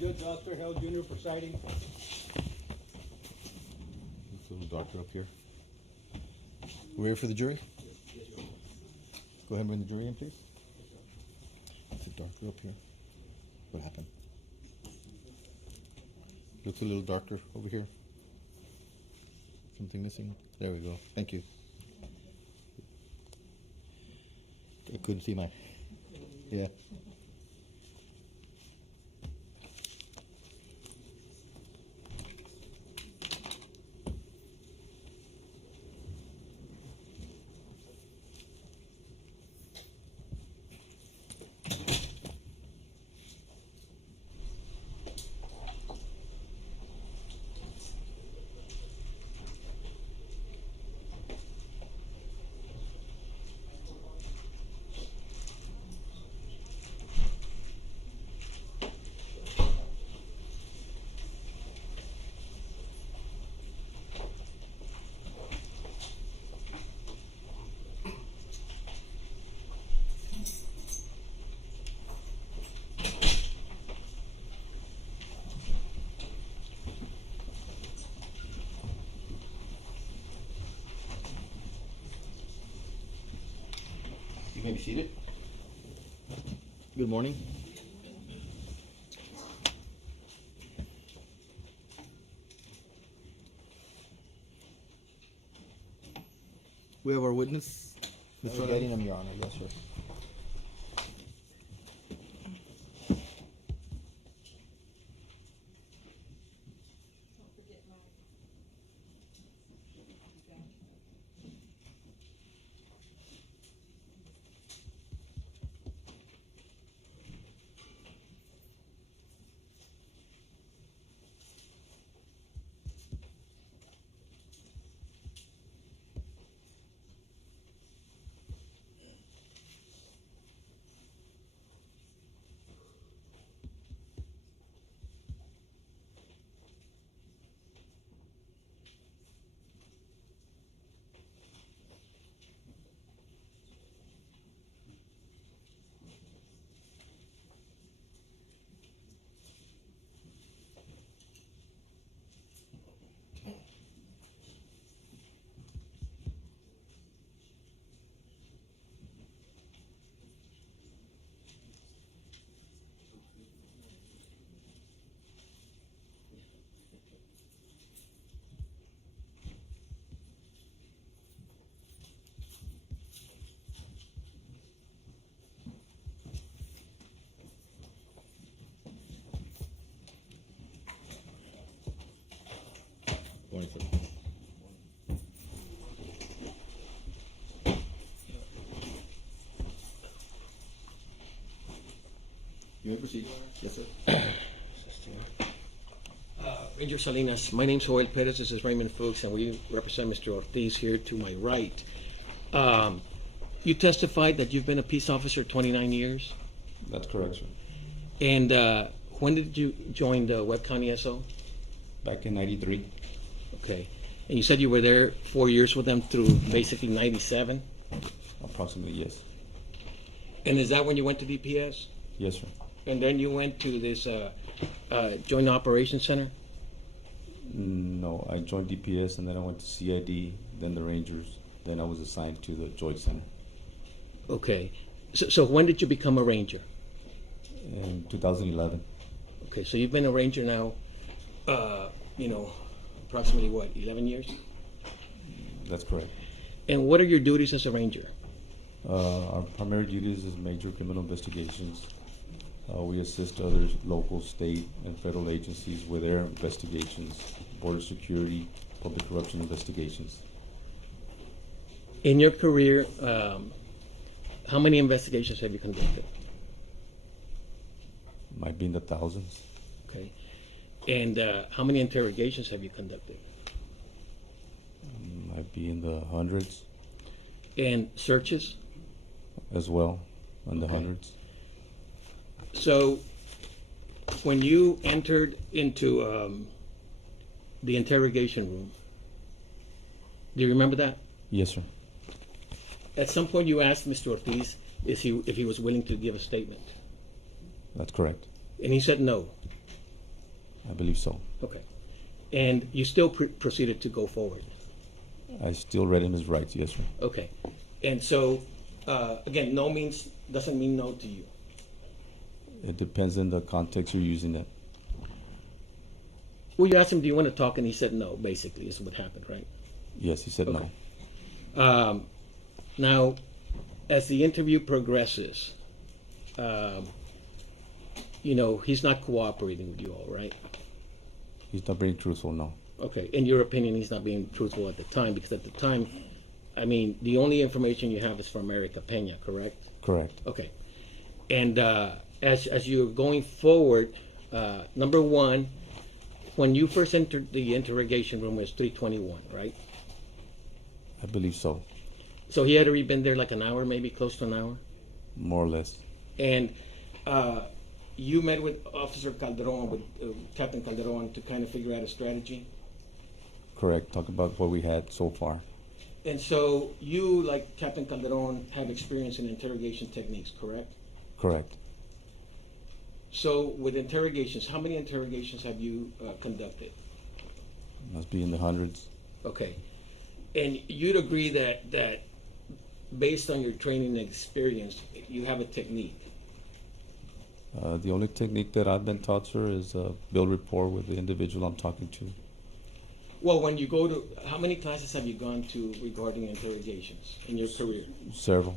Judge Oscar Hale Jr. presiding. This little doctor up here. We're here for the jury? Go ahead and bring the jury in, please. It's a darker up here. What happened? Looks a little darker over here. Something missing? There we go. Thank you. I couldn't see my... Yeah. You may be seated. Good morning. We have our witness, Mr. Getting him, Your Honor. Yes, sir. Morning, sir. You may proceed. Yes, sir. Ranger Salinas, my name's Joel Perez, this is Raymond Fuchs, and we represent Mr. Ortiz here to my right. You testified that you've been a peace officer 29 years, That's correct, sir. and when did you join the Webb County SO? Back in '93. Okay, and you said you were there 4 years with them through basically 97, Approximately, yes. and is that when you went to DPS? Yes, sir. And then you went to this Joint Operations Center? No, I joined DPS and then I went to CID, then the Rangers, then I was assigned to the Joint Center Okay, so when did you become a Ranger? in 2011. Okay, so you've been a Ranger now, approximately what, 11 years? That's correct. And what are your duties as a Ranger? Our primary duties is major criminal investigations. We assist other local, state, and federal agencies with their investigations, border security, public corruption investigations. In your career, how many investigations have you conducted? Might be in the thousands. Okay. And how many interrogations have you conducted? Might be in the hundreds And searches? as well, in the Okay. hundreds. So when you entered into the interrogation room, do you remember that? Yes, sir. At some point you asked Mr. Ortiz if he was willing to give a statement, That's correct. and he said no. I believe so. Okay. And you still proceeded to go forward? I still read him his rights, yes, sir. Okay. And so, again, no doesn't mean no to you. It depends on the context you're using it. Well, you asked him, do you want to talk? And he said no, basically, is what happened, right? Yes, he said Okay. no. Now, as the interview progresses, he's not cooperating with you all, right? He's not being truthful, no. Okay. In your opinion, he's not being truthful at the time, because at the time, the only information you have is from Erica Pena, correct? Correct. Okay. And as you're going forward, number one, when you first entered the interrogation room, it was 321, right? I believe so, So he had already been there like an hour, maybe close to an hour? more or less. And you met with Officer Calderon, with Captain Calderon, to kind of figure out a strategy? Correct. Talk about what we had so far. And so you, like Captain Calderon, have experience in interrogation techniques, correct? Correct. So with interrogations, how many interrogations have you conducted? Must be in the hundreds. Okay. And you'd agree that based on your training and experience, you have a technique? The only technique that I've been taught, sir, is build rapport with the individual I'm talking to. Well, when you go to, how many classes have you gone to regarding interrogations in your career? Several.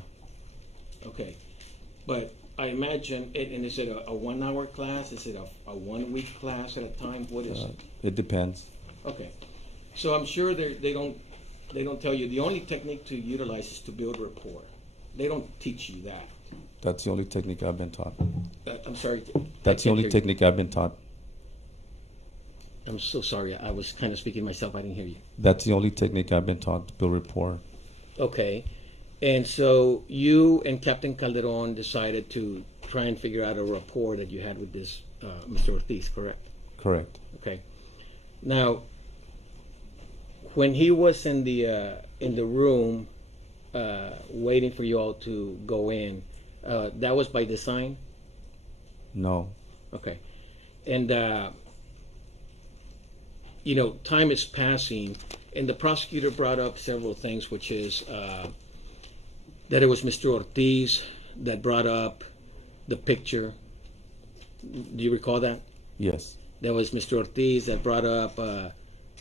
Okay. But I imagine, and is it a 1 hour class? Is it a 1 week class at a time? What is it? It depends. Okay. So I'm sure they don't tell you the only technique to utilize is to build rapport. They don't teach you that. That's the only technique I've been taught. I'm sorry. That's the only technique I've been taught. I'm so sorry. I was kind of speaking myself. I didn't hear you. That's the only technique I've been taught to build rapport. Okay. And so you and Captain Calderon decided to try and figure out a rapport that you had with this Mr. Ortiz, correct? Correct. Okay. Now, when he was in the room waiting for you all to go in, that was by design? No. Okay. And time is passing, and the prosecutor brought up several things, which is that it was Mr. Ortiz that brought up the picture. Do you recall that? Yes. That was Mr. Ortiz that brought up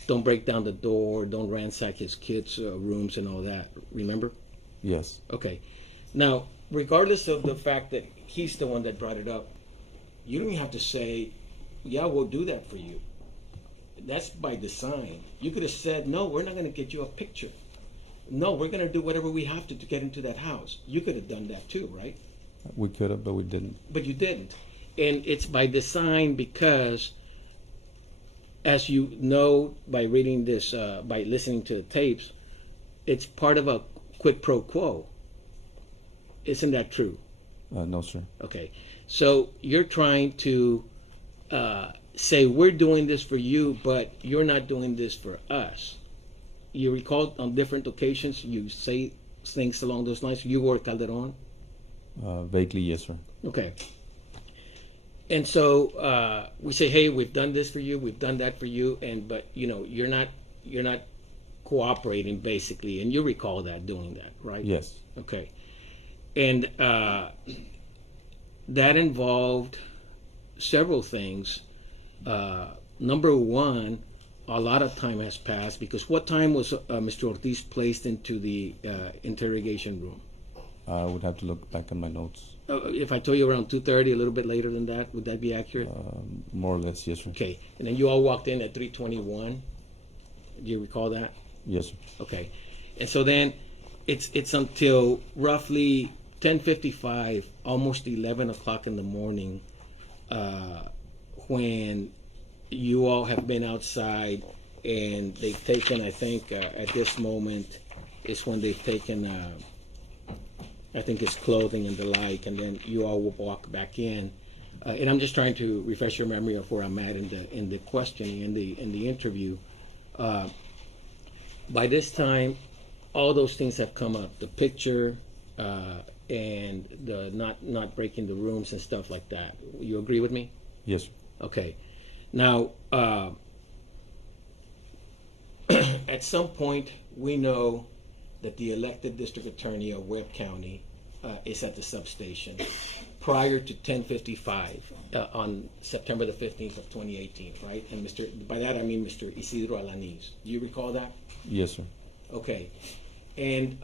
don't break down the door, don't ransack his kids' rooms and all that. Remember? Yes. Okay. Now, regardless of the fact that he's the one that brought it up, you don't have to say, yeah, we'll do that for you. That's by design. You could have said, no, we're not going to get you a picture. No, we're going to do whatever we have to get into that house. You could have done that too, right? We could have, but we didn't. But you didn't. And it's by design because, as you know by reading this, by listening to the tapes, it's part of a quid pro quo. Isn't that true? No, sir. Okay. So you're trying to say we're doing this for you, but you're not doing this for us. You recall on different occasions you say things along those lines. You were Calderon? Vaguely, yes, sir. Okay. And so we say, hey, we've done this for you, we've done that for you, but you're not cooperating basically, and you recall that doing that, right? Yes. Okay. And that involved several things. Number one, a lot of time has passed, because what time was Mr. Ortiz placed into the interrogation room? I would have to look back on my notes. If I told you around 2:30, a little bit later than that, would that be accurate? More or less, yes, sir. Okay. And then you all walked in at 3:21. Do you recall that? Yes, sir. Okay. And so then it's until roughly 10:55, almost 11 o'clock in the morning, when you all have been outside, and they've taken, I think, at this moment is when they've taken, I think, his clothing and the like, and then you all will walk back in. And I'm just trying to refresh your memory of where I'm at in the questioning, in the interview. By this time, all those things have come up: the picture, and the not breaking the rooms and stuff like that. You agree with me? Yes, sir. Okay. Now, at some point, we know that the elected district attorney of Webb County is at the substation prior to 10:55 on September the 15th of 2018, right? And by that I mean Mr. Isidro Alaniz. Do you recall that? Yes, sir. Okay. And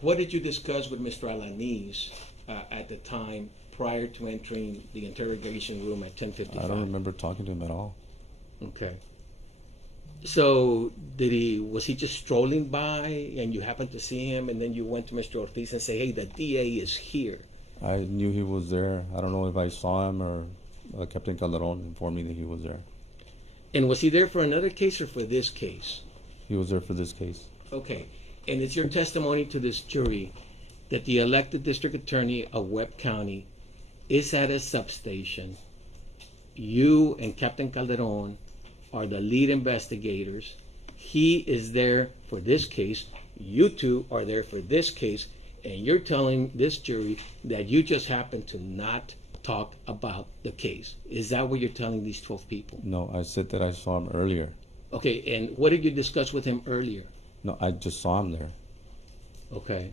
what did you discuss with Mr. Alaniz at the time prior to entering the interrogation room at 10:55? I don't remember talking to him at all. Okay. So was he just strolling by and you happened to see him and then you went to Mr. Ortiz and say, hey, the DA is here? I knew he was there. I don't know if I saw him or Captain Calderon informed me that he was there. And was he there for another case or for this case? He was there for this case. Okay. And it's your testimony to this jury that the elected district attorney of Webb County is at a substation. You and Captain Calderon are the lead investigators. He is there for this case. You two are there for this case. And you're telling this jury that you just happened to not talk about the case. Is that what you're telling these 12 people? No, I said that I saw him earlier. Okay, and what did you discuss with him earlier? No, I just saw him there. Okay.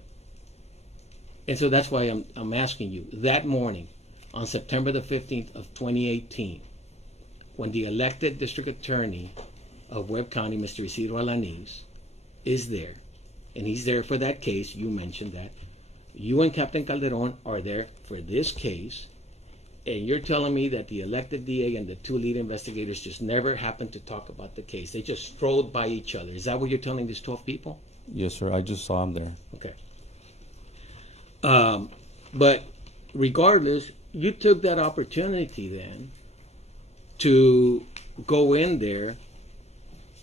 And so that's why I'm asking you. That morning, on September the 15th of 2018, when the elected district attorney of Webb County, Mr. Isidro Alaniz, is there, and he's there for that case, you mentioned that, you and Captain Calderon are there for this case, and you're telling me that the elected DA and the two lead investigators just never happened to talk about the case. They just strolled by each other. Is that what you're telling these 12 people? Yes, sir. I just saw him there. Okay. But regardless, you took that opportunity then to go in there,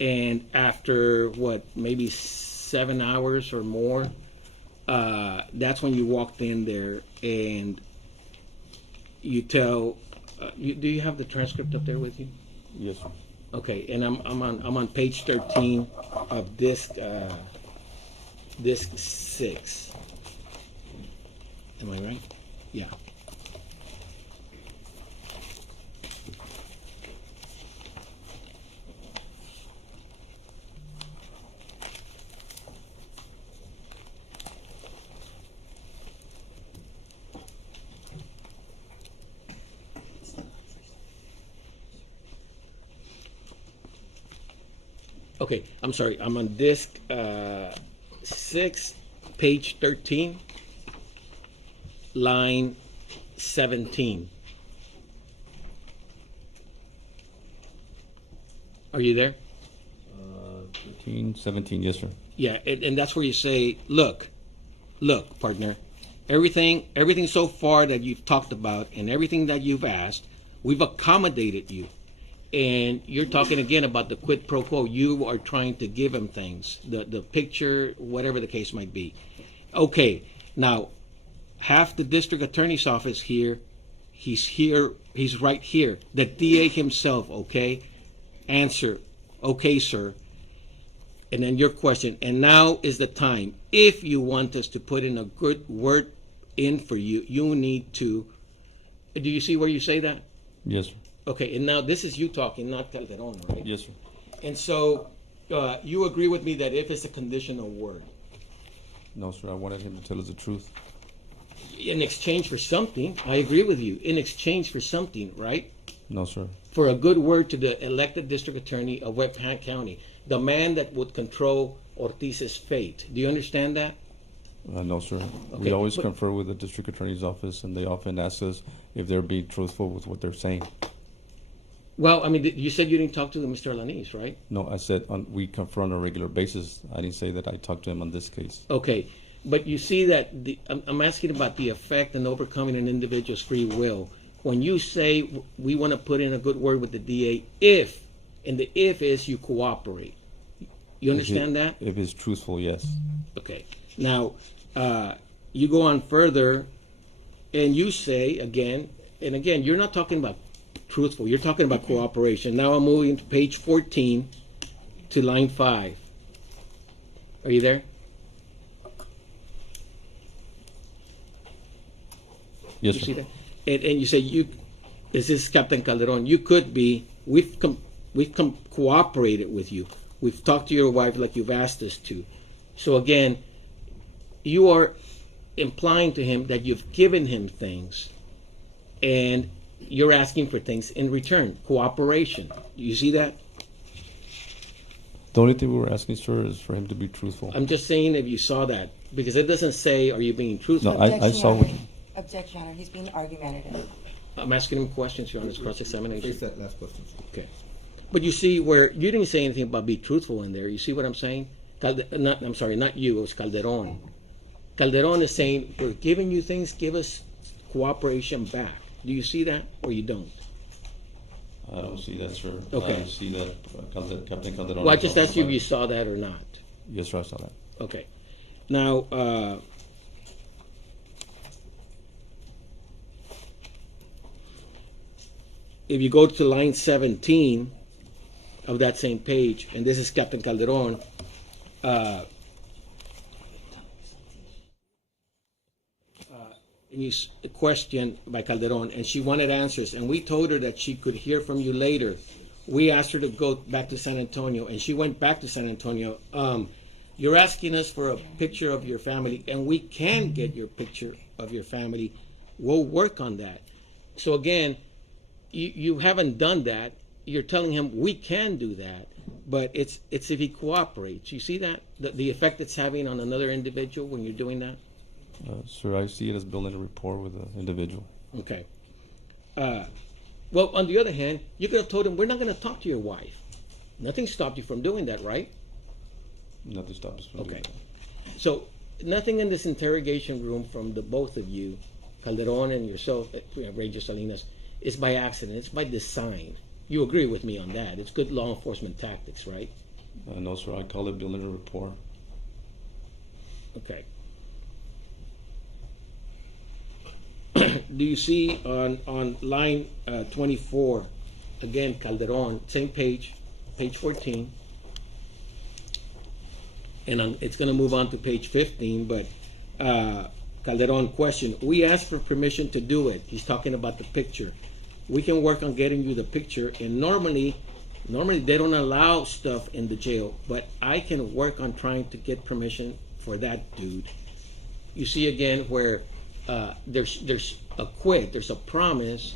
and after maybe 7 hours or more, that's when you walked in there and you tell. Do you have the transcript up there with you? Yes, sir. Okay, and I'm on page 13 of disc 6. Am I right? Yeah. Okay, I'm sorry. I'm on disc 6, page 13, line 17. Are you there? 13, 17, yes, sir. Yeah, and that's where you say, look, partner, everything so far that you've talked about and everything that you've asked, we've accommodated you. And you're talking again about the quid pro quo. You are trying to give him things, the picture, whatever the case might be. Okay, now, half the district attorney's office here, he's right here. The DA himself, okay? Answer, okay, sir. And then your question, and now is the time. If you want us to put in a good word in for you, you need to, do you see where you say that? Yes, sir. Okay, and now this is you talking, not Calderon, right? Yes, sir. And so you agree with me that if it's a conditional word, No, sir. I wanted him to tell us the truth. in exchange for something, I agree with you, in exchange for something, right? No, sir. For a good word to the elected district attorney of Webb County, the man that would control Ortiz's fate. Do you understand that? No, sir. Okay, We always but- confer with the district attorney's office, and they often ask us if they're being truthful with what they're saying. Well, I mean, you said you didn't talk to Mr. Alaniz, right? No, I said we confer on a regular basis. I didn't say that I talked to him on this case. Okay, but you see that I'm asking about the effect and overcoming an individual's free will. When you say we want to put in a good word with the DA, and the if is you cooperate. You understand that? If it's truthful, yes. Okay. Now, you go on further, and you say again, and again, you're not talking about truthful. You're talking about cooperation. Now I'm moving to page 14 to line 5. Are you there? Yes, You sir. see that? And you say you This is Captain Calderon. You could be. We've cooperated with you. We've talked to your wife like you've asked us to. So again, you are implying to him that you've given him things, and you're asking for things in return. Cooperation. You see that? The only thing we were asking, sir, is for him to be truthful. I'm just saying if you saw that, because it doesn't say, are you being truthful? No, I saw what you... Objection, Your Honor. He's being argumentative. I'm asking him questions, Your Honor. It's cross-examination. Face that last question. Okay. But you see where you didn't say anything about be truthful in there. You see what I'm saying? I'm sorry, not you. It was Calderon. Calderon is saying, we're giving you things, give us cooperation back. Do you see that or you don't? I don't see that, sir. Okay. I don't see that Captain Calderon... Well, I is just talking asked you if about you it. saw that or not. Yes, sir, I saw that. Okay. Now, if you go to line 17 of that same page, and this is Captain Calderon, and you a question by Calderon, and she wanted answers, and we told her that she could hear from you later. We asked her to go back to San Antonio, and she went back to San Antonio. You're asking us for a picture of your family, and we can get your picture of your family. We'll work on that. So again, you haven't done that. You're telling him we can do that, but it's if he cooperates. You see that? The effect it's having on another individual when you're doing that? Sir, I see it as building a rapport with the individual. Okay. Well, on the other hand, you could have told him, we're not going to talk to your wife. Nothing stopped you from doing that, right? Nothing stops us from doing Okay. that. So, nothing in this interrogation room from the both of you, Calderon and yourself, Ranger Salinas, is by accident. It's by design. You agree with me on that. It's good law enforcement tactics, right? No, sir, I call it building a rapport. Okay. Do you see on line 24, again, Calderon, same page, page 14, and it's going to move on to page 15, but Calderon question, we asked for permission to do it. He's talking about the picture. We can work on getting you the picture, and normally they don't allow stuff in the jail, but I can work on trying to get permission for that dude. You see again where there's a quid, there's a promise,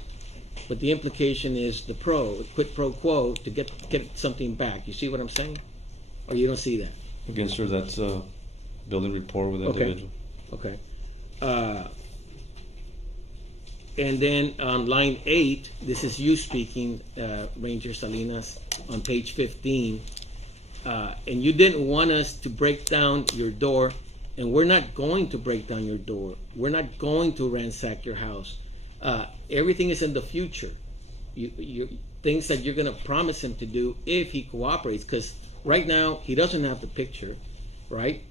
but the implication is the quid pro quo to get something back. You see what I'm saying? Or you don't see that? Again, sir, that's building rapport with the individual. Okay. And then on line 8, this is you speaking, Ranger Salinas, on page 15. And you didn't want us to break down your door, and we're not going to break down your door. We're not going to ransack your house. Everything is in the future. You things that you're going to promise him to do if he cooperates, because right now he doesn't have the picture, right?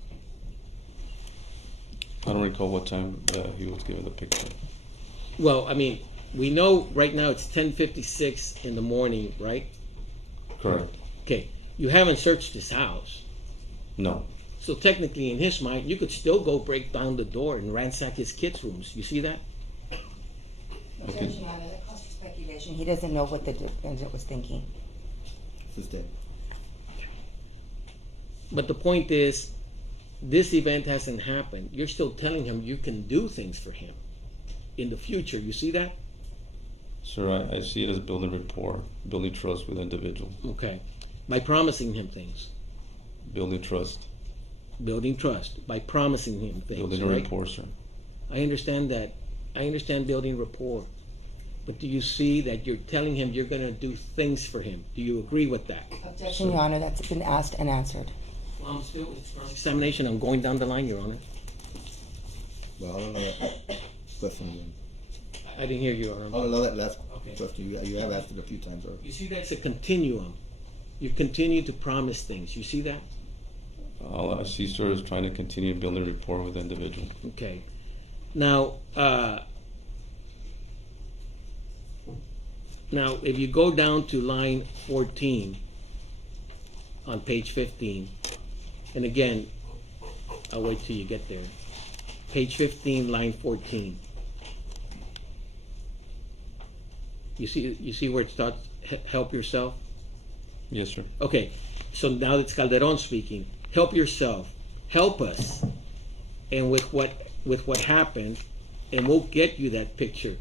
I don't recall what time he was given the picture. Well, I mean, we know right now it's 10:56 in the morning, right? Correct. Okay, you haven't searched his house. No. So technically, in his mind, you could still go break down the door and ransack his kids' rooms. You see that? Objection, Your Honor. That costs speculation. He doesn't know what the defendant was thinking. This is dead. But the point is, this event hasn't happened. You're still telling him you can do things for him in the future. You see that? Sir, I see it as building rapport, building trust with the individual. Okay. By promising him things. Building trust. Building trust. By promising him things. Building a right? rapport, sir. I understand that. I understand building rapport. But do you see that you're telling him you're going to do things for him? Do you agree with that? Objection, Your Honor. That's been asked and answered. Well, I'm still, it's cross-examination. I'm going down the line, Your Honor. Well, I don't know that question again. I didn't hear you, Your I Honor. don't know that last Okay. question. You have asked it a few times already. You see, that's a continuum. You continue to promise things. You see that? All I see, sir, is trying to continue building rapport with the individual. Okay. Now, if you go down to line 14 on page 15, and again, I'll wait till you get there. Page 15, line 14. You see where it starts, help yourself? Yes, sir. Okay, so now it's Calderon speaking. Help yourself. Help us. And with what happened, and we'll get you that picture.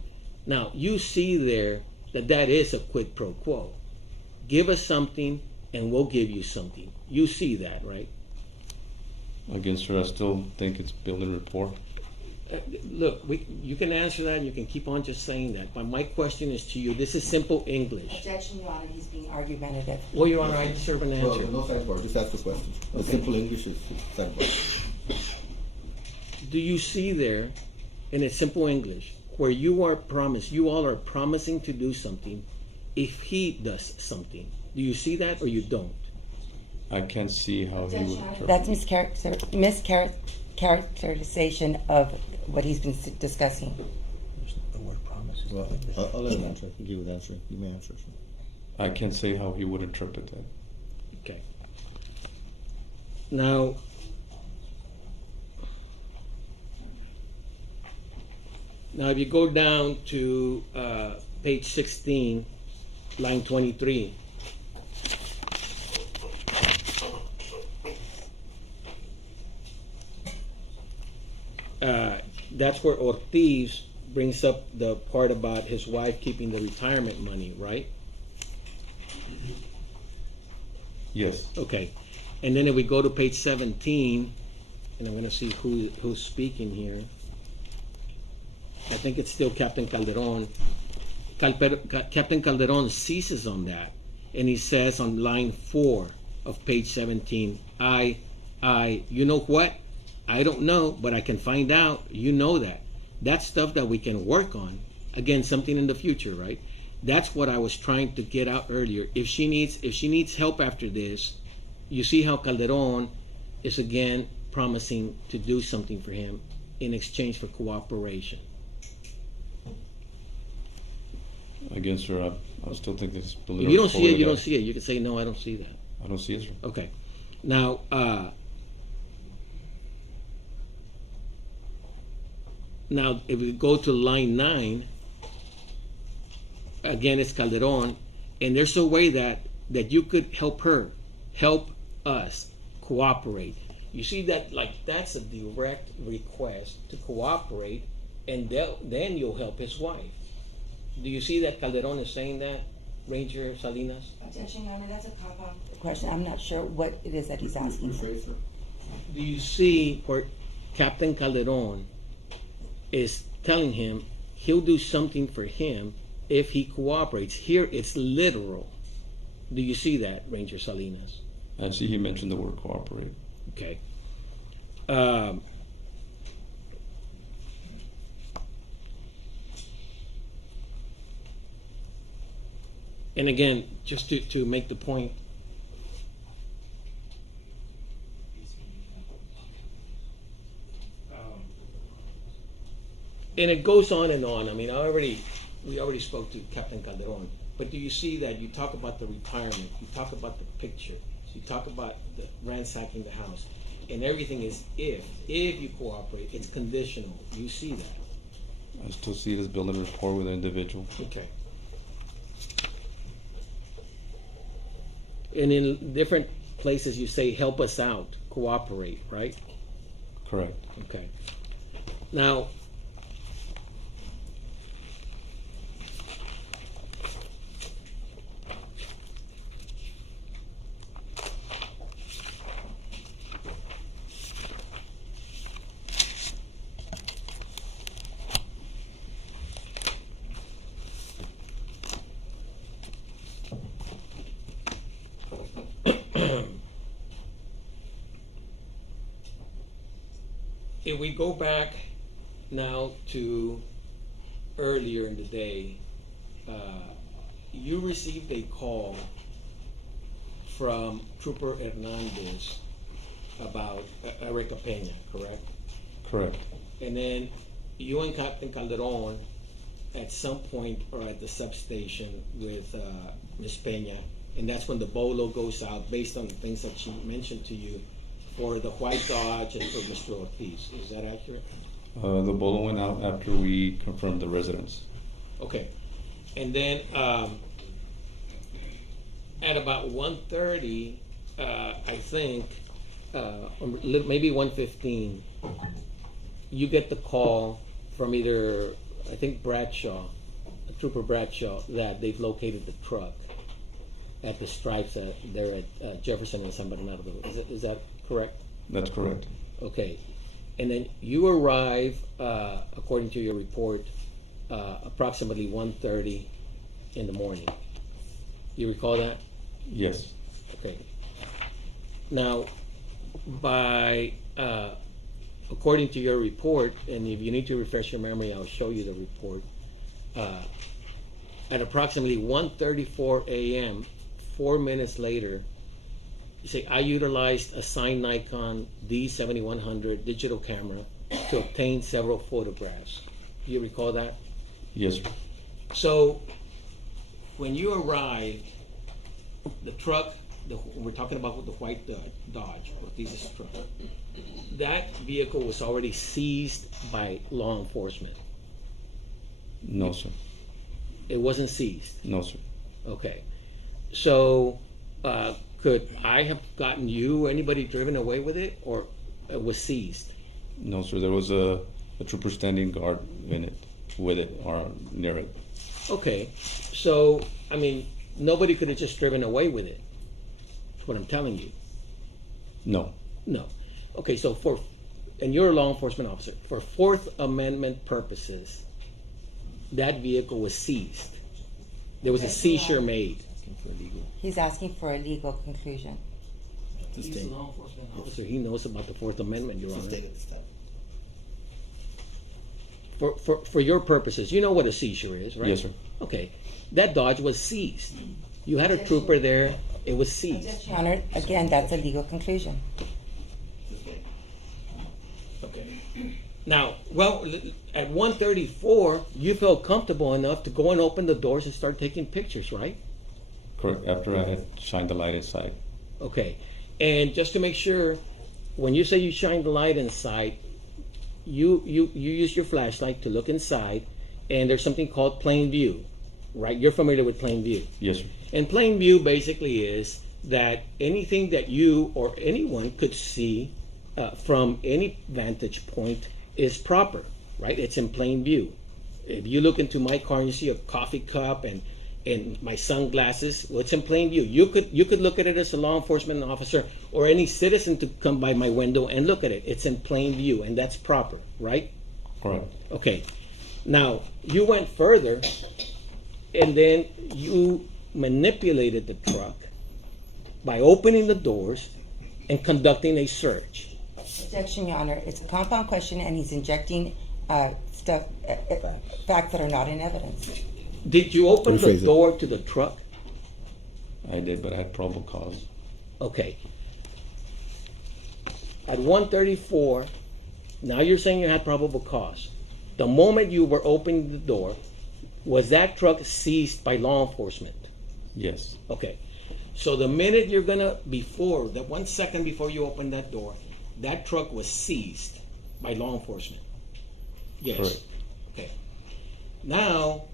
Now, you see there that is a quid pro quo. Give us something, and we'll give you something. You see that, right? Again, sir, I still think it's building rapport. Look, you can answer that, and you can keep on just saying that. But my question is to you. This is simple English. Objection, Your Honor, he's being argumentative. Well, Your Honor, I deserve an answer. No sidebar, just ask the question. The simple English is sidebar. Do you see there, in a simple English, where you all are promising to do something if he does something? Do you see that or you don't? I can't see how he would interpret. That's mischaracterization of what he's been discussing. The word promise. Well, I'll let him answer. I think he was answering. You may answer, sir. I can't say how he would interpret that. Okay. Now, if you go down to page 16, line 23. That's where Ortiz brings up the part about his wife keeping the retirement money, right? Yes. Okay. And then if we go to page 17, and I'm going to see who's speaking here. I think it's still Captain Calderon. Captain Calderon ceases on that, and he says on line 4 of page 17, you know what? I don't know, but I can find out. You know that. That's stuff that we can work on. Again, something in the future, right? That's what I was trying to get out earlier. If she needs help after this, you see how Calderon is again promising to do something for him in exchange for cooperation. Again, sir, I still think this is building If you don't rapport see it, with you the don't guy. see it. You can say, no, I don't see that. I don't see it, sir. Okay. Now, if we go to line 9, again, it's Calderon, and there's a way that you could help us cooperate. You see that, like, that's a direct request to cooperate, and then you'll help his wife. Do you see that Calderon is saying that, Ranger Salinas? Objection, Your Honor, that's a cop-on question. I'm not sure what it is that he's asking for. Rephrase, sir. Do you see where Captain Calderon is telling him he'll do something for him if he cooperates? Here it's literal. Do you see that, Ranger Salinas? I see he mentioned the word cooperate. Okay. And again, just to make the point, and it goes on and on. I mean, we already spoke to Captain Calderon, but do you see that you talk about the retirement, you talk about the picture, you talk about the ransacking the house, and everything is if you cooperate, it's conditional. You see that? I still see it as building rapport with the individual. Okay. And in different places you say, help us out, cooperate, right? Correct. Okay. Now, if we go back now to earlier in the day, you received a call from Trooper Hernandez about Erica Pena, correct? Correct. And then you and Captain Calderon at some point are at the substation with Ms. Pena, and that's when the bolo goes out based on the things that she mentioned to you for the white Dodge and for Mr. Ortiz. Is that accurate? The bolo went out after we confirmed the residence. Okay. And then at about 1:30, I think, maybe 1:15, you get the call from either, I think Bradshaw, Trooper Bradshaw, that they've located the truck at the stripes there at Jefferson and San Bernardo. Is that correct? That's correct. Okay. And then you arrive, according to your report, approximately 1:30 in the morning. You recall that? Yes. Okay. Now, according to your report, and if you need to refresh your memory, I'll show you the report. At approximately 1:34 a.m., 4 minutes later, you say, I utilized a Sine Nikon D7100 digital camera to obtain several photographs. Do you recall that? Yes, sir. So, when you arrived, the truck, we're talking about the white Dodge, Ortiz's truck, that vehicle was already seized by law enforcement. No, sir. It wasn't seized. No, sir. Okay. So, could I have gotten you or anybody driven away with it, or it was seized? No, sir. There was a trooper standing guard in it, with it, or near it. Okay. So, I mean, nobody could have just driven away with it. That's what I'm telling you. No. No. Okay, so and you're a law enforcement officer, for Fourth Amendment purposes, that vehicle was seized. There was a seizure made. Asking for legal. He's asking for a legal conclusion. To He's a state. law enforcement officer. He knows about the Fourth Amendment, Your To Honor. state at this time. For your purposes, you know what a seizure is, right? Yes, sir. Okay. That Dodge was seized. You had a trooper there. It was seized. Your Honor, again, that's a legal conclusion. Okay. Now, well, at 1:34, you felt comfortable enough to go and open the doors and start taking pictures, right? Correct. After I had shined the light inside. Okay. And just to make sure, when you say you shine the light inside, you use your flashlight to look inside, and there's something called plain view, right? You're familiar with plain view. Yes, sir. And plain view basically is that anything that you or anyone could see from any vantage point is proper, right? It's in plain view. If you look into my car and you see a coffee cup and my sunglasses, well, it's in plain view. You could look at it as a law enforcement officer or any citizen to come by my window and look at it. It's in plain view, and that's proper, right? Correct. Okay. Now, you went further, and then you manipulated the truck by opening the doors and conducting a search. Objection, Your Honor. It's a compound question, and he's injecting facts that are not in evidence. Did you open the Rephrase it. door to the truck? I did, but I had probable cause. Okay. At 1:34, now you're saying you had probable cause. The moment you were opening the door, was that truck seized by law enforcement? Yes. Okay. So the minute that 1 second before you opened that door, that truck was seized by law enforcement? Yes. Correct. Okay. Now,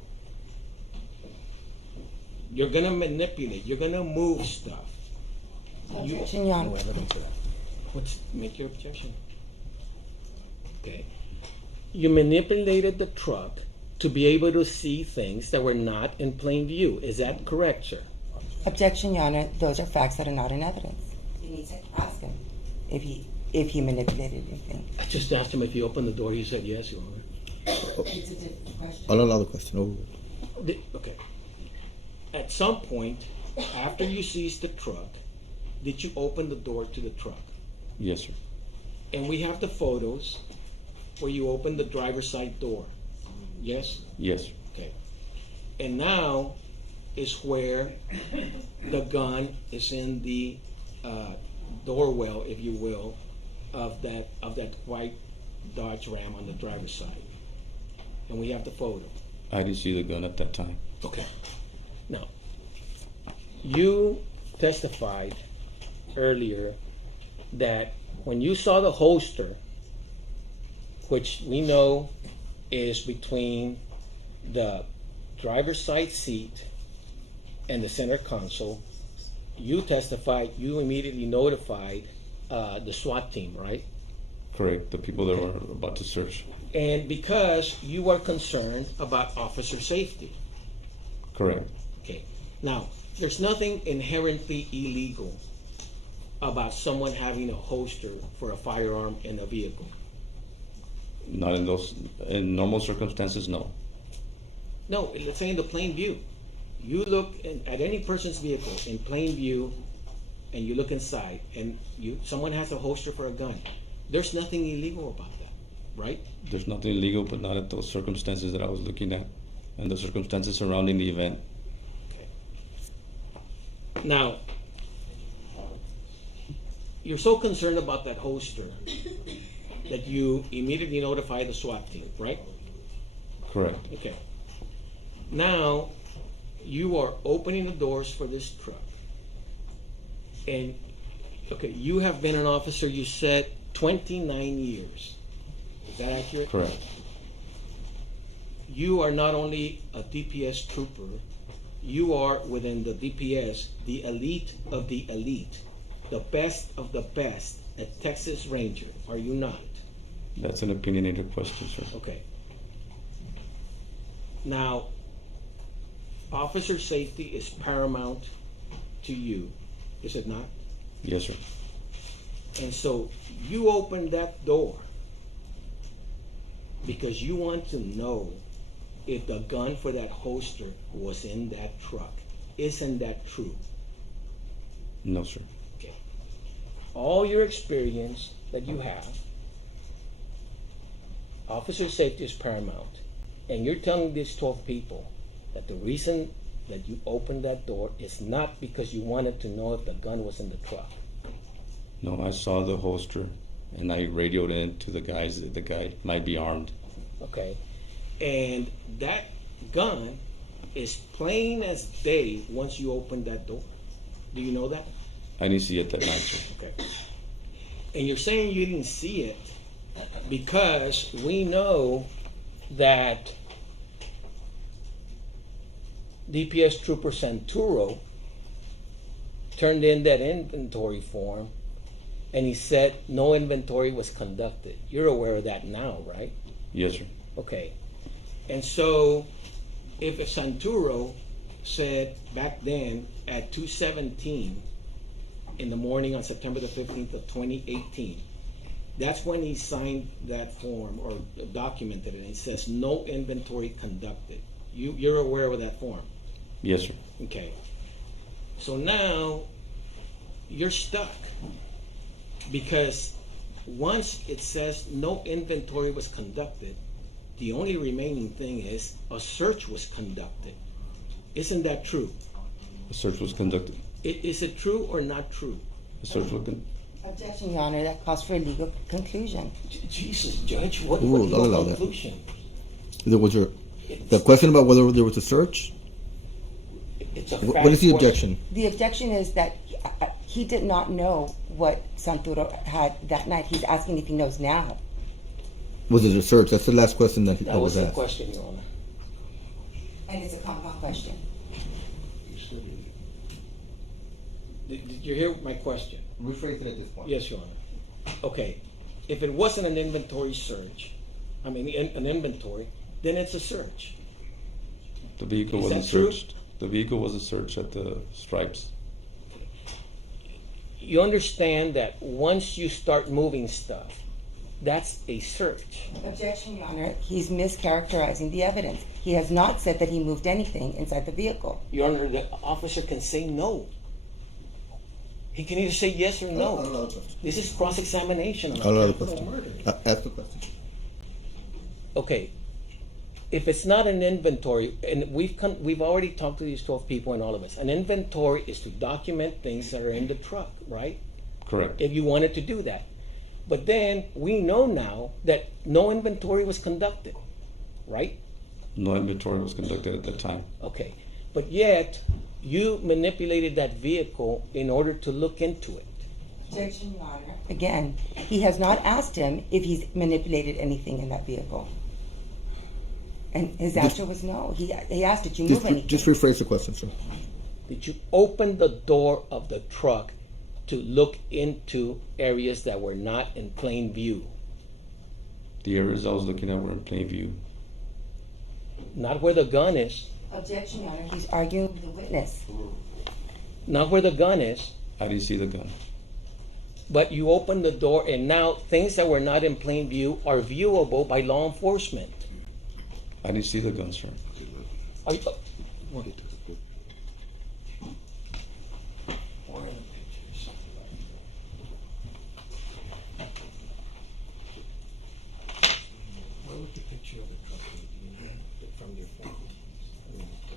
you're gonna manipulate, you're gonna move stuff. Objection, Your Honor. No evidence of that. Make your objection. Okay. You manipulated the truck to be able to see things that were not in plain view. Is that correct, sir? Objection, Your Honor. Those are facts that are not in evidence. You need to ask him if he manipulated anything. I just asked him if he opened the door. He said yes, Your Honor. It's a different question. I'll allow the question. Okay. At some point, after you seized the truck, did you open the door to the truck? Yes, sir. And we have the photos where you opened the driver's side door. Yes? Yes, sir. Okay. And now is where the gun is in the door well, if you will, of that white Dodge Ram on the driver's side. And we have the photo. I didn't see the gun at that time. Okay. Now, you testified earlier that when you saw the holster, which we know is between the driver's side seat and the center console. You testified, you immediately notified the SWAT team, right? Correct, the people that were about to search. And because you are concerned about officer safety. Correct. Okay. Now, there's nothing inherently illegal about someone having a holster for a firearm in a vehicle. Not in those, in normal circumstances, no. No, let's say in the plain view. You look at any person's vehicle in plain view, and you look inside, and someone has a holster for a gun. There's nothing illegal about that, right? There's nothing illegal, but not at those circumstances that I was looking at, and the circumstances surrounding the event. Okay. Now, you're so concerned about that holster that you immediately notify the SWAT team, right? Correct. Okay. Now, you are opening the doors for this truck. And, okay, you have been an officer, you said, 29 years. Is that accurate? Correct. You are not only a DPS trooper, you are within the DPS, the elite of the elite, the best of the best, a Texas Ranger, are you not? That's an opinionated question, sir. Okay. Now, officer safety is paramount to you, is it not? Yes, sir. And so you open that door because you want to know if the gun for that holster was in that truck. Isn't that true? No, sir. Okay. All your experience that you have, officer safety is paramount. And you're telling these 12 people that the reason that you opened that door is not because you wanted to know if the gun was in the truck. No, I saw the holster, and I radioed in to the guys that the guy might be armed. Okay. And that gun is plain as day once you open that door. Do you know that? I didn't see it that night, sir. Okay. And you're saying you didn't see it because we know that DPS Trooper Santuro turned in that inventory form and he said no inventory was conducted. You're aware of that now, right? Yes, sir. Okay. And so if Santuro said back then at 2:17 in the morning on September the 15th of 2018, that's when he signed that form or documented it. And it says no inventory conducted. You're aware of that form? Yes, sir. Okay. So now you're stuck because once it says no inventory was conducted, the only remaining thing is a search was conducted. Isn't that true? The search was conducted. Is it true or not true? The search was conducted. Objection, Your Honor, that calls for a legal conclusion. Jesus, Judge, what Ooh, legal I'll allow that. conclusion? The question about whether there was a search? It's a What is the fact objection? The objection is that he did not know what Santoro had that night. He's asking if he knows now. Was it a search? That's the last question that That was was the asked. question, Your Honor. And it's a compound question. Did you hear my question? Rephrase it at this point. Yes, Your Honor. Okay, if it wasn't an inventory search, an inventory, then it's a search. The vehicle Is wasn't that true? searched. The vehicle wasn't searched at the stripes. You understand that once you start moving stuff, that's a search. Objection, Your Honor. He's mischaracterizing the evidence. He has not said that he moved anything inside the vehicle. Your Honor, the officer can say no. He can either say yes or I'll allow no. the question. This is cross-examination on I'll allow the capital question. murder. Ask the question. Okay, if it's not an inventory, and we've already talked to these 12 people and all of us, an inventory is to document things that are in the truck, right? Correct. If you wanted to do that. But then we know now that no inventory was conducted, right? No inventory was conducted at that time. Okay, but yet you manipulated that vehicle in order to look into it. Objection, Your Honor. Again, he has not asked him if he's manipulated anything in that vehicle. And his answer was no. He asked, did you move anything? Just rephrase the question, sir. Did you open the door of the truck to look into areas that were not in plain view? The areas I was looking at were in plain view. Not where the gun is. Objection, Your Honor. He's arguing with the witness. Not where the gun is. I didn't see the gun. But you opened the door, and now things that were not in plain view are viewable by law enforcement. I didn't see the gun, sir. Are you,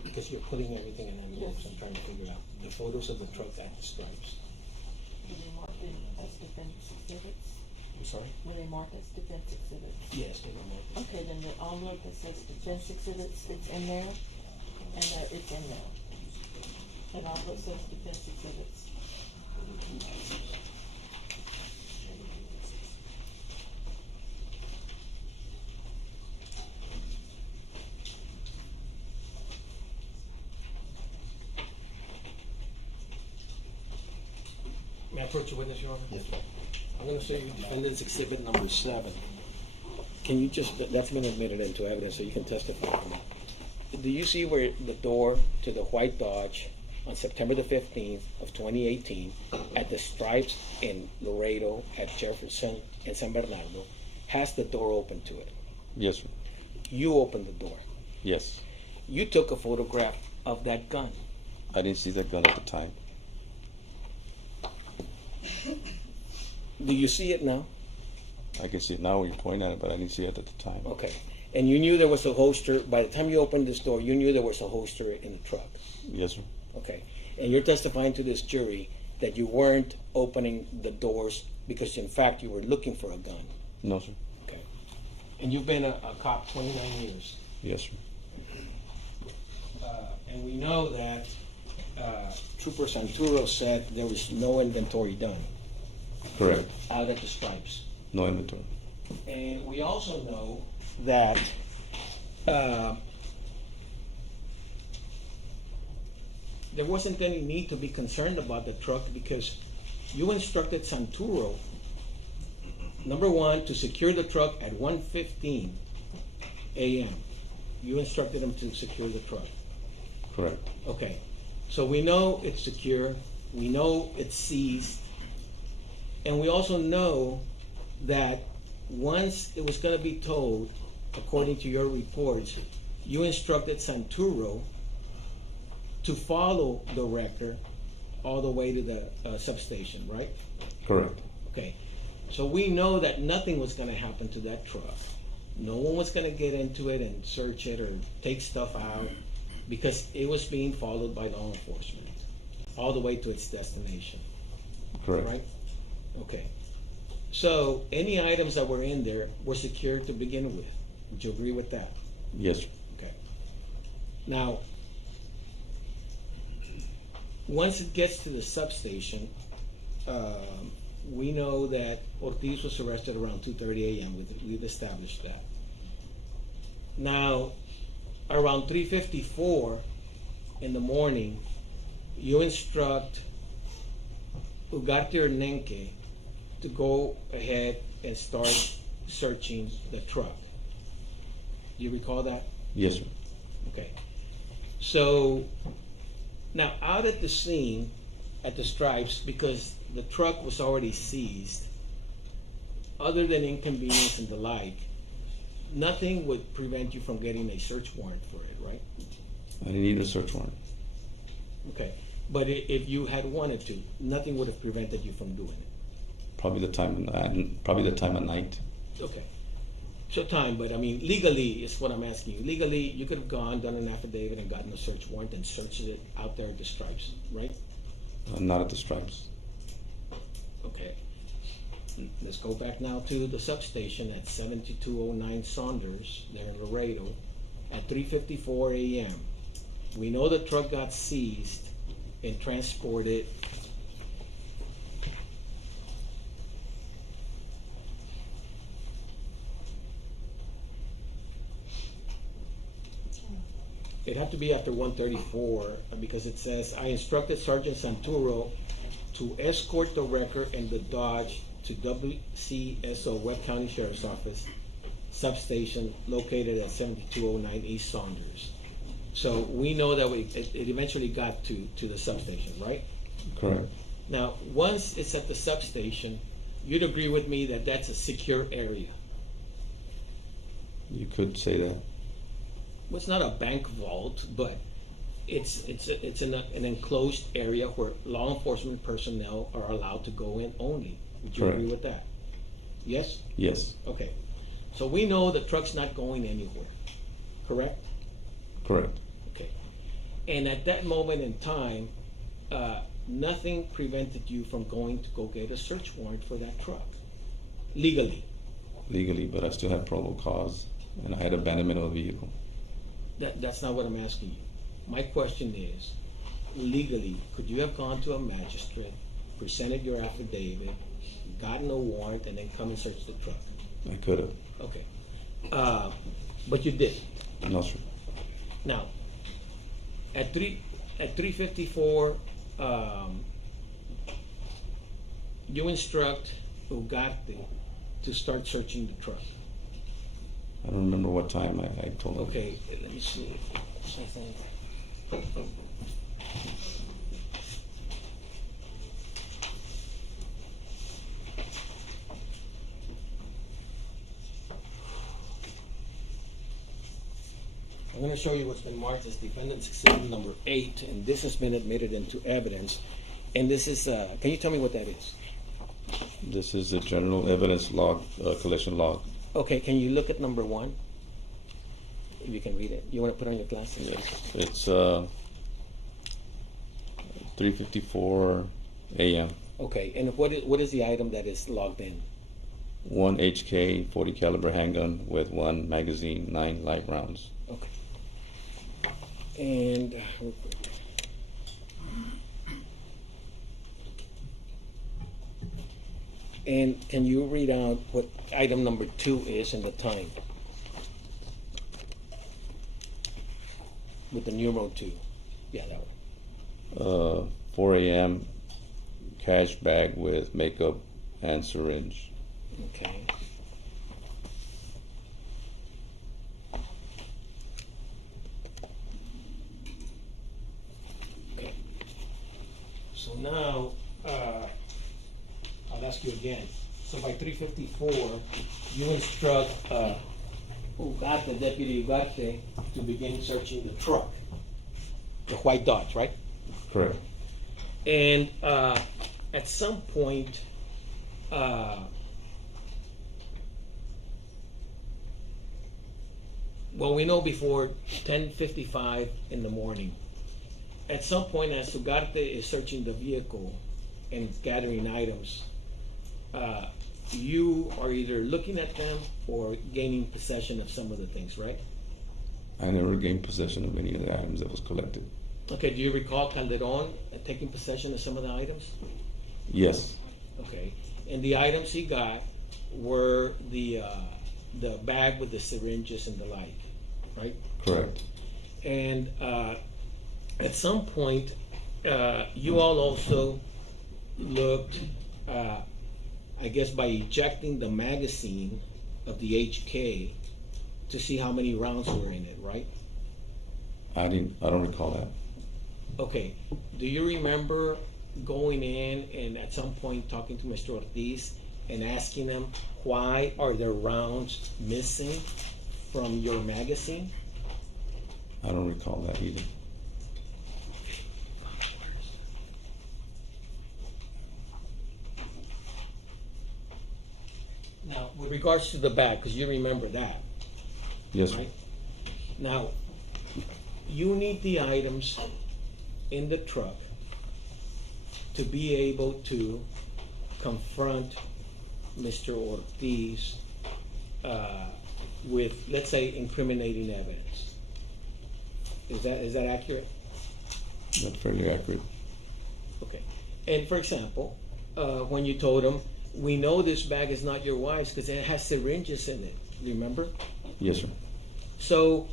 because you're putting everything in envelopes, I'm trying to figure out the photos of the truck and the stripes. Were they marked as defense exhibits? I'm sorry? Were they marked as defense exhibits? Yes, they were marked. Okay, then the envelope that says defense exhibits, it's in there, and it's in there. And envelope says defense exhibits. May I approach your witness, Your Honor? Yes, sir. I'm going to show you defendant's exhibit number 7. Can you just, that's been admitted into evidence, so you can testify. Do you see where the door to the white Dodge on September the 15th of 2018 at the stripes in Laredo at Jefferson and San Bernardo has the door open to it? Yes, sir. You opened the door. Yes. You took a photograph of that gun. I didn't see the gun at the time. Do you see it now? I can see it now when you point at it, but I didn't see it at the time. Okay. And you knew there was a holster, by the time you opened this door, you knew there was a holster in the truck? Yes, sir. Okay. And you're testifying to this jury that you weren't opening the doors because, in fact, you were looking for a gun? No, sir. Okay. And you've been a cop 29 years? Yes, sir. And we know that Trooper Santuro said there was no inventory done Correct. out at the stripes. No inventory. And we also know that there wasn't any need to be concerned about the truck because you instructed Santuro, number one, to secure the truck at 1:15 a.m. You instructed him to secure the truck. Correct. Okay. So we know it's secure. We know it's seized. And we also know that once it was going to be towed, according to your reports, you instructed Santuro to follow the wrecker all the way to the substation, right? Correct. Okay. So we know that nothing was going to happen to that truck. No one was going to get into it and search it or take stuff out because it was being followed by law enforcement all the way to its destination. Correct. Right? Okay. So any items that were in there were secured to begin with. Would you agree with that? Yes, sir. Okay. Now, once it gets to the substation, we know that Ortiz was arrested around 2:30 a.m. We've established that. Now, around 3:54 in the morning, you instruct Ugarte or Nenke to go ahead and start searching the truck. Do you recall that? Yes, sir. Okay. So now out at the scene at the stripes, because the truck was already seized, other than inconvenience and the like, nothing would prevent you from getting a search warrant for it, right? I didn't need a search warrant. Okay. But if you had wanted to, nothing would have prevented you from doing it. Probably the time at night. Okay. So time, but I mean, legally is what I'm asking you. Legally, you could have gone, done an affidavit and gotten a search warrant and searched it out there at the stripes, right? Not at the stripes. Okay. Let's go back now to the substation at 7209 Saunders, there in Laredo, at 3:54 a.m. We know the truck got seized and transported it had to be after 134 because it says, I instructed Sergeant Santuro to escort the record and the Dodge to WCSO, Webb County Sheriff's Office, substation located at 7209 East Saunders. So we know that it eventually got to the substation, right? Correct. Now, once it's at the substation, you'd agree with me that that's a secure area. You could say that. Well, it's not a bank vault, but it's an enclosed area where law enforcement personnel are allowed to go in only. Would you Correct. agree with that? Yes? Yes. Okay. So we know the truck's not going anywhere, correct? Correct. Okay. And at that moment in time, nothing prevented you from going to go get a search warrant for that truck, legally. Legally, but I still have probable cause, and I had abandonment of the vehicle. That's not what I'm asking you. My question is, legally, could you have gone to a magistrate, presented your affidavit, gotten a warrant, and then come and search the truck? I could have. Okay. But you didn't. No, sir. Now, at 354, you instruct Ugarte to start searching the truck. I don't remember what time I told him. Okay, let me see. I'm going to show you what's been marked as defendant's exhibit number 8, and this has been admitted into evidence. And this is, can you tell me what that is? This is the general evidence log, collection log. Okay, can you look at number 1? If you can read it. You want to put on your glasses? Yes. It's 3:54 a.m. Okay, and what is the item that is logged in? 1 HK 40 caliber handgun with 1 magazine, 9 live rounds. Okay. And can you read out what item number 2 is and the time? With the numeral 2. Yeah, that one. 4 a.m. cash bag with makeup and syringe. Okay. Okay. So now, I'll ask you again. So by 354, you instruct Ugarte, Deputy Ugarte, to begin searching the truck, the white Dodge, right? Correct. And at some point, well, we know before 10:55 in the morning, at some point as Ugarte is searching the vehicle and gathering items, you are either looking at them or gaining possession of some of the things, right? I never gained possession of any of the items that was collected. Okay, do you recall Calderon taking possession of some of the items? Yes. Okay, and the items he got were the bag with the syringes and the like, right? Correct. And at some point, you all also looked, I guess, by ejecting the magazine of the HK to see how many rounds were in it, right? I don't recall that. Okay, do you remember going in and at some point talking to Mr. Ortiz and asking him, why are there rounds missing from your magazine? I don't recall that either. Now, with regards to the bag, because you remember that, Yes, sir. right? Now, you need the items in the truck to be able to confront Mr. Ortiz with, let's say, incriminating evidence. Is that accurate? That's fairly accurate. Okay. And for example, when you told him, we know this bag is not your wife's because it has syringes in it. Remember? Yes, sir. So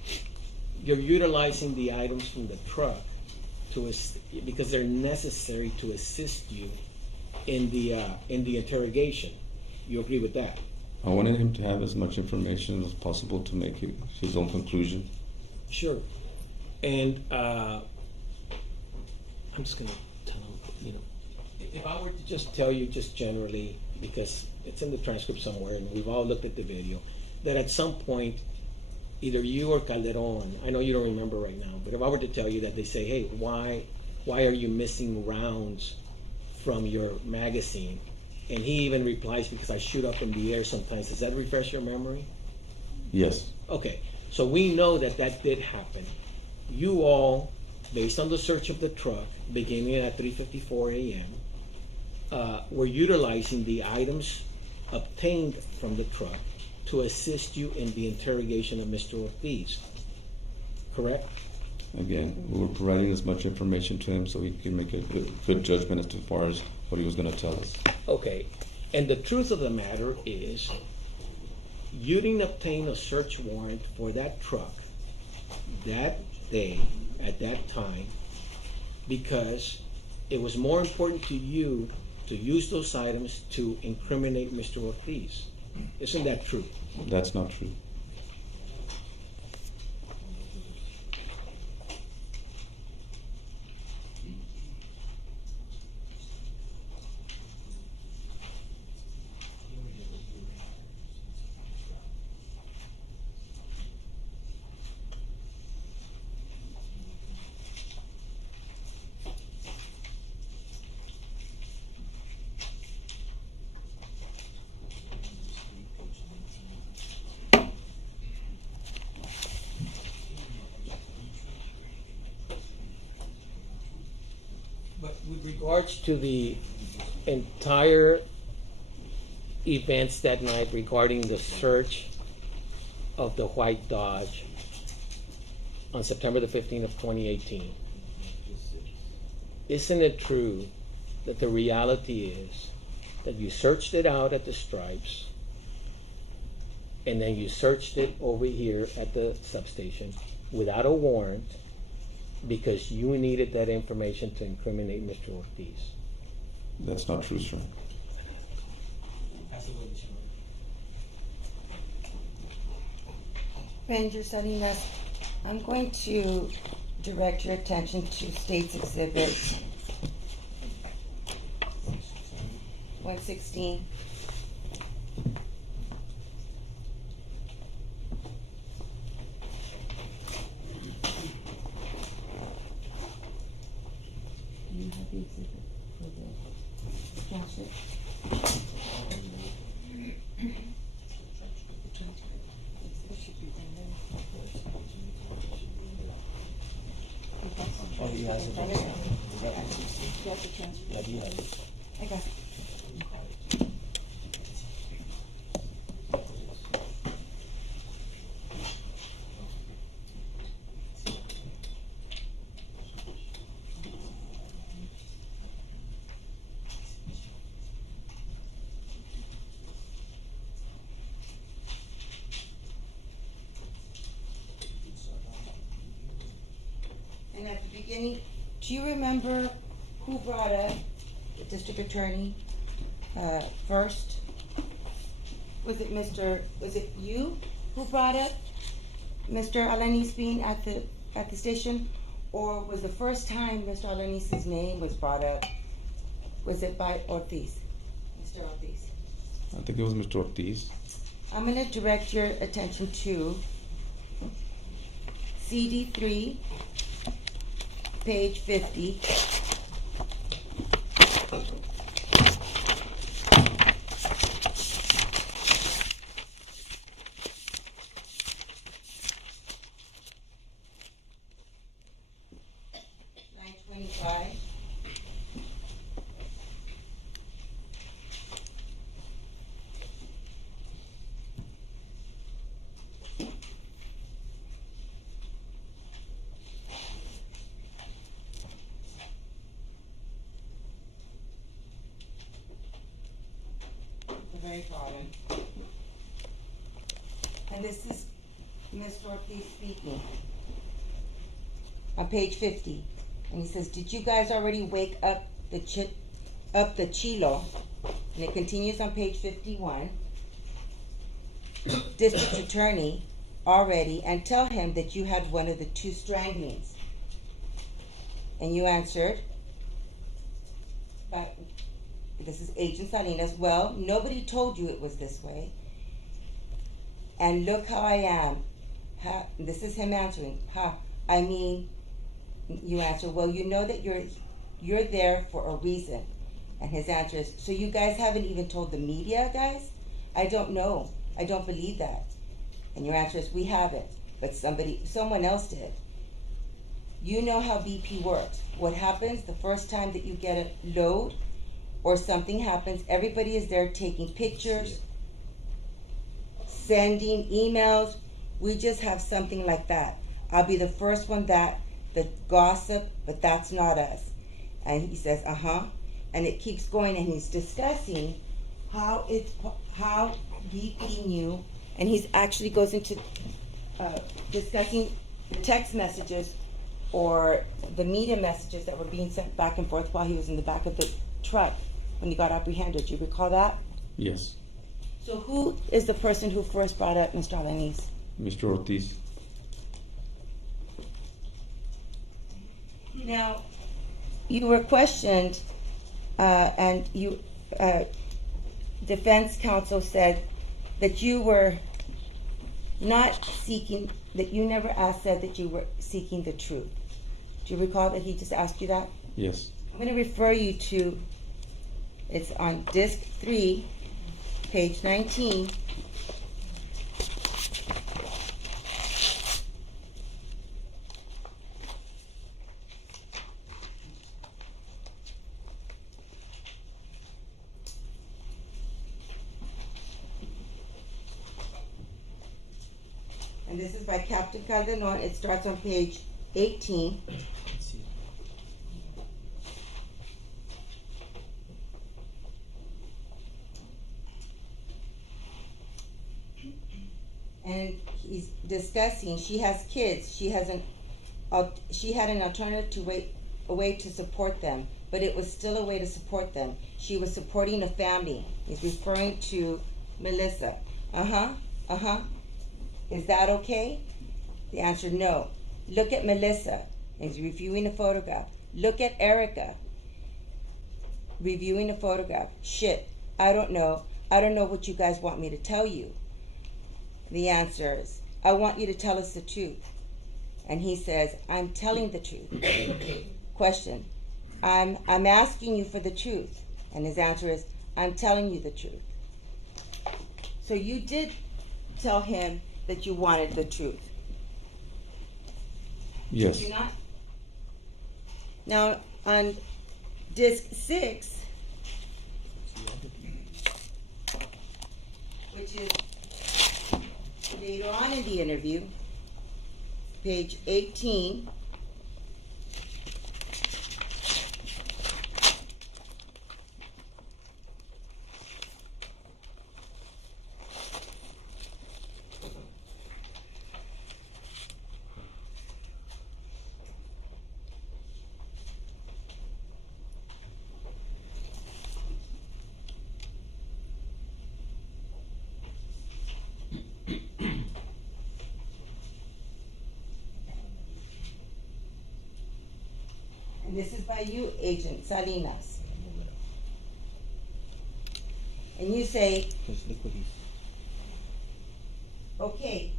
you're utilizing the items from the truck because they're necessary to assist you in the interrogation. You agree with that? I wanted him to have as much information as possible to make his own conclusion. Sure. And I'm just gonna tell him, if I were to just tell you just generally, because it's in the transcript somewhere and we've all looked at the video, that at some point, either you or Calderon, I know you don't remember right now, but if I were to tell you that they say, hey, why are you missing rounds from your magazine? And he even replies, because I shoot up in the air sometimes. Does that refresh your memory? Yes. Okay, so we know that did happen. You all, based on the search of the truck, beginning at 3:54 a.m., were utilizing the items obtained from the truck to assist you in the interrogation of Mr. Ortiz, correct? Again, we were providing as much information to him so he could make a good judgment as far as what he was going to tell us. Okay, and the truth of the matter is, you didn't obtain a search warrant for that truck that day, at that time, because it was more important to you to use those items to incriminate Mr. Ortiz. Isn't that true? That's not true. But with regards to the entire events that night regarding the search of the white Dodge on September the 15th of 2018, isn't it true that the reality is that you searched it out at the Stripes and then you searched it over here at the substation without a warrant because you needed that information to incriminate Mr. Ortiz? That's not true, sir. Ranger Salinas, I'm going to direct your attention to State's Exhibit 116. Do you have the exhibit for the transcript? Oh, he has it. You have the transfer. I got it. And at the beginning, do you remember who brought up the district attorney first? Was it you who brought up Mr. Alanis being at the station? Or was the first time Mr. Alanis's name was brought up, was it by Ortiz, Mr. Ortiz? I think it was Mr. Ortiz. I'm gonna direct your attention to CD3, page 50. Line 25. The very bottom. And this is Mr. Ortiz speaking. on page 50. And he says, did you guys already wake up the Chilo? And it continues on page 51. District attorney already, and tell him that you had one of the 2 stranglings. And you answered, this is Agent Salinas, well, nobody told you it was this way. And look how I am. This is him answering. I mean, you answer, well, you know that you're there for a reason. And his answer is, so you guys haven't even told the media, guys? I don't know. I don't believe that. And your answer is, we haven't, but someone else did. You know how BP works. What happens the first time that you get a load or something happens, everybody is there taking pictures, sending emails. We just have something like that. I'll be the first one that the gossip, but that's not us. And he says, and it keeps going, and he's discussing how BP knew, and he's actually goes into discussing the text messages or the media messages that were being sent back and forth while he was in the back of the truck when he got apprehended. Do you recall that? Yes. So who is the person who first brought up Mr. Alanis? Mr. Ortiz. Now, you were questioned, and you defense counsel said that you were not seeking, that you never said that you were seeking the truth. Do you recall that he just asked you that? Yes. I'm going to refer you to, it's on disc 3, page 19. And this is by Captain Calderon. It starts on page 18. And he's discussing, she has kids, she had an alternative a way to support them, but it was still a way to support them. She was supporting a family. He's referring to Melissa. Is that okay? The answer, no. Look at Melissa. He's reviewing a photograph. Look at Erica. Reviewing a photograph. Shit, I don't know. I don't know what you guys want me to tell you. The answer is, I want you to tell us the truth. And he says, I'm telling the truth. Question, I'm asking you for the truth. And his answer is, I'm telling you the truth. So you did tell him that you wanted the truth. Yes. Did you not? Now, on disc 6, which is later on in the interview, page 18, and this is by you, Agent Salinas. And you say, okay,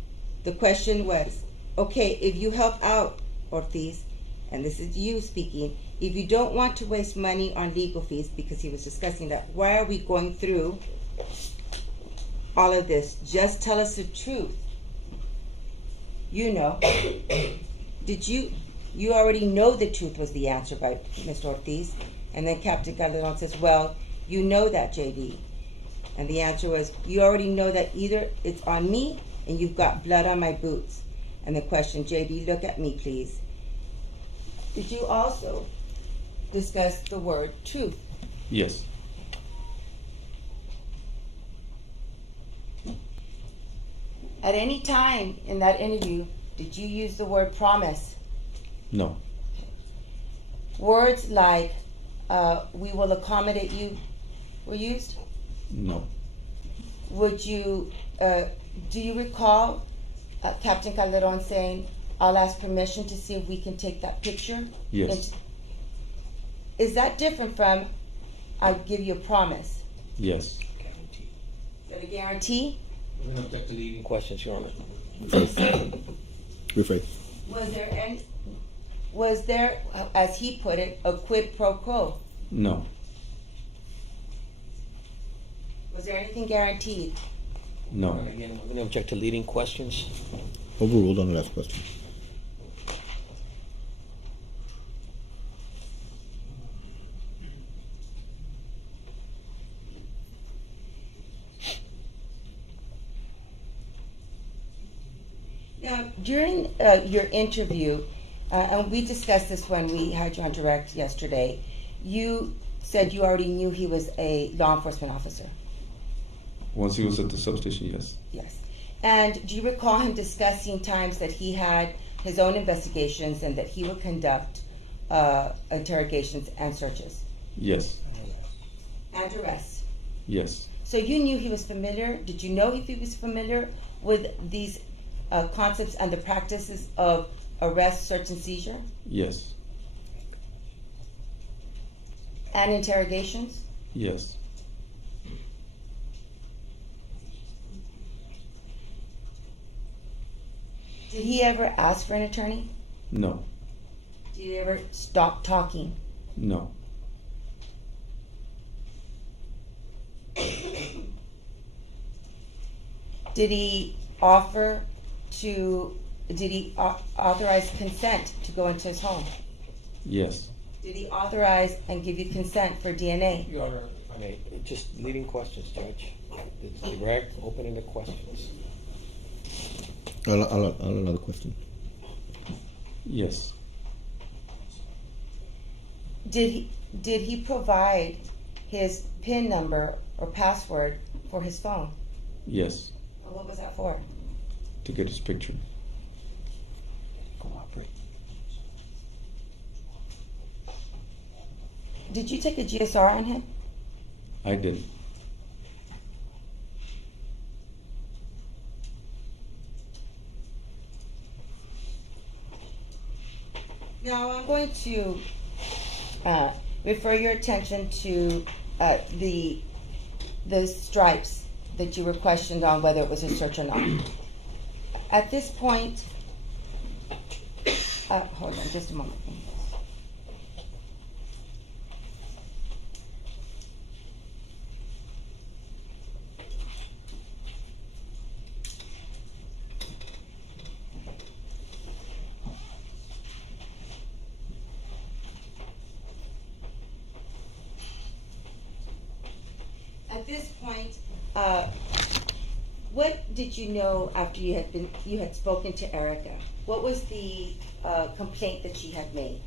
the question was, okay, if you help out, Ortiz, and this is you speaking, if you don't want to waste money on legal fees, because he was discussing that, why are we going through all of this? Just tell us the truth. You know. Did you already know the truth was the answer by Mr. Ortiz? And then Captain Calderon says, well, you know that, JD. And the answer was, you already know that either it's on me and you've got blood on my boots. And the question, JD, look at me, please. Did you also discuss the word truth? Yes. At any time in that interview, did you use the word promise? No. Words like, we will accommodate you were used? No. Would you, do you recall Captain Calderon saying, I'll ask permission to see if we can take that picture? Yes. Is that different from, I'll give you a promise? Yes. Is that a guarantee? We're gonna object to leading questions, Your Honor. Rephrase. Was there, as he put it, a quid pro quo? No. Was there anything guaranteed? No. Again, we're gonna object to leading questions. Overruled on the last question. Now, during your interview, and we discussed this when we had you on direct yesterday, you said you already knew he was a law enforcement officer. Once he was at the substation, yes. Yes. And do you recall him discussing times that he had his own investigations and that he would conduct interrogations and searches Yes. and arrests? Yes. So you knew he was familiar. Did you know if he was familiar with these concepts and the practices of arrest, search, and seizure Yes. and interrogations? Yes. Did he ever ask for an attorney? No. Did he ever stop talking? No. Did he authorize consent to go into his home? Yes. Did he authorize and give you consent for DNA? Your Honor, I mean, just leading questions, Judge. It's direct, open-ended questions. I'll another question. Yes. Did he provide his PIN number or password for his phone? Yes. What was that for? To get his picture. Cooperate. Did you take a GSR on him? I didn't. Now I'm going to refer your attention to the stripes that you were questioned on whether it was a search or not. At this point, hold on just a moment. At this point, what did you know after you had spoken to Erica? What was the complaint that she had made?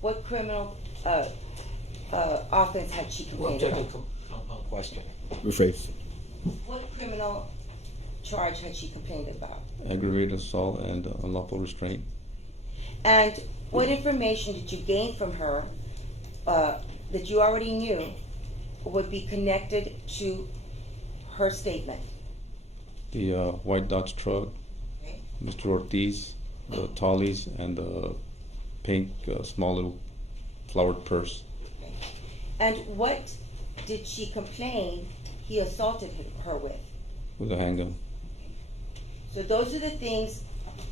What criminal offense had she We're complained objecting about? compound question. Rephrase. What criminal charge had she complained about? Aggravated assault and unlawful restraint. And what information did you gain from her that you already knew would be connected to her statement? The white Dodge truck, Okay. Mr. Ortiz, the tallies, and the pink small little flowered purse. And what did she complain he assaulted her with? With a handgun. So those are the things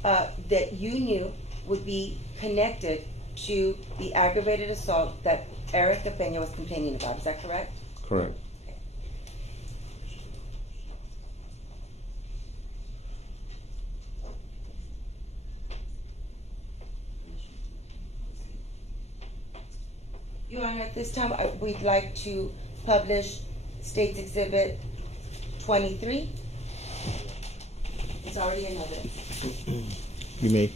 that you knew would be connected to the aggravated assault that Erica Peña was complaining about. Is that correct? Correct. Your Honor, at this time, we'd like to publish State's Exhibit 23. It's already in evidence. You may.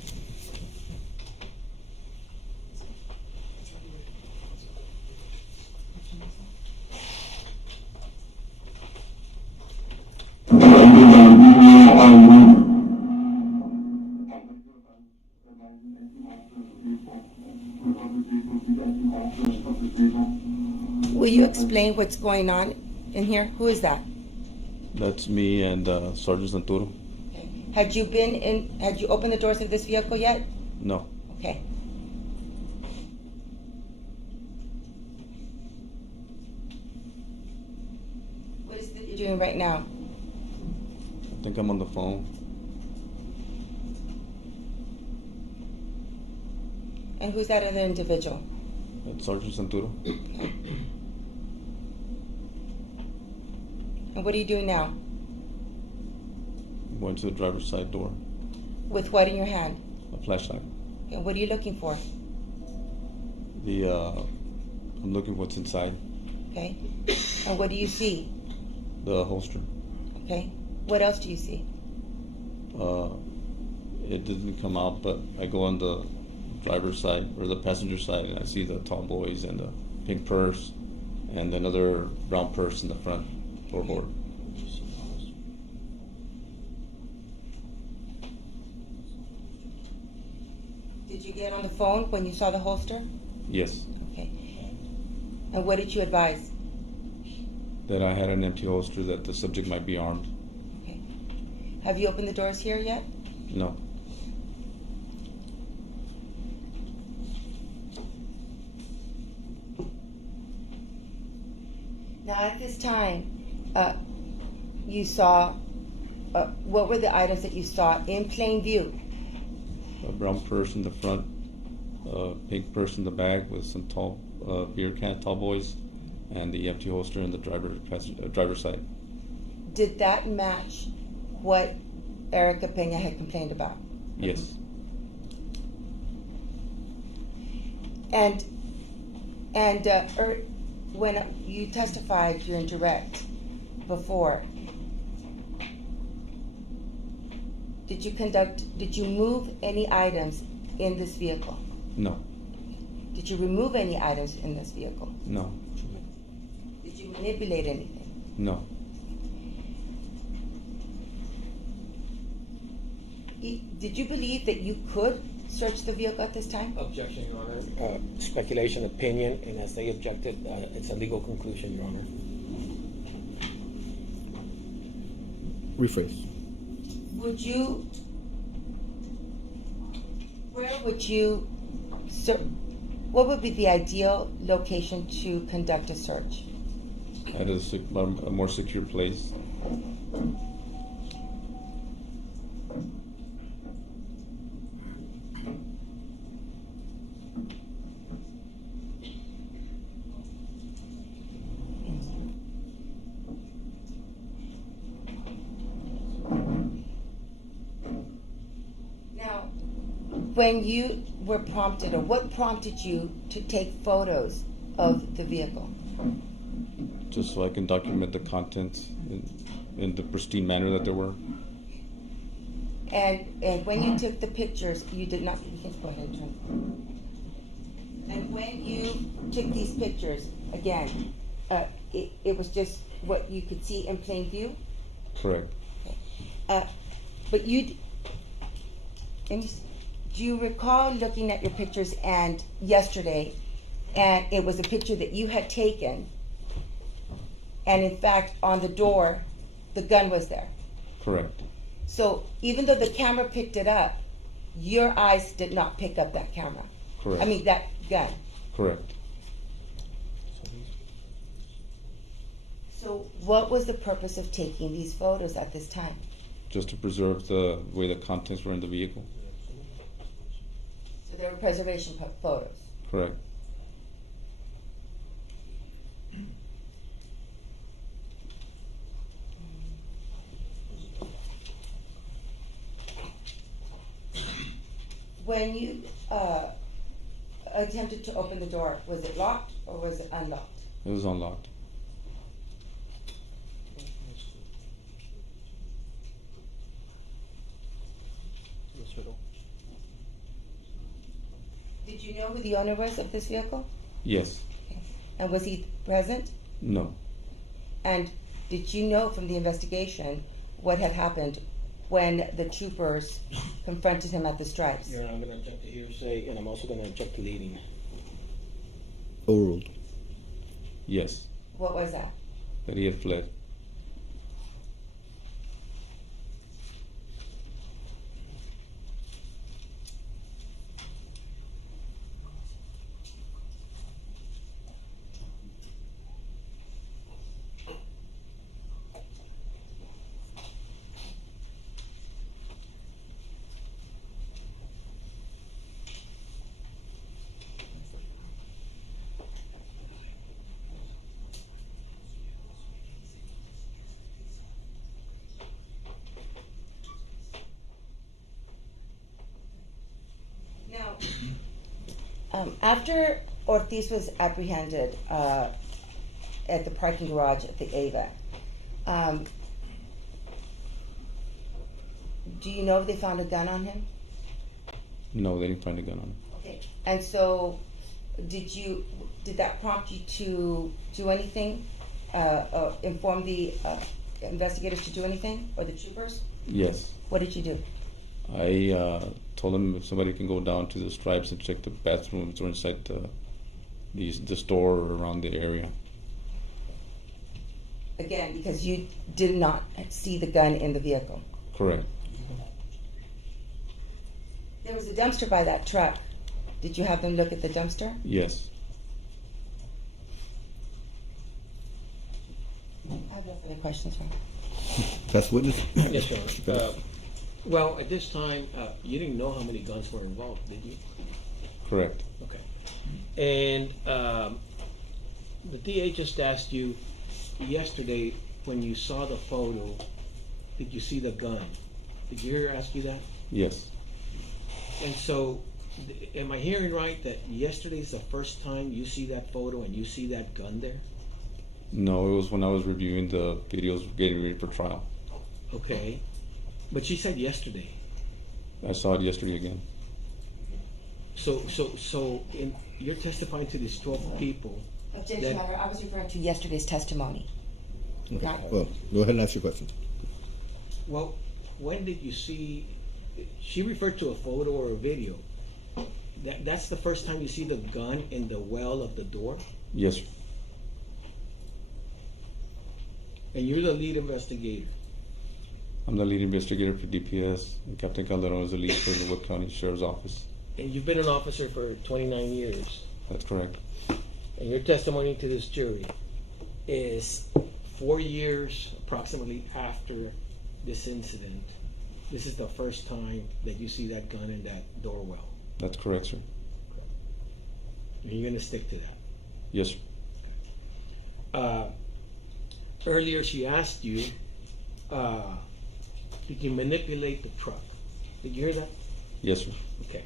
what's going on in here? Who is that? That's me and Sergeant Santuro. Had you opened the doors of this vehicle yet? No. Okay. What is it that you're doing right now? I think I'm on the phone. And who's that other individual? That's Sergeant Santuro. And what are you doing now? I'm going to the driver's side door. With what in your hand? A flashlight. And what are you looking for? I'm looking what's inside. Okay. And what do you see? The holster. Okay. What else do you see? It didn't come out, but I go on the driver's side or the passenger side, and I see the tall boys and the pink purse and another brown purse in the front floorboard. Did you get on the phone when you saw the holster? Yes. Okay. And what did you advise? That I had an empty holster, that the subject might be armed. Okay. Have you opened the doors here yet? No. Now at this time, you saw, what were the items that you saw in plain view? A brown purse in the front, a pink purse in the back with some tall beer can, tall boys, and the empty holster in the driver's side. Did that match what Erica Pena had complained about? Yes. And when you testified during direct before, did you move any items in this vehicle? No. Did you remove any items in this vehicle? No. Did you manipulate anything? No. Did you believe that you could search the vehicle at this time? Objection, Your Honor. Speculation, opinion, and as they objected, it's a legal conclusion, Your Honor. Rephrase. What would be the ideal location to conduct a search? At a more secure place. Now, when you were prompted, or what prompted you to take photos of the vehicle? Just so I can document the contents in the pristine manner that they were. And when you took the pictures, you did not. You can go ahead and turn. And when you took these pictures, again, it was just what you could see in plain view. Correct. But do you recall looking at your pictures and yesterday, and it was a picture that you had taken, and in fact on the door, the gun was there. Correct. So even though the camera picked it up, your eyes did not pick up that camera. Correct. I mean that gun. Correct. So what was the purpose of taking these photos at this time? Just to preserve the way the contents were in the vehicle. So they were preservation photos. Correct. When you attempted to open the door, was it locked or was it unlocked? It was unlocked. Did you know who the owner was of this vehicle? Yes. Okay. And was he present? No. And did you know from the investigation what had happened when the troopers confronted him at the stripes? Your Honor, I'm going to object to hearsay, and I'm also going to object to leading. Overruled. Yes. What was that? that he had fled. Now, after Ortiz was apprehended at the parking garage at the Ava, do you know if they found a gun on him? No, they didn't find a gun on him. Okay. And so, did that prompt you to do anything, or inform the investigators to do anything, or the troopers? Yes. What did you do? I told them if somebody can go down to the Stripes and check the bathrooms or inside the store or around the area. Again, because you did not see the gun in the vehicle. Correct. There was a dumpster by that truck. Did you have them look at the dumpster? Yes. I have no further questions, Ron. Past witness? Yes, Your Honor. Well, at this time, you didn't know how many guns were involved, did you? Correct. Okay. And the DA just asked you yesterday when you saw the photo, did you see the gun? Did you hear her ask you that? Yes. And so, am I hearing right that yesterday's the first time you see that photo and you see that gun there? No, it was when I was reviewing the videos getting ready for trial. Okay. But she said yesterday. I saw it yesterday again. So you're testifying to these 12 people. Judge That- Matter, I was referring to yesterday's testimony. Okay. Not- Well, go ahead and ask your question. Well, when did you see? She referred to a photo or a video. That's the first time you see the gun in the well of the door, Yes, sir. and you're the lead investigator. I'm the lead investigator for DPS, and Captain Calderon is the lead for the Webb County Sheriff's Office. And you've been an officer for 29 years. That's correct. And your testimony to this jury is 4 years approximately after this incident. This is the first time that you see that gun in that door well. That's correct, sir. And you're going to stick to that. Yes, sir. Earlier she asked you, did you manipulate the truck? Did you hear that? Yes, sir. Okay.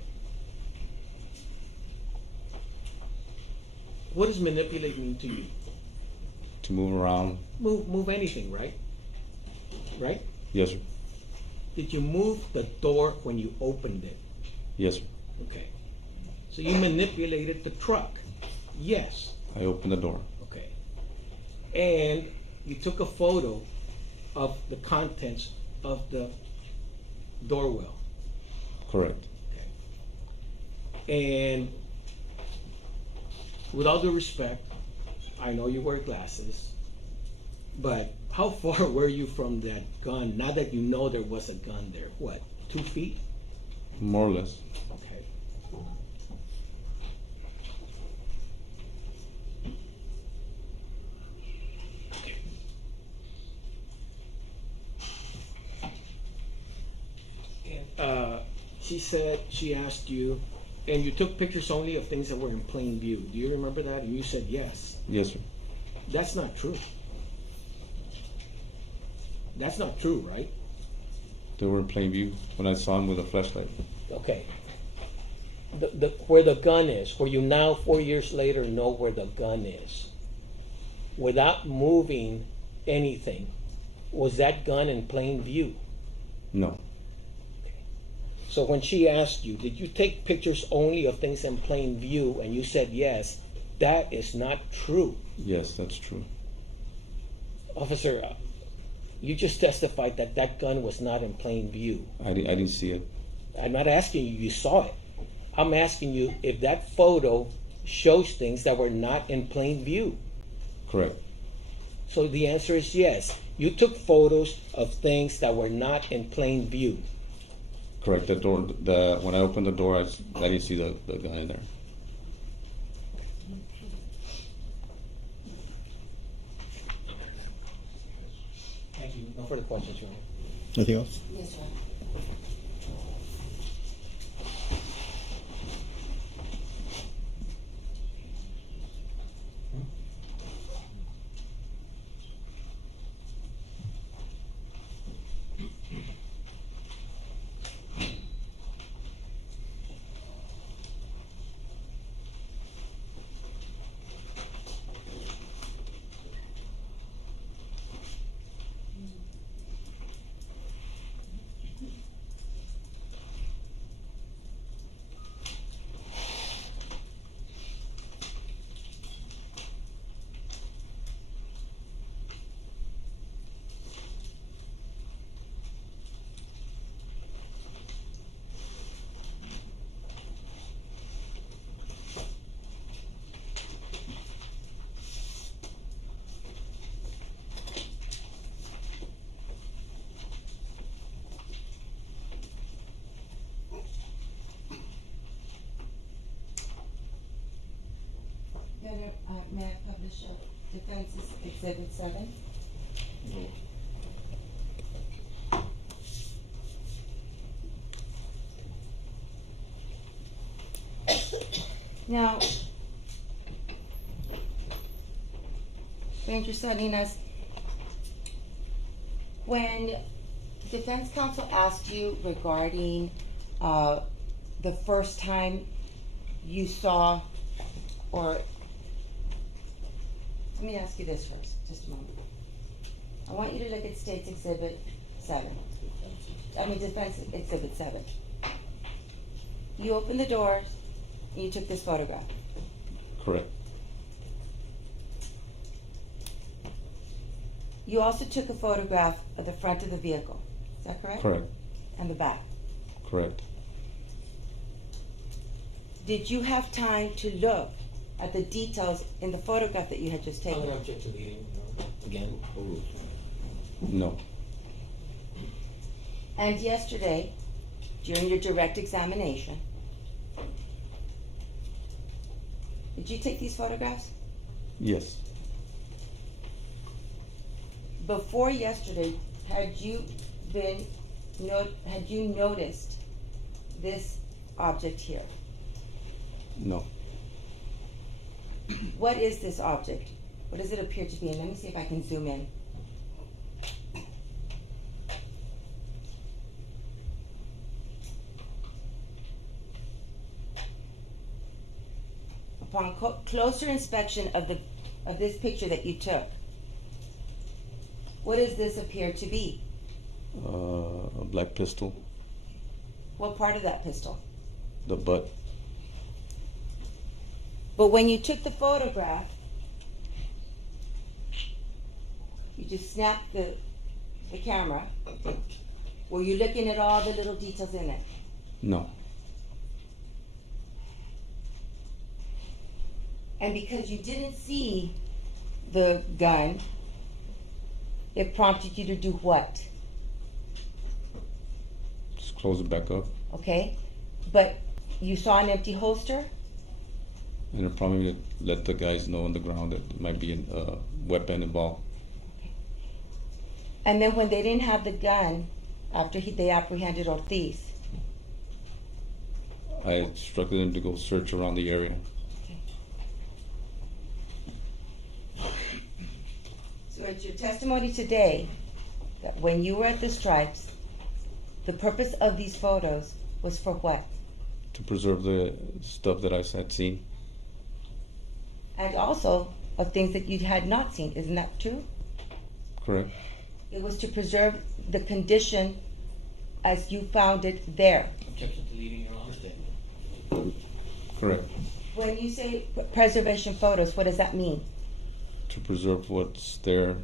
What does manipulate mean to you? To move around. Move anything, right? Right? Yes, sir. Did you move the door when you opened it? Yes, sir. Okay. So you manipulated the truck? Yes. I opened the door. Okay. And you took a photo of the contents of the door well? Correct. And with all due respect, I know you wear glasses, but how far were you from that gun? Now that you know there was a gun there, what, 2 feet? More or less. Okay. She said, she asked you, and you took pictures only of things that were in plain view. Do you remember that? And you said yes. Yes, sir. That's not true. That's not true, right? They were in plain view when I saw him with a flashlight. Okay. Where the gun is, where you now 4 years later know where the gun is, without moving anything, was that gun in plain view? No. So when she asked you, did you take pictures only of things in plain view, and you said yes, that is not true. Yes, that's true. Officer, you just testified that that gun was not in plain view. I didn't see it. I'm not asking you, you saw it. I'm asking you if that photo shows things that were not in plain view. Correct. So the answer is yes. You took photos of things that were not in plain view. Correct. When I opened the door, I didn't see the gun in there. Thank you. No further questions, Your Honor. Anything else? Yes, sir. May I publish a defense exhibit 7? Now, Ranger Salinas, when defense counsel asked you regarding the first time you saw, or let me ask you this first, just a moment. I want you to look at State's Exhibit 7. Defense Exhibit 7. You opened the doors, and you took this photograph. Correct. You also took a photograph of the front of the vehicle. Is that correct? Correct. And the back. Correct. Did you have time to look at the details in the photograph that you had just taken? I'm going to object to leading again. No. And yesterday, during your direct examination, did you take these photographs? Yes. Before yesterday, had you noticed this object here? No. What is this object? What does it appear to be? And let me see if I can zoom in. Upon closer inspection of this picture that you took, what does this appear to be? A black pistol. What part of that pistol? The butt. But when you took the photograph, you just snapped the camera. Were you looking at all the little details in it? No. And because you didn't see the gun, it prompted you to do what? Just close it back up. Okay? But you saw an empty holster? And it probably let the guys know on the ground that there might be a weapon involved. Okay. And then when they didn't have the gun, after they apprehended Ortiz, I instructed them to go search around the area. so it's your testimony today that when you were at the Stripes, the purpose of these photos was for what? To preserve the stuff that I had seen. And also of things that you had not seen. Isn't that true? Correct. It was to preserve the condition as you found it there. Objection to leading, Your Honor. Correct. When you say preservation photos, what does that mean? To preserve what's there.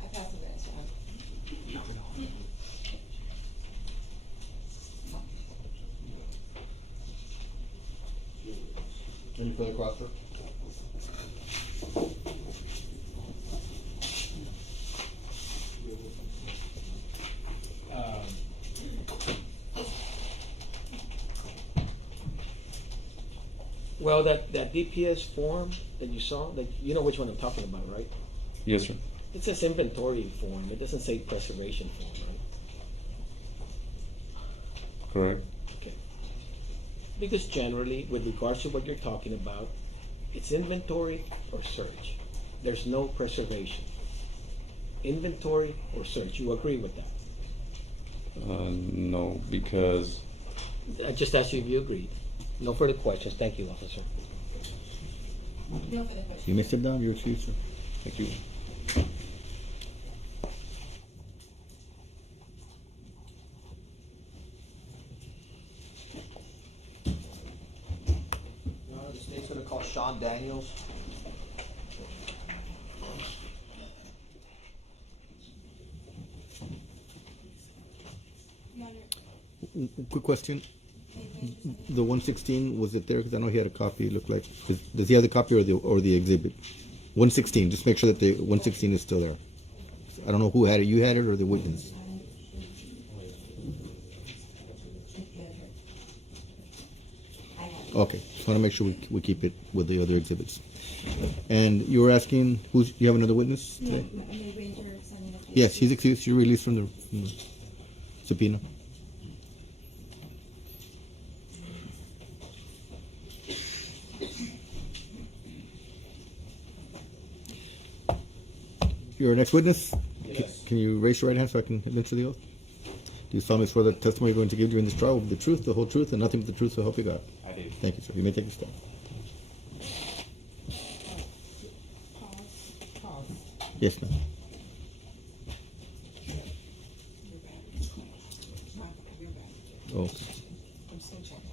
I pass the rest, Your Honor. Any further cross-check? Well, that DPS form that you saw, that you know which one I'm talking about, right? Yes, sir. It says inventory form. It doesn't say preservation form, right? Correct. Okay. Because generally, with regards to what you're talking about, it's inventory or search. There's no preservation. Inventory or search. You agree with that? No, because I just asked you if you agreed. No further questions. Thank you, officer. No further questions. You may step down. You're excused, sir. thank you. The state's gonna call Sean Daniels. Quick question. The 116, was it there? Because I know he had a copy. It looked like. Does he have the copy or the exhibit? 116. Just make sure that the 116 is still there. I don't know who had it. You had it or the witness? Okay. Just want to make sure we keep it with the other exhibits. And you were asking, you have another witness? No, today? Ranger Salinas. Yes, he's excused. You're released from the subpoena. Your next witness? Yes. Can you raise your right hand so I can administer the oath? Do you solemnly swear that the testimony you're going to give during this trial will be the truth, the whole truth, and nothing but the truth, so help you God? I do. Thank you, sir. You may take a stand. Pause. Yes, ma'am. Oh, I'm still checking.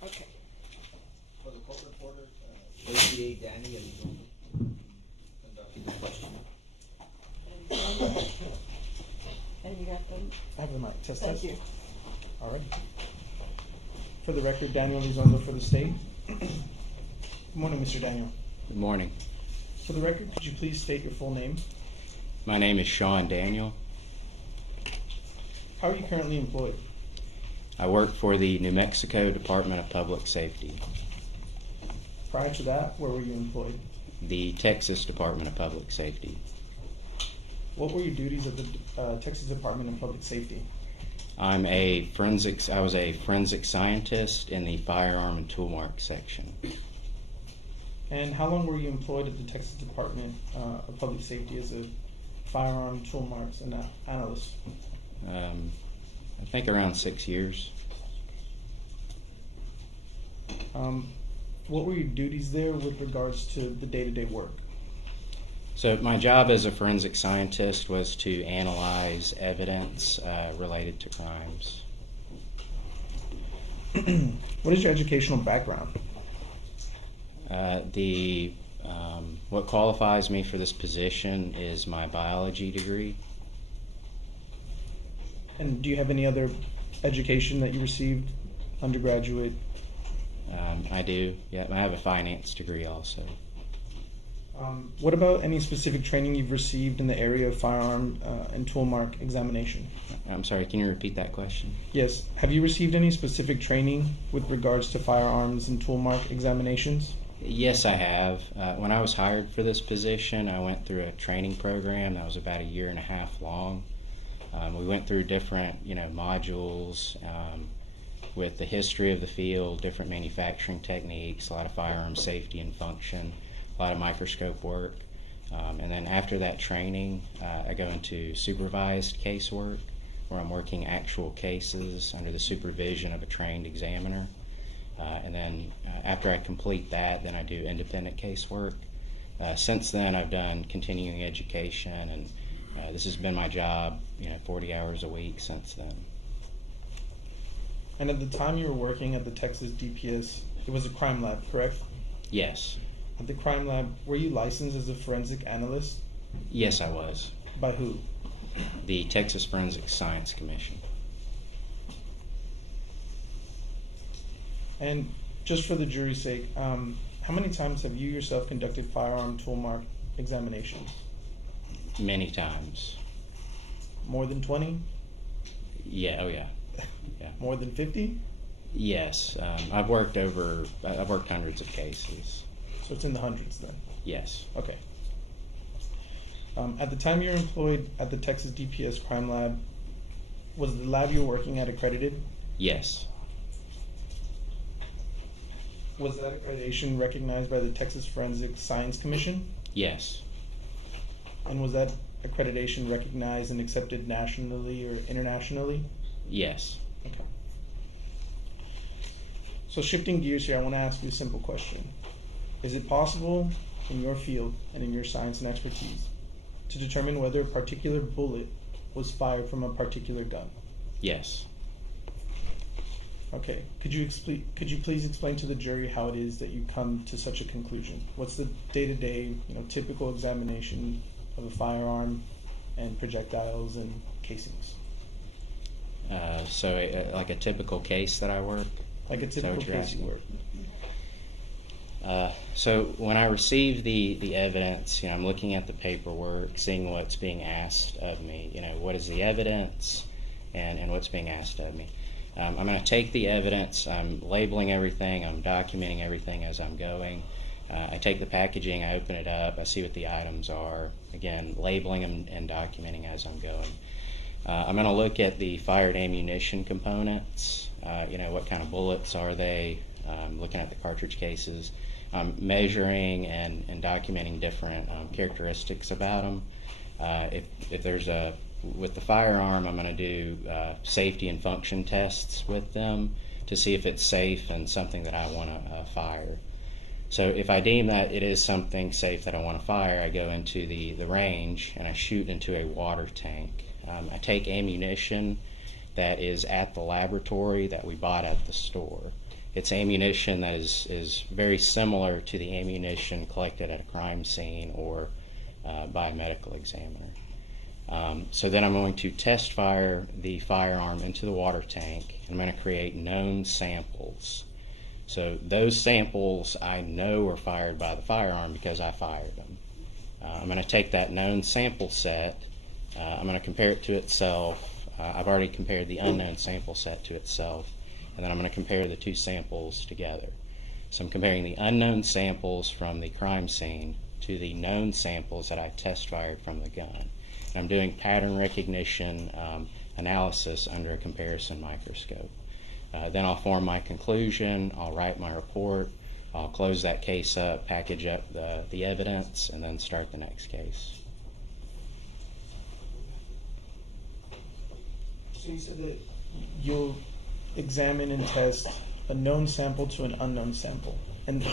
Okay. For the court reporter, ACA Danny Elizondo, conducting the question. And you got them? I have the mic. Test Thank test. you. All right. For the record, Daniel Elizondo for the state. Good morning, Mr. Daniel. Good morning. For the record, could you please state your full name? My name is Sean Daniel. How are you currently employed? I work for the New Mexico Department of Public Safety, Prior to that, where were you employed? the Texas Department of Public Safety. What were your duties at the Texas Department of Public Safety? I was a forensic scientist in the Firearm and Toolmarks section. And how long were you employed at the Texas Department of Public Safety as a firearm, toolmarks, and analyst? I think around 6 years. What were your duties there with regards to the day-to-day work? So my job as a forensic scientist was to analyze evidence related to crimes. What is your educational background? What qualifies me for this position is my biology degree. And do you have any other education that you received, undergraduate? I do. Yeah, I have a finance degree also. What about any specific training you've received in the area of firearm and toolmark examination? I'm sorry, can you repeat that question? Yes. Have you received any specific training with regards to firearms and toolmark examinations? Yes, I have. When I was hired for this position, I went through a training program that was about 1.5 years long. We went through different, modules with the history of the field, different manufacturing techniques, a lot of firearm safety and function, a lot of microscope work. And then after that training, I go into supervised casework, where I'm working actual cases under the supervision of a trained examiner. And then after I complete that, then I do independent casework. Since then, I've done continuing education and This has been my job, 40 hours a week since then. And at the time you were working at the Texas DPS, it was a crime lab, correct? Yes. At the crime lab, were you licensed as a forensic analyst? Yes, I was. By who? The Texas Forensic Science Commission. And just for the jury's sake, how many times have you yourself conducted firearm toolmark examinations? Many times. More than 20? Yeah, oh yeah. Yeah. More than 50? Yes. I've worked hundreds of cases. So it's in the hundreds then? Yes. Okay. At the time you were employed at the Texas DPS crime lab, was the lab you were working at accredited? Yes. Was that accreditation recognized by the Texas Forensic Science Commission? Yes. And was that accreditation recognized and accepted nationally or internationally? Yes. Okay. So shifting gears here, I want to ask you a simple question. Is it possible in your field and in your science and expertise to determine whether a particular bullet was fired from a particular gun? Yes. Okay. Could you please explain to the jury how it is that you come to such a conclusion? What's the day-to-day, typical examination of a firearm and projectiles and casings? Like a typical case that I work? Like a typical case you work. So when I receive the evidence, I'm looking at the paperwork, seeing what's being asked of me. What is the evidence and what's being asked of me. I'm going to take the evidence, I'm labeling everything, I'm documenting everything as I'm going. I take the packaging, I open it up, I see what the items are, again, labeling them and documenting as I'm going. I'm going to look at the fired ammunition components, what kind of bullets are they, looking at the cartridge cases, measuring and documenting different characteristics about them. If there's with the firearm, I'm going to do safety and function tests with them to see if it's safe and something that I want to fire. So if I deem that it is something safe that I want to fire, I go into the range and I shoot into a water tank. I take ammunition that is at the laboratory that we bought at the store. It's ammunition that is very similar to the ammunition collected at a crime scene or by a medical examiner. So then I'm going to test fire the firearm into the water tank. I'm going to create known samples. So those samples I know were fired by the firearm because I fired them. I'm going to take that known sample set, I'm going to compare it to itself. I've already compared the unknown sample set to itself, and then I'm going to compare the two samples together. So I'm comparing the unknown samples from the crime scene to the known samples that I test fired from the gun. I'm doing pattern recognition analysis under a comparison microscope. Then I'll form my conclusion, I'll write my report, I'll close that case up, package up the evidence, and then start the next case. So you said that you'll examine and test a known sample to an unknown sample. And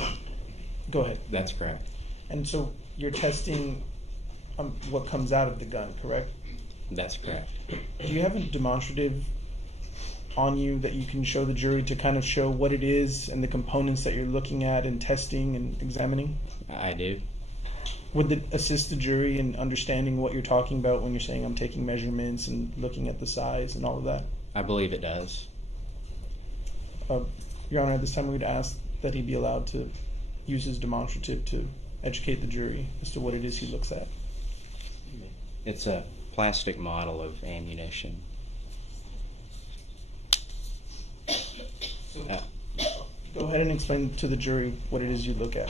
go ahead. That's correct. And so you're testing what comes out of the gun, correct? That's correct. Do you have a demonstrative on you that you can show the jury to kind of show what it is and the components that you're looking at and testing and examining? I do. Would it assist the jury in understanding what you're talking about when you're saying I'm taking measurements and looking at the size and all of that? I believe it does. Your Honor, at this time we would ask that he be allowed to use his demonstrative to educate the jury as to what it is he looks at. It's a plastic model of ammunition. Go ahead and explain to the jury what it is you look at.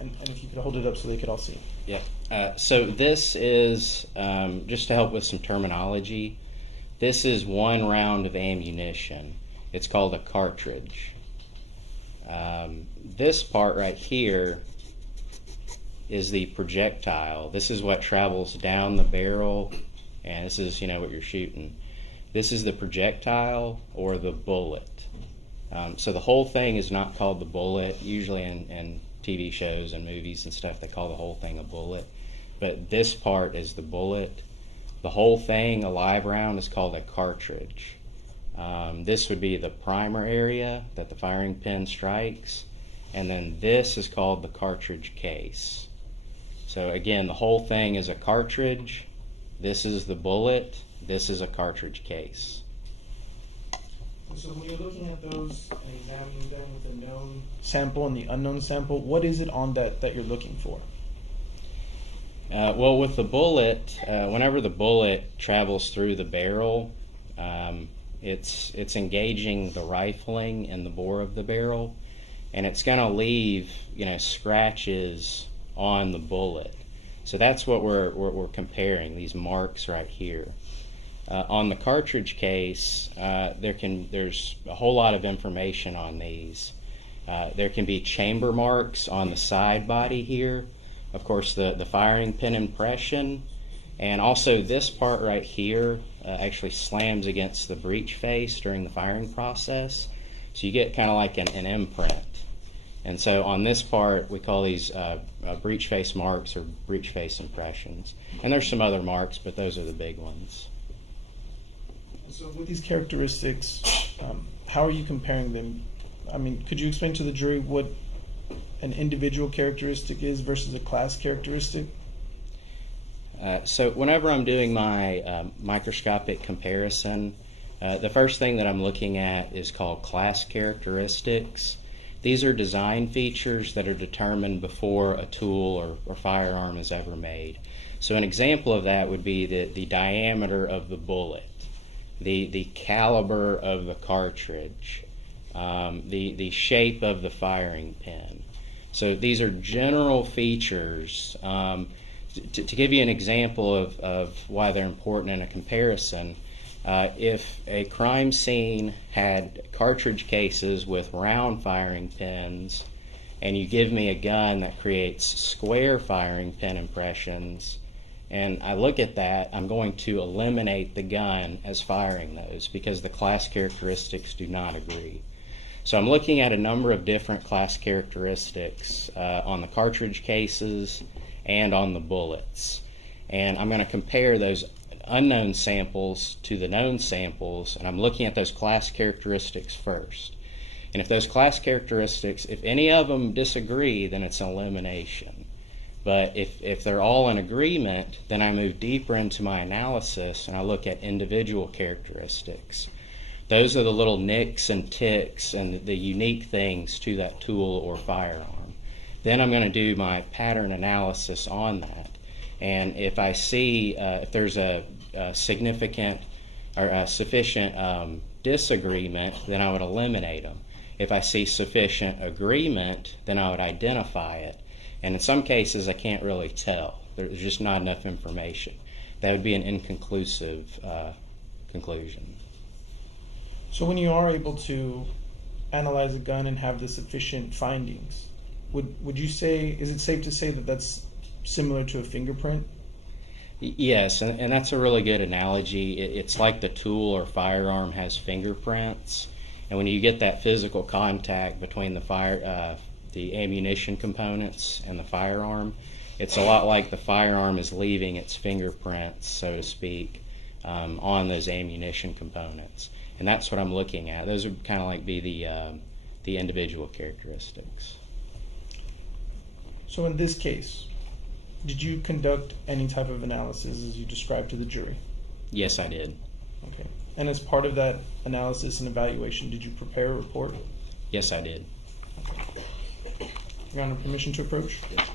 And if you could hold it up so they could all see. Yeah. So this is, just to help with some terminology, this is one round of ammunition. It's called a cartridge. This part right here is the projectile. This is what travels down the barrel, and this is, what you're shooting. This is the projectile or the bullet. So the whole thing is not called the bullet. Usually in TV shows and movies and stuff, they call the whole thing a bullet. but this part is the bullet. The whole thing, a live round, is called a cartridge. This would be the primer area that the firing pin strikes, and then this is called the cartridge case. So again, the whole thing is a cartridge. This is the bullet. This is a cartridge case. So when you're looking at those and examining them with the known sample and the unknown sample, what is it on that you're looking for? Well, with the bullet, whenever the bullet travels through the barrel, it's engaging the rifling and the bore of the barrel, and it's going to leave, scratches on the bullet. So that's what we're comparing, these marks right here. On the cartridge case, there's a whole lot of information on these. There can be chamber marks on the side body here. Of course, the firing pin impression, and also this part right here actually slams against the breech face during the firing process. So you get kind of like an imprint. And so on this part, we call these breech face marks or breech face impressions. And there's some other marks, but those are the big ones. So with these characteristics, how are you comparing them? I mean, could you explain to the jury what an individual characteristic is versus a class characteristic? So whenever I'm doing my microscopic comparison, the first thing that I'm looking at is called class characteristics. These are design features that are determined before a tool or firearm is ever made. So an example of that would be the diameter of the bullet, the caliber of the cartridge, the shape of the firing pin. So these are general features. To give you an example of why they're important in a comparison, if a crime scene had cartridge cases with round firing pins, and you give me a gun that creates square firing pin impressions, and I look at that, I'm going to eliminate the gun as firing those because the class characteristics do not agree. So I'm looking at a number of different class characteristics on the cartridge cases and on the bullets. And I'm going to compare those unknown samples to the known samples, and I'm looking at those class characteristics first. And if those class characteristics, if any of them disagree, then it's an elimination. But if they're all in agreement, then I move deeper into my analysis and I look at individual characteristics. Those are the little nicks and ticks and the unique things to that tool or firearm. Then I'm going to do my pattern analysis on that. And if I see if there's a significant or a sufficient disagreement, then I would eliminate them. If I see sufficient agreement, then I would identify it. And in some cases, I can't really tell. There's just not enough information. That would be an inconclusive conclusion. So when you are able to analyze a gun and have the sufficient findings, would you say, is it safe to say that that's similar to a fingerprint? Yes, and that's a really good analogy. It's like the tool or firearm has fingerprints, and when you get that physical contact between the ammunition components and the firearm, it's a lot like the firearm is leaving its fingerprints, so to speak, on those ammunition components. And that's what I'm looking at. Those would kind of like be the individual characteristics. So in this case, did you conduct any type of analysis as you described to the jury? Yes, I did. Okay. And as part of that analysis and evaluation, did you prepare a report? Yes, I did. Your Honor, permission to approach? Yes.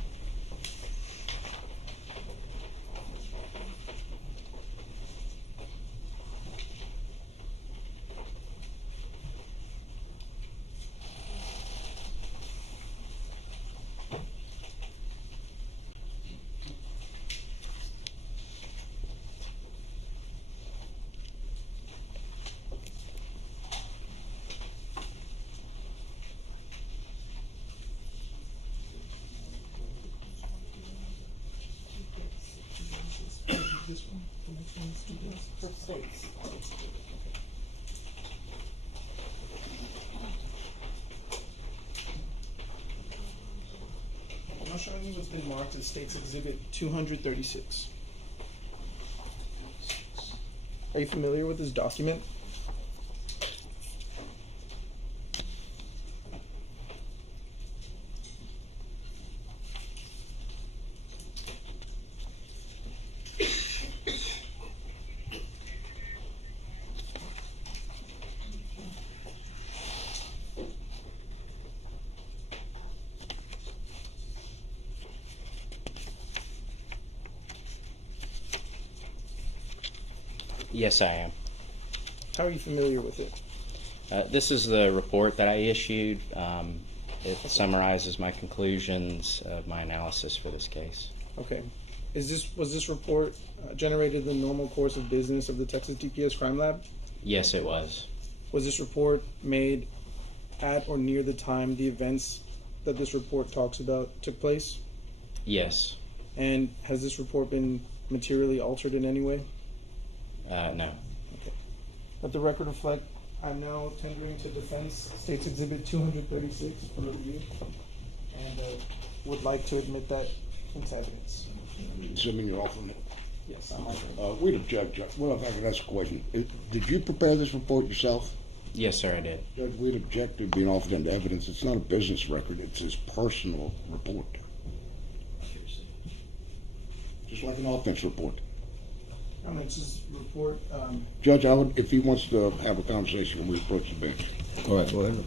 No, sure. showing you what's been marked as State's Exhibit 236. Are you familiar with this document? Yes, I am. How are you familiar with it? This is the report that I issued. It summarizes my conclusions of my analysis for this case. Okay. Was this report generated in the normal course of business of the Texas DPS Crime Lab? Yes, it was. Was this report made at or near the time the events that this report talks about took place? Yes. And has this report been materially altered in any way? No. Okay. Let the record reflect, I'm now tendering to defense State's Exhibit 236 for review, and would like to admit that into evidence. Assuming you're offering it. Yes, I'm offering. We'd object, Judge. Well, if I could ask a question. Did you prepare this report yourself? Yes, sir, I did. Judge, we'd object to being offered into evidence. It's not a business record. It's his personal report. Just like an offense report. I mean, it's his report. Judge, I would, if he wants to have a conversation, we approach the bench. All right, go ahead.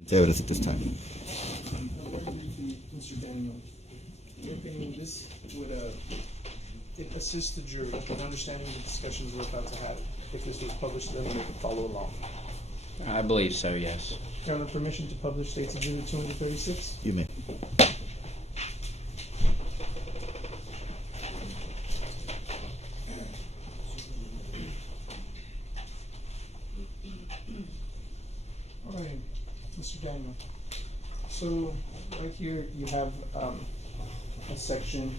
Into evidence at this time. Mr. Daniel, in your opinion, this would it assist the jury in understanding the discussions we're about to have if this was published, then they could follow along. I believe so, yes. Your Honor, permission to publish State's Exhibit 236? You may. All right, Mr. Daniel. So right here you have a section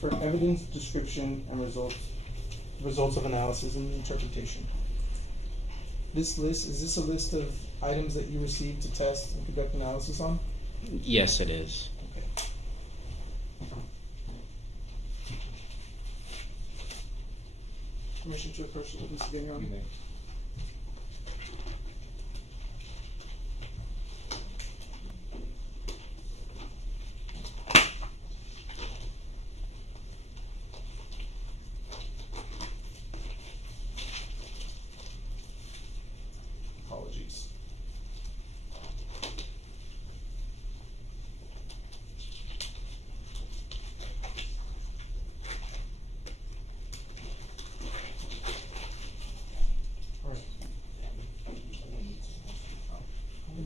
for evidence, description, and results of analysis and interpretation. This list, is this a list of items that you received to test and conduct analysis on? Yes, it is. Okay. Permission to approach the witness again, Your Honor? Apologies. All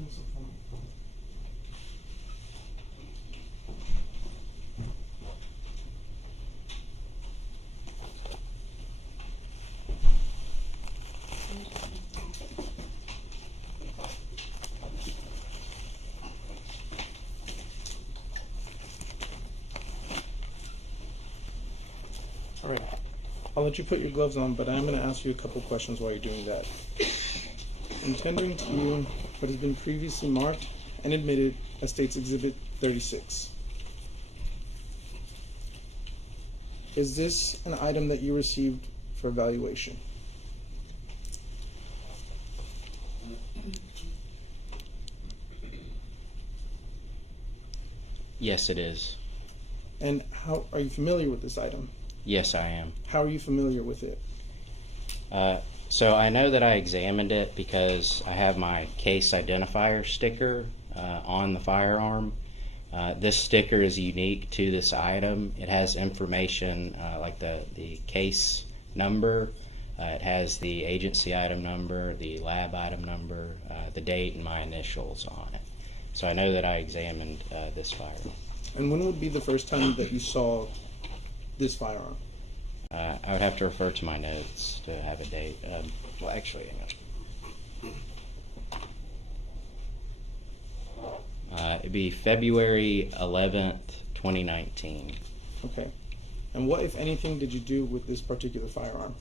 right. I'll let you put your gloves on, but I'm going to ask you a couple questions while you're doing that. I'm tendering to you what has been previously marked and admitted as State's Exhibit 36. Is this an item that you received for evaluation? Yes, it is. And how are you familiar with this item? Yes, I am. How are you familiar with it? So I know that I examined it because I have my case identifier sticker on the firearm. This sticker is unique to this item. It has information like the case number. It has the agency item number, the lab item number, the date, and my initials on it. So I know that I examined this firearm. And when would be the first time that you saw this firearm? I would have to refer to my notes to have a date. Well, actually, hang on. It'd be February 11th, 2019. Okay. And what, if anything, did you do with this particular firearm?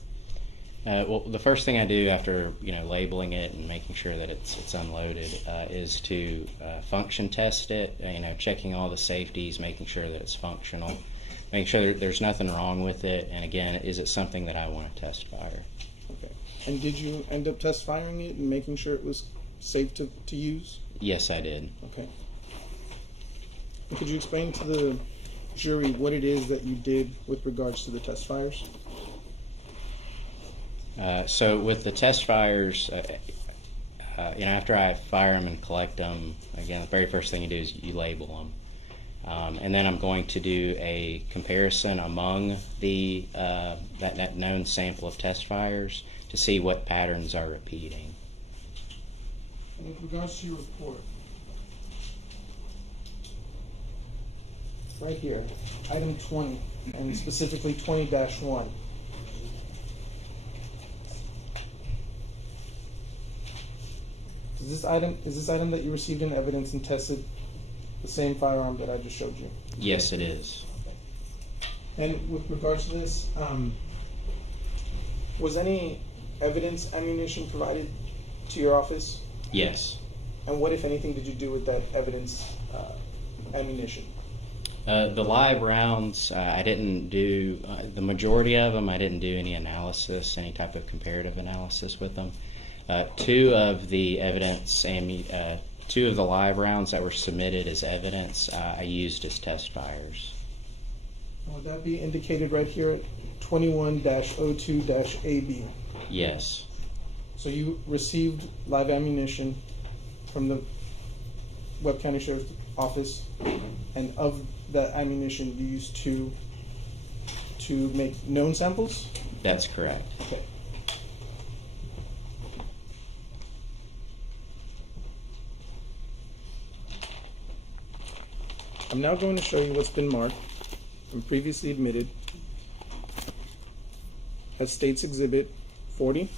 Well, the first thing I do after labeling it and making sure that it's unloaded is to function test it. Checking all the safeties, making sure that it's functional, making sure that there's nothing wrong with it. And again, is it something that I want to test fire? Okay. And did you end up test firing it and making sure it was safe to use? Yes, I did. Okay. And could you explain to the jury what it is that you did with regards to the test fires? So with the test fires, after I fire them and collect them, again, the very first thing you do is you label them. And then I'm going to do a comparison among the that known sample of test fires to see what patterns are repeating. And with regards to your report, right here, item 20, and specifically 20-1. Is this item that you received in evidence and tested the same firearm that I just showed you? Yes, it is. And with regards to this, was any evidence ammunition provided to your office? Yes. And what, if anything, did you do with that evidence ammunition? The live rounds, I didn't do, the majority of them, I didn't do any analysis, any type of comparative analysis with them. Two of the live rounds that were submitted as evidence, I used as test fires. Would that be indicated right here at 21-02-AB? Yes. So you received live ammunition from the Webb County Sheriff's Office, and of that ammunition you used to make known samples? That's correct. Okay. I'm now going to show you what's been marked and previously admitted as State's Exhibit 40,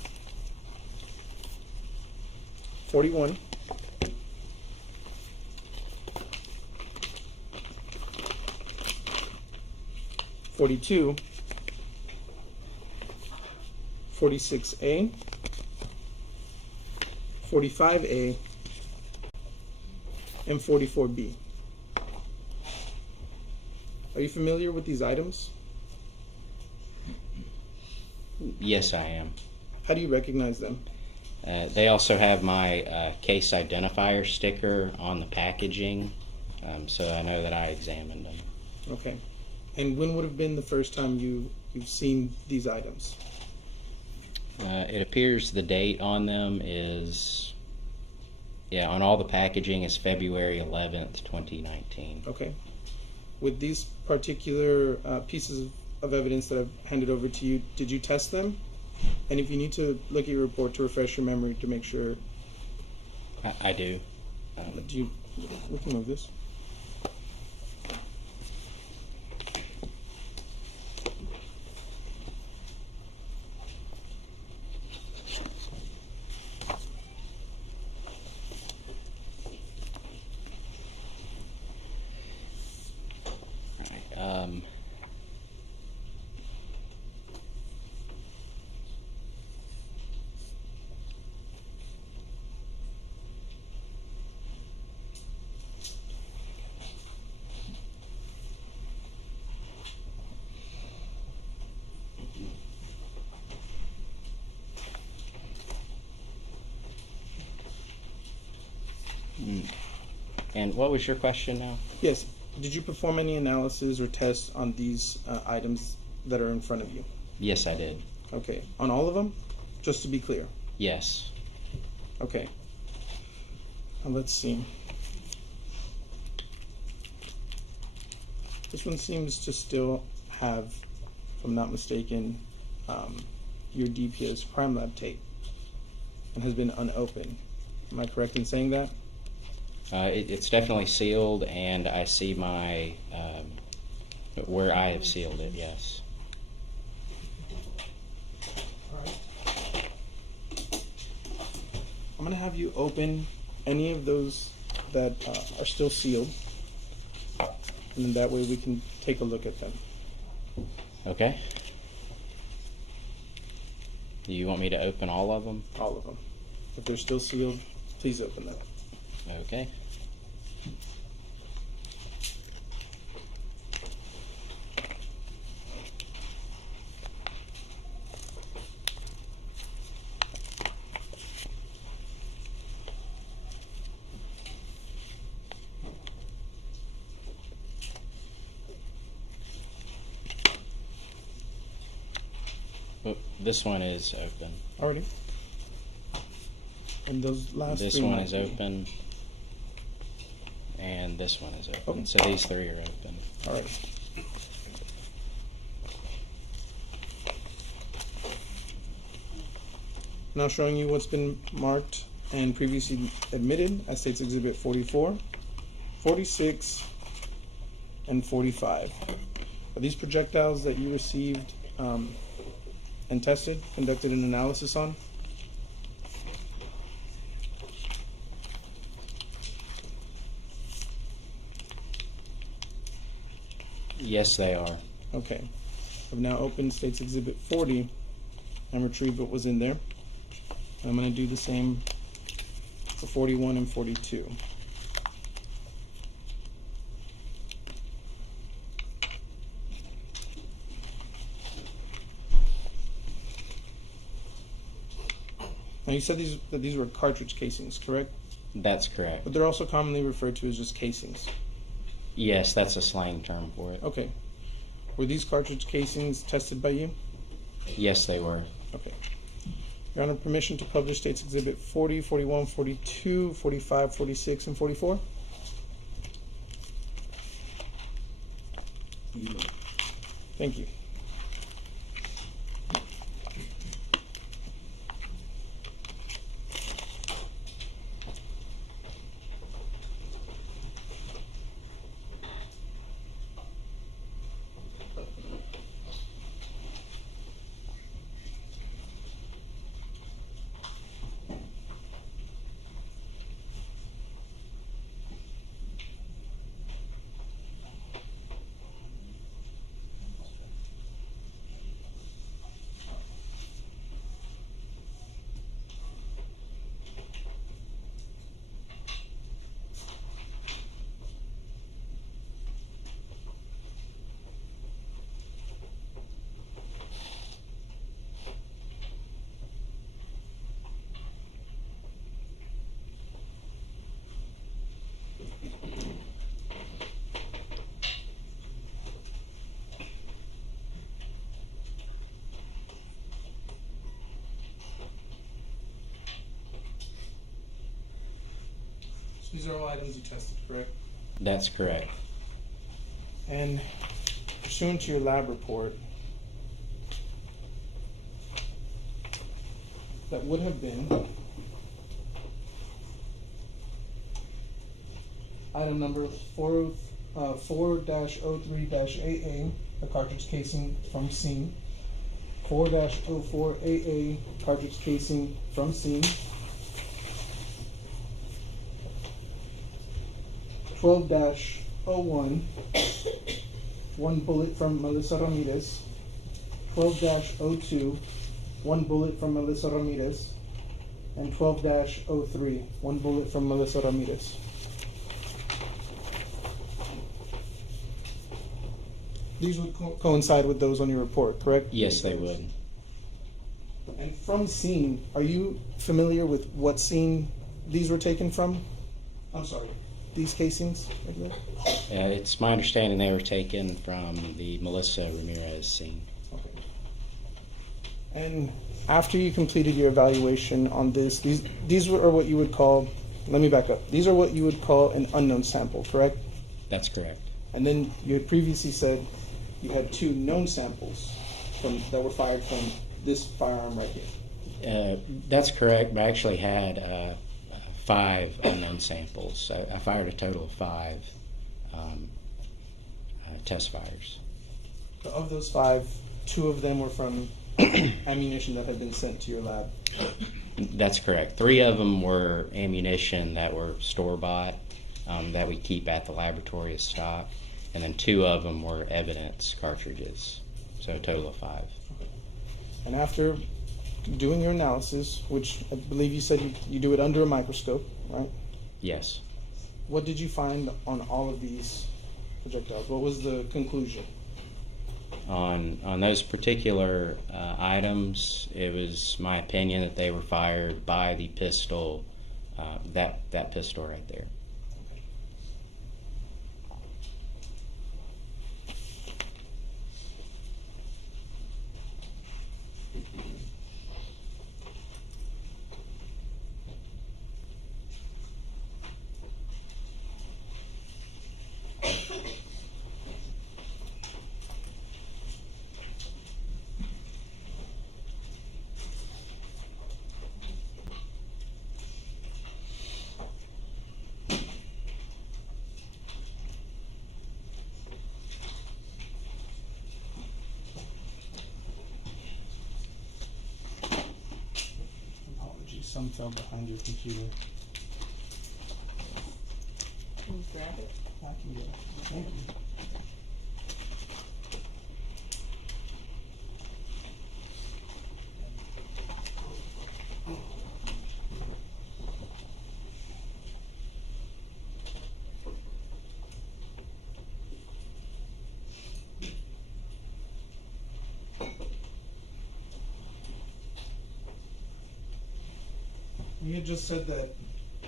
41, 42, 46A, 45A, and 44B. Are you familiar with these items? Yes, I am. How do you recognize them? They also have my case identifier sticker on the packaging, so I know that I examined them. Okay. And when would have been the first time you've seen these items? It appears the date on them is, on all the packaging is February 11th, 2019. Okay. With these particular pieces of evidence that I've handed over to you, did you test them? And if you need to look at your report to refresh your memory to make sure. I do. We can move this. And what was your question now? Yes. Did you perform any analysis or tests on these items that are in front of you? Yes, I did. Okay. On all of them? Just to be clear. Yes. Okay. Let's see. This one seems to still have, if I'm not mistaken, your DPO's crime lab tape and has been unopened. Am I correct in saying that? It's definitely sealed, and I see my where I have sealed it. Yes. I'm gonna have you open any of those that are still sealed, and that way we can take a look at them. Okay. Do you want me to open all of them? All of them. If they're still sealed, please open them. Okay. Oh, this one is open. Already. And those last This three one might is be. open. And this one is open. Okay. So these three are open. All right. Now showing you what's been marked and previously admitted as State's Exhibit 44, 46, and 45. Are these projectiles that you received and tested, conducted an analysis on? Yes, they are. Okay. I've now opened State's Exhibit 40 and retrieved what was in there. And I'm going to do the same for 41 and 42. Now you said that these were cartridge casings, correct? That's correct. But they're also commonly referred to as just casings. Yes, that's a slang term for it. Okay. Were these cartridge casings tested by you? Yes, they were. Okay. Your Honor, permission to publish State's Exhibit 40, 41, 42, 45, 46, and 44? Thank you. These are all items you tested, correct? That's correct. And pursuant to your lab report, that would have been Item number 4-03-AA, the cartridge casing from scene. 4-04-AA, cartridge casing from scene. 12-01, one bullet from Melissa Ramirez. 12-02, one bullet from Melissa Ramirez. And 12-03, one bullet from Melissa Ramirez. These would coincide with those on your report, correct? Yes, they would. And from scene, are you familiar with what scene these were taken from? I'm sorry, these casings right there? It's my understanding they were taken from the Melissa Ramirez scene. Okay. And after you completed your evaluation on this, these are what you would call, let me back up. These are what you would call an unknown sample, correct? That's correct. And then you had previously said you had 2 known samples that were fired from this firearm right here. That's correct, but I actually had 5 unknown samples. So I fired a total of 5 test fires. Of those 5, 2 of them were from ammunition that had been sent to your lab. That's correct. 3 of them were ammunition that were store-bought that we keep at the laboratory as stock, and then 2 of them were evidence cartridges. So a total of 5. And after doing your analysis, which I believe you said you do it under a microscope, right? Yes. What did you find on all of these projectiles? What was the conclusion? On those particular items, it was my opinion that they were fired by the pistol, that pistol right there. Apologies, some fell behind your computer. Can you grab it? I can get it. Thank you. You had just said that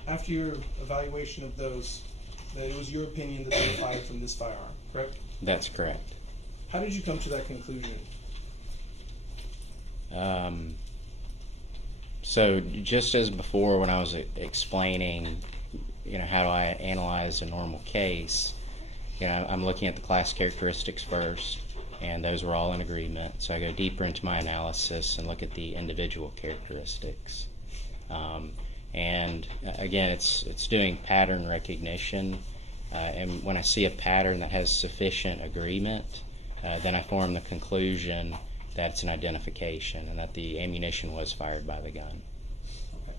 after your evaluation of those, that it was your opinion that they were fired from this firearm, correct? That's correct. How did you come to that conclusion? So just as before when I was explaining, how do I analyze a normal case, I'm looking at the class characteristics first, and those were all in agreement. So I go deeper into my analysis and look at the individual characteristics. And again, it's doing pattern recognition, and when I see a pattern that has sufficient agreement, then I form the conclusion that it's an identification and that the ammunition was fired by the gun. Okay.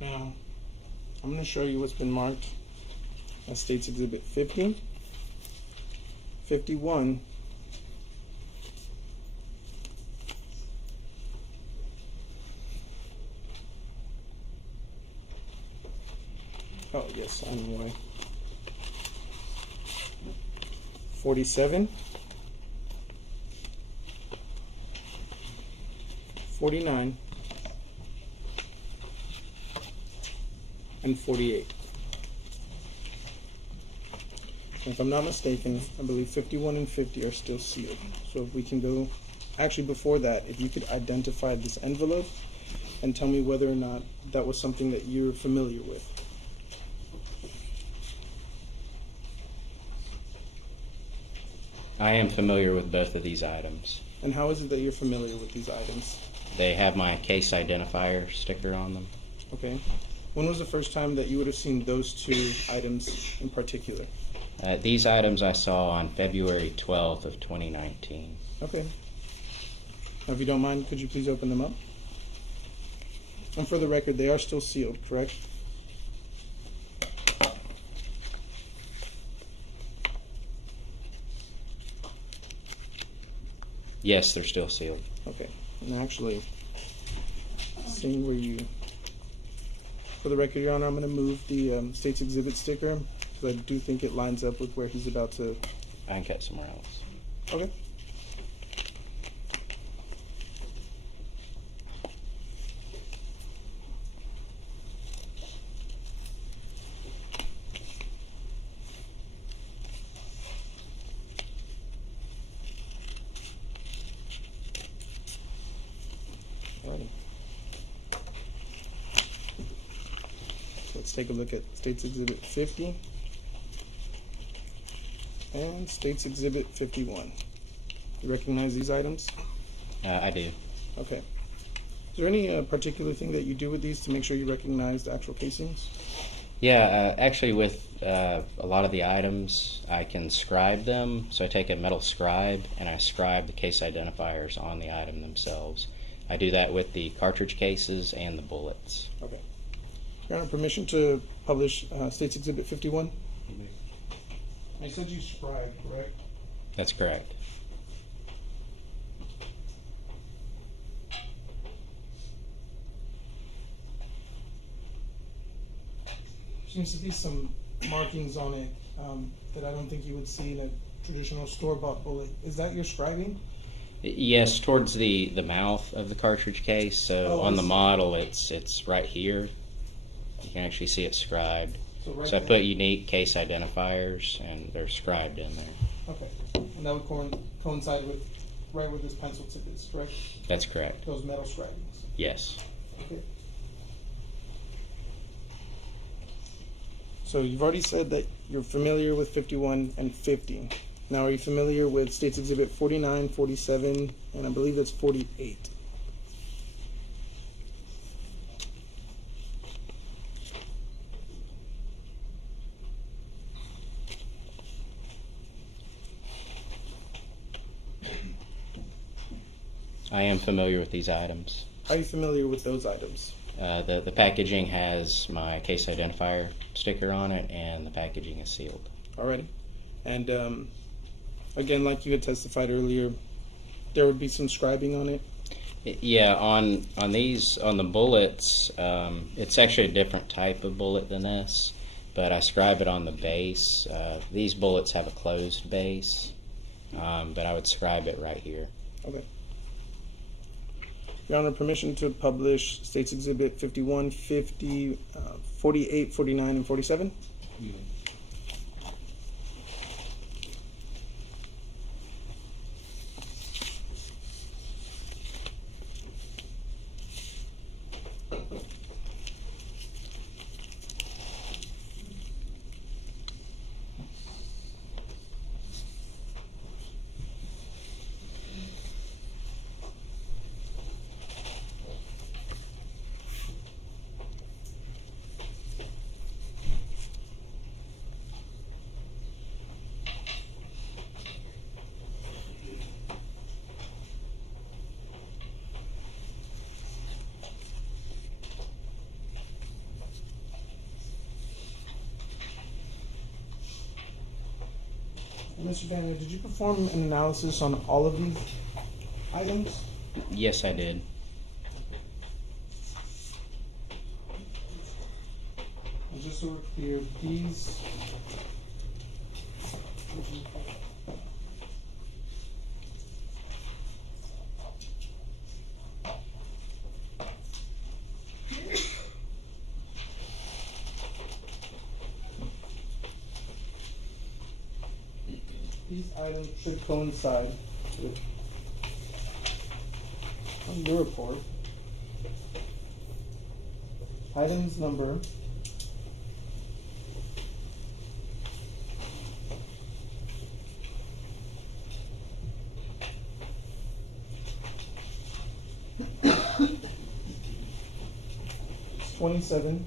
Now, I'm going to show you what's been marked as State's Exhibit 50, 51, oh yes, I'm in the way. 47, 49, and 48. If I'm not mistaken, I believe 51 and 50 are still sealed. So if we can go, actually before that, if you could identify this envelope and tell me whether or not that was something that you're familiar with. I am familiar with both of these items. And how is it that you're familiar with these items? They have my case identifier sticker on them. Okay. When was the first time that you would have seen those two items in particular? These items I saw on February 12th of 2019. Okay. Now, if you don't mind, could you please open them up? And for the record, they are still sealed, correct? Yes, they're still sealed. Okay. And actually, seeing where you... For the record, Your Honor, I'm going to move the State's Exhibit sticker because I do think it lines up with where he's about to... I can cut somewhere else. Okay. Alrighty. Let's take a look at State's Exhibit 50 and State's Exhibit 51. You recognize these items? I do. Okay. Is there any particular thing that you do with these to make sure you recognize the actual casings? Yeah, actually with a lot of the items, I can scribe them. So I take a metal scribe and I scribe the case identifiers on the item themselves. I do that with the cartridge cases and the bullets. Okay. Your Honor, permission to publish State's Exhibit 51? I said you scribe, correct? That's correct. Seems to be some markings on it that I don't think you would see in a traditional store-bought bullet. Is that your scribing? Yes, towards the mouth of the cartridge case. So on the model, it's right here. You can actually see it scribed. So I put unique case identifiers, and they're scribed in there. Okay. And that would coincide with right where this pencil tip is, correct? That's correct. Those metal scribings. Yes. Okay. So you've already said that you're familiar with 51 and 50. Now, are you familiar with State's Exhibit 49, 47, and I believe that's 48? I am familiar with these items. Are you familiar with those items? The packaging has my case identifier sticker on it, and the packaging is sealed. Alrighty. And again, like you had testified earlier, there would be some scribing on it? Yeah, on the bullets, it's actually a different type of bullet than this, but I scribe it on the base. These bullets have a closed base, but I would scribe it right here. Okay. Your Honor, permission to publish State's Exhibit 51, 50, 48, 49, and 47? Mr. Daniel, did you perform an analysis on all of these items? Yes, I did. And just so we're clear, these... These items should coincide with on your report. Items number 27,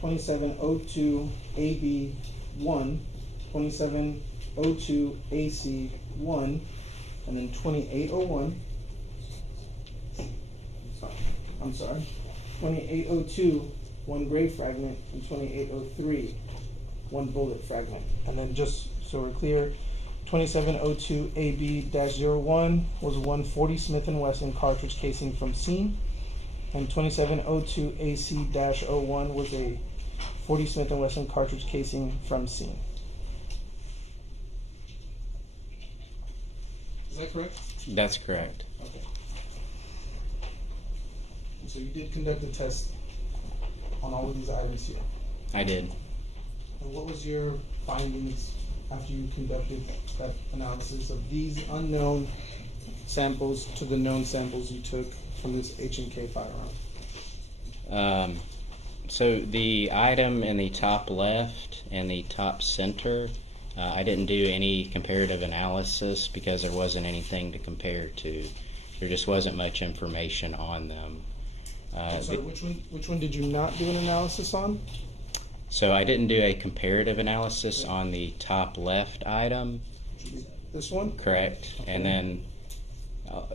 2702 AB 1, 2702 AC 1, and then 2801. I'm sorry. 2802, one gray fragment, and 2803, one bullet fragment. And then just so we're clear, 2702 AB-01 was one 40 Smith & Wesson cartridge casing from scene, and 2702 AC-01 was a 40 Smith & Wesson cartridge casing from scene. Is that correct? That's correct. Okay. And so you did conduct a test on all of these items here. I did. And what was your findings after you conducted that analysis of these unknown samples to the known samples you took from this H&K firearm? So the item in the top left and the top center, I didn't do any comparative analysis because there wasn't anything to compare to. There just wasn't much information on them. So which one did you not do an analysis on? So I didn't do a comparative analysis on the top left item. This one? Correct. And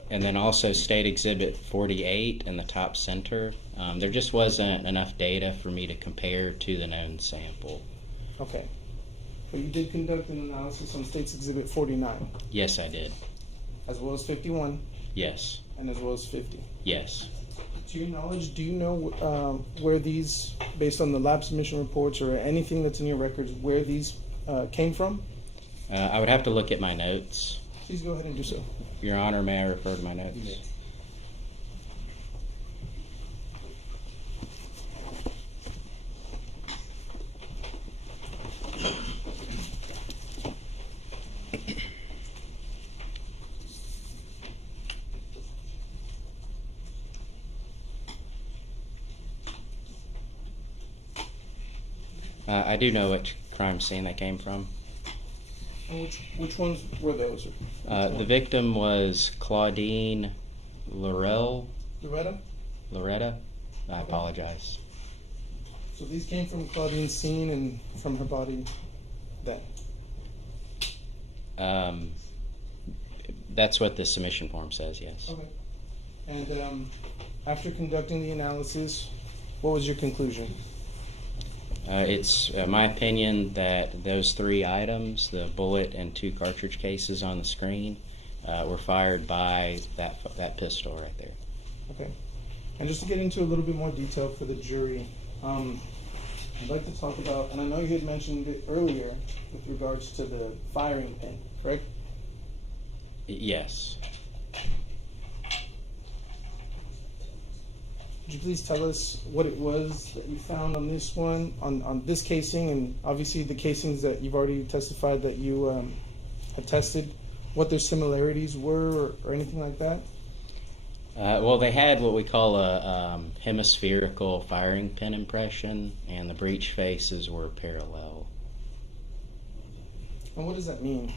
then also State Exhibit 48 in the top center. There just wasn't enough data for me to compare to the known sample. Okay. But you did conduct an analysis on State's Exhibit 49, Yes, I did. as well as 51, Yes. and as well as 50. Yes. To your knowledge, do you know where these, based on the lab submission reports or anything that's in your records, where these came from? I would have to look at my notes. Please go ahead and do so. Your Honor, may I refer to my notes? Yes. I do know which crime scene they came from. And which ones were those? The victim was Claudine Loretta? Loretta. I apologize. So these came from Claudine's scene and from her body then? That's what the submission form says, yes. Okay. And after conducting the analysis, what was your conclusion? It's my opinion that those three items, the bullet and two cartridge cases on the screen, were fired by that pistol right there. Okay. And just to get into a little bit more detail for the jury, I'd like to talk about, and I know you had mentioned it earlier with regards to the firing pin, correct? Yes. Could you please tell us what it was that you found on this one, on this casing, and obviously the casings that you've already testified that you have tested, what their similarities were or anything like that? Well, they had what we call a hemispherical firing pin impression, and the breech faces were parallel. And what does that mean?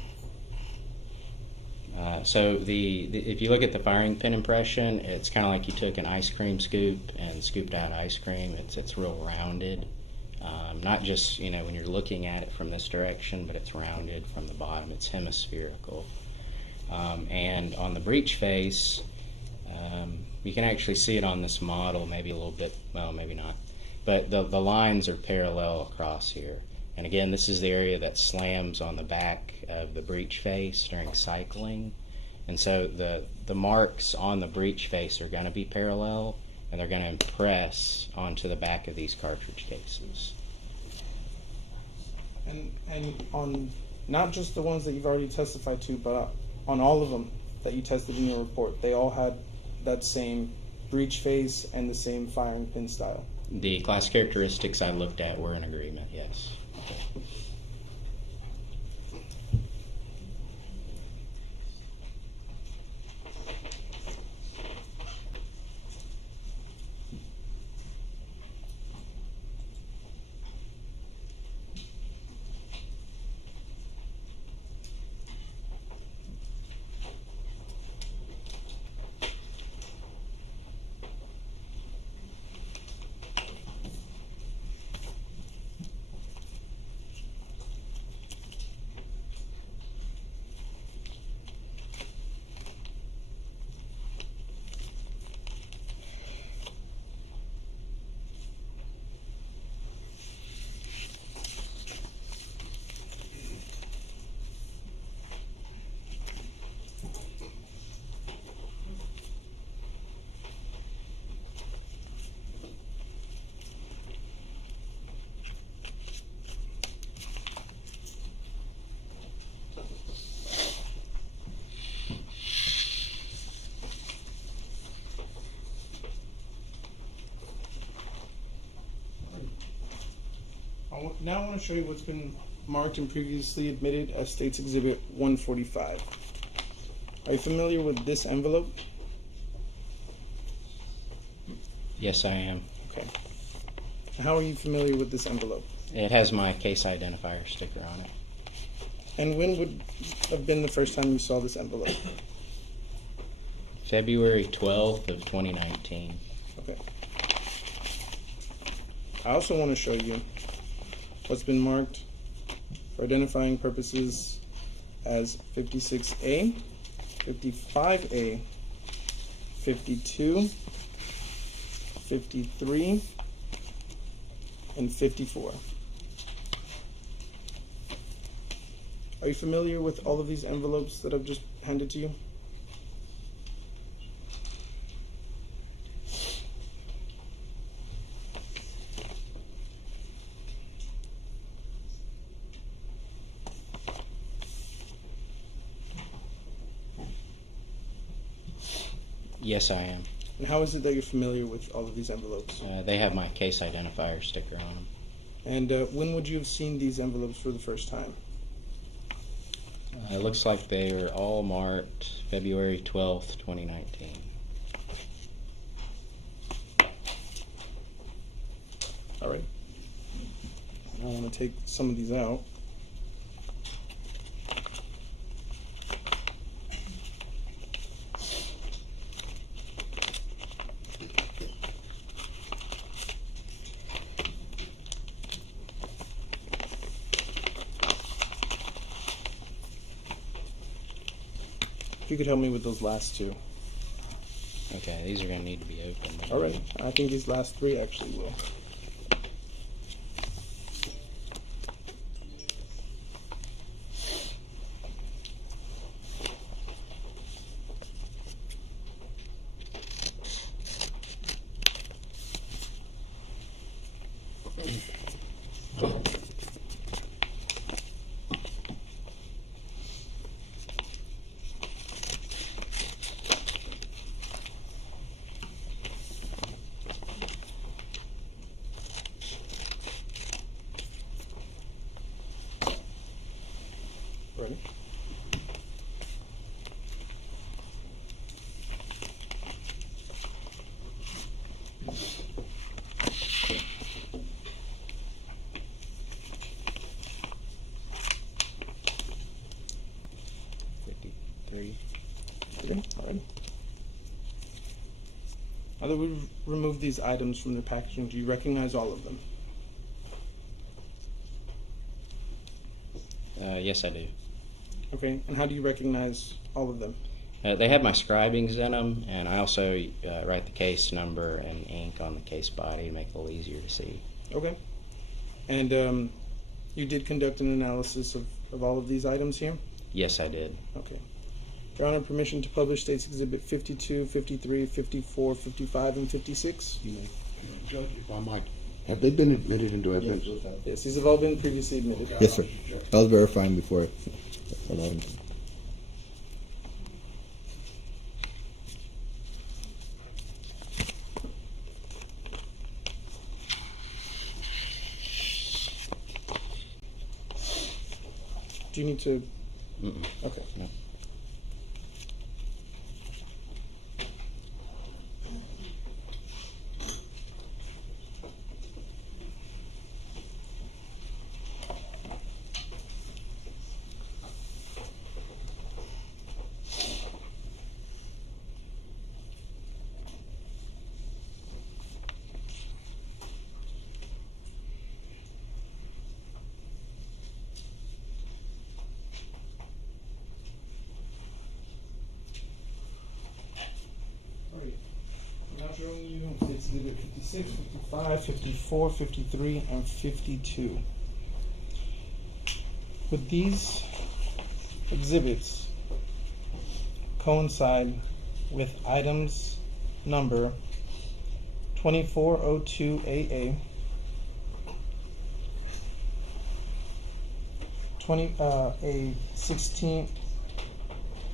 So if you look at the firing pin impression, it's kind of like you took an ice cream scoop and scooped out ice cream. It's real rounded, not just when you're looking at it from this direction, but it's rounded from the bottom. It's hemispherical, and on the breech face, you can actually see it on this model, maybe a little bit, well, maybe not, but the lines are parallel across here. And again, this is the area that slams on the back of the breech face during cycling. And so the marks on the breech face are going to be parallel, and they're going to impress onto the back of these cartridge cases. And on not just the ones that you've already testified to, but on all of them that you tested in your report, they all had that same breech face and the same firing pin style? The class characteristics I looked at were in agreement, yes. Now I want to show you what's been marked and previously admitted as State's Exhibit 145. Are you familiar with this envelope? Yes, I am. Okay. How are you familiar with this envelope? It has my case identifier sticker on it. And when would have been the first time you saw this envelope? February 12th of 2019. Okay. I also want to show you what's been marked for identifying purposes as 56A, 55A, 52, 53, and 54. Are you familiar with all of these envelopes that I've just handed to you? Yes, I am. And how is it that you're familiar with all of these envelopes? They have my case identifier sticker on them. And when would you have seen these envelopes for the first time? It looks like they were all marked February 12th, 2019. All right. I want to take some of these out. If you could help me with those last two. Okay, these are going to need to be opened. All right. I think these last three actually will. Ready? Three. Okay, all right. Now that we've removed these items from their packaging, do you recognize all of them? Yes, I do. Okay, and how do you recognize all of them? They have my scribings in them, and I also write the case number and ink on the case body to make it a little easier to see. Okay. And you did conduct an analysis of all of these items here? Yes, I did. Okay. Your Honor, permission to publish State's Exhibit 52, 53, 54, 55, and 56? You may, Judge, if I might, have they been admitted into evidence? Yes, these have all been previously admitted. Yes, sir. I was verifying before. Do you need to? Mm-mm. Okay. No. Alright. I'm now showing you State's Exhibit 56, 55, 54, 53, and 52. Would these exhibits coincide with items number 2402AA, a 16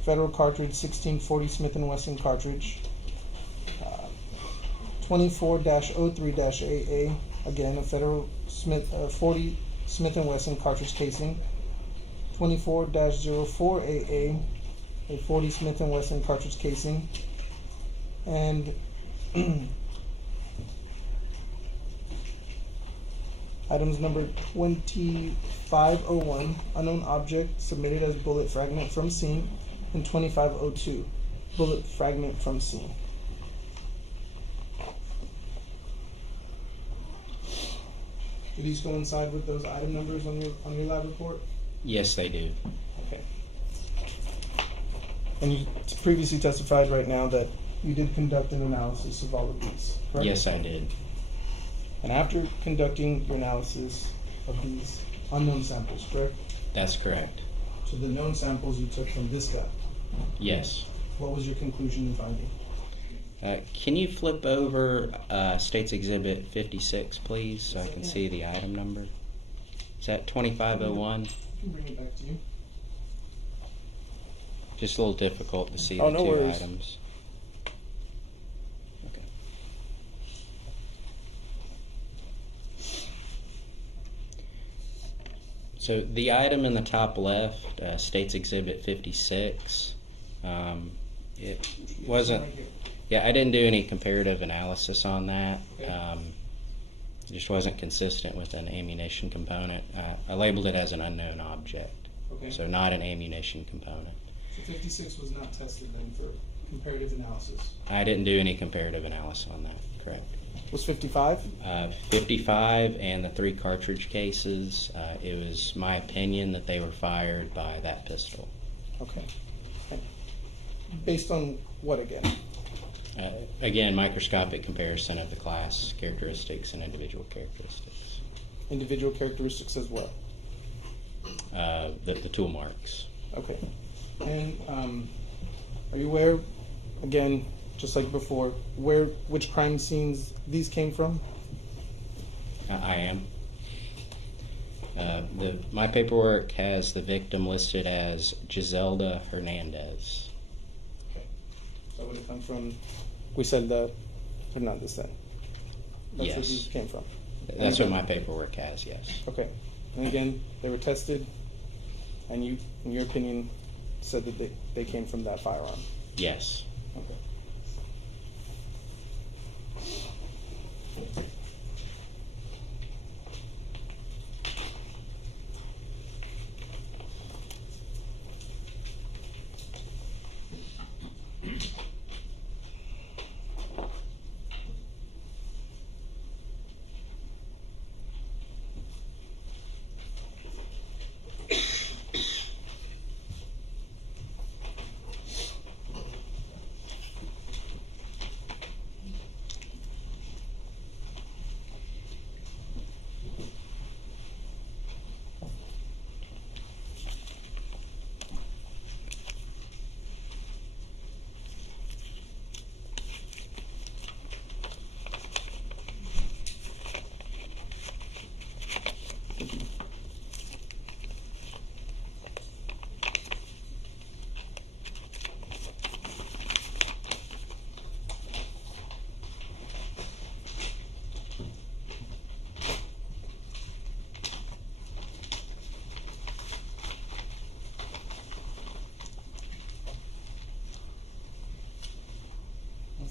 Federal cartridge, 1640 Smith & Wesson cartridge, 24-03-AA, Again, a federal 40 Smith & Wesson cartridge casing. 24-04AA, a 40 Smith & Wesson cartridge casing. And items number 2501, unknown object submitted as bullet fragment from scene, and 2502, bullet fragment from scene. Do these coincide with those item numbers on your lab report? Yes, they do. Okay. And you previously testified right now that you did conduct an analysis of all of these, correct? Yes, I did. And after conducting your analysis of these unknown samples, correct? That's correct. So the known samples you took from this guy, Yes. what was your conclusion and finding? Can you flip over State's Exhibit 56, please, so I can see the item number? Is that 2501? I can bring it back to you. Just a little difficult to see Oh, the no two worries. items. Okay. So the item in the top left, State's Exhibit 56, it wasn't. Right here. Yeah, I didn't do any comparative analysis on that. It just wasn't consistent with an ammunition component. I labeled it as an unknown object, Okay. so not an ammunition component. So 56 was not tested then for comparative analysis. I didn't do any comparative analysis on that, correct. Was 55? 55 and the 3 cartridge cases, it was my opinion that they were fired by that pistol. Okay. Based on what again? Again, microscopic comparison of the class characteristics and individual characteristics. Individual characteristics as well. The tool marks. Okay. And are you aware, again, just like before, which crime scenes these came from? I am. My paperwork has the victim listed as Griselda Hernandez. So would it come from Griselda Hernandez then? That's where Yes. these came from. That's what my paperwork has, yes. Okay. And again, they were tested, and you, in your opinion, said that they came from that firearm. Yes. Okay.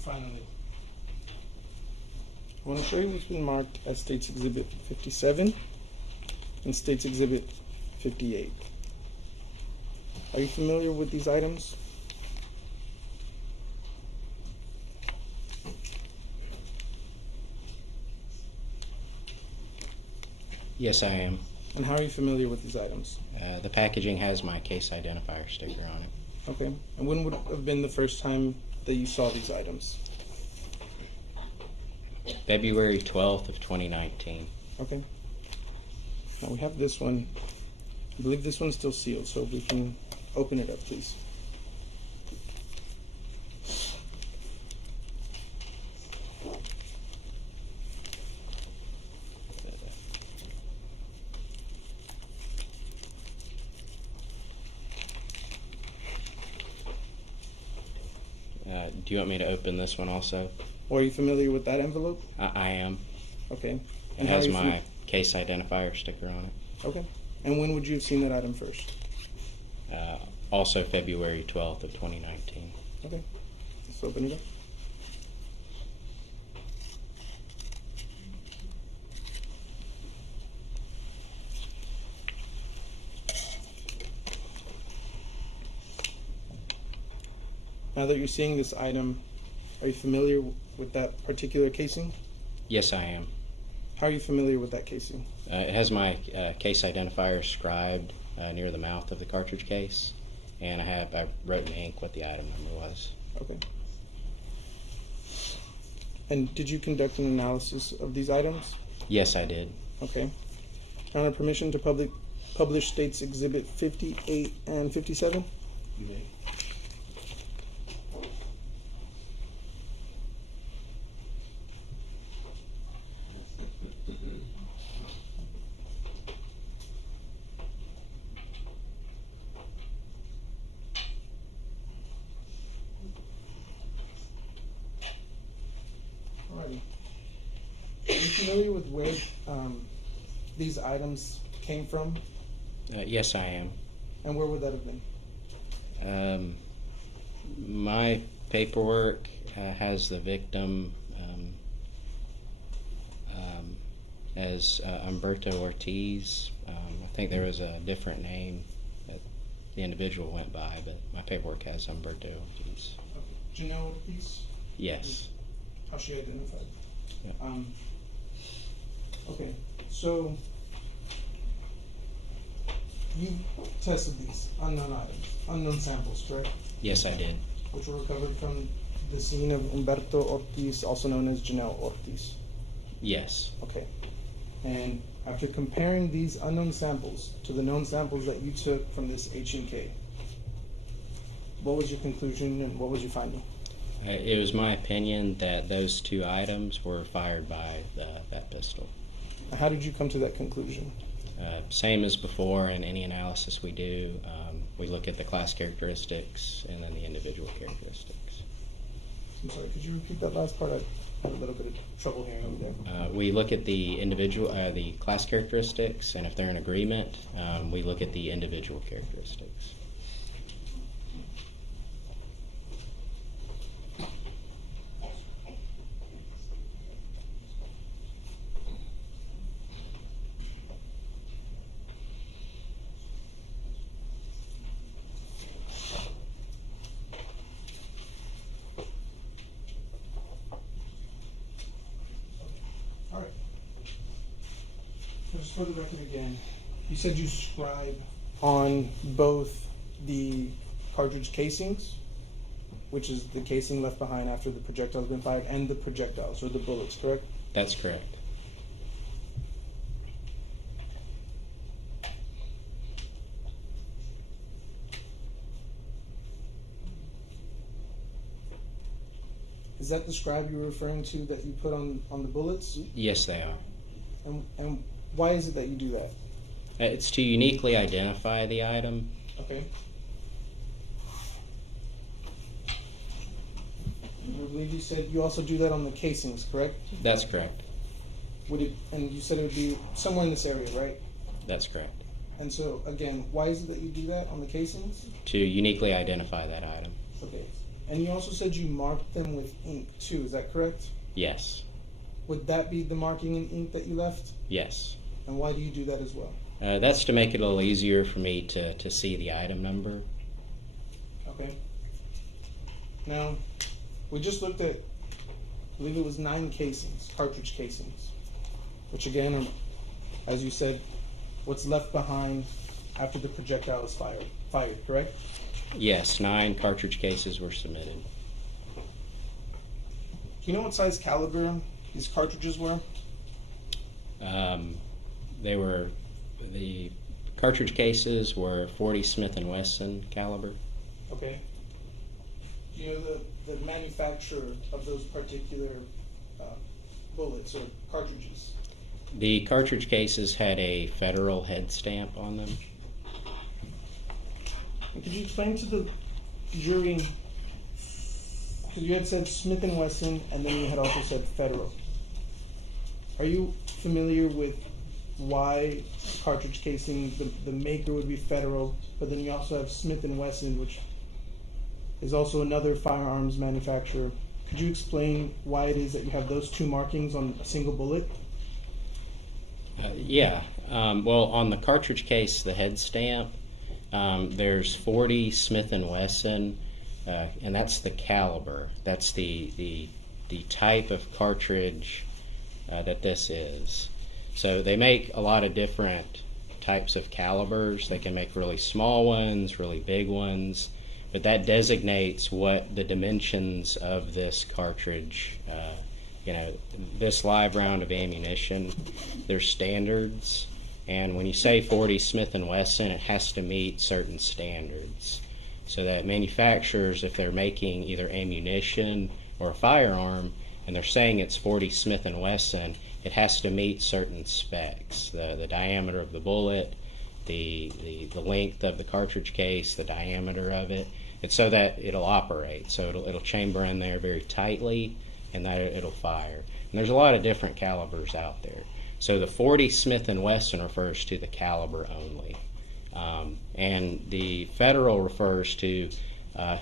Finally, I want to show you what's been marked as State's Exhibit 57 and State's Exhibit 58. Are you familiar with these items? Yes, I am. And how are you familiar with these items? The packaging has my case identifier sticker on it. Okay. And when would have been the first time that you saw these items? February 12th of 2019. Okay. Now we have this one. I believe this one's still sealed, so if we can open it up, please. Do you want me to open this one also? Or are you familiar with that envelope? I am. Okay. It And how has are you my case identifier sticker on it. Okay. And when would you have seen that item first? Also February 12th of 2019. Okay. Let's open it up. Now that you're seeing this item, are you familiar with that particular casing? Yes, I am. How are you familiar with that casing? It has my case identifier scribed near the mouth of the cartridge case, and I wrote in ink what the item number was. Okay. And did you conduct an analysis of these items? Yes, I did. Okay. Under permission to publish States Exhibit 58 and 57? You may. Alrighty. Are you familiar with where these items came from? Yes, I am. And where would that have been? My paperwork has the victim as Humberto Ortiz. I think there was a different name that the individual went by, but my paperwork has Humberto Ortiz. Okay. Janelle Ortiz? Yes. How she identified? Yeah. Okay. So you tested these unknown items, unknown samples, correct? Yes, I did. Which were recovered from the scene of Humberto Ortiz, also known as Janelle Ortiz. Yes. Okay. And after comparing these unknown samples to the known samples that you took from this H&K, what was your conclusion and what was your finding? It was my opinion that those two items were fired by that pistol. How did you come to that conclusion? Same as before in any analysis we do, we look at the class characteristics and then the individual characteristics. I'm sorry, could you repeat that last part? I had a little bit of trouble hearing over there. We look at the individual, the class characteristics, and if they're in agreement, we look at the individual characteristics. All right. Just for the record again, you said you scribe on both the cartridge casings, which is the casing left behind after the projectile has been fired, and the projectiles, or the bullets, correct? That's correct. Is that the scribe you were referring to that you put on the bullets? Yes, they are. And why is it that you do that? It's to uniquely identify the item. Okay. I believe you said you also do that on the casings, correct? That's correct. And you said it would be somewhere in this area, right? That's correct. And so, again, why is it that you do that on the casings? To uniquely identify that item. Okay. And you also said you marked them with ink, too. Is that correct? Yes. Would that be the marking in ink that you left? Yes. And why do you do that as well? That's to make it a little easier for me to see the item number. Okay. Now, we just looked at, I believe it was 9 casings, cartridge casings, which again are, as you said, what's left behind after the projectile is fired, correct? Yes, 9 cartridge cases were submitted. Do you know what size caliber these cartridges were? The cartridge cases were 40 Smith & Wesson caliber. Okay. Do you know the manufacturer of those particular bullets or cartridges? The cartridge cases had a federal head stamp on them. And could you explain to the jury, because you had said Smith & Wesson and then you had also said federal. Are you familiar with why cartridge casing, the maker would be Federal, but then you also have Smith & Wesson, which is also another firearms manufacturer. Could you explain why it is that you have those two markings on a single bullet? Yeah. Well, on the cartridge case, the head stamp, there's 40 Smith & Wesson, and that's the caliber. That's the type of cartridge that this is. So they make a lot of different types of calibers. They can make really small ones, really big ones, but that designates what the dimensions of this cartridge, this live round of ammunition, there's standards. And when you say 40 Smith & Wesson, it has to meet certain standards. So that manufacturers, if they're making either ammunition or a firearm, and they're saying it's 40 Smith & Wesson, it has to meet certain specs. The diameter of the bullet, the length of the cartridge case, the diameter of it. It's so that it'll operate. So it'll chamber in there very tightly, and that it'll fire. And there's a lot of different calibers out there. So the 40 Smith & Wesson refers to the caliber only. And the Federal refers to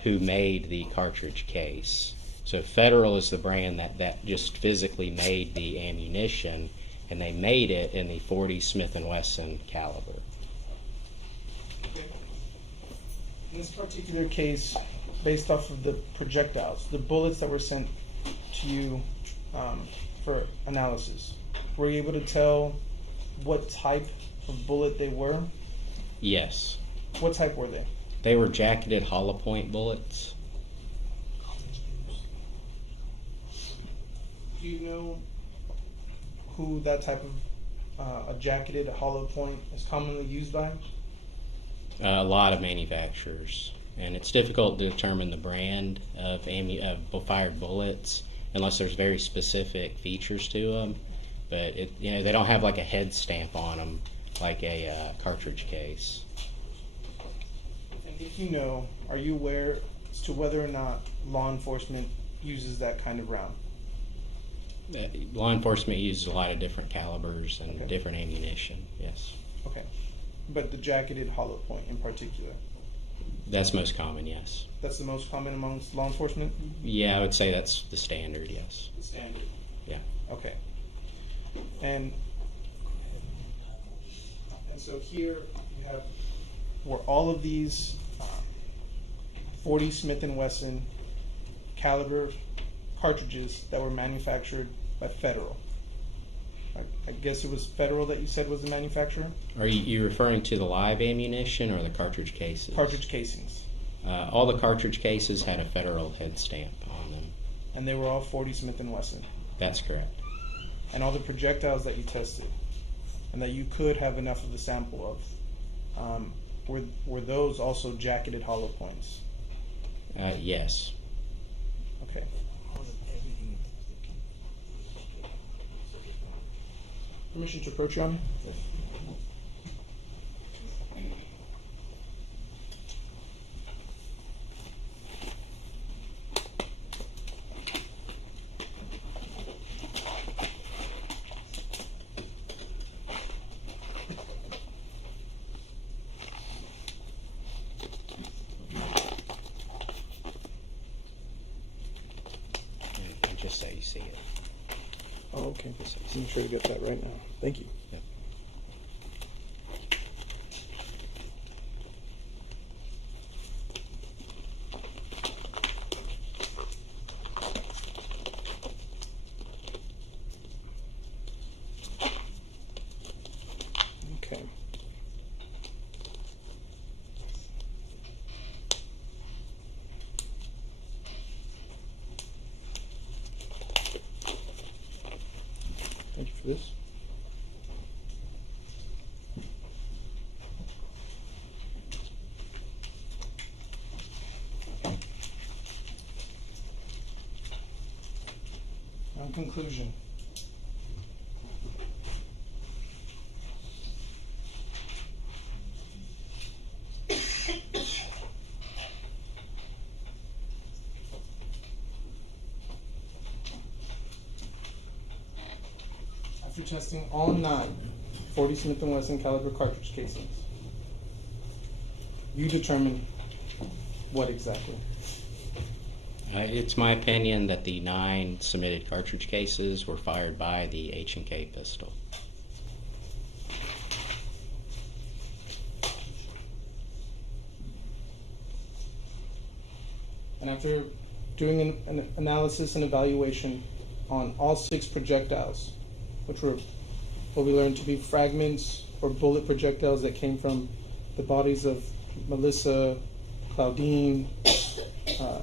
who made the cartridge case. So Federal is the brand that just physically made the ammunition, and they made it in the 40 Smith & Wesson caliber. In this particular case, based off of the projectiles, the bullets that were sent to you for analysis, were you able to tell what type of bullet they were? Yes. What type were they? They were jacketed hollow point bullets. Do you know who that type of a jacketed hollow point is commonly used by? A lot of manufacturers, and it's difficult to determine the brand of fired bullets unless there's very specific features to them. But they don't have like a head stamp on them like a cartridge case. And if you know, are you aware as to whether or not law enforcement uses that kind of round? Law enforcement uses a lot of different calibers and different ammunition, yes. Okay. But the jacketed hollow point in particular? That's most common, yes. That's the most common amongst law enforcement? Yeah, I would say that's the standard, yes. The standard. Yeah. Okay. And so here you have were all of these 40 Smith & Wesson caliber cartridges that were manufactured by Federal. I guess it was Federal that you said was the manufacturer? Are you referring to the live ammunition or the cartridge cases? Cartridge casings. All the cartridge cases had a Federal head stamp on them. And they were all 40 Smith & Wesson. That's correct. And all the projectiles that you tested and that you could have enough of a sample of, were those also jacketed hollow points? Yes. Okay. Permission to approach, Your Honor? Just so you see it. Oh, okay. I'm sure to get that right now. Thank you. Yep. Okay. Thank you for this. In conclusion, After testing all 9 .40 Smith & Wesson caliber cartridge casings, you determined what exactly? It's my opinion that the 9 submitted cartridge cases were fired by the H&K pistol. And after doing an analysis and evaluation on all 6 projectiles, which were what we learned to be fragments or bullet projectiles that came from the bodies of Melissa, Claudine,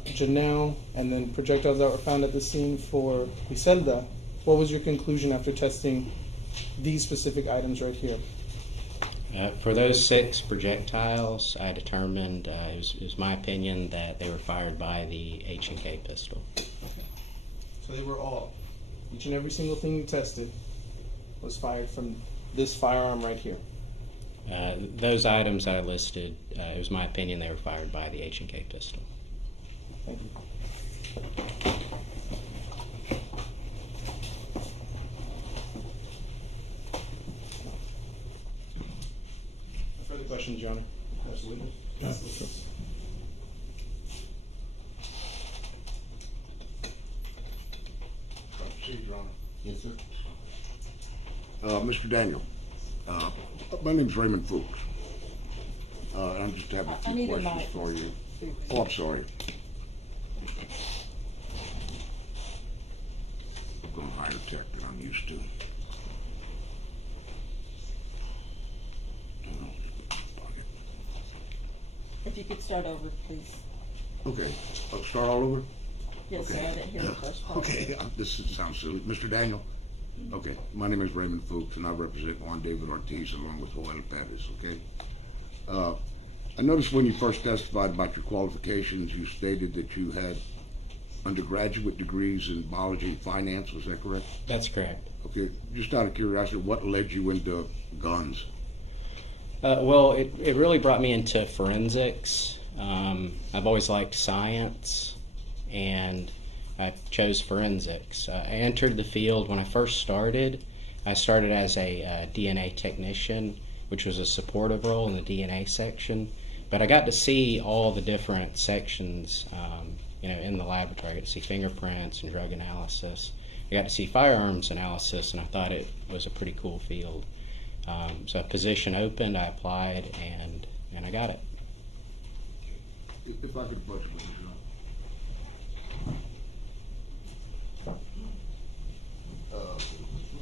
Janelle, and then projectiles that were found at the scene for Griselda, what was your conclusion after testing these specific items right here? For those 6 projectiles, I determined, it was my opinion that they were fired by the H&K pistol. So they were all, each and every single thing you tested was fired from this firearm right here. Those items that I listed, it was my opinion they were fired by the H&K pistol. Thank you. Further questions, Your Honor? Absolutely. Proceed, Your Honor. Yes, sir. Mr. Daniel, my name's Raymond Fuchs. I'm just having a I few need a questions mic. for you. Oh, I'm sorry. I'm going higher tech than I'm used to. If you could start over, please. Okay, I'll start all over? Yes, sir, I didn't hear the first part. Okay, sounds silly. Mr. Daniel? Okay, my name is Raymond Fuchs, and I represent Juan David Ortiz along with Joel Pettis, okay? I noticed when you first testified about your qualifications, you stated that you had undergraduate degrees in biology and finance, was that correct? That's correct. Okay, just out of curiosity, what led you into guns? Well, it really brought me into forensics. I've always liked science, and I chose forensics. I entered the field when I first started. I started as a DNA technician, which was a supportive role in the DNA section. But I got to see all the different sections, in the laboratory. I got to see fingerprints and drug analysis. I got to see firearms analysis, and I thought it was a pretty cool field. So a position opened, I applied, and I got it. If I could approach with you, John.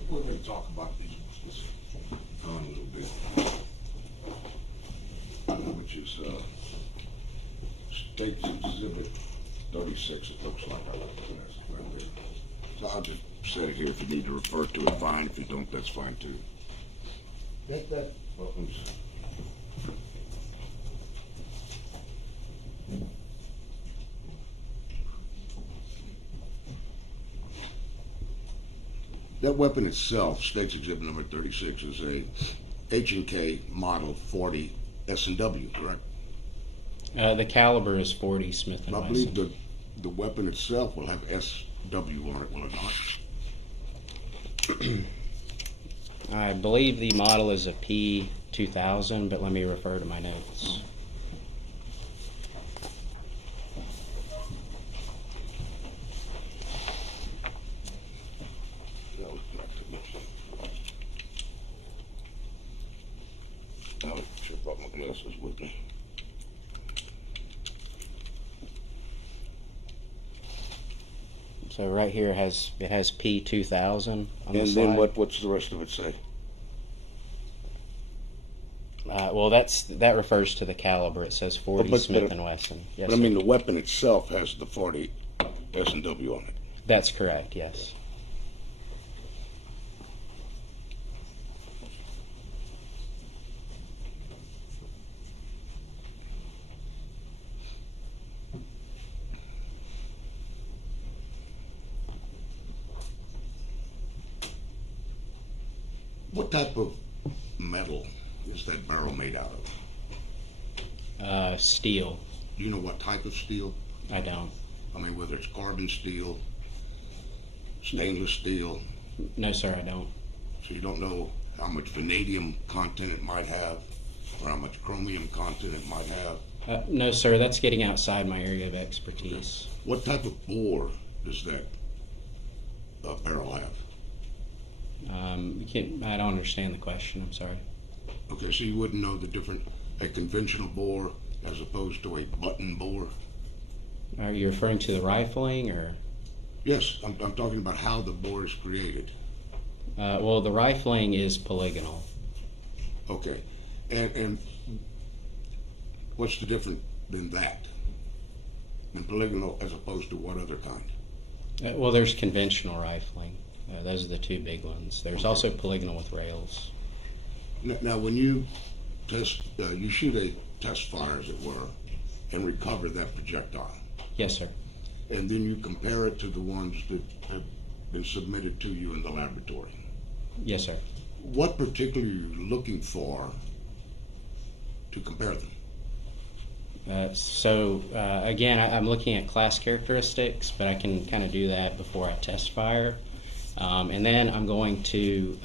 We're going to talk about this gun a little bit, which is State's Exhibit 36, it looks like. I like the right there. So I'll just set it here. If you need to refer to it, fine. If you don't, that's fine too. Get that. Well, oops. That weapon itself, State's Exhibit number 36, is a H&K Model 40 S&W, correct? The caliber is 40 Smith & I Wesson. believe the weapon itself will have SW on it, will it not? I believe the model is a P2000, but let me refer to my notes. I should have brought my glasses with me. So right here it has P2000 on the And slide. then what's the rest of it say? Well, that refers to the caliber. It says 40 but- Smith & Wesson. Yes, But I sir. mean, the weapon itself has the 40 S&W on it. That's correct. Yes. What type of metal is that barrel made out of? Steel. Do you know what type of steel? I don't. I mean, whether it's carbon steel, stainless steel. No, sir, I don't. So you don't know how much vanadium content it might have, or how much chromium content it might have? No, sir, that's getting outside my area of expertise. What type of bore does that barrel have? I don't understand the question, I'm sorry. Okay, so you wouldn't know the difference, a conventional bore as opposed to a button bore? Are you referring to the rifling, or? Yes, I'm talking about how the bore is created. Well, the rifling is polygonal. Okay, and what's the difference in that? In polygonal as opposed to what other kind? Well, there's conventional rifling. Those are the two big ones. There's also polygonal with rails. Now, when you test, you shoot a test fire, as it were, and recover that projectile. Yes, sir. And then you compare it to the ones that have been submitted to you in the laboratory. Yes, sir. What particularly are you looking for to compare them? Again, I'm looking at class characteristics, but I can kind of do that before I test fire. And then I'm going to,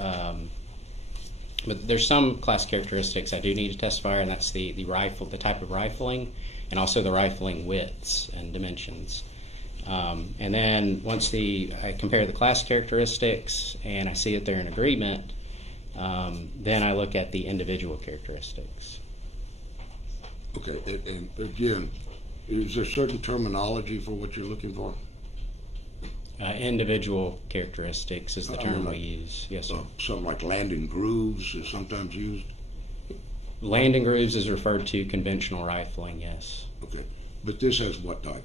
but there's some class characteristics I do need to test fire, and that's the type of rifling, and also the rifling widths and dimensions. And then once I compare the class characteristics and I see that they're in agreement, then I look at the individual characteristics. Okay, and again, is there certain terminology for what you're looking for? Individual characteristics is the term we use. Yes, sir. Something like landing grooves is sometimes used? Landing grooves is referred to conventional rifling, yes. Okay, but this has what type?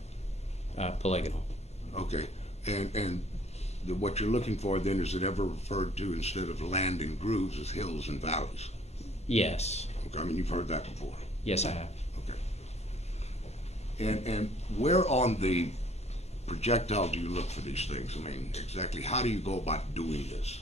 Polygonal. Okay, and what you're looking for then, is it ever referred to instead of landing grooves as hills and valleys? Yes. Okay, I mean, you've heard that before. Yes, I have. Okay. And where on the projectile do you look for these things? I mean, exactly how do you go about doing this?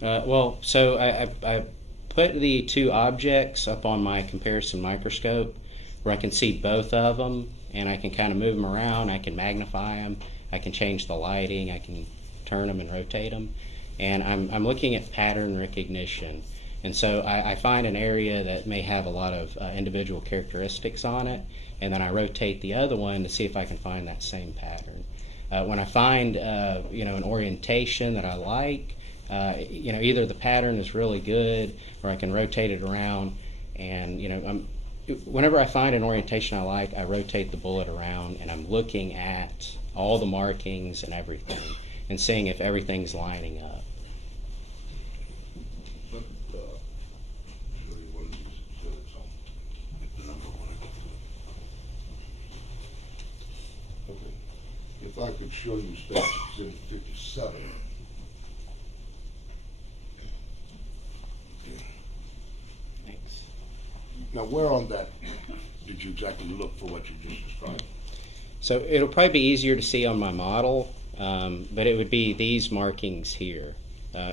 Well, so I put the two objects up on my comparison microscope where I can see both of them, and I can kind of move them around. I can magnify them. I can change the lighting. I can turn them and rotate them. And I'm looking at pattern recognition. And so I find an area that may have a lot of individual characteristics on it, and then I rotate the other one to see if I can find that same pattern. When I find an orientation that I like, either the pattern is really good, or I can rotate it around. And whenever I find an orientation I like, I rotate the bullet around, and I'm looking at all the markings and everything, and seeing if everything's lining up. If I could show you Special Exhibit 57. Okay. Thanks. Now, where on that did you exactly look for what you just described? So it'll probably be easier to see on my model, but it would be these markings here.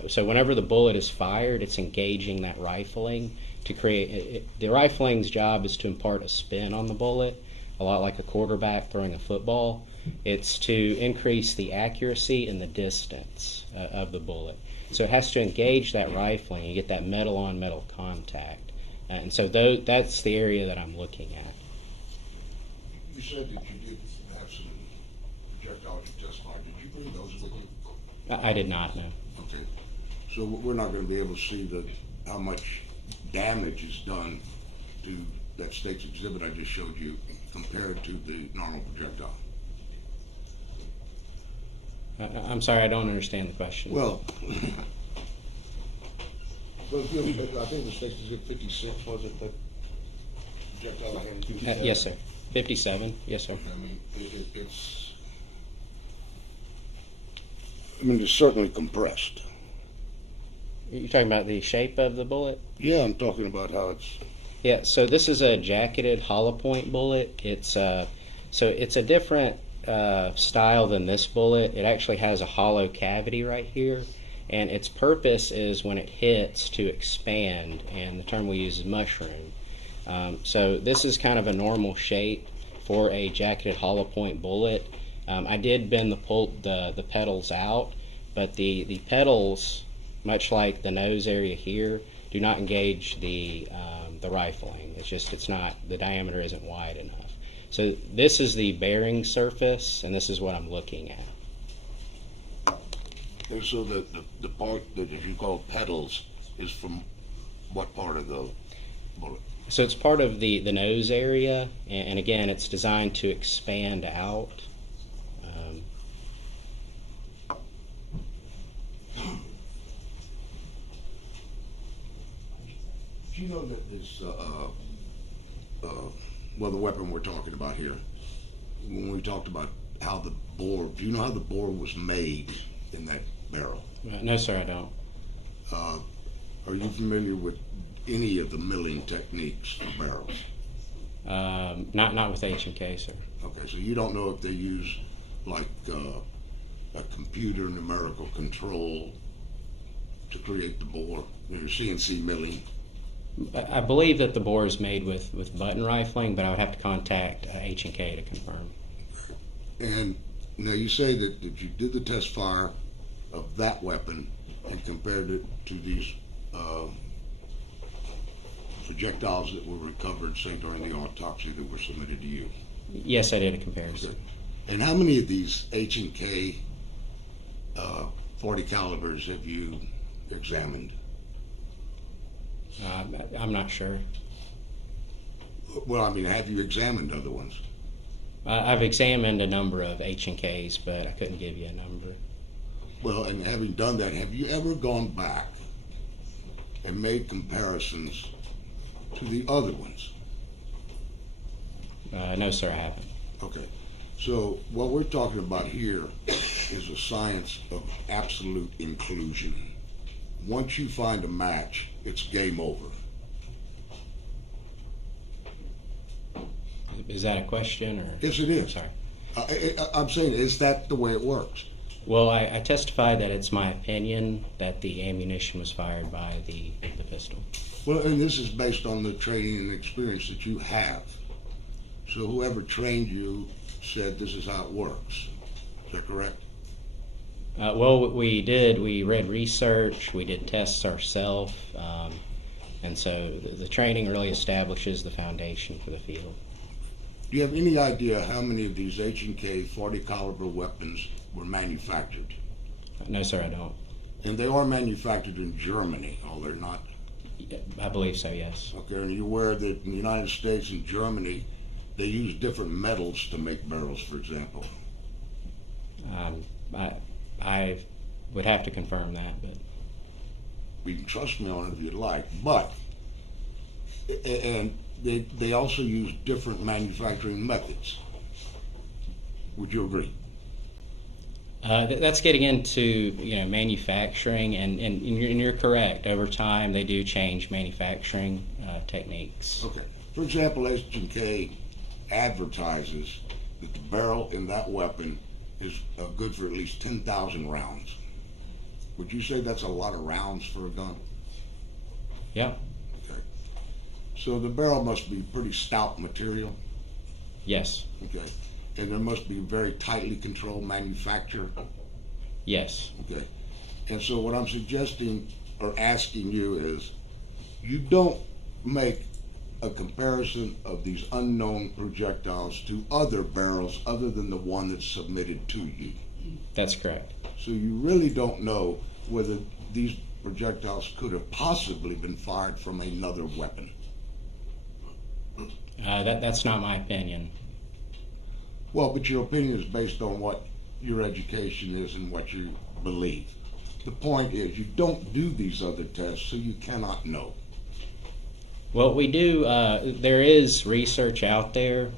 So whenever the bullet is fired, it's engaging that rifling to create, the rifling's job is to impart a spin on the bullet, a lot like a quarterback throwing a football. It's to increase the accuracy and the distance of the bullet. So it has to engage that rifling and get that metal on metal contact. And so that's the area that I'm looking at. You said that you did have some projectiles you just fired. Did you bring those with you? I did not know. Okay. So we're not going to be able to see how much damage is done to that state's exhibit I just showed you compared to the normal projectile. I'm sorry, I don't understand the question. Well, I think the state's exhibit 56, was it, the projectile I had? 57? Yes, sir. 57, yes, sir. I mean, it's certainly compressed. You're talking about the shape of the bullet? Yeah, I'm talking about how it's... Yeah, so this is a jacketed hollow point bullet. It's a different style than this bullet. It actually has a hollow cavity right here, and its purpose is when it hits to expand, and the term we use is mushroom. So this is kind of a normal shape for a jacketed hollow point bullet. I did bend the petals out, but the petals much like the nose area here, do not engage the rifling. It's not, the diameter isn't wide enough. So this is the bearing surface, and this is what I'm looking at. And so the part that you call petals is from what part of the bullet? So it's part of the nose area, and again, it's designed to expand out. Do you know that this, well, the weapon we're talking about here, when we talked about how the bore, do you know how the bore was made in that barrel? No, sir, I don't. Are you familiar with any of the milling techniques for barrels? Not with H&K, sir. Okay, so you don't know if they use like a computer numerical control to create the bore, CNC milling? I believe that the bore is made with button rifling, but I would have to contact H&K to confirm. And now you say that you did the test fire of that weapon and compared it to these projectiles that were recovered, say, during the autopsy that were submitted to you? Yes, I did a comparison. Okay. And how many of these H&K 40 calibers have you examined? I'm not sure. Well, I mean, have you examined other ones? I've examined a number of H&Ks, but I couldn't give you a number. Well, and having done that, have you ever gone back and made comparisons to the other ones? No, sir, I haven't. Okay. So what we're talking about here is a science of absolute inclusion. Once you find a match, it's game over. Is that a question, or? Yes, it is. Sorry. I'm saying, is that the way it works? Well, I testified that it's my opinion that the ammunition was fired by the pistol. Well, and this is based on the training and experience that you have. So whoever trained you said this is how it works. Is that correct? Well, what we did, we read research, we did tests ourselves, and so the training really establishes the foundation for the field. Do you have any idea how many of these H&K 40 caliber weapons were manufactured? No, sir, I don't. And they are manufactured in Germany, are they not? I believe so, yes. Okay, and you're aware that in the United States and Germany, they use different metals to make barrels, for example? I would have to confirm that, but... You can trust me on it if you'd like, but, and they also use different manufacturing methods. Would you agree? That's getting into manufacturing, and you're correct. Over time, they do change manufacturing techniques. Okay. For example, H&K advertises that the barrel in that weapon is good for at least 10,000 rounds. Would you say that's a lot of rounds for a gun? Yeah. Okay. So the barrel must be pretty stout material? Yes. Okay. And there must be very tightly controlled manufacture? Yes. Okay. And so what I'm suggesting or asking you is, you don't make a comparison of these unknown projectiles to other barrels other than the one that's submitted to you. That's correct. So you really don't know whether these projectiles could have possibly been fired from another weapon. That's not my opinion. Well, but your opinion is based on what your education is and what you believe. The point is, you don't do these other tests, so you cannot know. Well, we do, there is research out there.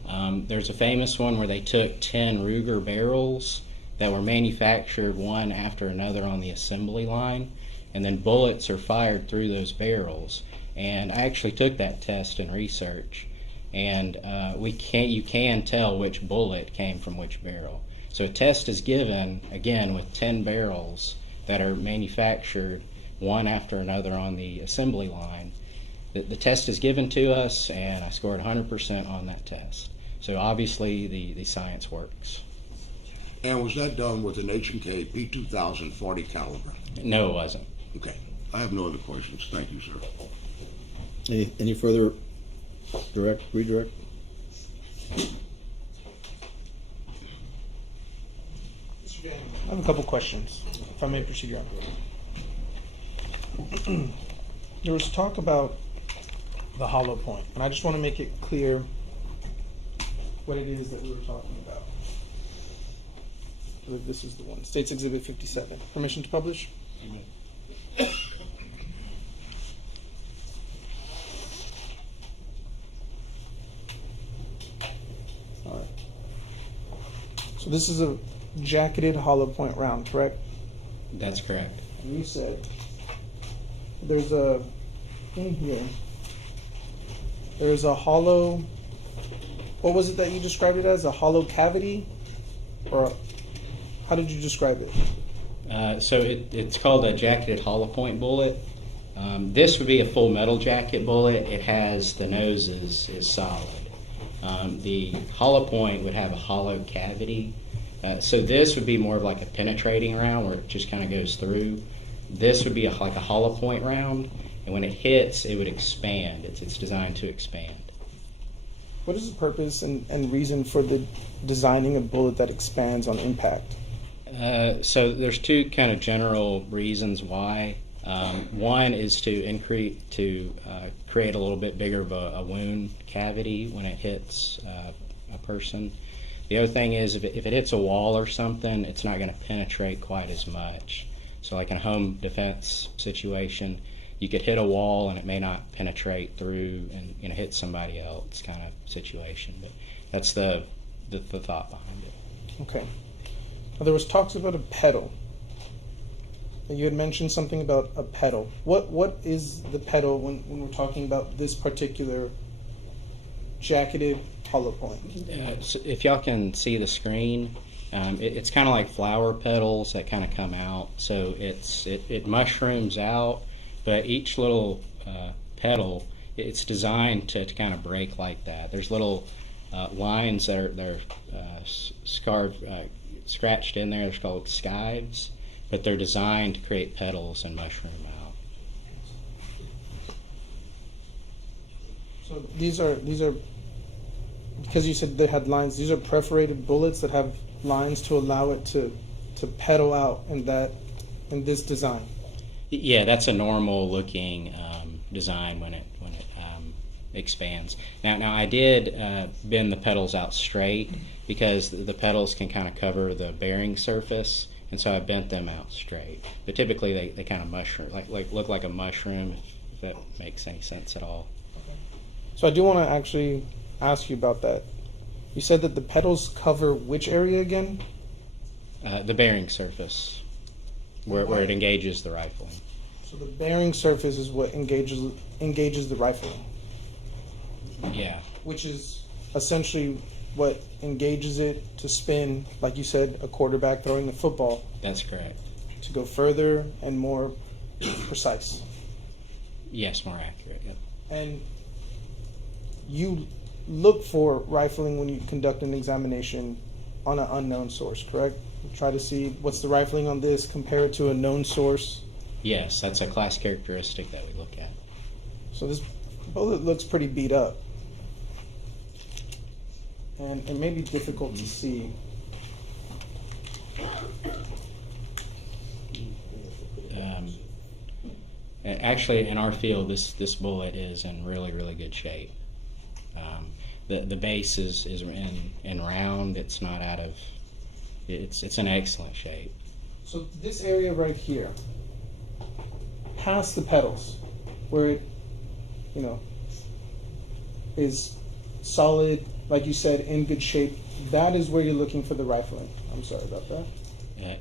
There's a famous one where they took 10 Ruger barrels that were manufactured one after another on the assembly line, and then bullets are fired through those barrels. And I actually took that test in research, and you can tell which bullet came from which barrel. So a test is given, again, with 10 barrels that are manufactured one after another on the assembly line. The test is given to us, and I scored 100% on that test. So obviously the science works. And was that done with an H&K P2000 40 caliber? No, it wasn't. Okay, I have no other questions. Thank you, sir. Any further redirect? I have a couple questions, if I may proceed, Your Honor. There was talk about the hollow point, and I just want to make it clear what it is that we were talking about. I believe this is the one, State's Exhibit 57. Permission to publish? All right. So this is a jacketed hollow point round, correct? That's correct. And you said there's a, in here, there's a hollow, what was it that you described it as? A hollow cavity? Or how did you describe it? So it's called a jacketed hollow point bullet. This would be a full metal jacket bullet. It has, the nose is solid. The hollow point would have a hollow cavity. So this would be more of like a penetrating round where it just kind of goes through. This would be like a hollow point round, and when it hits, it would expand. It's designed to expand. What is the purpose and reason for the designing a bullet that expands on impact? So there's two kind of general reasons why. One is to create a little bit bigger of a wound cavity when it hits a person. The other thing is if it hits a wall or something, it's not going to penetrate quite as much. So like in a home defense situation, you could hit a wall and it may not penetrate through and hit somebody else kind of situation. But that's the thought behind it. Okay. Now, there was talks about a pedal. You had mentioned something about a pedal. What is the pedal when we're talking about this particular jacketed hollow point? So if y'all can see the screen, it's kind of like flower petals that kind of come out. So it mushrooms out, but each little petal, it's designed to kind of break like that. There's little lines that are scratched in there. They're called skives, but they're designed to create petals and mushroom out. So these are because you said they had lines. These are perforated bullets that have lines to allow it to petal out in this design. Yeah, that's a normal looking design when it expands. Now I did bend the petals out straight because the petals can kind of cover the bearing surface, and so I bent them out straight. But typically they kind of mushroom, like look like a mushroom, if that makes any sense at all. So I do want to actually ask you about that. You said that the petals cover which area again? The bearing surface, where it engages the rifling. So the bearing surface is what engages the rifling. Yeah. Which is essentially what engages it to spin, like you said, a quarterback throwing a football. That's correct. To go further and more precise. Yes, more accurate. Yep. And you look for rifling when you conduct an examination on an unknown source, correct? You try to see what's the rifling on this, compare it to a known source. Yes, that's a class characteristic that we look at. So this bullet looks pretty beat up. And it may be difficult to see. Actually, in our field, this bullet is in really, really good shape. The base is in round. It's not out of. It's in excellent shape. So this area right here, past the petals, where it, is solid, like you said, in good shape, that is where you're looking for the rifling. I'm sorry about that.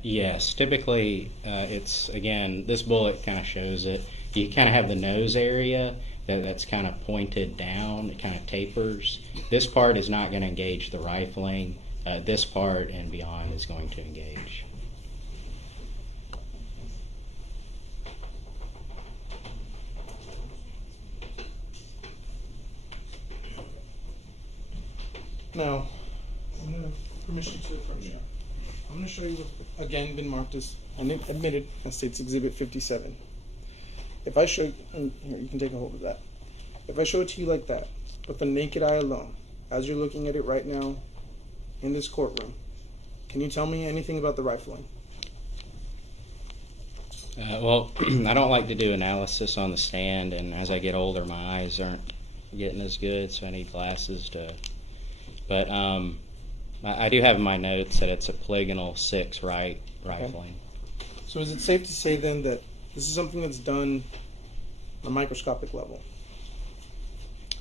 Yes, typically it's, again, this bullet kind of shows it. You kind of have the nose area that's kind of pointed down, it kind of tapers. This part is not going to engage the rifling. This part and beyond is going to engage. Now, I'm going to permission to approach you. I'm going to show you what, again, been marked as admitted as State's Exhibit 57. If I show, and here, you can take a hold of that. If I show it to you like that, with the naked eye alone, as you're looking at it right now in this courtroom, can you tell me anything about the rifling? Well, I don't like to do analysis on the stand, and as I get older, my eyes aren't getting as good, so I need glasses to. But I do have in my notes that it's a polygonal 6 right rifling. So is it safe to say then that this is something that's done on a microscopic level?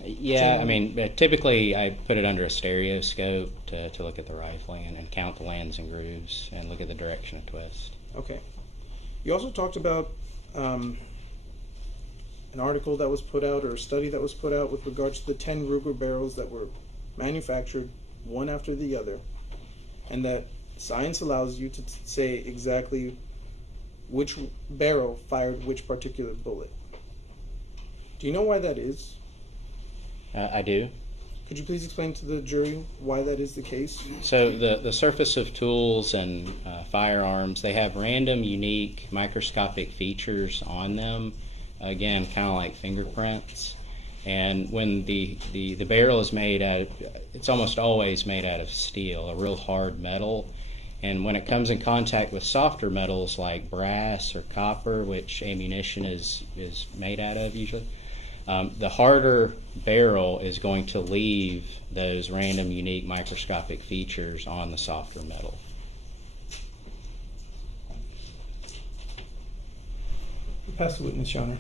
Yeah, I mean, typically I put it under a stereoscope to look at the rifling and count the lands and grooves and look at the direction of twist. Okay. You also talked about an article that was put out, or a study that was put out with regards to the 10 Ruger barrels that were manufactured one after the other, and that science allows you to say exactly which barrel fired which particular bullet. Do you know why that is? I do. Could you please explain to the jury why that is the case? So the surface of tools and firearms, they have random, unique, microscopic features on them. Again, kind of like fingerprints. And when the barrel is made it's almost always made out of steel, a real hard metal. And when it comes in contact with softer metals like brass or copper, which ammunition is made out of usually, the harder barrel is going to leave those random, unique, microscopic features on the softer metal. Pass the witness, Your Honor.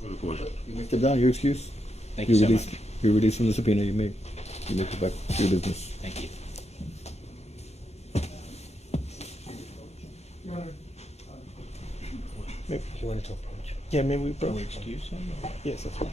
Further question. Mr. Brown, your excuse? Thank you so much. You're released from the subpoena. You may go back to your business. Thank you. You wanted to approach? Yeah, may we approach? Excuse him? Yes, that's fine.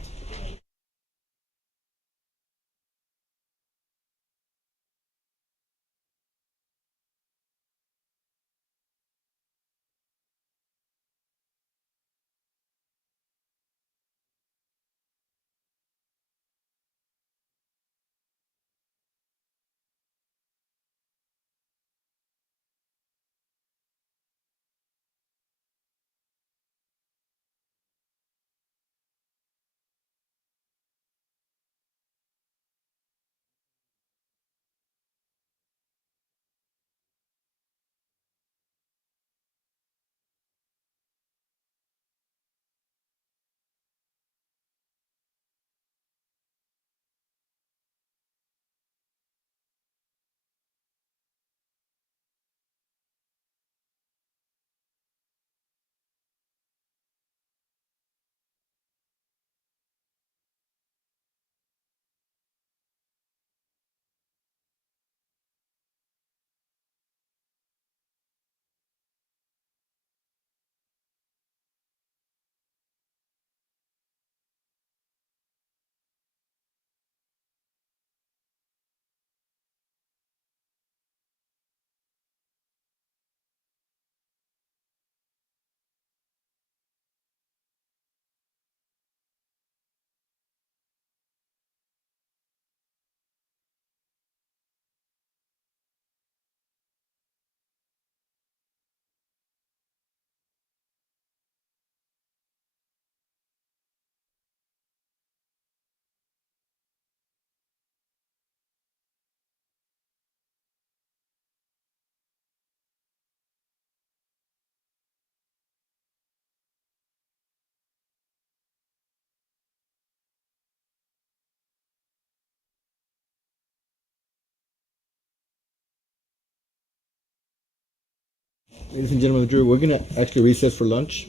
Ladies and gentlemen of the jury, we're gonna actually recess for lunch,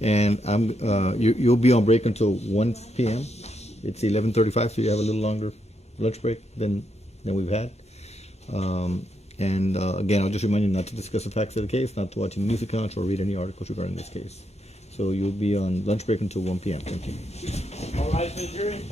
and you'll be on break until 1 p.m. It's 11:35, so you have a little longer lunch break than we've had. Again, I'll just remind you not to discuss the facts of the case, not to watch any news accounts or read any articles regarding this case. So you'll be on lunch break until 1 p.m. Thank you. All right, jury.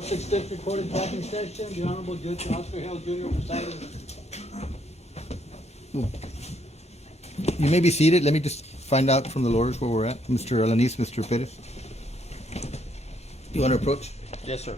Sixth District Recorded Talking Session, the Honorable Judge Oscar Hill Jr. presiding. You may be seated. Let me just find out from the lawyers where we're at. Mr. Alanis, Mr. Perez. You want to approach? Yes, sir.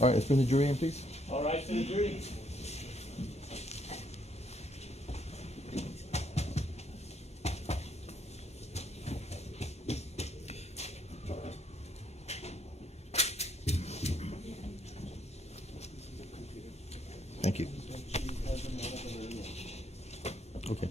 All right, let's bring the jury in, please. All right, for the jury. Thank you. Okay.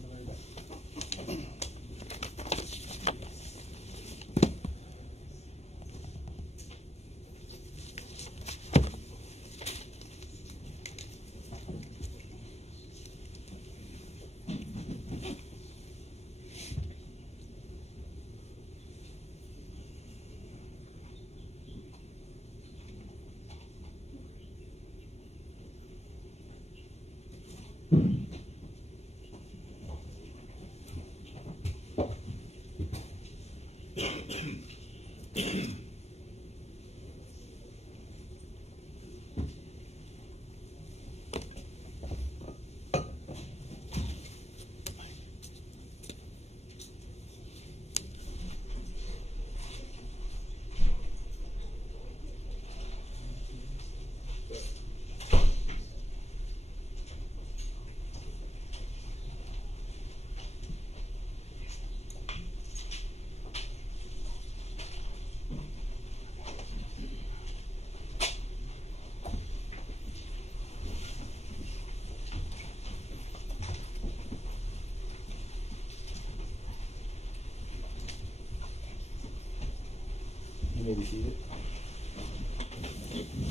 may be seated.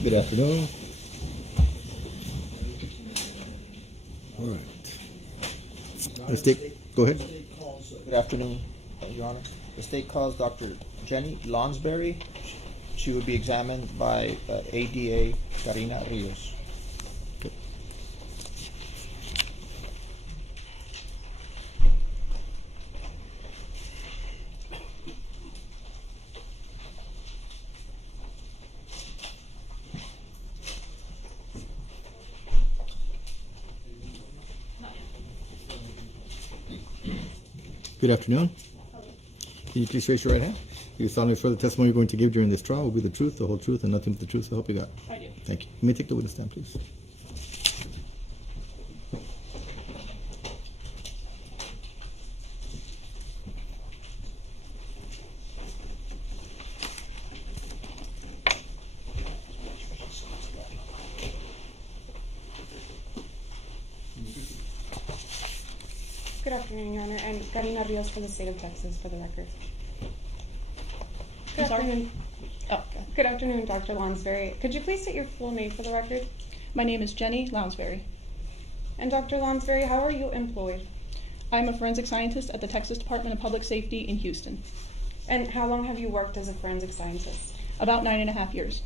Good afternoon. All right. Let's go ahead. Good afternoon, Your Honor. The state calls Dr. Jenny Lounsbury. She would be examined by ADA Karina Rios. Good afternoon. Can you please raise your right hand? Do you solemnly swear the testimony you're going to give during this trial will be the truth, the whole truth, and nothing but the truth, so help you God? I do. Thank you. You may take the witness stand, please. Good afternoon, Your Honor. I'm Karina Rios from the state of Texas, for the record. Good afternoon. Oh, Good afternoon, Dr. Lounsbury. Could you please state your full name for the record? my name is Jenny Lounsbury. And Dr. Lounsbury, how are you employed? I'm a forensic scientist at the Texas Department of Public Safety in Houston. And how long have you worked as a forensic scientist? About 9.5 years.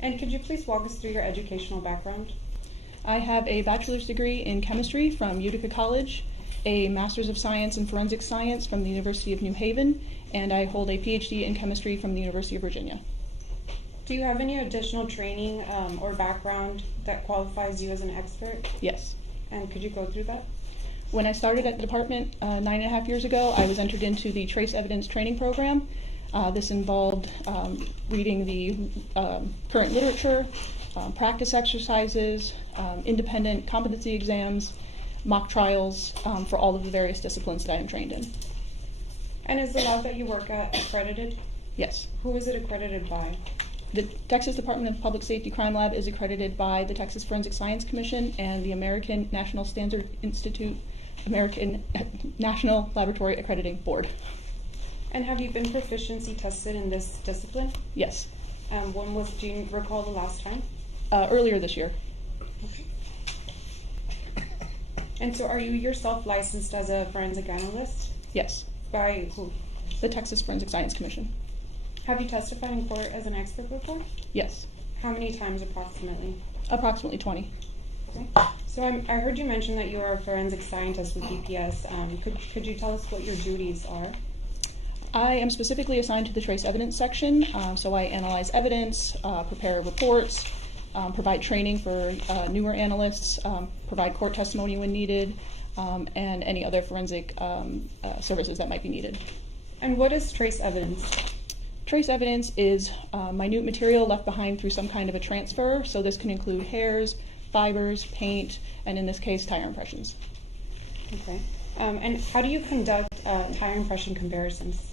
And could you please walk us through your educational background? I have a bachelor's degree in chemistry from Utica College, a master's of science in forensic science from the University of New Haven, and I hold a PhD in chemistry from the University of Virginia. Do you have any additional training or background that qualifies you as an expert? Yes. And could you go through that? When I started at the department 9.5 years ago, I was entered into the Trace Evidence Training Program. This involved reading the current literature, practice exercises, independent competency exams, mock trials for all of the various disciplines that I am trained in. And is the lab that you work at accredited? Yes. Who is it accredited by? The Texas Department of Public Safety Crime Lab is accredited by the Texas Forensic Science Commission and the American National Standard Institute, American National Laboratory Accrediting Board. And have you been proficiency tested in this discipline? Yes. Do you recall the last time? Earlier this year. And so are you yourself licensed as a forensic analyst? Yes. By who? The Texas Forensic Science Commission. Have you testified in court as an expert before? Yes. How many times approximately? Approximately 20. Okay. So I heard you mention that you are a forensic scientist with DPS. Could you tell us what your duties are? I am specifically assigned to the trace evidence section, so I analyze evidence, prepare reports, provide training for newer analysts, provide court testimony when needed, and any other forensic services that might be needed. And what is trace evidence? Trace evidence is minute material left behind through some kind of a transfer, so this can include hairs, fibers, paint, and in this case, tire impressions. Okay. And how do you conduct tire impression comparisons?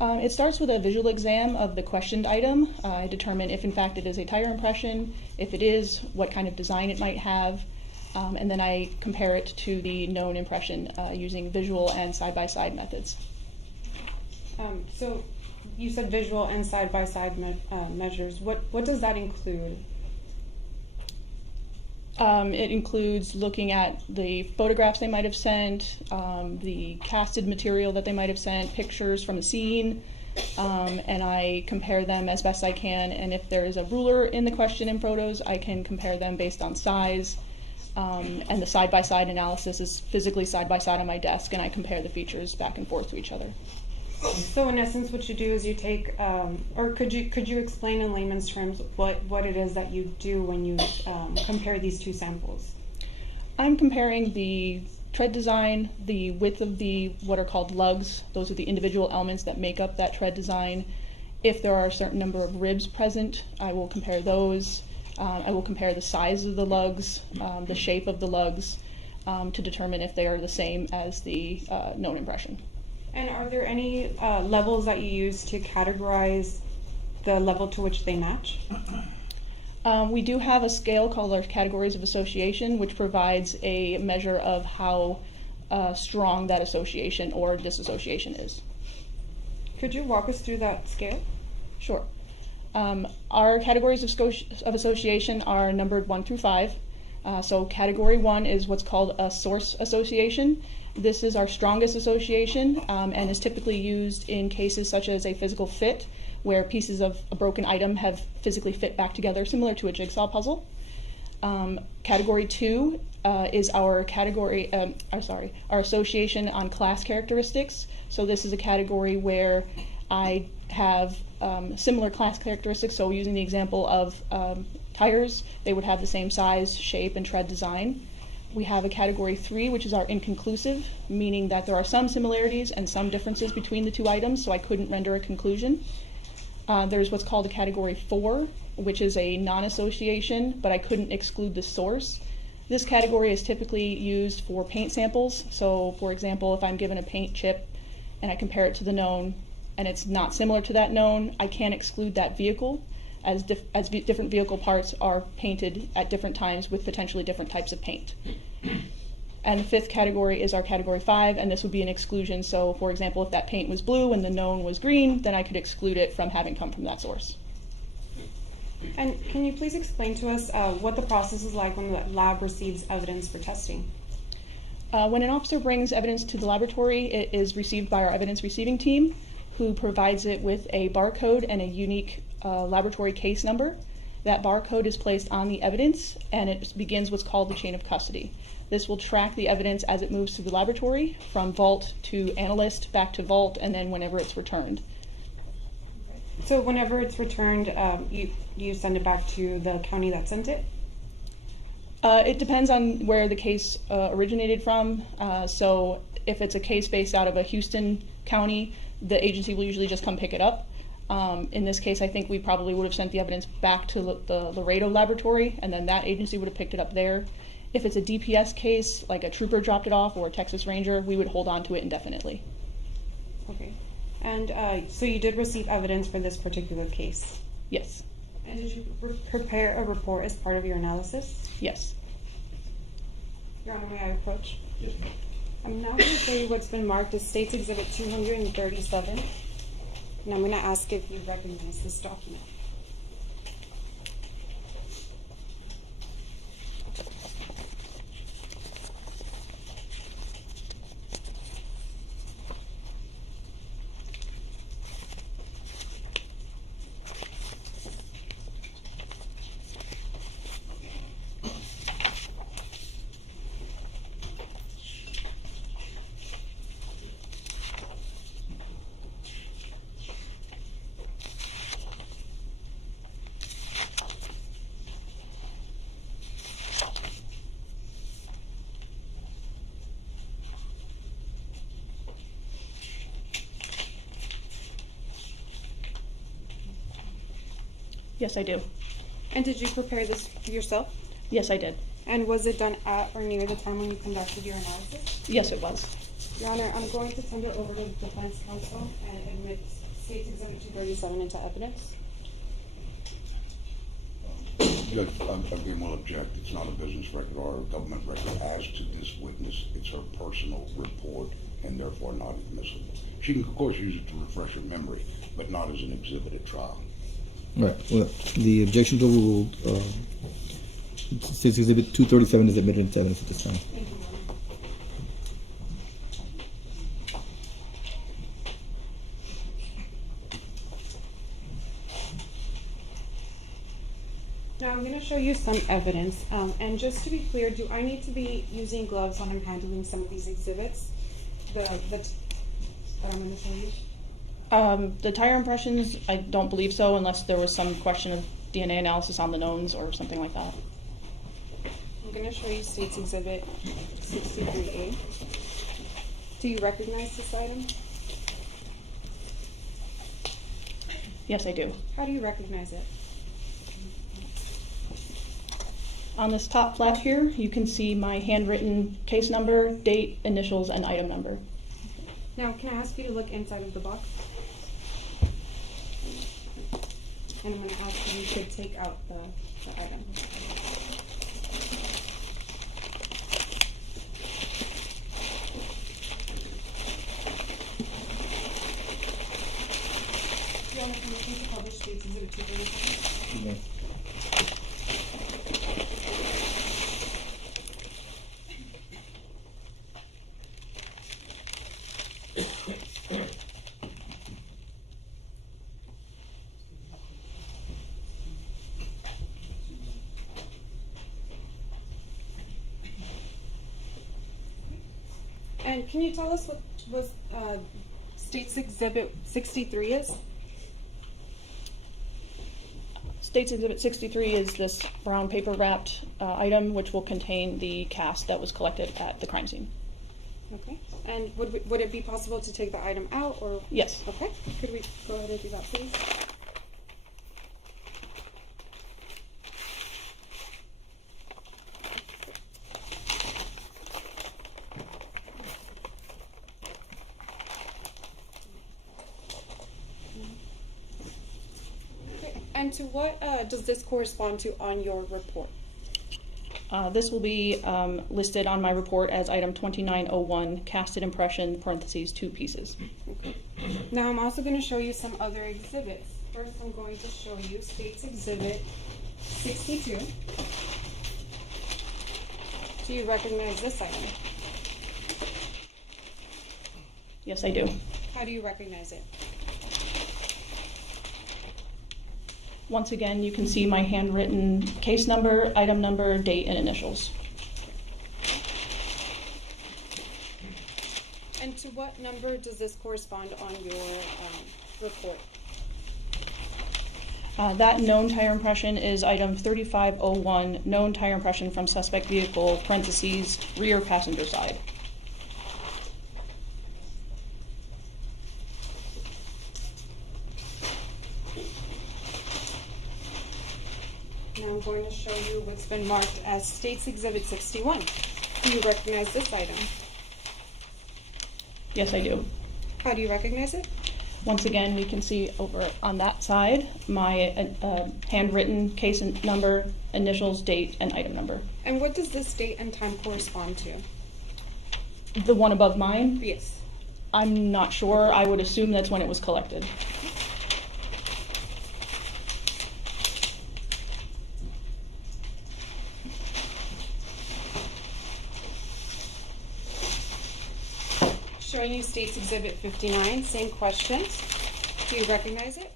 It starts with a visual exam of the questioned item. I determine if in fact it is a tire impression, if it is, what kind of design it might have, and then I compare it to the known impression using visual and side-by-side methods. So you said visual and side-by-side measures. What does that include? It includes looking at the photographs they might have sent, the casted material that they might have sent, pictures from a scene, and I compare them as best I can. And if there is a ruler in the question in photos, I can compare them based on size. And the side-by-side analysis is physically side-by-side on my desk, and I compare the features back and forth to each other. So in essence, what you do is you take, or could you explain in layman's terms what it is that you do when you compare these two samples? I'm comparing the tread design, the width of the what are called lugs. Those are the individual elements that make up that tread design. If there are a certain number of ribs present, I will compare those. I will compare the size of the lugs, the shape of the lugs, to determine if they are the same as the known impression. And are there any levels that you use to categorize the level to which they match? We do have a scale called our categories of association, which provides a measure of how strong that association or disassociation is. Could you walk us through that scale? Sure. Our categories of association are numbered 1 through 5. So category 1 is what's called a source association. This is our strongest association and is typically used in cases such as a physical fit, where pieces of a broken item have physically fit back together, similar to a jigsaw puzzle. Category 2 is our our association on class characteristics. So this is a category where I have similar class characteristics. So using the example of tires, they would have the same size, shape, and tread design. We have a category 3, which is our inconclusive, meaning that there are some similarities and some differences between the two items, so I couldn't render a conclusion. There's what's called a category 4, which is a non-association, but I couldn't exclude the source. This category is typically used for paint samples. So, for example, if I'm given a paint chip and I compare it to the known, and it's not similar to that known, I can't exclude that vehicle, as different vehicle parts are painted at different times with potentially different types of paint. And the 5th category is our category 5, and this would be an exclusion. So, for example, if that paint was blue and the known was green, then I could exclude it from having come from that source. And can you please explain to us what the process is like when the lab receives evidence for testing? When an officer brings evidence to the laboratory, it is received by our evidence receiving team, who provides it with a barcode and a unique laboratory case number. That barcode is placed on the evidence, and it begins what's called the chain of custody. This will track the evidence as it moves through the laboratory, from vault to analyst, back to vault, and then whenever it's returned. So whenever it's returned, you send it back to the county that sent it? It depends on where the case originated from. So if it's a case based out of a Houston county, the agency will usually just come pick it up. In this case, I think we probably would have sent the evidence back to the Laredo laboratory, and then that agency would have picked it up there. If it's a DPS case, like a trooper dropped it off or a Texas Ranger, we would hold on to it indefinitely. Okay. And so you did receive evidence for this particular case? Yes. And did you prepare a report as part of your analysis? Yes. Your Honor, may I approach? Yes, ma'am. I'm now going to show you what's been marked as State's Exhibit 237. And I'm going to ask if you recognize this document. Yes, I do. And did you prepare this yourself? Yes, I did. And was it done at or near the time when you conducted your analysis? Yes, it was. Your Honor, I'm going to send it over to the defense counsel and admit State's Exhibit 237 into evidence. Judge, I again will object. It's not a business record or a government record as to this witness. It's her personal report and therefore not admissible. She can, of course, use it to refresh her memory, but not as an exhibit at trial. Right. Well, the objection to overruled. State's Exhibit 237 is admitted into evidence at this time. Thank you, Your Honor. Now I'm going to show you some evidence, and just to be clear, do I need to be using gloves when I'm handling some of these exhibits? That I'm going to show you? The tire impressions, I don't believe so, unless there was some question of DNA analysis on the knowns or something like that. I'm going to show you State's Exhibit 63A. Do you recognize this item? Yes, I do. How do you recognize it? On this top flap here, you can see my handwritten case number, date, initials, and item number. Now, can I ask you to look inside of the box? And I'm going to ask if you could take out the item. Your Honor, permission to publish State's Exhibit 237. And can you tell us what State's Exhibit 63 is? State's Exhibit 63 is this brown paper wrapped item which will contain the cast that was collected at the crime scene. Okay. And would it be possible to take the item out, or? Yes. Okay. Could we go ahead and do that, please? And to what does this correspond to on your report? This will be listed on my report as item 2901, casted impression, parentheses, 2 pieces. Okay. Now I'm also going to show you some other exhibits. First, I'm going to show you State's Exhibit 62. Do you recognize this item? Yes, I do. How do you recognize it? Once again, you can see my handwritten case number, item number, date, and initials. And to what number does this correspond on your report? That known tire impression is item 3501, known tire impression from suspect vehicle, parentheses, rear passenger side. Now I'm going to show you what's been marked as State's Exhibit 61. Do you recognize this item? Yes, I do. How do you recognize it? Once again, you can see over on that side my handwritten case number, initials, date, and item number. And what does this date and time correspond to? The one above mine? Yes. I'm not sure. I would assume that's when it was collected. Showing you State's Exhibit 59, same questions. Do you recognize it?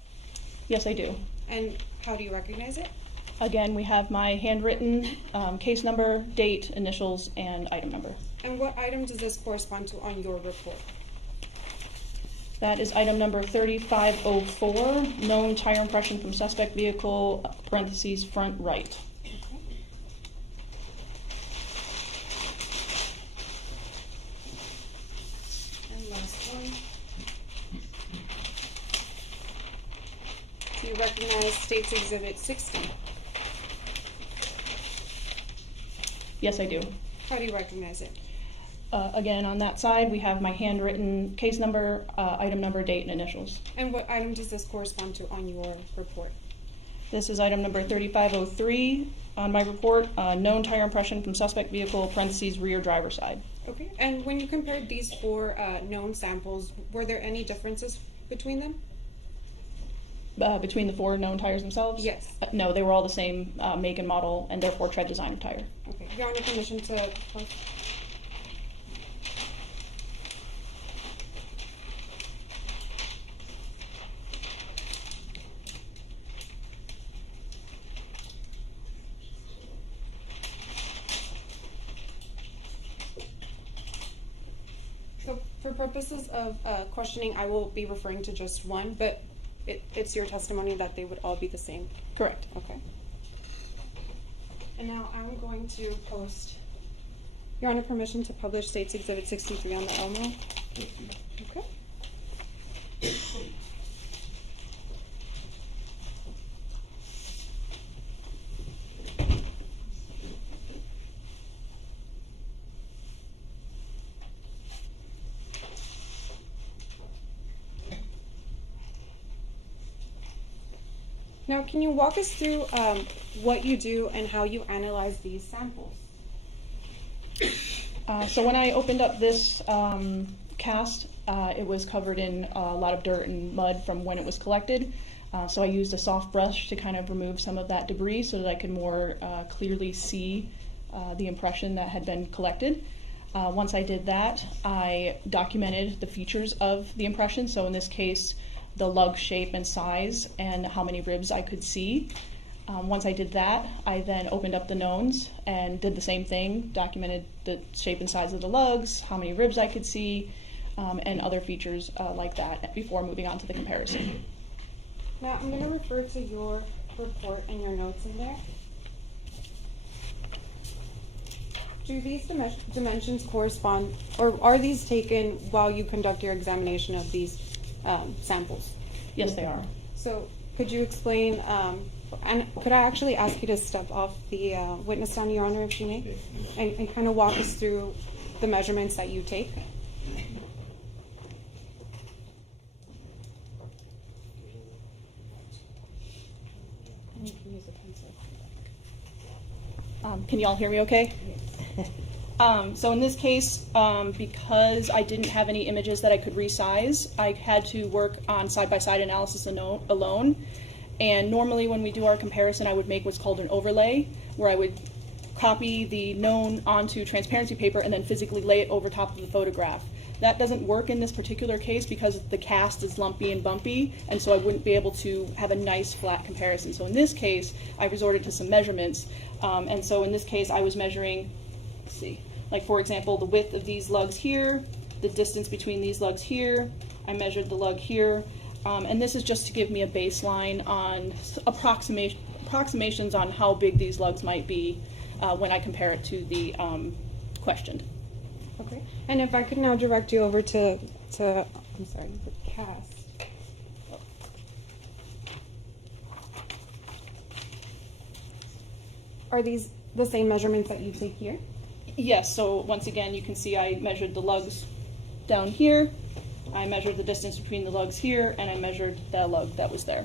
Yes, I do. And how do you recognize it? Again, we have my handwritten case number, date, initials, and item number. And what item does this correspond to on your report? That is item number 3504, known tire impression from suspect vehicle, parentheses, front right. And last one. Do you recognize State's Exhibit 60? Yes, I do. How do you recognize it? Again, on that side, we have my handwritten case number, item number, date, and initials. And what item does this correspond to on your report? This is item number 3503 on my report, known tire impression from suspect vehicle, parentheses, rear driver side. Okay. And when you compared these 4 known samples, were there any differences between them? Between the 4 known tires themselves? Yes. No, they were all the same make and model, and therefore tread design of tire. Okay. Your Honor, permission to post? So for purposes of questioning, I will be referring to just one, but it's your testimony that they would all be the same? Correct. Okay. And now I'm going to post, Your Honor, permission to publish State's Exhibit 63 on the Elmo? Okay. Now, can you walk us through what you do and how you analyze these samples? So when I opened up this cast, it was covered in a lot of dirt and mud from when it was collected. So I used a soft brush to kind of remove some of that debris so that I could more clearly see the impression that had been collected. Once I did that, I documented the features of the impression. So in this case, the lug shape and size and how many ribs I could see. Once I did that, I then opened up the knowns and did the same thing, documented the shape and size of the lugs, how many ribs I could see, and other features like that before moving on to the comparison. Now, I'm going to refer to your report and your notes in there. Do these dimensions correspond, or are these taken while you conduct your examination of these samples? Yes, they are. So, could you explain, and could I actually ask you to step off the witness stand, Your Honor, if you may, and kind of walk us through the measurements that you take? Can you all hear me okay? So in this case, because I didn't have any images that I could resize, I had to work on side-by-side analysis alone. And normally when we do our comparison, I would make what's called an overlay, where I would copy the known onto transparency paper and then physically lay it over top of the photograph. That doesn't work in this particular case because the cast is lumpy and bumpy, and so I wouldn't be able to have a nice flat comparison. So in this case, I resorted to some measurements. And so in this case, I was measuring, let's see, like for example, the width of these lugs here, the distance between these lugs here. I measured the lug here. And this is just to give me a baseline on approximations on how big these lugs might be when I compare it to the questioned. Okay. And if I could now direct you over to I'm sorry, the cast. Are these the same measurements that you take here? Yes, so once again, you can see I measured the lugs down here, I measured the distance between the lugs here, and I measured the lug that was there.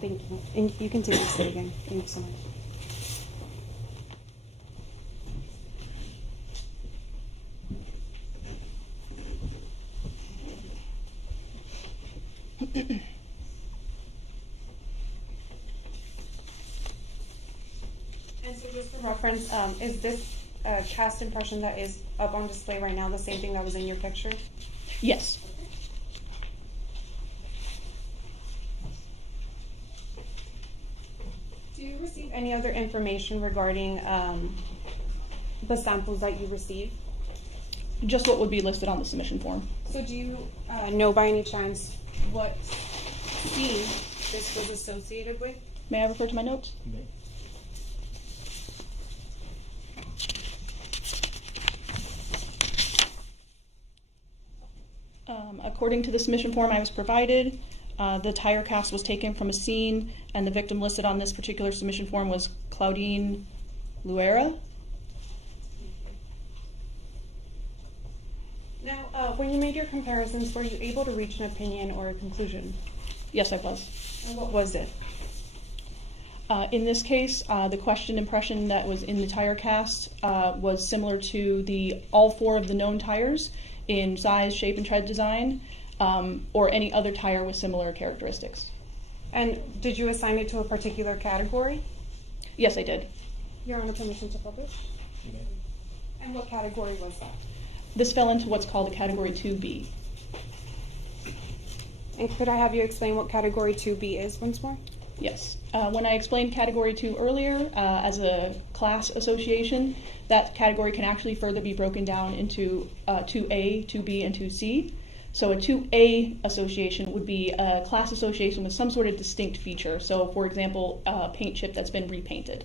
Thank you. And you can take this again. Thank you so much. And so just for reference, is this cast impression that is up on display right now the same thing that was in your picture? Yes. Do you receive any other information regarding the samples that you received? Just what would be listed on the submission form. So do you know by any chance what scene this was associated with? May I refer to my notes? According to the submission form I was provided, the tire cast was taken from a scene, and the victim listed on this particular submission form was Claudine Luera. Now, when you made your comparisons, were you able to reach an opinion or a conclusion? Yes, I was. And what was it? In this case, the question impression that was in the tire cast was similar to all four of the known tires in size, shape, and tread design, or any other tire with similar characteristics. And did you assign it to a particular category? Yes, I did. Your Honor, permission to publish? And what category was that? This fell into what's called a Category 2B. And could I have you explain what Category 2B is once more? Yes. When I explained Category 2 earlier as a class association, that category can actually further be broken down into 2A, 2B, and 2C. So a 2A association would be a class association with some sort of distinct feature. So, for example, a paint chip that's been repainted.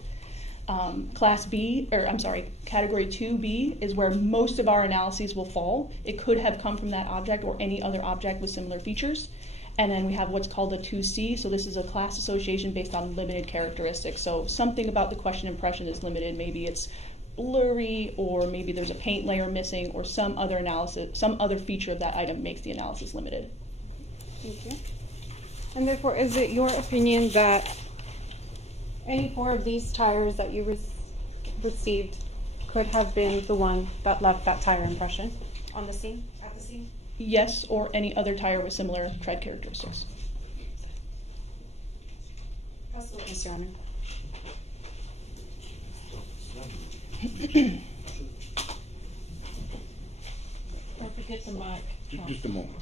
Category 2B is where most of our analyses will fall. It could have come from that object or any other object with similar features. And then we have what's called a 2C, so this is a class association based on limited characteristics. So something about the question impression is limited. Maybe it's blurry, or maybe there's a paint layer missing, or some other feature of that item makes the analysis limited. Thank you. And therefore, is it your opinion that any four of these tires that you received could have been the one that left that tire impression on the scene, at the scene? Yes, or any other tire with similar tread characteristics. That's the witness, Your Honor. Don't forget the mic. Just a moment.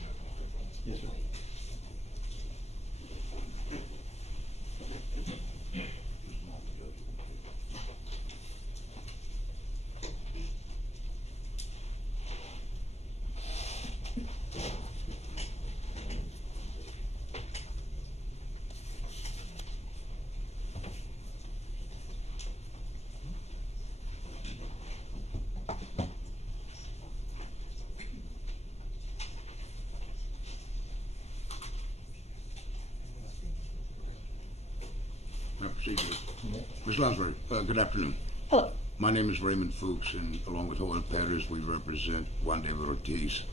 Ms. Lounsbury, good afternoon. Hello. My name is Raymond Fuchs, and along with Joel Perez, we represent Juan David Ortiz.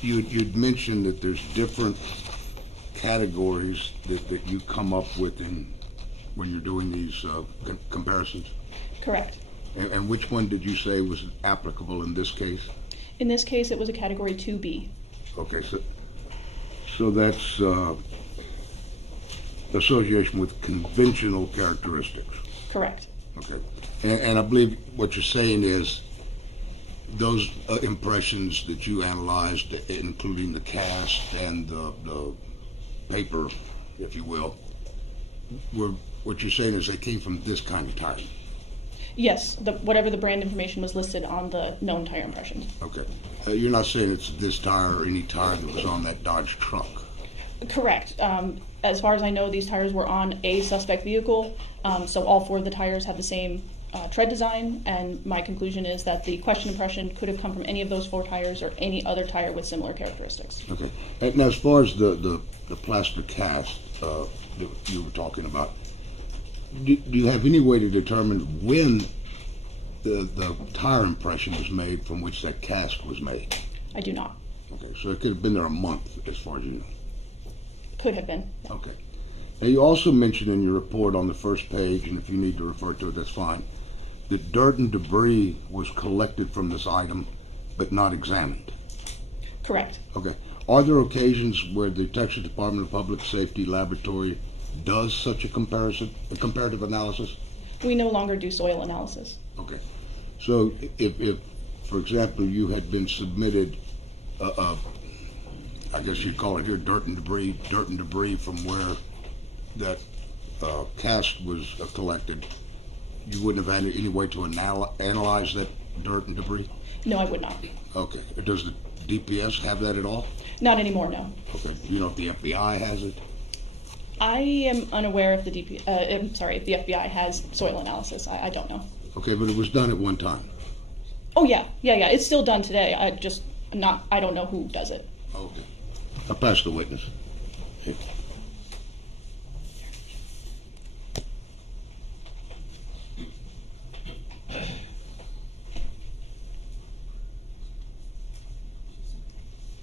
You'd mentioned that there's different categories that you come up with when you're doing these comparisons. Correct. And which one did you say was applicable in this case? In this case, it was a category 2B. Okay, so that's association with conventional characteristics. Correct. Okay, and I believe what you're saying is those impressions that you analyzed, including the cast and the paper, if you will, what you're saying is they came from this kind of tire. Yes, whatever the brand information was listed on the known tire impressions. Okay, you're not saying it's this tire or any tire that was on that Dodge truck. Correct. As far as I know, these tires were on a suspect vehicle, so all 4 of the tires have the same tread design, and my conclusion is that the question impression could have come from any of those 4 tires or any other tire with similar characteristics. Okay, and now as far as the plaster cast that you were talking about, do you have any way to determine when the tire impression was made from which that cast was made? I do not. Okay, so it could have been there a month, as far as you know. Could have been. Okay. Now you also mentioned in your report on the first page, and if you need to refer to it, that's fine, that dirt and debris was collected from this item, but not examined. Correct. Okay. Are there occasions where the Texas Department of Public Safety Laboratory does such a comparative analysis? We no longer do soil analysis. Okay. So if for example, you had been submitted I guess you'd call it here dirt and debris from where that cast was collected, you wouldn't have had any way to analyze that dirt and debris? No, I would not. Okay. Does the DPS have that at all? Not anymore, no. Okay. You know if the FBI has it? I am unaware if the if the FBI has soil analysis. I don't know. Okay, but it was done at one time. Oh yeah. It's still done today. I don't know who does it. Okay. I'll pass the witness.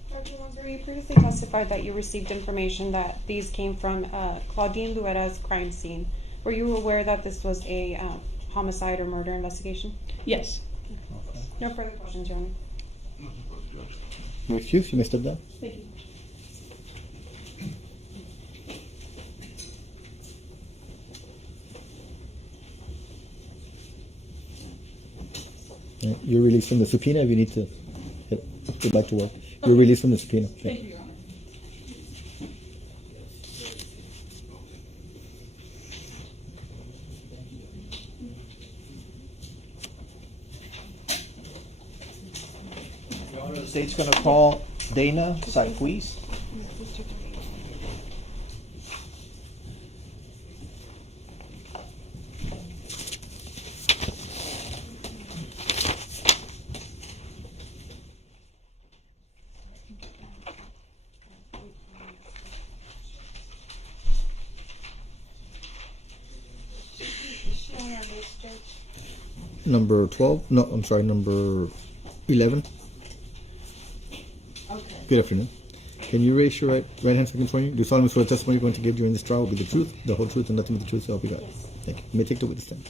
Dr. Lounsbury, you previously testified that you received information that these came from Claudine Luera's crime scene. Were you aware that this was a homicide or murder investigation? Yes. No further questions, Your Honor. You excuse, you may step down. Thank you. You're released from the subpoena if you need to get back to work. You're released from the subpoena. Thank you, Your Honor. The state's gonna call Dana Saquiz. Number 12? No, I'm sorry, number 11. Okay. Good afternoon. Can you raise your right hand so I can swear you? Do you solemnly swear the testimony you're going to give during this trial will be the truth, the whole truth, and nothing but the truth, so help you God? Yes. Thank you. You may take the witness stand.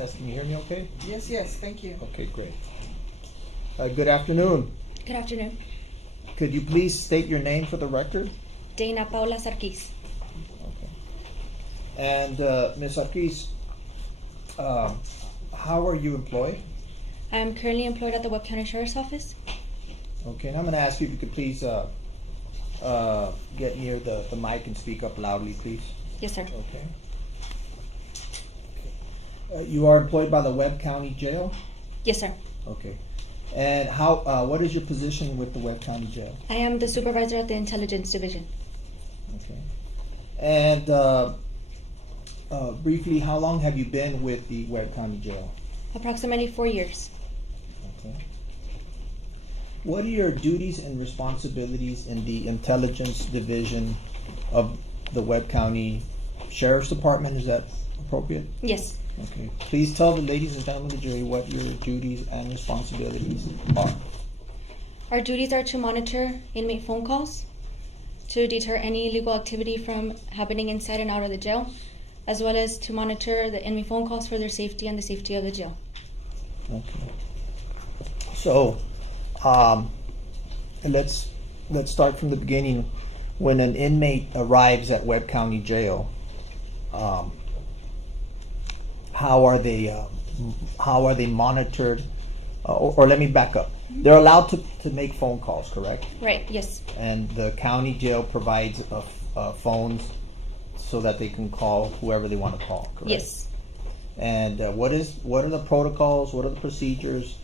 Test, can you hear me okay? Yes, thank you. Okay, great. Good afternoon. Good afternoon. Could you please state your name for the record? Dana Paula Saquiz. Okay. And Ms. Saquiz, how are you employed? I'm currently employed at the Webb County Sheriff's Office. Okay, and I'm going to ask you if you could please get near the mic and speak up loudly, please. Yes, sir. Okay. You are employed by the Webb County Jail? Yes, sir. Okay. And how? What is your position with the Webb County Jail? I am the supervisor at the Intelligence Division. Okay. And briefly, how long have you been with the Webb County Jail? Approximately 4 years. Okay. What are your duties and responsibilities in the Intelligence Division of the Webb County Sheriff's Department? Is that appropriate? Yes. Okay. Please tell the ladies and gentlemen of the jury what your duties and responsibilities are. Our duties are to monitor inmate phone calls, to deter any illegal activity from happening inside and out of the jail, as well as to monitor the inmate phone calls for their safety and the safety of the jail. Okay. So, let's start from the beginning. When an inmate arrives at Webb County Jail, how are they monitored? Or let me back up. They're allowed to make phone calls, correct? Right, yes. And the county jail provides phones so that they can call whoever they want to call, correct? Yes. And what are the protocols, what are the procedures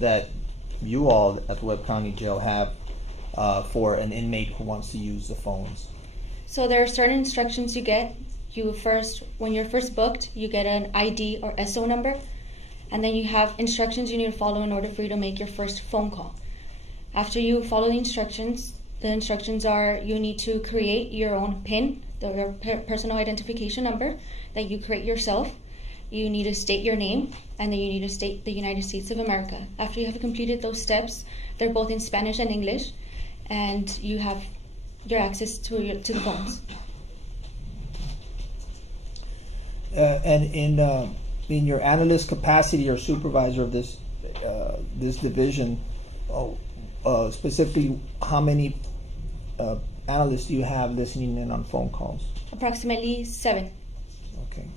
that you all at the Webb County Jail have for an inmate who wants to use the phones? So there are certain instructions you get. When you're first booked, you get an ID or SO number, and then you have instructions you need to follow in order for you to make your first phone call. After you follow the instructions are you need to create your own PIN, your personal identification number that you create yourself. You need to state your name, and then you need to state the United States of America. After you have completed those steps, they're both in Spanish and English, and you have your access to the phones. And in your analyst capacity or supervisor of this division, specifically, how many analysts do you have listening in on phone calls? Approximately 7. Okay.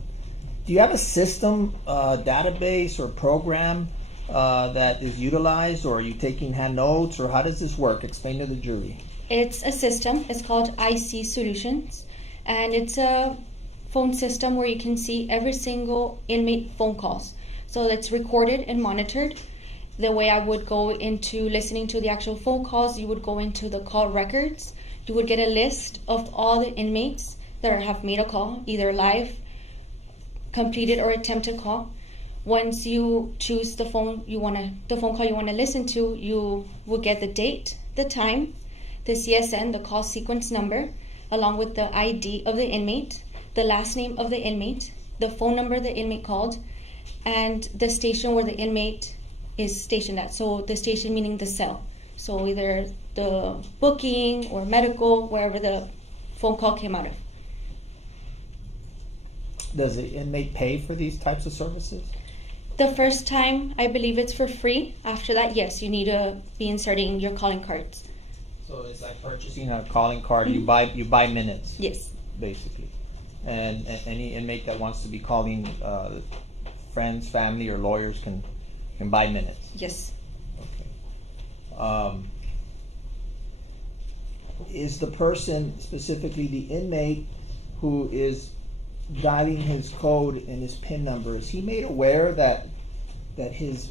Do you have a system, database, or program that is utilized, or are you taking hand notes, or how does this work? Explain to the jury. It's a system. It's called IC Solutions, and it's a phone system where you can see every single inmate phone calls. So it's recorded and monitored. The way I would go into listening to the actual phone calls, you would go into the call records. You would get a list of all the inmates that have made a call, either live, completed, or attempted call. Once you choose the phone call you want to listen to, you will get the date, the time, the CSN, the call sequence number, along with the ID of the inmate, the last name of the inmate, the phone number the inmate called, and the station where the inmate is stationed at. So the station meaning the cell. So either the booking or medical, wherever the phone call came out of. Does the inmate pay for these types of services? The first time, I believe it's for free. After that, yes, you need to be inserting your calling cards. So it's like purchasing a calling card. You buy minutes. Yes. Basically. And any inmate that wants to be calling friends, family, or lawyers can buy minutes. Yes. Okay. Is the person, specifically the inmate who is dialing his code and his PIN number, is he made aware that his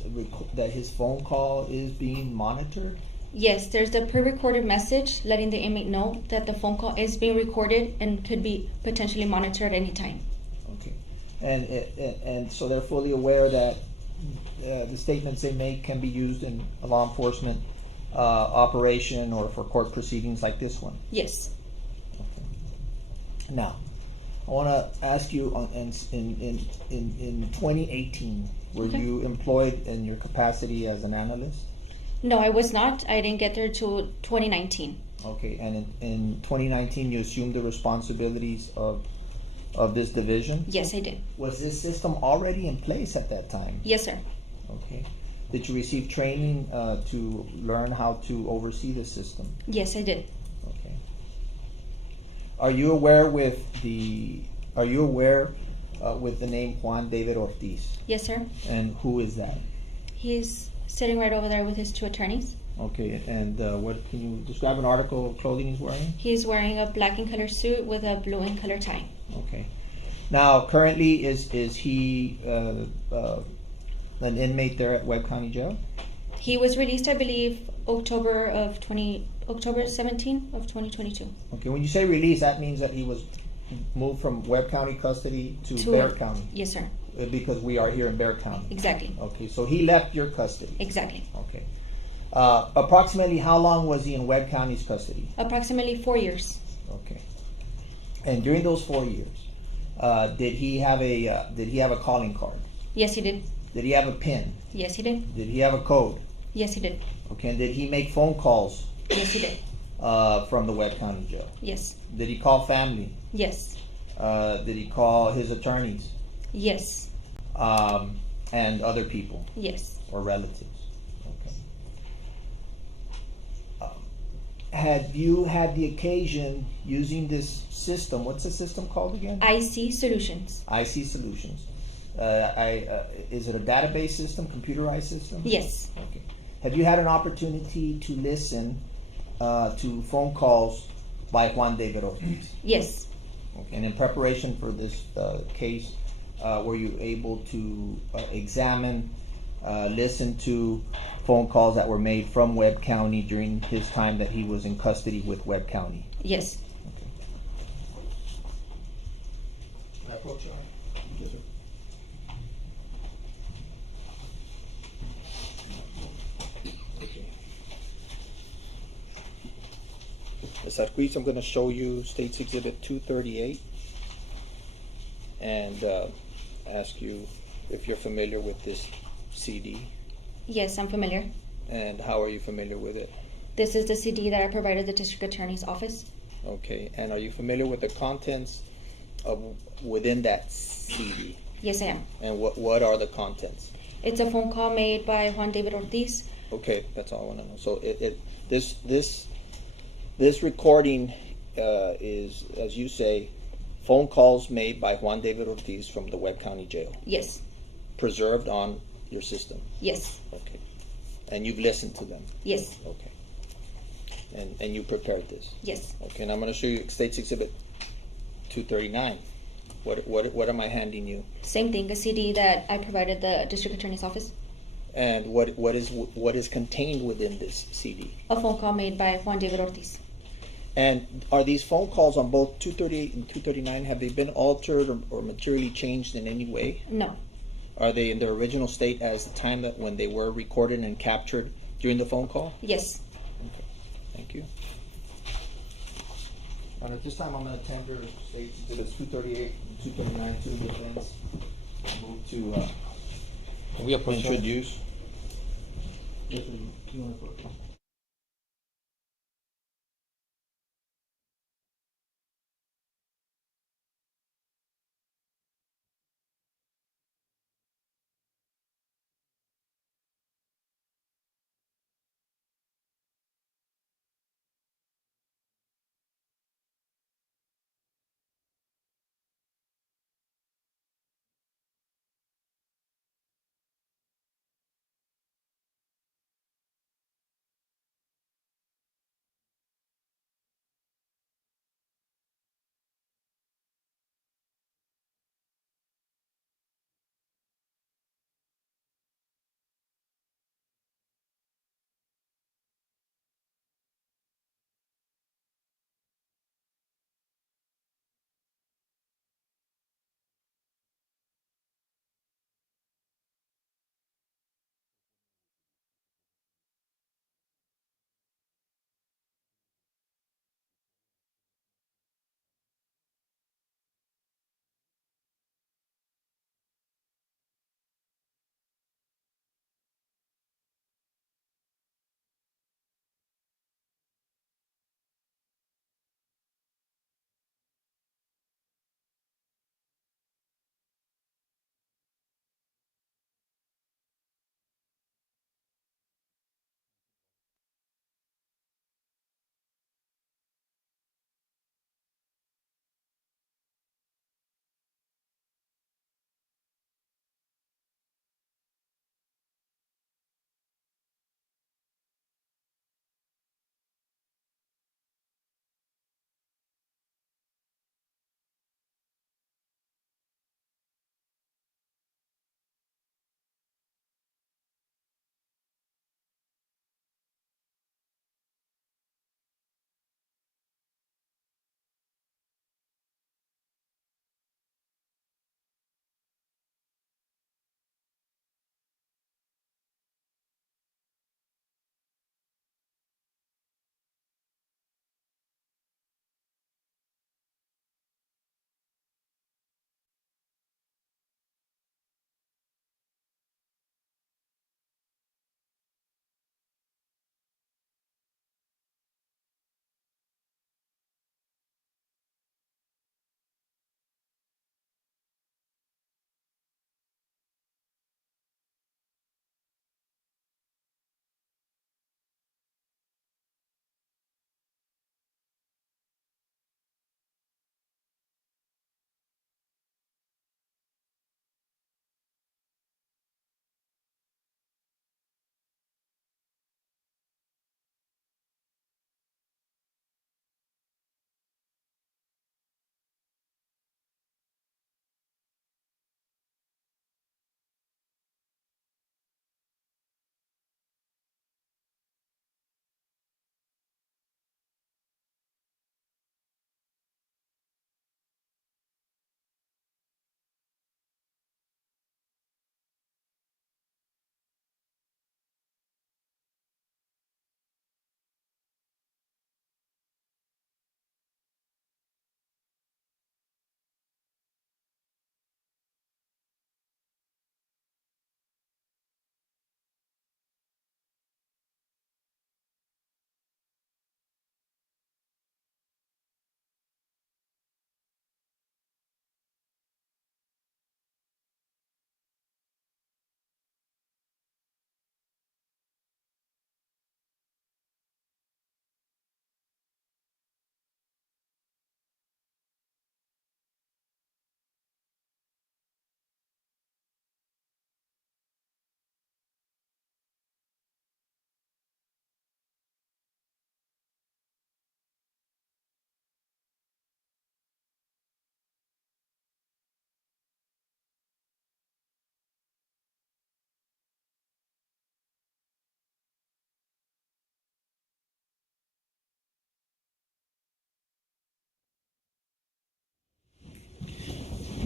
phone call is being monitored? Yes, there's a pre-recorded message letting the inmate know that the phone call is being recorded and could be potentially monitored any time. Okay, and so they're fully aware that the statements they make can be used in a law enforcement operation or for court proceedings like this one. Yes. Okay. Now, I want to ask you in 2018, were you employed in your capacity as an analyst? No, I was not. I didn't get there till 2019. Okay, and in 2019 you assumed the responsibilities of of this division? Yes, I did. Was this system already in place at that time? Yes, sir. Okay. Did you receive training to learn how to oversee the system? Yes, I did. Okay. Are you aware with the name Juan David Ortiz? Yes, sir. And who is that? He's sitting right over there with his two attorneys. Okay, and what can you describe an article of clothing he's wearing? He's wearing a black and color suit with a blue and color tie. Okay. Now, currently, is he an inmate there at Webb County Jail? He was released, I believe, October 17 of 2022. Okay, when you say release, that means that he was moved from Webb County custody to Barrett County? Yes, sir. Because we are here in Barrett County. Exactly. Okay, so he left your custody. Exactly. Okay. Approximately how long was he in Webb County's custody? Approximately 4 years. Okay. And during those 4 years, did he have a calling card? Yes, he did. Did he have a PIN? Yes, he did. Did he have a code? Yes, he did. Okay, and did he make phone calls? Yes, he did. From the Webb County Jail? Yes. Did he call family? Yes. Did he call his attorneys? Yes. And other people? Yes. Or relatives? Have you had the occasion using this system? What's the system called again? IC Solutions. IC Solutions. Is it a database system, computerized system? Yes. Okay. Have you had an opportunity to listen to phone calls by Juan David Ortiz? Yes. Okay. And in preparation for this case, were you able to examine, listen to phone calls that were made from Webb County during his time that he was in custody with Webb County? Yes. Okay. Can I approach you? Yes, sir. Ms. Saquiz, I'm going to show you State's Exhibit 238 and ask you if you're familiar with this CD. Yes, I'm familiar. And how are you familiar with it? This is the CD that I provided the district attorney's office. Okay, and are you familiar with the contents of within that CD? Yes, I am. And what are the contents? It's a phone call made by Juan David Ortiz. Okay, that's all I want to know. So this recording is, as you say, phone calls made by Juan David Ortiz from the Webb County Jail. Yes. Preserved on your system. Yes. Okay. And you've listened to them. Yes. Okay. And you prepared this. Yes. Okay. And I'm going to show you State's Exhibit 239. What am I handing you? Same thing, a CD that I provided the district attorney's office. And what is contained within this CD? A phone call made by Juan David Ortiz. And are these phone calls on both 238 and 239, have they been altered or materially changed in any way? No. Are they in their original state as the time that when they were recorded and captured during the phone call? Yes. Okay. Thank you. And at this time, I'm going to tender State's Exhibits 238 and 239 to the defense. Move to introduce. Yes, you want to put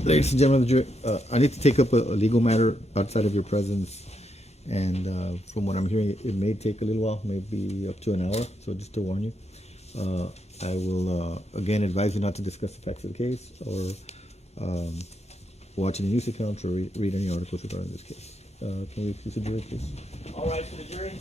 Ladies and gentlemen of the jury, I need to take up a legal matter outside of your presence, and from what I'm hearing, it may take a little while, maybe up to an hour. So just to warn you, I will again advise you not to discuss the facts of the case or watch any news accounts or read any articles regarding this case. Can we please the jury, please? All right, for the jury.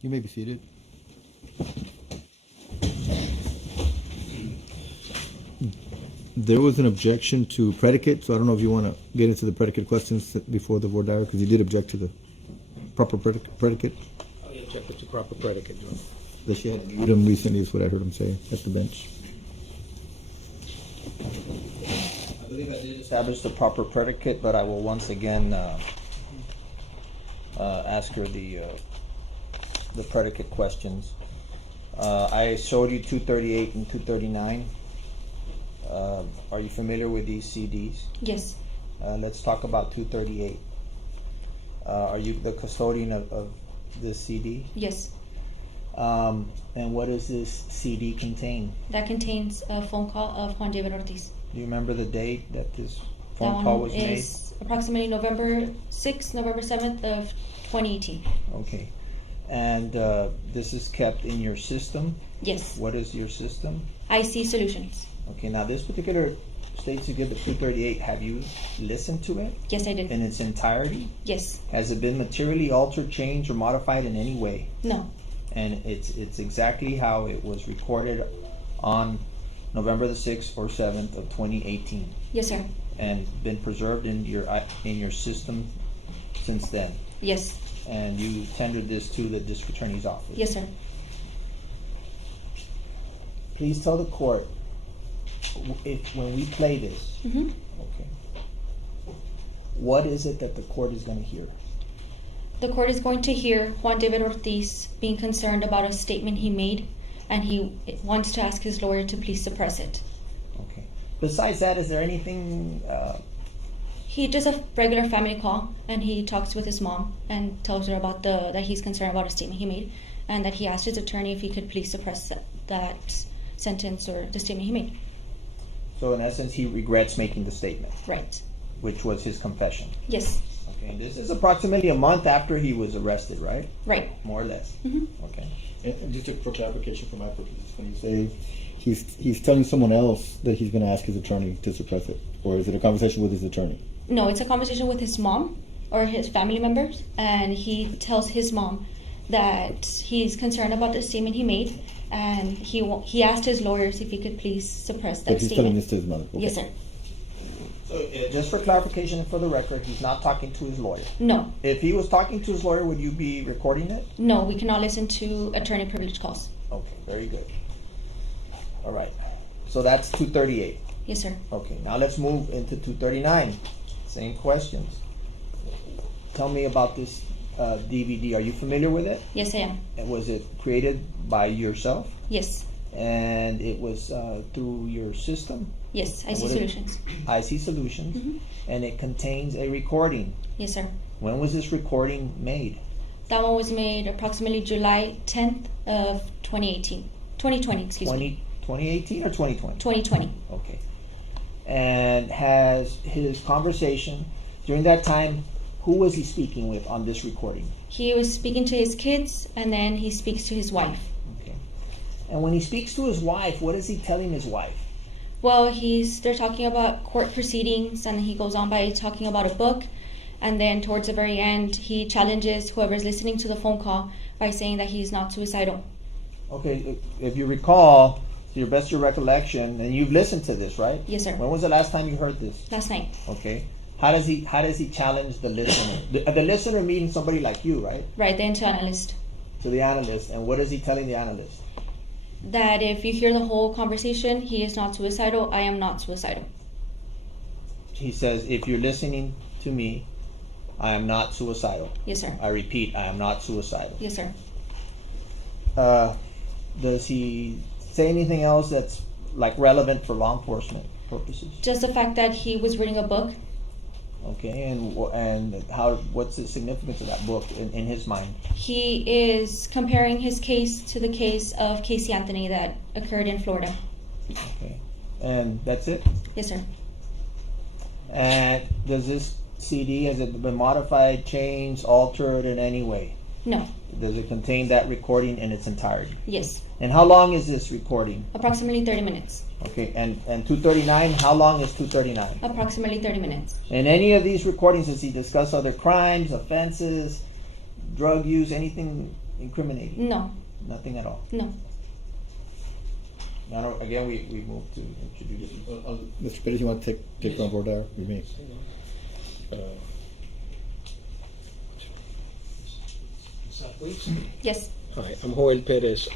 You may be seated. There was an objection to predicate, so I don't know if you want to get into the predicate questions before the voir dire, because you did object to the proper predicate. I object to proper predicate, Your Honor. That she had viewed him recently is what I heard him say at the bench. I believe I did establish the proper predicate, but I will once again ask her the predicate questions. I showed you 238 and 239. Are you familiar with these CDs? Yes. Let's talk about 238. Are you the custodian of this CD? Yes. And what does this CD contain? That contains a phone call of Juan David Ortiz. Do you remember the date that this phone That call one was made? is approximately November 6th, November 7th of 2018. Okay. And this is kept in your system? Yes. What is your system? IC Solutions. Okay, now this particular States Exhibit 238, have you listened to it? Yes, I did. In its entirety? Yes. Has it been materially altered, changed, or modified in any way? No. And it's exactly how it was recorded on November the 6th or 7th of 2018? Yes, sir. And been preserved in your system since then? Yes. And you tendered this to the district attorney's office? Yes, sir. Please tell the court when we play this, Mm-hmm. okay, what is it that the court is going to hear? The court is going to hear Juan David Ortiz being concerned about a statement he made, and he wants to ask his lawyer to please suppress it. Okay. Besides that, is there anything? He does a regular family call, and he talks with his mom and tells her about that he's concerned about a statement he made, and that he asked his attorney if he could please suppress that sentence or the statement he made. So in essence, he regrets making the statement. Right. Which was his confession. Yes. Okay. And this is approximately a month after he was arrested, right? Right. More or less. Mm-hmm. Okay. And just for clarification for my purposes, when you say he's telling someone else that he's going to ask his attorney to suppress it, or is it a conversation with his attorney? No, it's a conversation with his mom or his family members, and he tells his mom that he's concerned about the statement he made, and he asked his lawyers if he could please suppress that But he's statement. telling this to his mother. Okay. Yes, sir. So just for clarification for the record, he's not talking to his lawyer. No. If he was talking to his lawyer, would you be recording it? No, we cannot listen to attorney privilege calls. Okay, very good. All right. So that's 238. Yes, sir. Okay, now let's move into 239. Same questions. Tell me about this DVD. Are you familiar with it? Yes, I am. And was it created by yourself? Yes. And it was through your system? Yes, IC And what Solutions. IC Solutions. Mhm. And it contains a recording. Yes, sir. When was this recording made? That one was made approximately July 10th of 2018. 2020, excuse me. 2018 or 2020? 2020. Okay. And has his conversation during that time, who was he speaking with on this recording? He was speaking to his kids, and then he speaks to his wife. Okay. And when he speaks to his wife, what is he telling his wife? Well, they're talking about court proceedings, and he goes on by talking about a book, and then towards the very end, he challenges whoever's listening to the phone call by saying that he's not suicidal. Okay, if you recall, to your best of your recollection, and you've listened to this, right? Yes, sir. When was the last time you heard this? Last night. Okay. How does he challenge the listener? The listener meaning somebody like you, right? Right, then to Analyst. To the analyst, and what is he telling the analyst? that if you hear the whole conversation, he is not suicidal. I am not suicidal. He says, if you're listening to me, I am not suicidal. Yes, sir. I repeat, I am not suicidal. Yes, sir. Does he say anything else that's like relevant for law enforcement purposes? Just the fact that he was reading a book. Okay, and what's the significance of that book in his mind? He is comparing his case to the case of Casey Anthony that occurred in Florida. Okay, and that's it? Yes, sir. And does this CD, has it been modified, changed, altered in any way? No. Does it contain that recording in its entirety? Yes. And how long is this recording? Approximately 30 minutes. Okay, and 239, how long is 239? Approximately 30 minutes. In any of these recordings, does he discuss other crimes, offenses, drug use, anything incriminating? No. Nothing at all? No. Now, again, we move to introduce. Mr. Perez, you want to take on board there? You may. Yes. Hi, I'm Joel Perez.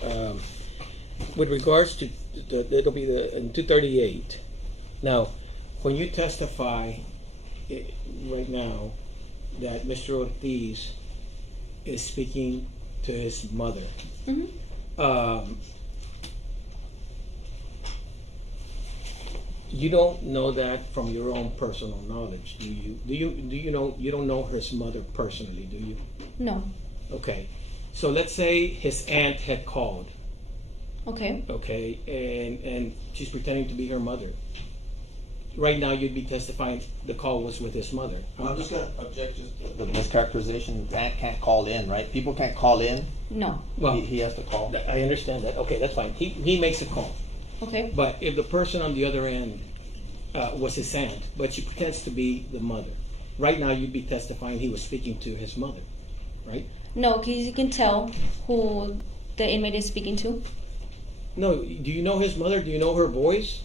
With regards to, it'll be in 238. Now, when you testify right now that Mr. Ortiz is speaking to his mother, you don't know that from your own personal knowledge, do you? Do you know, you don't know his mother personally, do you? No. Okay, so let's say his aunt had called. Okay. Okay, and she's pretending to be her mother. Right now, you'd be testifying the call was with his mother. I'm just going to object to the mischaracterization. Aunt can't call in, right? People can't call in. No. Well, he has to call. I understand that. Okay, that's fine. He makes a call. Okay. But if the person on the other end was his aunt, but she pretends to be the mother, right now you'd be testifying he was speaking to his mother, right? No, because you can tell who the inmate is speaking to. No, do you know his mother? Do you know her voice?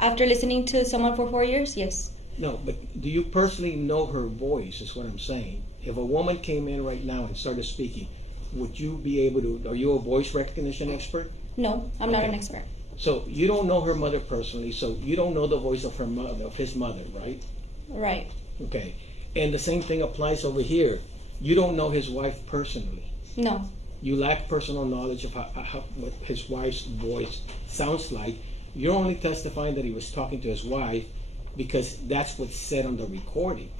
After listening to someone for 4 years, yes. No, but do you personally know her voice, is what I'm saying. If a woman came in right now and started speaking, would you be able to, are you a voice recognition expert? No, I'm not Okay. an expert. So you don't know her mother personally, so you don't know the voice of her mother, of his mother, right? Right. Okay. And the same thing applies over here. You don't know his wife personally. No. You lack personal knowledge of how what his wife's voice sounds like. You're only testifying that he was talking to his wife because that's what's said on the recording.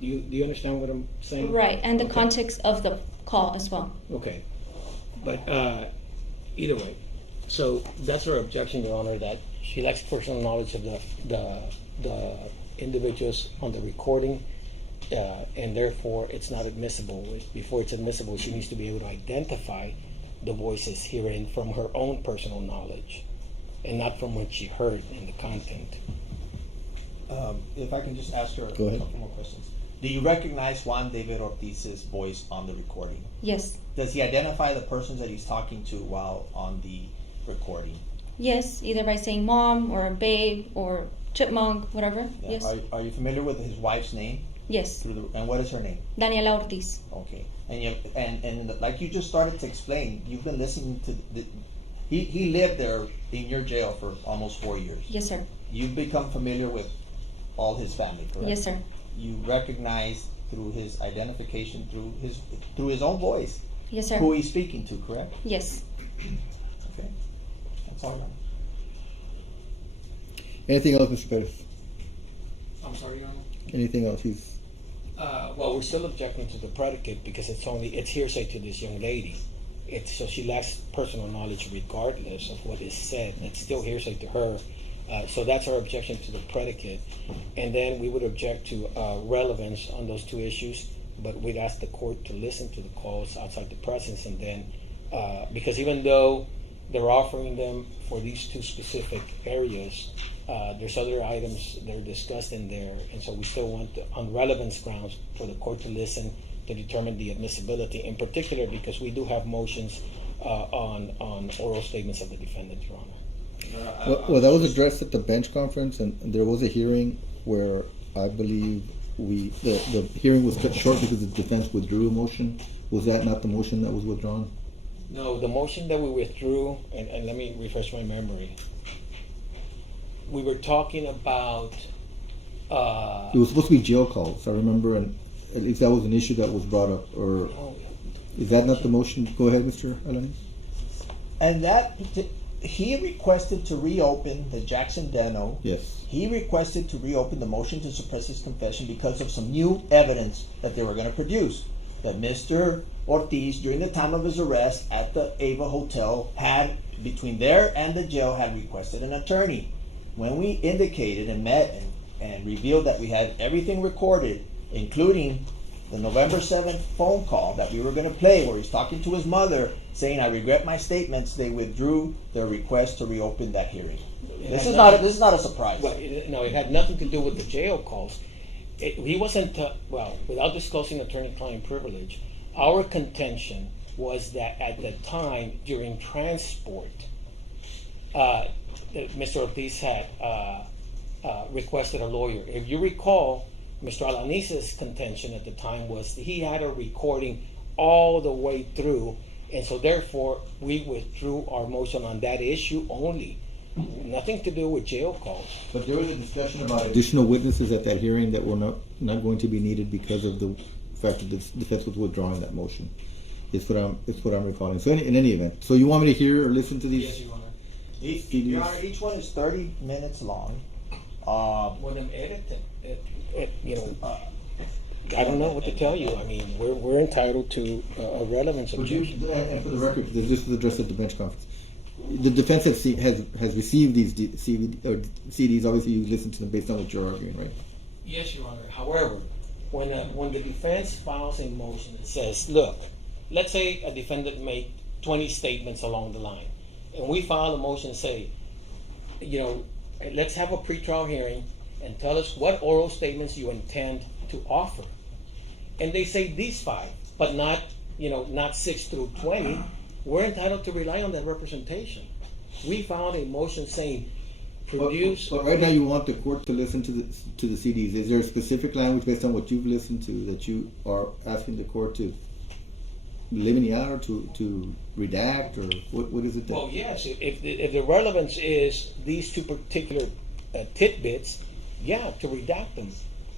Do you understand what I'm saying? Right, and the Okay. context of the call as well. Okay. But either way, so that's her objection, Your Honor, that she lacks personal knowledge of the individuals on the recording, and therefore it's not admissible. Before it's admissible, she needs to be able to identify the voices herein from her own personal knowledge, and not from what she heard in the content. If I can just ask her Go ahead. a couple more questions. Do you recognize Juan David Ortiz's voice on the recording? Yes. Does he identify the persons that he's talking to while on the recording? Yes, either by saying mom or babe or chipmunk, whatever. Yeah. Yes. Are you familiar with his wife's name? Yes. And what is her name? Daniela Ortiz. Okay. And like you just started to explain, you've been listening to he lived there in your jail for almost 4 years. Yes, sir. You've become familiar with all his family, correct? Yes, sir. You recognize through his identification, through his own voice, Yes, sir. who he's speaking to, correct? Yes. Okay. That's all right. Anything else, Mr. Perez? I'm sorry, Your Honor? Anything else? Well, we're still objecting to the predicate because it's hearsay to this young lady. So she lacks personal knowledge regardless of what is said. It's still hearsay to her. So that's our objection to the predicate. And then we would object to relevance on those two issues, but we'd ask the court to listen to the calls outside the presence, and then, because even though they're offering them for these two specific areas, there's other items that are discussed in there, and so we still want, on relevance grounds, for the court to listen to determine the admissibility, in particular because we do have motions on oral statements of the defendant, Your Honor. Well, that was addressed at the bench conference, and there was a hearing where I believe the hearing was cut short because the defense withdrew a motion. Was that not the motion that was withdrawn? No, the motion that we withdrew, and let me refresh my memory. We were talking about, It was supposed to be jail calls, I remember, and at least that was an issue that was brought up, or is that not the motion? Go ahead, Mr. Alanis. And that, he requested to reopen the Jackson Deno. Yes. He requested to reopen the motion to suppress his confession because of some new evidence that they were going to produce. That Mr. Ortiz, during the time of his arrest at the Ava Hotel, had, between there and the jail, had requested an attorney. When we indicated and met and revealed that we had everything recorded, including the November 7th phone call that we were going to play where he's talking to his mother saying, I regret my statements, they withdrew their request to reopen that hearing. This is not a surprise. Well, no, it had nothing to do with the jail calls. He wasn't, well, without disclosing attorney-client privilege, our contention was that at the time during transport, Mr. Ortiz had requested a lawyer. If you recall, Mr. Alanis's contention at the time was he had a recording all the way through, and so therefore we withdrew our motion on that issue only. Nothing to do with jail calls. But there was a discussion about additional witnesses at that hearing that were not going to be needed because of the fact that the defense was withdrawing that motion. It's what I'm recalling. So in any event, so you want me to hear or listen to these? Yes, Your Honor. Your Honor, each one is 30 minutes long. When I'm editing, I don't know what to tell you. I mean, we're entitled to a relevance objection. And for the record, this was addressed at the bench conference. The defense has received these CDs. Obviously, you listen to them based on what you're arguing, right? Yes, Your Honor. However, when the defense files a motion that says, look, let's say a defendant made 20 statements along the line, and we file a motion and say, let's have a pretrial hearing and tell us what oral statements you intend to offer. And they say these 5, but not 6 through 20. We're entitled to rely on that representation. We filed a motion saying, produce. But right now, you want the court to listen to the CDs. Is there a specific language based on what you've listened to that you are asking the court to eliminate out or to redact, or what is it? Well, yes. If the relevance is these 2 particular tidbits, yeah, to redact them.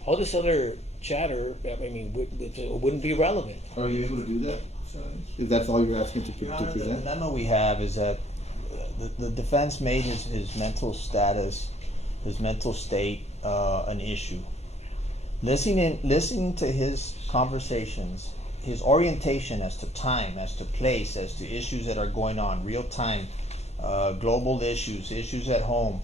All this other chatter, it wouldn't be relevant. Are you able to do that? If that's all you're asking to present? The dilemma we have is that the defense made his mental status, his mental state, an issue. Listening to his conversations, his orientation as to time, as to place, as to issues that are going on, real time, global issues at home,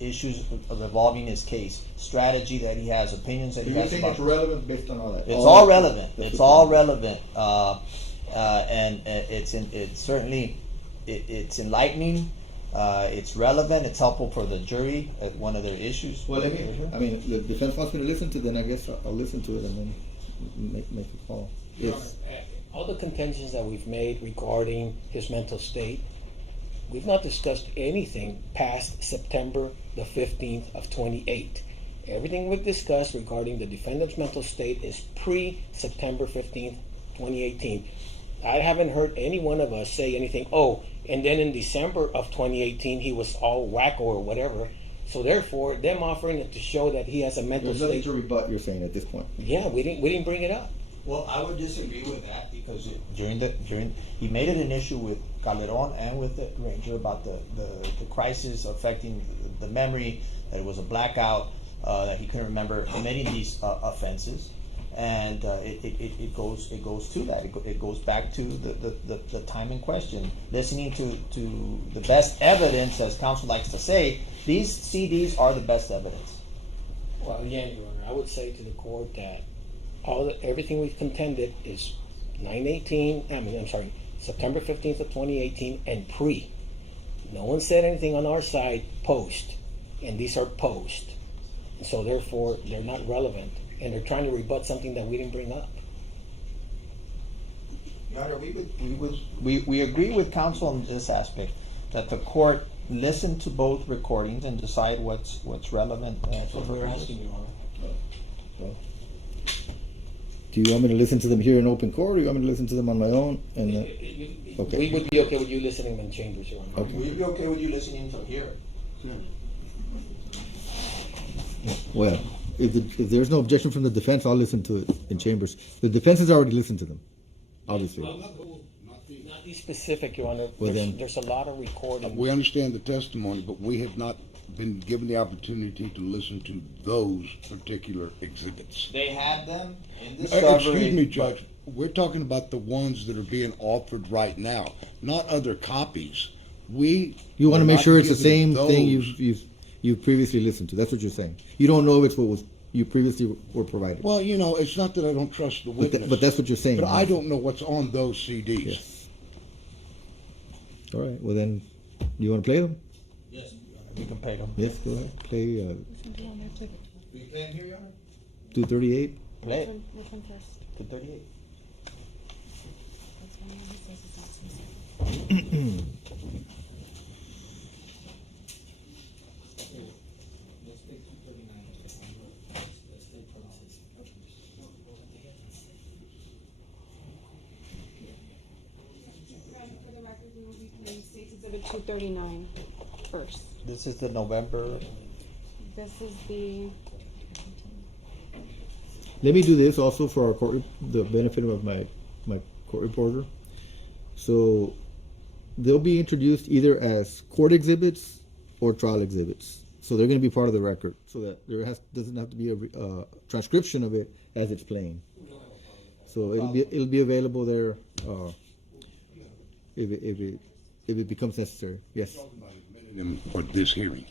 issues revolving his case, strategy that he has, opinions that he has. You're saying it's relevant based on all that? It's all relevant. It's all relevant, and it's certainly enlightening. It's relevant. It's helpful for the jury at one of their issues. Well, the defense wants me to listen to it, then I guess I'll listen to it and then make a call. All the contentions that we've made regarding his mental state, we've not discussed anything past September the 15th of 28. Everything we've discussed regarding the defendant's mental state is pre-September 15th, 2018. I haven't heard any one of us say anything, and then in December of 2018 he was all wacko or whatever. So therefore, them offering it to show that he has a mental There's nothing state. to rebut, you're saying, at this point. Yeah, we didn't bring it up. Well, I would disagree with that because he made it an issue with Calderon and with the Ranger about the crisis affecting the memory, that it was a blackout, that he couldn't remember committing these offenses, and it goes to that. It goes back to the time in question. Listening to the best evidence, as counsel likes to say, these CDs are the best evidence. Well, again, Your Honor, I would say to the court that everything we've contended is September 15th of 2018 and pre. No one said anything on our side post, and these are post. And so therefore, they're not relevant, and they're trying to rebut something that we didn't bring up. Your Honor, we agree with counsel on this aspect, that the court listen to both recordings and decide what's relevant. That's what we're asking, Your Honor. Do you want me to listen to them here in open court, or you want me to listen to them on my own? And okay. We would be okay with you listening in chambers, Your Honor. Okay. We'd be okay with you listening from here. Well, if there's no objection from the defense, I'll listen to it in chambers. The defense has already listened to them, obviously. Not be specific, Your Honor. Well, then- There's a lot of recording. We understand the testimony, but we have not been given the opportunity to listen to those particular exhibits. They had them in Excuse me, Judge. We're talking about the ones that are being offered right now, not other copies. You want to were make not sure it's the given same thing those. you've previously listened to. That's what you're saying. You don't know if it's what was you previously were provided. Well, it's not that I don't trust the witness. But that's what you're saying. But I don't know what's on those CDs. Yes. All right. Well, then, you want to play them? Yes, we can pay them. Yes. Go ahead. Play. We playing here, Your Honor? 238. Play it. Which one first? 238. For the record, we will be playing State's Exhibit 239 first. This is the November. This is the Let me do this also for our court, the benefit of my court reporter. So they'll be introduced either as court exhibits or trial exhibits. So they're going to be part of the record, so that there doesn't have to be a transcription of it as it's playing. So it'll be available there if it becomes necessary. Yes. Them for this hearing.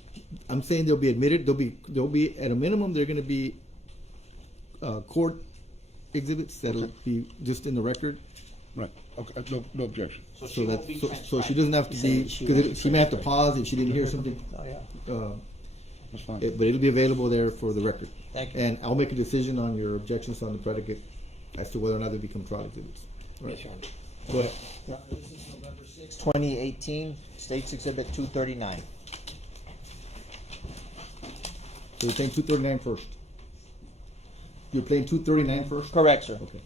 I'm saying they'll be admitted. They'll be at a minimum. They're going to be court exhibits that'll be just in the record. Right. Okay. No objection. So she doesn't have to be, because she may have to pause if she didn't hear something. Oh, yeah. That's fine. But it'll be available there for the record. Thank you. And I'll make a decision on your objections on the predicate as to whether or not they become trial exhibits. Right. Yes, Your Honor. Go ahead. Yeah, this is November 6, 2018, State's Exhibit 239. So you're playing 239 first. You're playing 239 first? Correct, sir. Okay.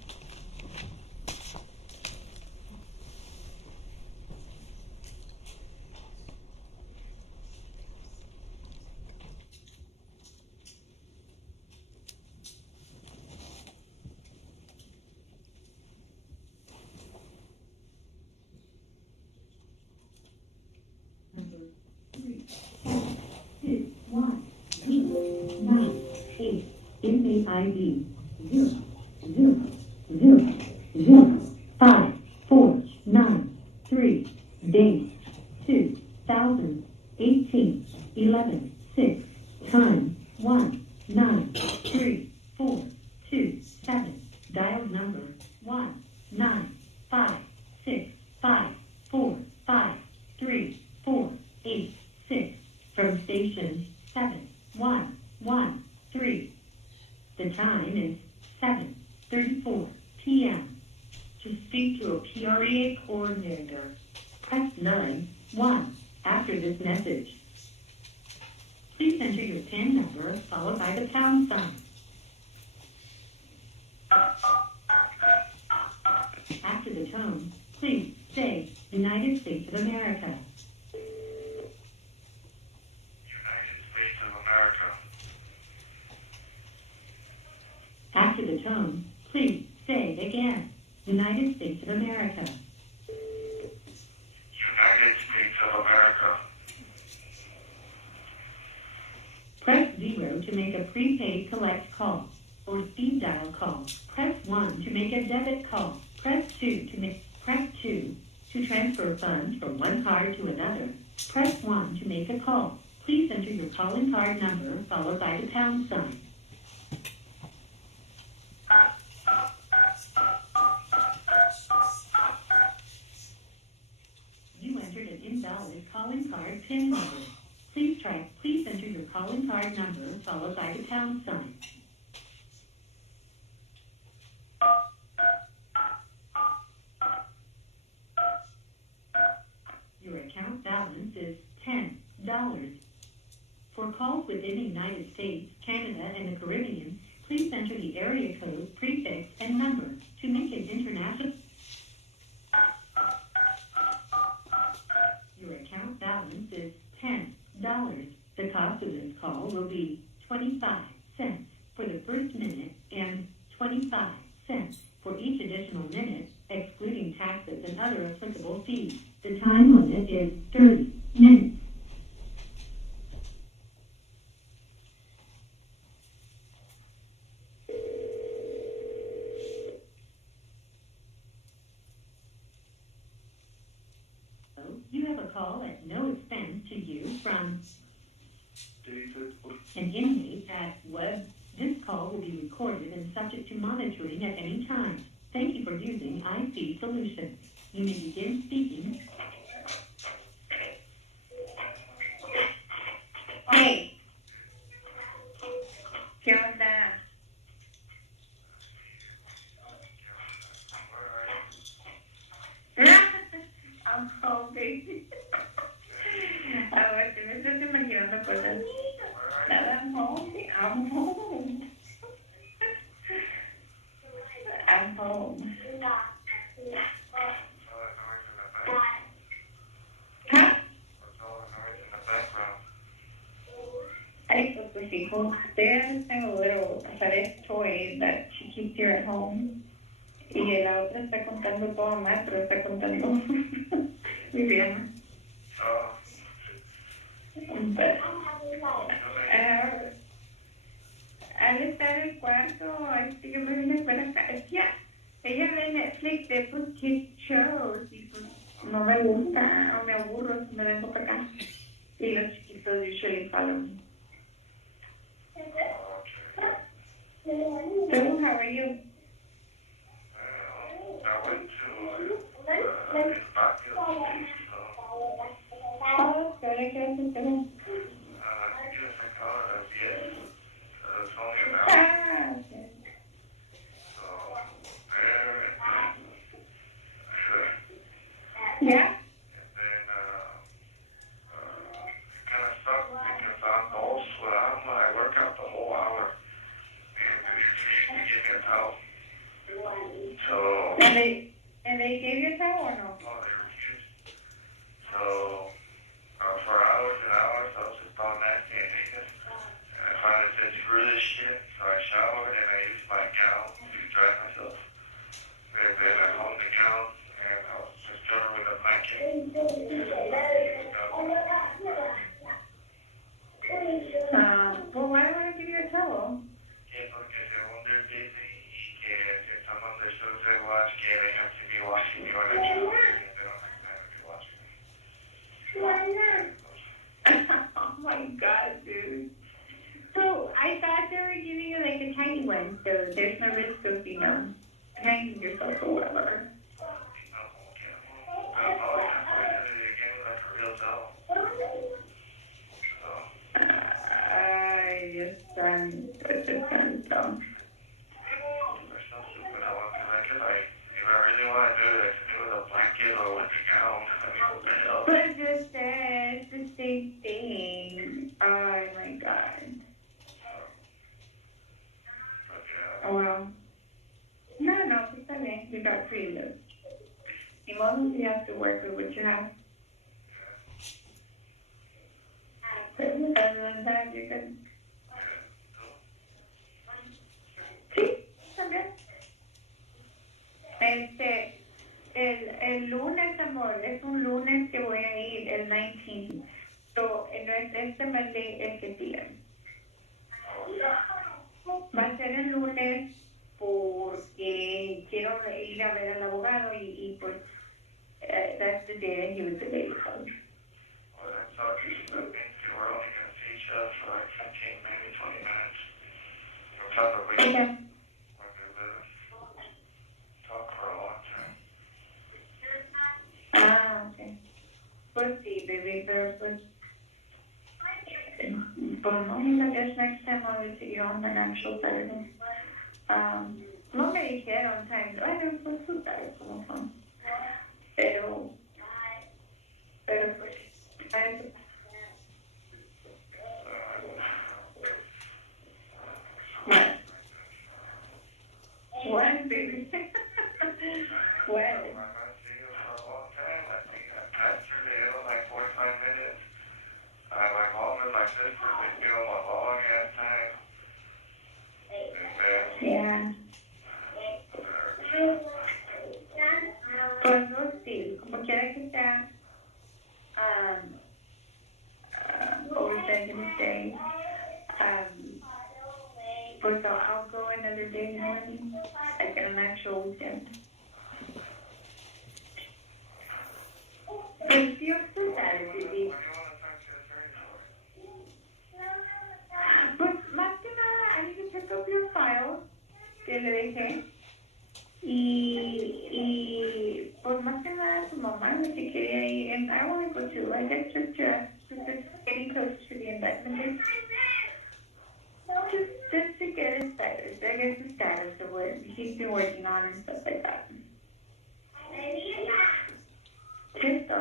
Inmate ID 0 0 0 0 5 4 9 3. Date 2018 11 6. Time 1 9 3 4 2 7. Dial number 1 9 5 6 5 4 5 3 4 8 6. From station 7 1 1 3. The time is 7:34 p.m. To speak to a PREA coordinator, press 9-1 after this message. Please enter your PIN number followed by the pound sign. After the tone, please say United States of America. United States of America. After the tone, please say again, United States of America. United States of America. Press 0 to make a prepaid collect call or speed dial call. Press 1 to make a debit call. Press 2 to transfer funds from one card to another. Press 1 to make a call. Please enter your calling card number followed by the pound sign. You entered an invalid calling card PIN number. Please enter your calling card number followed by the pound sign. Your account balance is $10. For calls within the United States, Canada, and the Caribbean, Please enter the area code, prefix, and number to make it international. Your account balance is $10. The cost of this call will be 25 cents for the first minute and 25 cents for each additional minute, excluding taxes and other applicable fees. The time limit is 30 minutes. You have a call at no expense to you from an inmate at Webb. This call will be recorded and subject to monitoring at any time. Thank you for using IC Solutions. You may begin speaking. Hey. ¿Qué onda? I'm home, baby. A ver, te me estás imaginando cosas. Nada, I'm home. I'm home. I'm home. Huh? Ay, pues hijo, they have a little toy that she keeps here at home. Y la otra está contando todo mal, pero está contando muy bien. Al estar en el cuarto, yo me vine para acá. Ella ve Netflix de pues kids shows y pues no me gusta o me aburro si me vengo para acá. Y los chiquitos usually follow me. So, how are you? I went to Oh, ¿qué hora quieres hacer? Ah, okay. Yeah? kind of sucked because I'm all sweat. I work out the whole hour. And you can give me a towel. So. And they gave you a towel or no? No, they refused. So, for hours and hours, I was just all nasty and naked. And I finally said, screw this shit. So I showered and I used my gown to dry myself. And then I hung the gown and I was just covered with a blanket. Well, why don't I give you a towel? Que porque según they're busy y que if someone understood their watch, que they have to be watching me when I shower and they don't have to be watching me. Oh my god, dude. So, I thought they were giving you like a tiny one, so there's no risk of, hanging yourself or whatever. I just can't. There's no stupid. If I really want to do it, I can do it with a blanket or with a gown. What the hell? But just it's the same thing. Oh my god. Oh well. No, está bien. You got free love. As long as you have to work with what you have. Other than that, you can. Sí, está bien. El lunes, amor, es un lunes que voy a ir, el 19. So, no es este Monday el que sigue. Va a ser el lunes porque quiero ir a ver al abogado y pues that's the day that he was available. Well, I'm sorry. I think we're only going to see each other for like 15, maybe 20 minutes. We'll probably Okay. talk for a long time. Ah, okay. Pues sí, baby, pero pues no, I guess next time I'll visit you on an actual Saturday. No me dijeron time, ay, pues tú sabes cómo son. Pero pues, ay, bueno, They film a long ass time. Yeah. Pues no, sí, como quiera que sea, what was I gonna say? Pues I'll go another day, honey, like an actual weekend. Pues sí, usted sabe, baby. Pues más que nada, I need to pick up your file que le dejé. Y pues más que nada tu mamá me que quería ir, and I want to go too. I guess just getting close to the investment. Just to get his status, I guess the status of what he's been working on and stuff like that. Just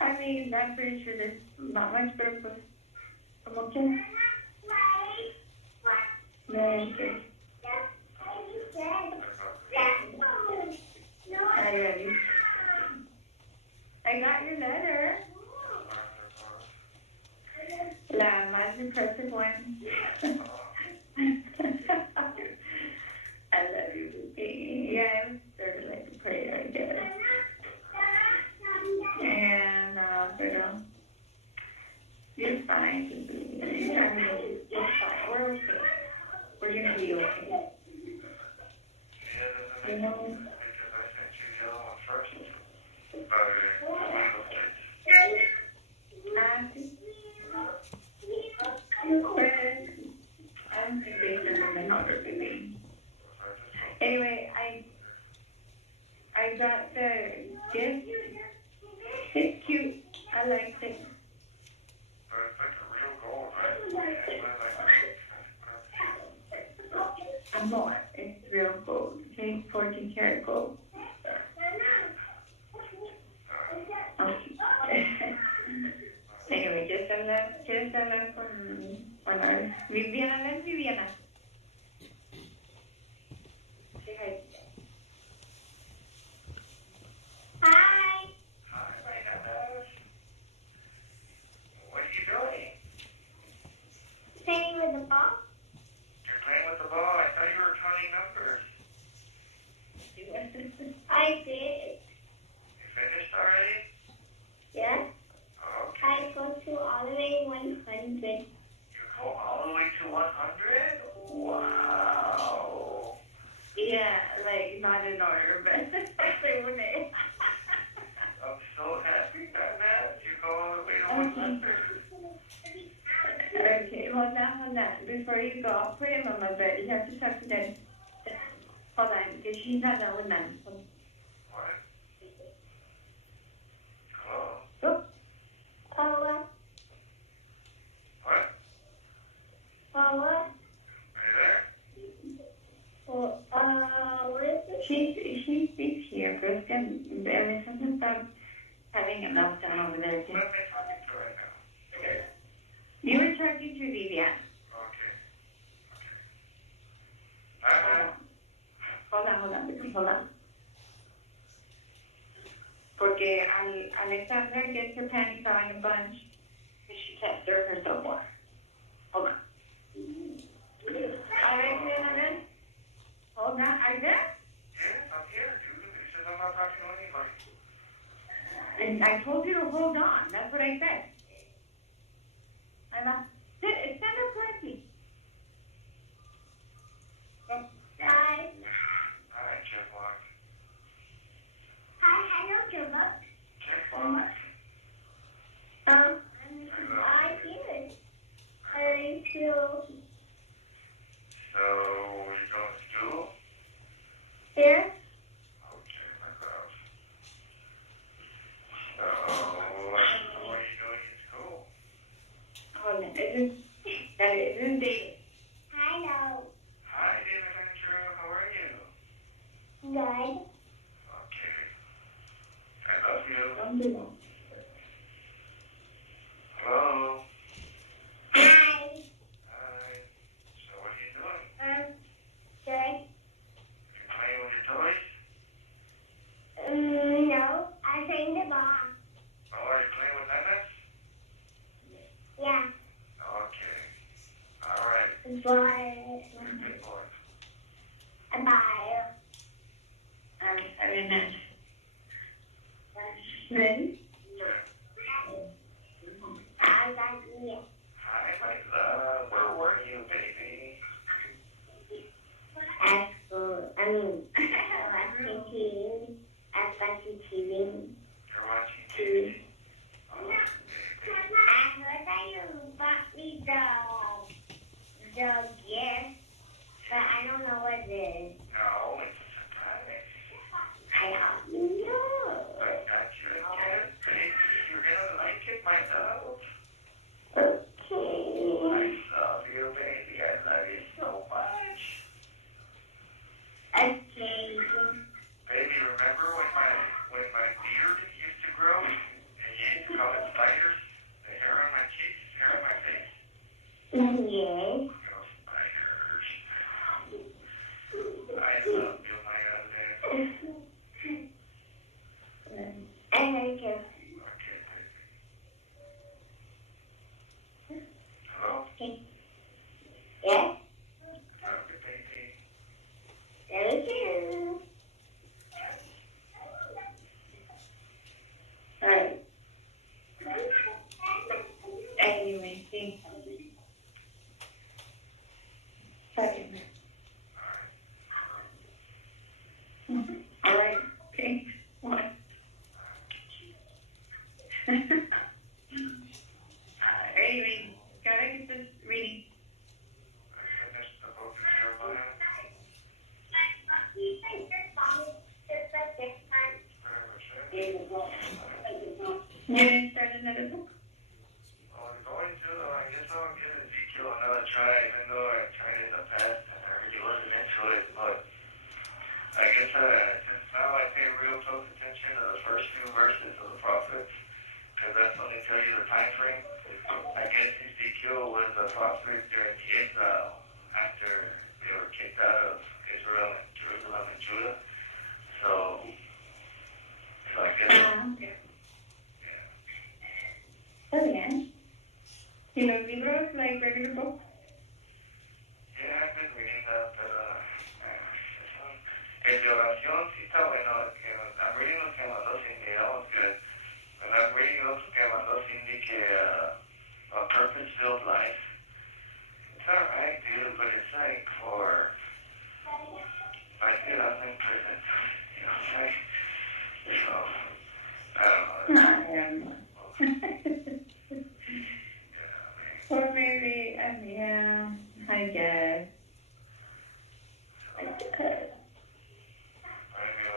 I mean, I'm pretty sure there's not much, but pues como que no, okay. I got your letter. La más impressive one. I love you, baby. Yeah, it was sort of like a prayer, I guess. And, pero you're fine. I mean, it's fine. We're okay. We're gonna be okay. You know? I'm convinced of my mother, baby. Anyway, I got the gift. It's cute. I liked it. More. It's real gold. Okay, 14 karat gold. Anyway, ¿quieres hablar con Viviana? ¿No es Viviana? Say hi. Hi. Hi, my what are you doing? Playing with the ball? You're playing with the ball. I thought you were counting numbers. I did. You finished already? Yes. Okay. I go to all the way 100. You go all the way to 100? Wow. Yeah, like not in order, but they wouldn't. I'm so happy about that. You go all the way to 100. Okay, hold on. Before you go, I'll put him on my bed. You have to talk to Daddy. Hold on, because she's not done with none. What? Hello? Oh. Paula. What? Paula. Are you there? Well, what is it? She speaks here, Chris, and everything stop having a meltdown over there. What am I talking to right now? Okay. You were talking to Vivian. Okay. Okay. Hold on. Porque Alexandra gets her panties on a bunch because she can't serve herself more. Hold on. Hold on. Are you there? Yes, I'm here, dude. He says I'm not talking to anybody. And I told you to hold on. That's what I said. Stand up correctly. Hi. Hi, Chipmunk. Hi, hello, Chipmunk. Chipmunk. I did. I feel. So, you going to school? Yes. Okay, my love. So, what are you doing in school? Hold on. This is David. Hello. Hi, David Andrew. How are you? Good. Okay. I love you. Hello? Hi. Hi. So, what are you doing? Good. You playing with your toys? No, I playing the ball. Oh, are you playing with tennis? Yeah. Bye. Bye. I mean, ready? I got you. Hi, my love. Where were you, baby? At school. I mean, watching TV. At watching TV. You're watching TV? Oh, I heard that you bought me the gift, but I don't know what it is. no, it's a surprise. I don't know. I got you a gift, baby. You're gonna like it, my love. Okay. I love you, baby. I love you so much. Okay. Baby, remember when my beard used to grow? And you used to call it spiders? The hair on my cheeks, the hair on my face? Yes. Little spiders. I love you, my other. I like you. Okay, baby. Hello? Okay. Yes? Love you, baby. Thank you. Alright. Anyway, thanks. Sorry. Alright, thanks. What? Anyway, gotta get this reading. I finished the book of Jeremiah. You didn't start another book? Well, I'm going to, I guess I'll give Ezekiel another try, even though I tried it in the past and I really wasn't into it, but I guess since now I pay real close attention to the first few verses of the prophets, because that's when they tell you the time frame. I guess Ezekiel was a prophet during the exile after they were kicked out of Israel and Jerusalem and Judah. So I guess. Okay. Está bien. ¿Y los libros, like regular books? Yeah, I've been reading that, but el de oración sí está bueno. I'm reading los que mandó Cindy, that was good. And I'm reading those que mandó Cindy que a purpose-filled life. It's alright, dude, but it's like for, like, dude, I'm in prison. You know, it's like, so, I don't know. Well, maybe, yeah, I guess.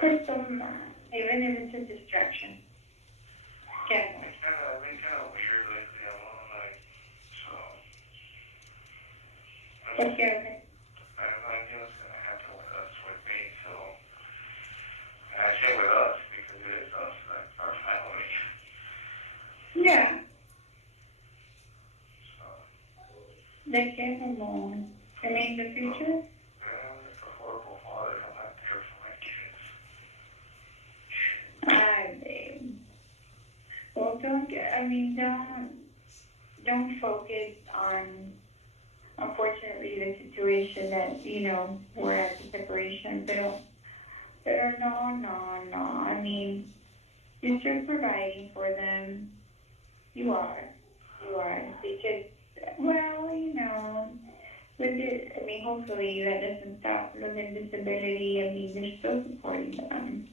Put some, even if it's a distraction. Yeah. I've been kind of weird lately. I'm like, so. Take care of it. I have no idea what's going to happen with us, with me, so. And I say with us because it is us, like our family. Yeah. ¿De qué? Como, I mean, the future? I'm like a horrible father. I'm not there for my kids. Babe. Well, don't focus on, unfortunately, the situation that, we're at the separation, pero no. I mean, you're still providing for them. You are. Because, well, with it, hopefully that doesn't stop them in disability. They're still supporting them.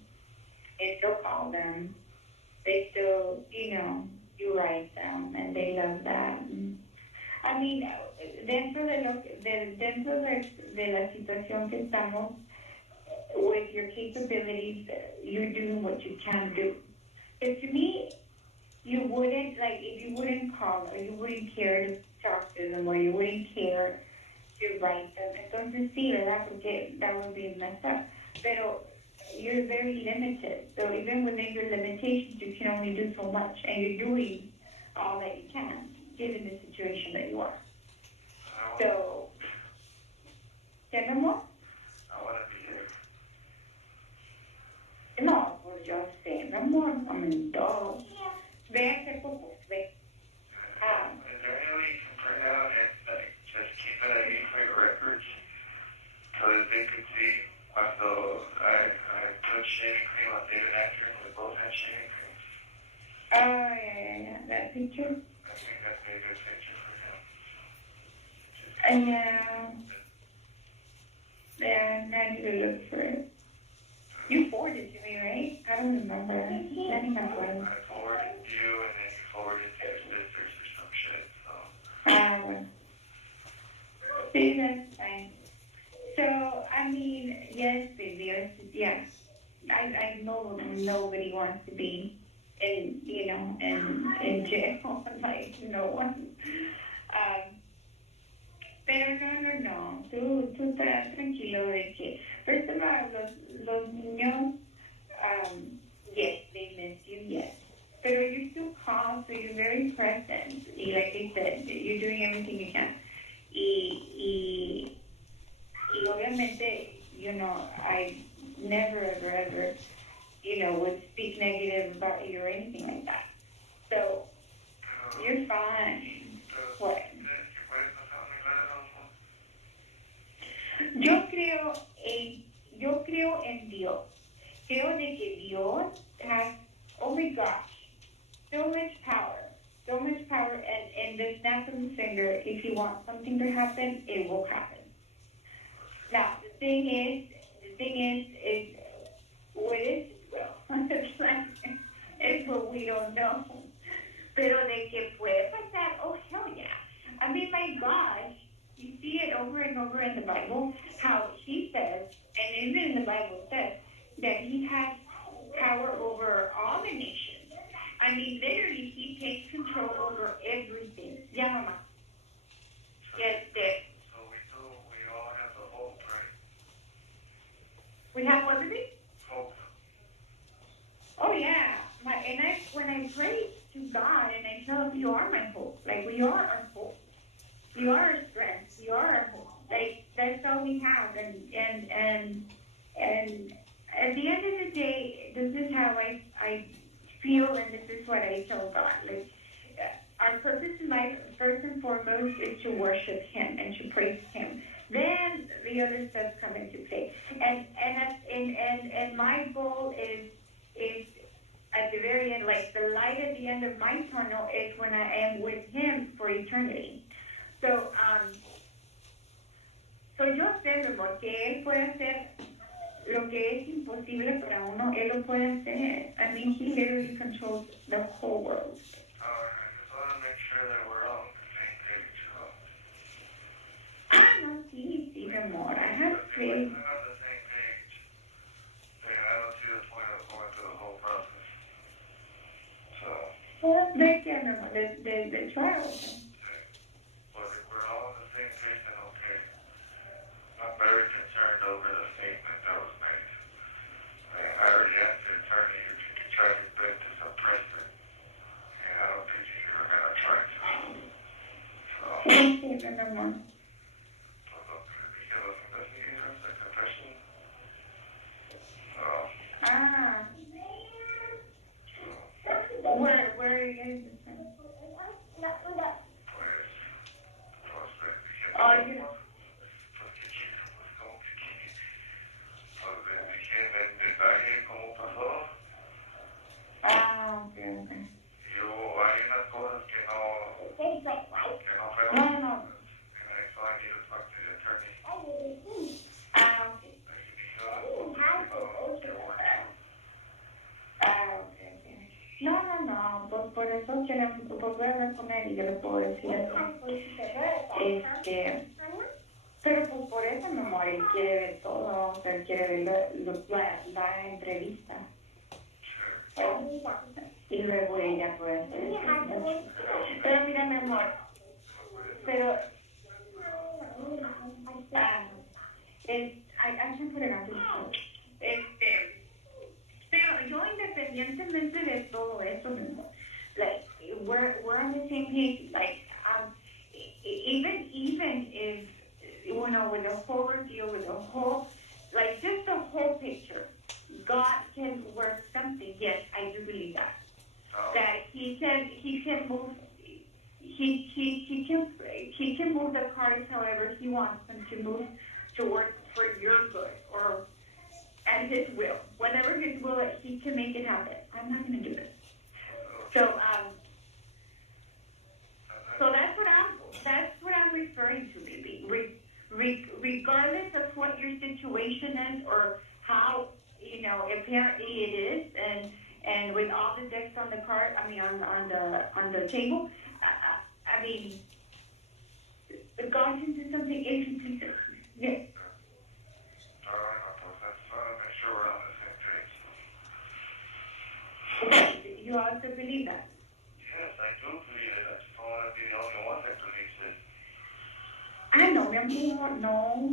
They still call them. They still, you write them, and they love that. Dentro de la situación que estamos, with your capabilities, you're doing what you can do. But to me, you wouldn't, if you wouldn't call, or you wouldn't care to talk to them, or you wouldn't care to write them, entonces sí, ¿verdad? Porque that would be messed up. Pero you're very limited. So even within your limitations, you can only do so much, and you're doing all that you can, given the situation that you are. So, ¿qué, mi amor? I want to be here. No, pues yo sé, mi amor, dog. Ve a hacer popos, ve. Is there any way you can print out and just keep it at 8 for yeah, that picture. I think that'd be a good picture for him. And yeah, I need to look for it. You forwarded it to me, right? I don't remember. I think I forwarded. I forwarded you, and then you forwarded to your sisters or some shit, so. Well. See, that's fine. So, I mean, yes, baby, yes. I know nobody wants to be in, in jail, like, no one. Pero no. Tú estás tranquilo de que, first of all, los niños, yes, they miss you, yes. Pero you're still calm, so you're very present. Y like I said, you're doing everything you can. Y obviamente, I never, ever, would speak negative about you or anything like that. So, you're fine. What? Yo creo en Dios. Creo de que Dios has, oh my gosh, so much power, and the snap of the finger, if you want something to happen, it will happen. Now, the thing is, what is well, it's what we don't know. Pero de que puede pasar, oh hell yeah. I mean, my gosh, you see it over and over in the Bible, how he says, and even in the Bible says, that he has power over all the nations. I mean, literally, he takes control over everything. Yeah, Mama. Yes, Dad. So we all have the hope, right? We have what is it? Hope. Oh yeah. When I pray to God and I tell him, you are my hope. Like, we are our hope. You are our strength. You are our hope. Like, that's all we have. And at the end of the day, this is how I feel, and this is what I tell God. Like, our purpose in life, first and foremost, is to worship Him and to praise Him. Then the other stuff come into play. And my goal is at the very end, like the light at the end of my tunnel is when I am with Him for eternity. So yo sé, mi amor, que Él puede hacer lo que es imposible para uno, Él lo puede hacer. I mean, He literally controls the whole world. I just want to make sure that we're all on the same page. No, sí, mi amor, I have faith. If we're not on the same page, then I don't see the point of going through the whole process. So. ¿De qué, mi amor? De trial. But if we're all on the same page, then okay. I'm very concerned over the statement that was made. I already asked the attorney if you could try your best to suppress it. And I don't think you're even going to try to. So. Sí, mi amor. Because of investigators, the confession. So. Where are you guys? Oh, you. Okay. Hay unas cosas que no veo. No. And so I need to talk to the attorney. Okay. No. Por eso quiero volver a hablar con él y yo le puedo decir eso. Pero pues por eso, mi amor, él quiere ver todo, o sea, él quiere ver la entrevista. Y luego ella puede hacer eso. Pero mira, mi amor, pero I can put it on this. Pero yo, independientemente de todo eso, mi amor, like, we're on the same page, like, even if, with the whole ordeal, with the whole, like, just the whole picture, God can work something. Yes, I do believe that. That He can move. He can move the cards however He wants them to move to work for your good or at His will. Whatever His will, He can make it happen. I'm not going to do it. So regardless of what your situation is or how, apparently it is, and with all the decks on the card, on the table, God can do something if you can do it. Yes. You also believe that? Yes, I do believe it. I just don't want to be the only one that believes it. I know, mi amor, no.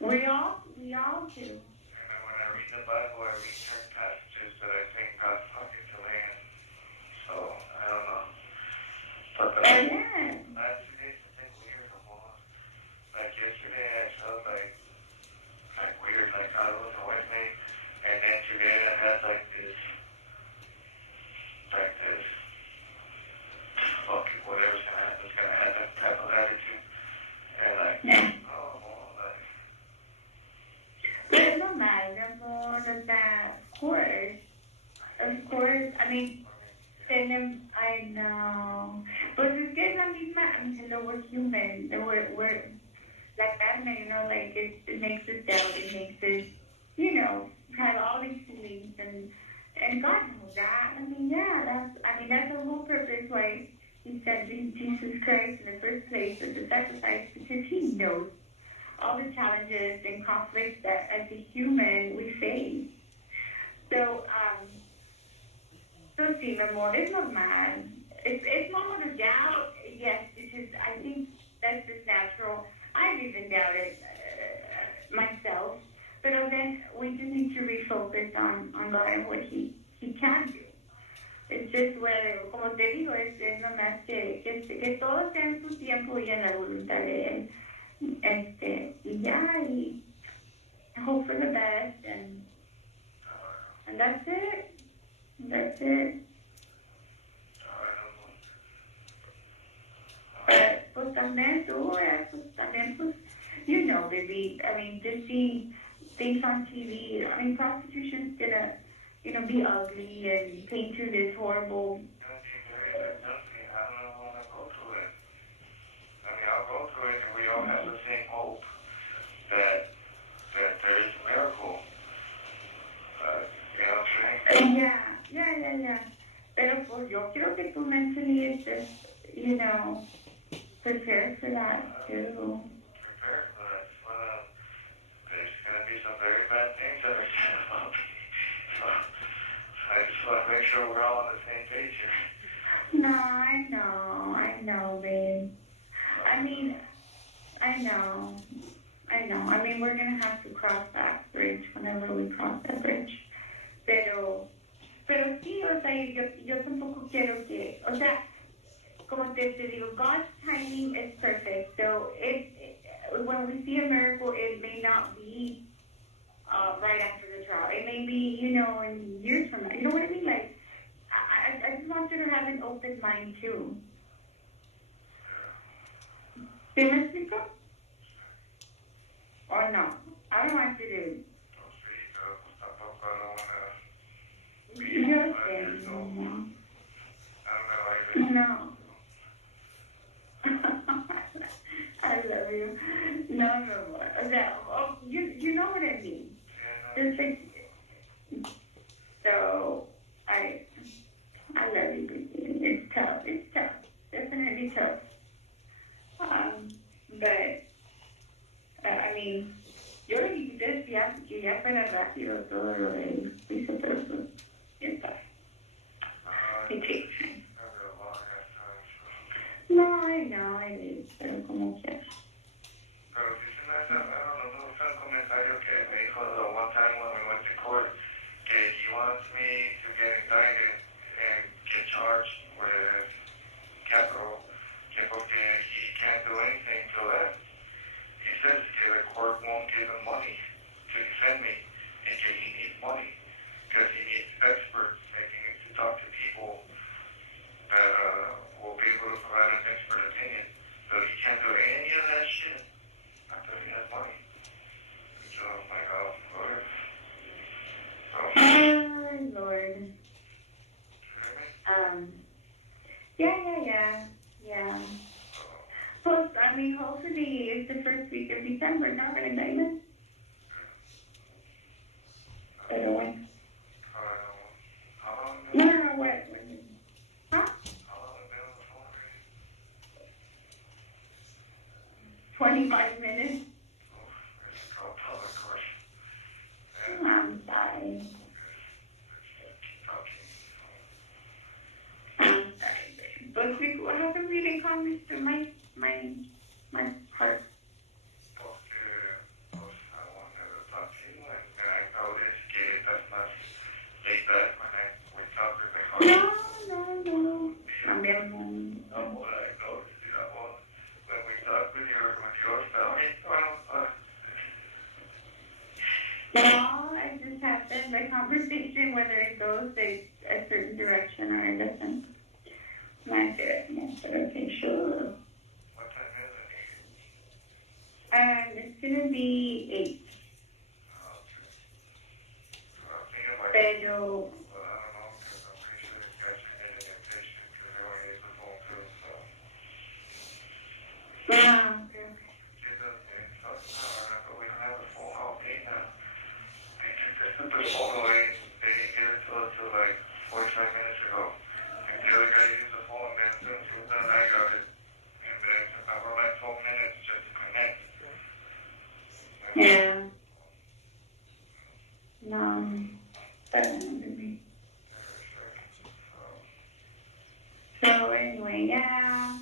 We all do. And then when I read the Bible, I read certain passages that I think God's talking to me. And so, I don't know. But last 2 days have been weird, amor. Like yesterday, I felt like weird, like God wasn't with me. And then today, I had like this, fuck it, whatever's gonna happen, it's gonna happen type of attitude. And But it's not bad, amor, that of course, I know. But es que es la misma, hello, we're human. We're like that, like it makes us doubt, it makes us, have all these feelings, and God knows that. That's the whole purpose why He sent Jesus Christ in the first place as a sacrifice, because He knows all the challenges and conflicts that as a human we face. So, sí, mi amor, es normal. It's normal to doubt, yes, because I think that's just natural. I've even doubted myself, but then we just need to refocus on God and what He can do. It's just whether, como te digo, es nomás que todo sea en su tiempo y en la voluntad de Él. Y hope for the best, and that's it. That's it. Pues también tú, baby, just seeing things on TV, prostitution's gonna, be ugly and paint you this horrible. I'll go through it, and we all have the same hope that there is a miracle. You know what I'm saying? Yeah. Pero pues yo quiero que tú mentally is just, prepare for that too. Prepare for that. There's going to be some very bad things that are going to happen. So I just want to make sure we're all on the same page here. No, I know, babe. I know. We're going to have to cross that bridge whenever we cross that bridge. Pero sí, yo tampoco quiero que, como te digo, God's timing is perfect. So when we see a miracle, it may not be right after the trial. It may be, in years from now. You know what I mean? Like, I just want you to have an open mind too. ¿Sí me explico? Or no? I don't want you to. Yo sé, no. I love you. No. You know what I mean. Just like, so I love you, baby. It's tough. Definitely tough. But yo lo que quisiera es que ya fuera rápido todo lo del piso, pero pues, quién sabe. It takes time. No, I know, pero como quieras. Pero si se me hace, I don't know, un comentario que me dijo the one time when we went to court, que he wants me to get indicted and get charged with capital, que porque he can't do anything till then. He says que the court won't give him money to defend me, and that he needs money, because he needs experts, and he needs to talk to people that will be able to provide an expert opinion. So he can't do any of that shit until he has money. So I'm like, oh, Lord. So, Lord. Yeah. Hopefully it's the first week of December, not an indictment. Pero bueno. No, what? Huh? 25 minutes. I'm sorry. But how come you didn't call me to my heart? No. No, it just happened, the conversation, whether it goes a certain direction or it doesn't. And I said, okay, sure. What time is it? It's gonna be 8. Pero yeah. No. So anyway, yeah.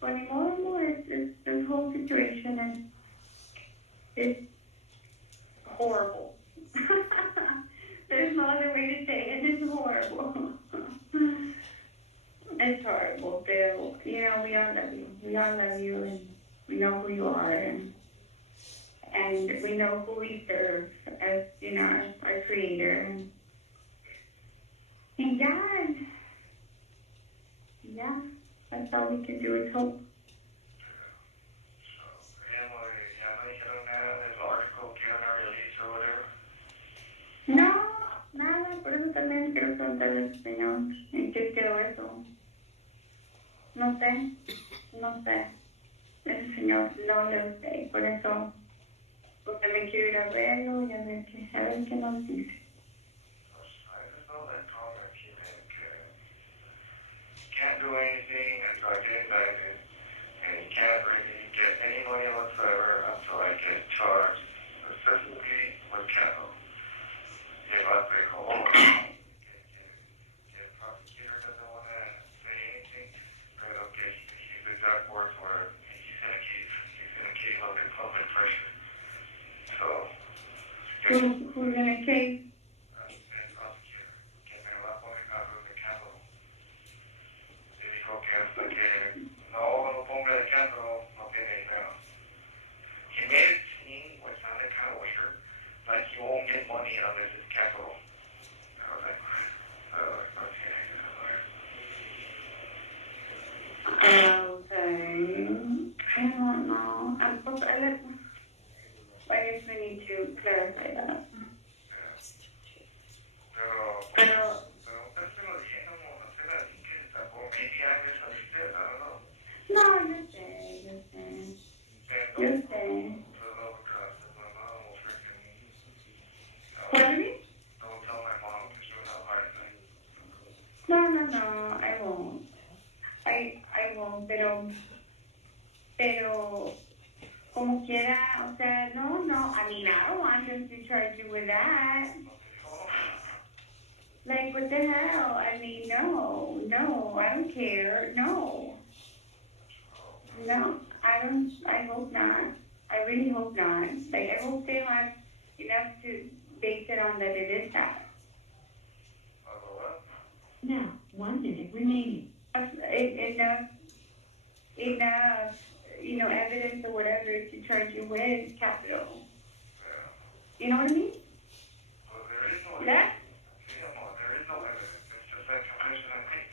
But more and more, this whole situation is horrible. There's no other way to say it. It's horrible. It's horrible, Bill. You know, we all love you. We all love you, and we know who you are, and we know who we serve as, you know, our creator. And God, yeah, that's all we can do is hope. No, nada, por eso también quiero preguntarle al Señor en qué quedó eso. No sé. El Señor no lo sé, por eso porque me quiero ir a verlo y a ver qué nos dice. Can't do anything until I get indicted, and you can't really get any money whatsoever until I get charged specifically with capital. If I say, hold on, the prosecutor doesn't want to say anything, but okay, he's the exact words where he's gonna keep under public pressure. So, who's gonna case? The prosecutor, que me va a poner casos de capital. Dijo que hasta que no lo ponga de capital, no tiene dinero. He made it seem, which sounded kind of weird, like you won't get money unless it's capital. I was like, okay. I don't know. I guess we need to clarify that. Pero maybe I misunderstood, I don't know. no, yo sé. Pardon me? Don't tell my mom because she'll have a heart attack. No, I won't. I won't, pero como quiera, o sea, no, I mean, I don't want them to charge you with that. Like, what the hell? I mean, no, I don't care, no, I hope not. I really hope not. Like, I hope they have enough to base it on that it is that. Now, 1 minute remaining. Enough, evidence or whatever to charge you with capital. You know what I mean? Well, there is no Yeah? there is no evidence. It's just that confession and hate.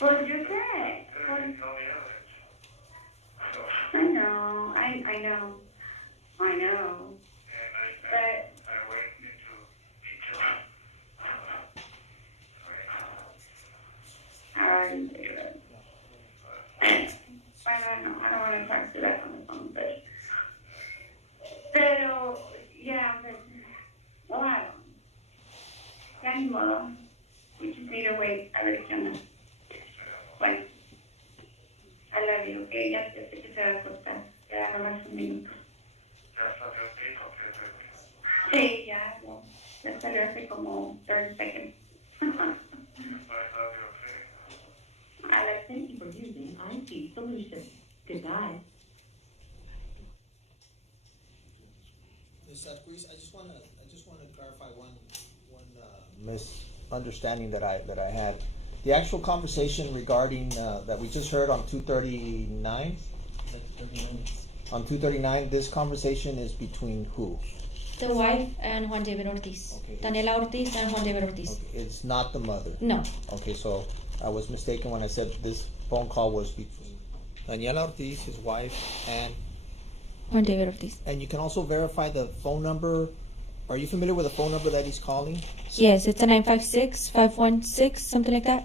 Well, you said. There is no evidence. So, I know. and I went into detail. Alright. voy a ver qué onda. Bueno, a la digo que ya sé que se va a cortar. Ya no más un minuto. ¿Ya salió el pico? ¿Qué te digo? Sí, ya, no. Ya salió hace como 30 seconds. Thank you for using IT Solutions. Goodbye. Ms. Saquiz, I just want to clarify one misunderstanding that I had. The actual conversation regarding that we just heard on 239. On 239, this conversation is between who? The wife and Juan David Ortiz. Okay. Daniela Ortiz and Juan David Ortiz. Okay, it's not the mother. No. Okay, so I was mistaken when I said this phone call was between Daniela Ortiz, his wife, and Juan David Ortiz. And you can also verify the phone number. Are you familiar with the phone number that he's calling? Yes, it's a 956-516, something like that.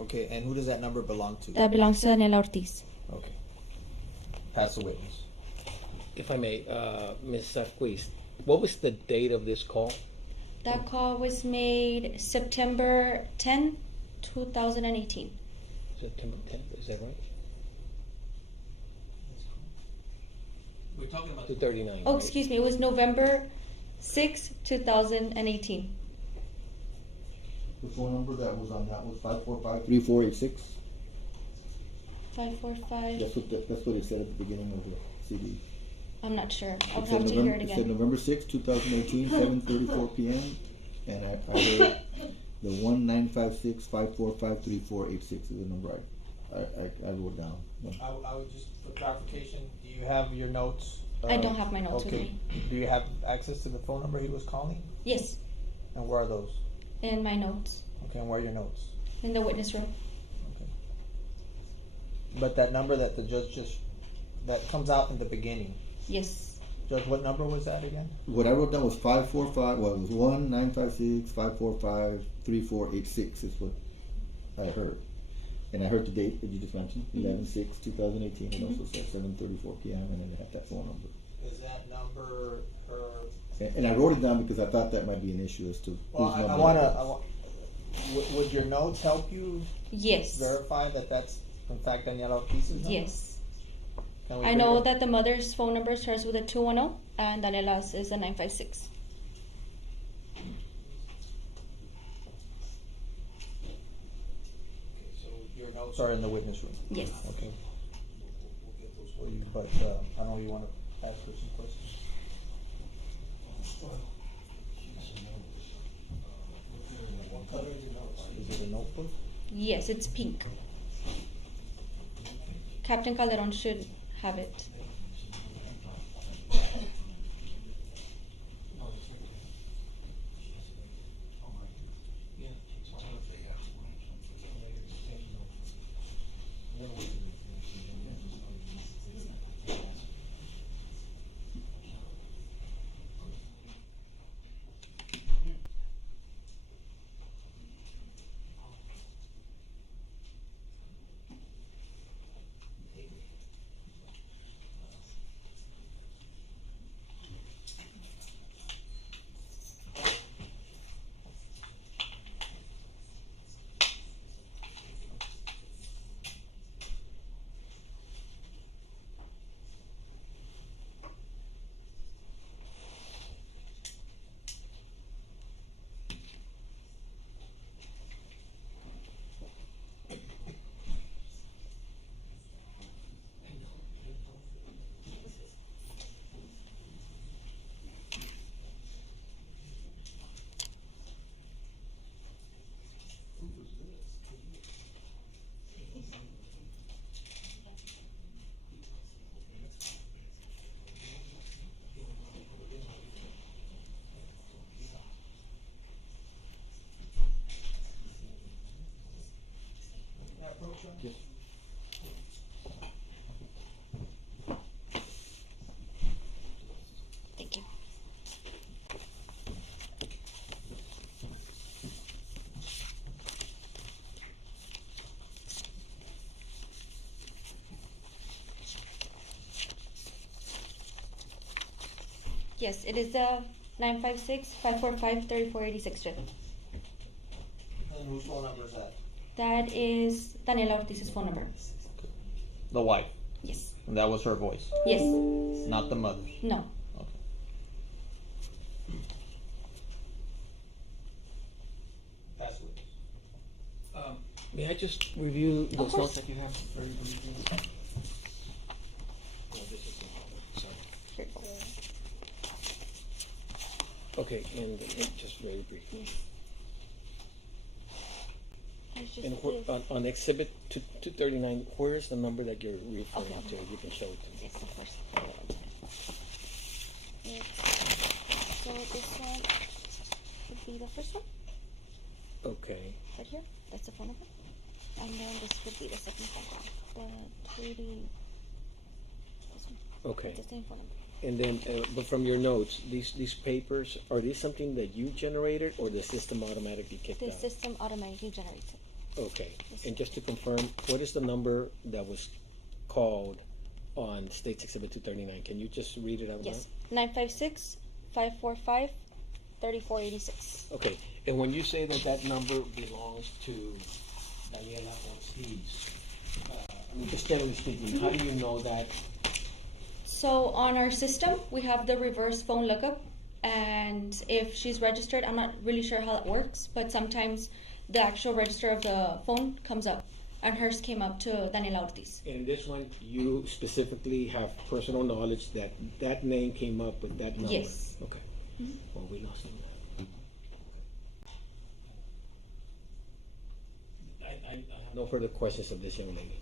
Okay, and who does that number belong to? That belongs to Daniela Ortiz. Okay. Pass the witness. If I may, Ms. Saquiz, what was the date of this call? That call was made September 10, 2018. September 10th, is that right? We're talking about 239. Oh, right? excuse me, it was November 6, 2018. The phone number that was on that was 545-3486. 545. That's what it said at the beginning of the CD. I'm not sure. I'll It have said to hear it It said again. November 6, 2018, 7:34 p.m. And I heard the 1-956-545-3486 is the number I wrote down. I would just, for clarification, do you have your notes? I don't have my notes with okay. me. Do you have access to the phone number he was calling? Yes, And where are those? in my notes, Okay, and where are your notes? in the witness room. Okay. But that number that the judge that comes out in the beginning, Yes. Judge, what number was that again? What I wrote down was 545. Well, it was 1-956-545-3486 is what I heard. And I heard the date that you just mentioned, 11/6/2018. It also says 7:34 p.m. and then you have that phone number. Is that number her? And I wrote it down because I thought that might be an issue as to Well, whose number. I want. Would your notes help you Yes. verify that that's in fact Daniela Ortiz's number? Yes. Can we I bring know it- that the mother's phone number starts with a 210 and Daniela's is a 956. So your notes are in the witness room? Yes. Okay. We'll get those for you, but I know you want to ask her some questions. What color is your notes? Is it a notebook? Yes, it's pink. Captain Calderon should have it. Yes. Thank you. Yes, it is the 956-545-3486, Judge. And whose phone number is that? That is Daniela Ortiz's phone number. The wife. Yes. And that was her voice. Yes. Not the mother. No. May I just review those course. notes that you have very briefly? Oh, this is sorry. Okay, and just very briefly. And on exhibit 239, where is the number that you're referring to? You can show it to me. Yes, of course. So this one would be the first one. Okay. Right here. That's the phone number. And then this would be the second phone call. The 280. This one. Okay. It's the same phone number. And then, but from your notes, these papers, are these something that you generated or the system automatically kicked The out? system automatically generates it. Okay. And just to confirm, what is the number that was called on State's Exhibit 239? Can you just read it out loud? Yes. 956-545-3486. Okay. And when you say that number belongs to Daniela Ortiz, I mean, just generally speaking, how do you know that? So on our system, we have the reverse phone lookup, and if she's registered, I'm not really sure how it works, but sometimes the actual register of the phone comes up, and hers came up to Daniela Ortiz. In this one, you specifically have personal knowledge that that name came up with that number? Yes. Okay. Well, we lost him. I have no further questions of this young lady.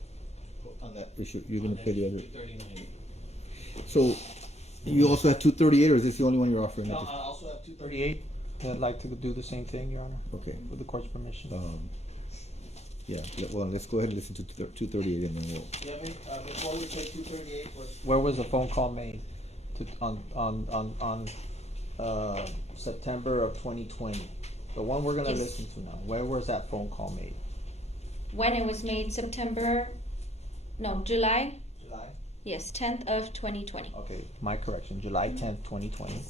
On that issue, you're gonna play the other. 239. So, you also have 238, or is this the only one you're offering? No, I also have 238. I'd like to do the same thing, Your Honor. Okay. With the court's permission. Yeah, well, let's go ahead and listen to 238 and then we'll. Yeah, before we take 238, where was the phone call made? On September of 2020. The one we're gonna Yes. listen to now. Where was that phone call made? When it was made July? July? Yes, 10th of 2020. Okay, my correction, July 10th, 2020.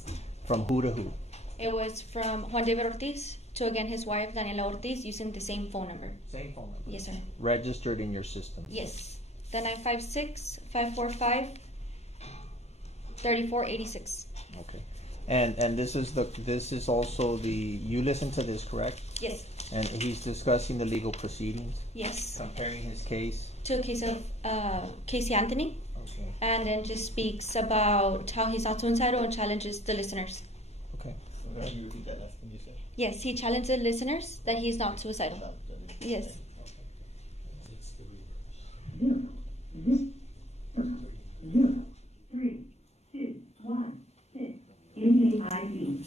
From who to who? It was from Juan David Ortiz to, again, his wife, Daniela Ortiz, using the same phone number. Same phone number? Yes, sir. Registered in your system? Yes. The 956-545-3486. Okay. And this is also you listen to this, correct? Yes. And he's discussing the legal proceedings? Yes. Comparing his case? To a case of Casey Anthony. Okay. And then just speaks about how he's not suicidal and challenges the listeners. Okay. Can you repeat that last thing you said? Yes, he challenged the listeners that he's not suicidal. Yes. 03216 inmate ID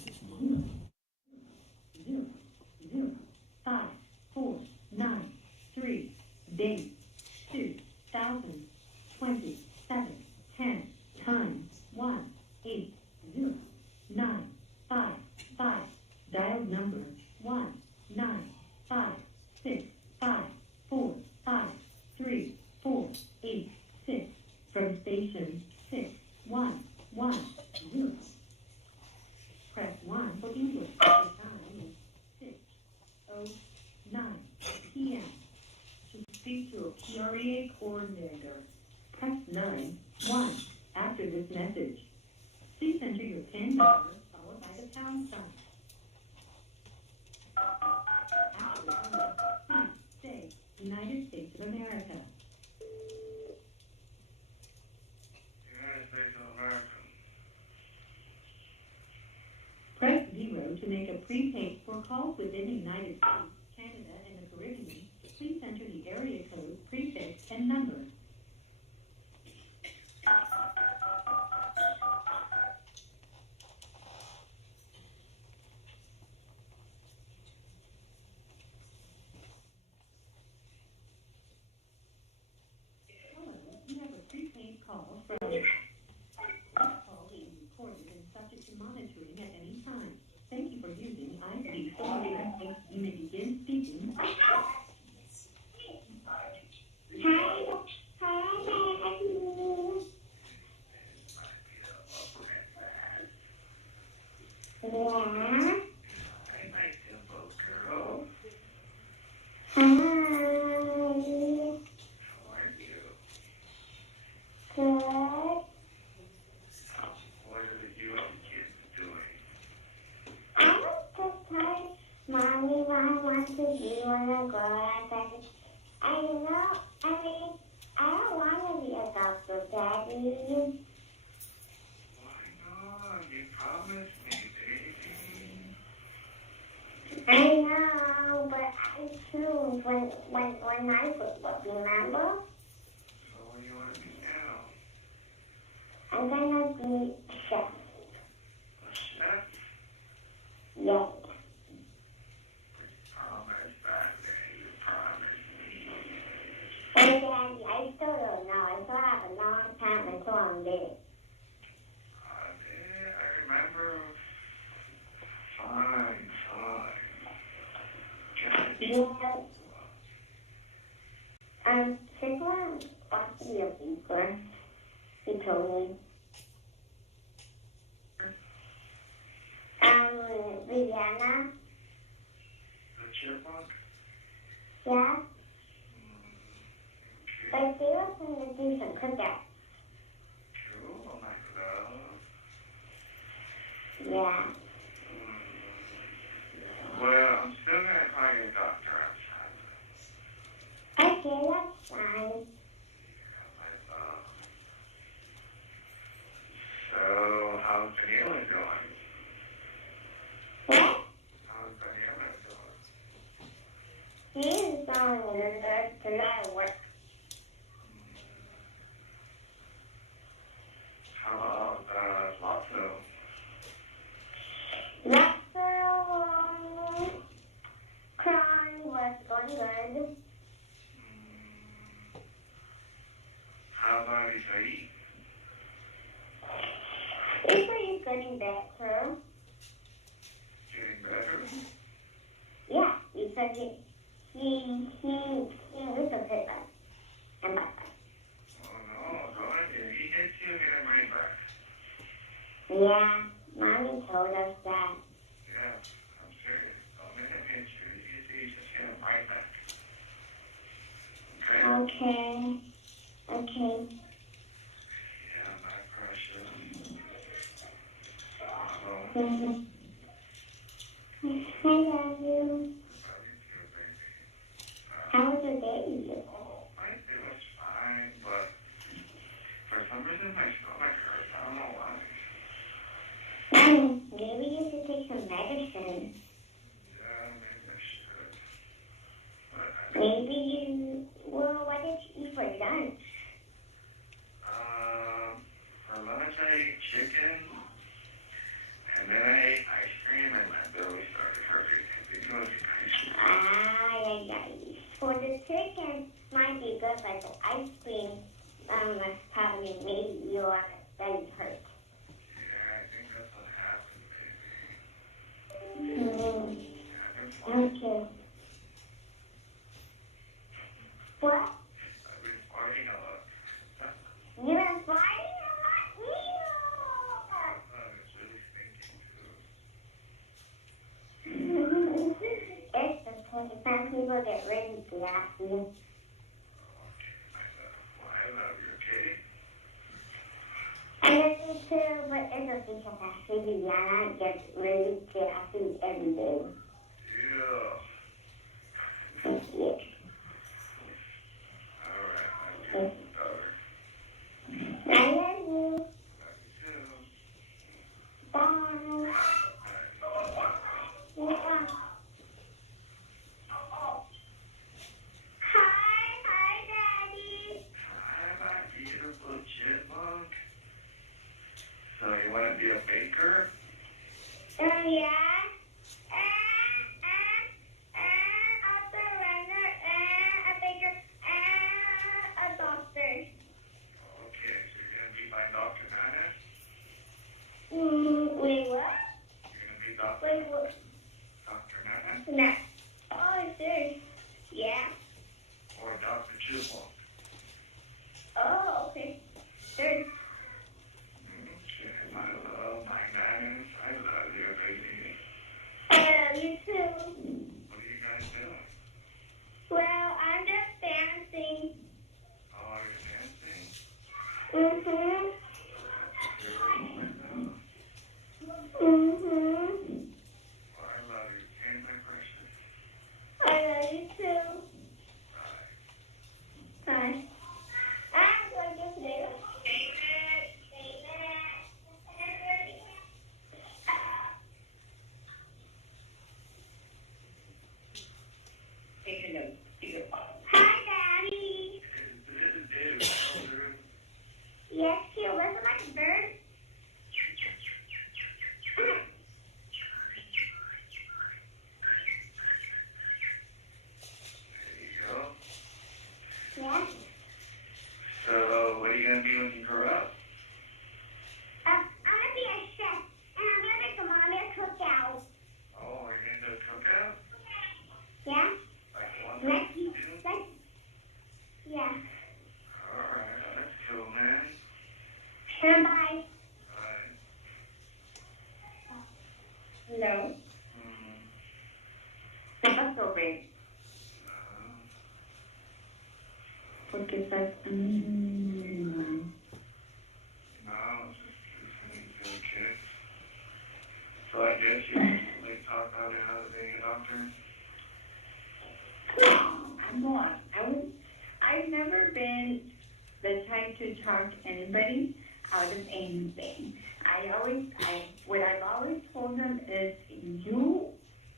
05493 date 2027 10 time 1809555 dial number 19565453486 from station 6110. Press 1 for English. The time is 6:09 p.m. To speak to a PREA coordinator, press 9-1 after this message. Please enter your PIN number followed by the pound sign. After the tone, please say United States of America. United States of America. Press 0 to make a prepaid for calls within the United States, Canada, and the Caribbean. Please enter the area code, prefix, and number. You have a prepaid call from this call being recorded and subject to monitoring at any time. Thank you for using ID Solutions. You may begin speaking. Girl. I know, I mean, I don't want to be a doctor, Daddy. Why not? You promised me, baby. I know, but I choose when I was up, remember? So what do you want to be now? I'm gonna be chef. A chef? Yes. Promise that, you promised me. And Daddy, I still don't know. I still have a long time until I'm there. Yeah, I remember. Fine, fine. Yeah. She's going to be a beaker. He told me. Rihanna. The chipmunk? Yeah. But they were going to do some cookouts. Cool, my love. Yeah. Well, I'm still gonna call your doctor outside. Okay, that's fine. My love. So, how's the healing going? What? How's the healing going? He's going to a lot of work. How about Lotso? Lotso, crying was going good. How about Isaí? It's pretty getting better. Getting better? Yeah, because he was a pit back. And my back. Oh no, don't if he hits you, get him right back. Yeah, Mommy told us that. Yeah, I'm serious. Don't let him hit you. If he hits you, just get him right back. Okay? Okay. Yeah, my precious. Mm-hmm. I love you. How was your day? My day was fine, but for some reason my stomach hurts. I don't know why. Maybe you should take some medicine. Yeah, maybe I should. But Maybe well, what did you eat for lunch? for lunch I ate chicken, and then I ate ice cream, and my belly started hurting. Did you eat ice cream? For the chicken, might be good, but the ice cream, probably made your belly hurt. Yeah, I think that's what happened, baby. Okay. What? I've been farting a lot. You've been farting a lot? Oh, it's really stinking too. It's the 25 people get really gassy. Okay, my love. Well, I love you, okay? I love you too, but it's okay because actually Rihanna gets really gassy every day. Yeah. Yeah. Alright, my beautiful daughter. I love you. Love you too. Bye. Yeah. Hi, Daddy. Hi, my beautiful chipmunk. So you want to be a baker? Yeah. A runner, a baker, a doctor. Okay, so you're going to be my Dr. Nana? Wait, what? You're going to be Dr. Wait, what? Dr. Nana? No. Oh, sure. Yeah. Or Dr. Chipmunk? Oh, okay. Sure. Okay, my love, my Nana. I love you, baby. Porque estás... No, it's just these young kids. So I guess you they talk about how to being a doctor. I'm not. I've never been the type to talk anybody out of anything. What I've always told them is you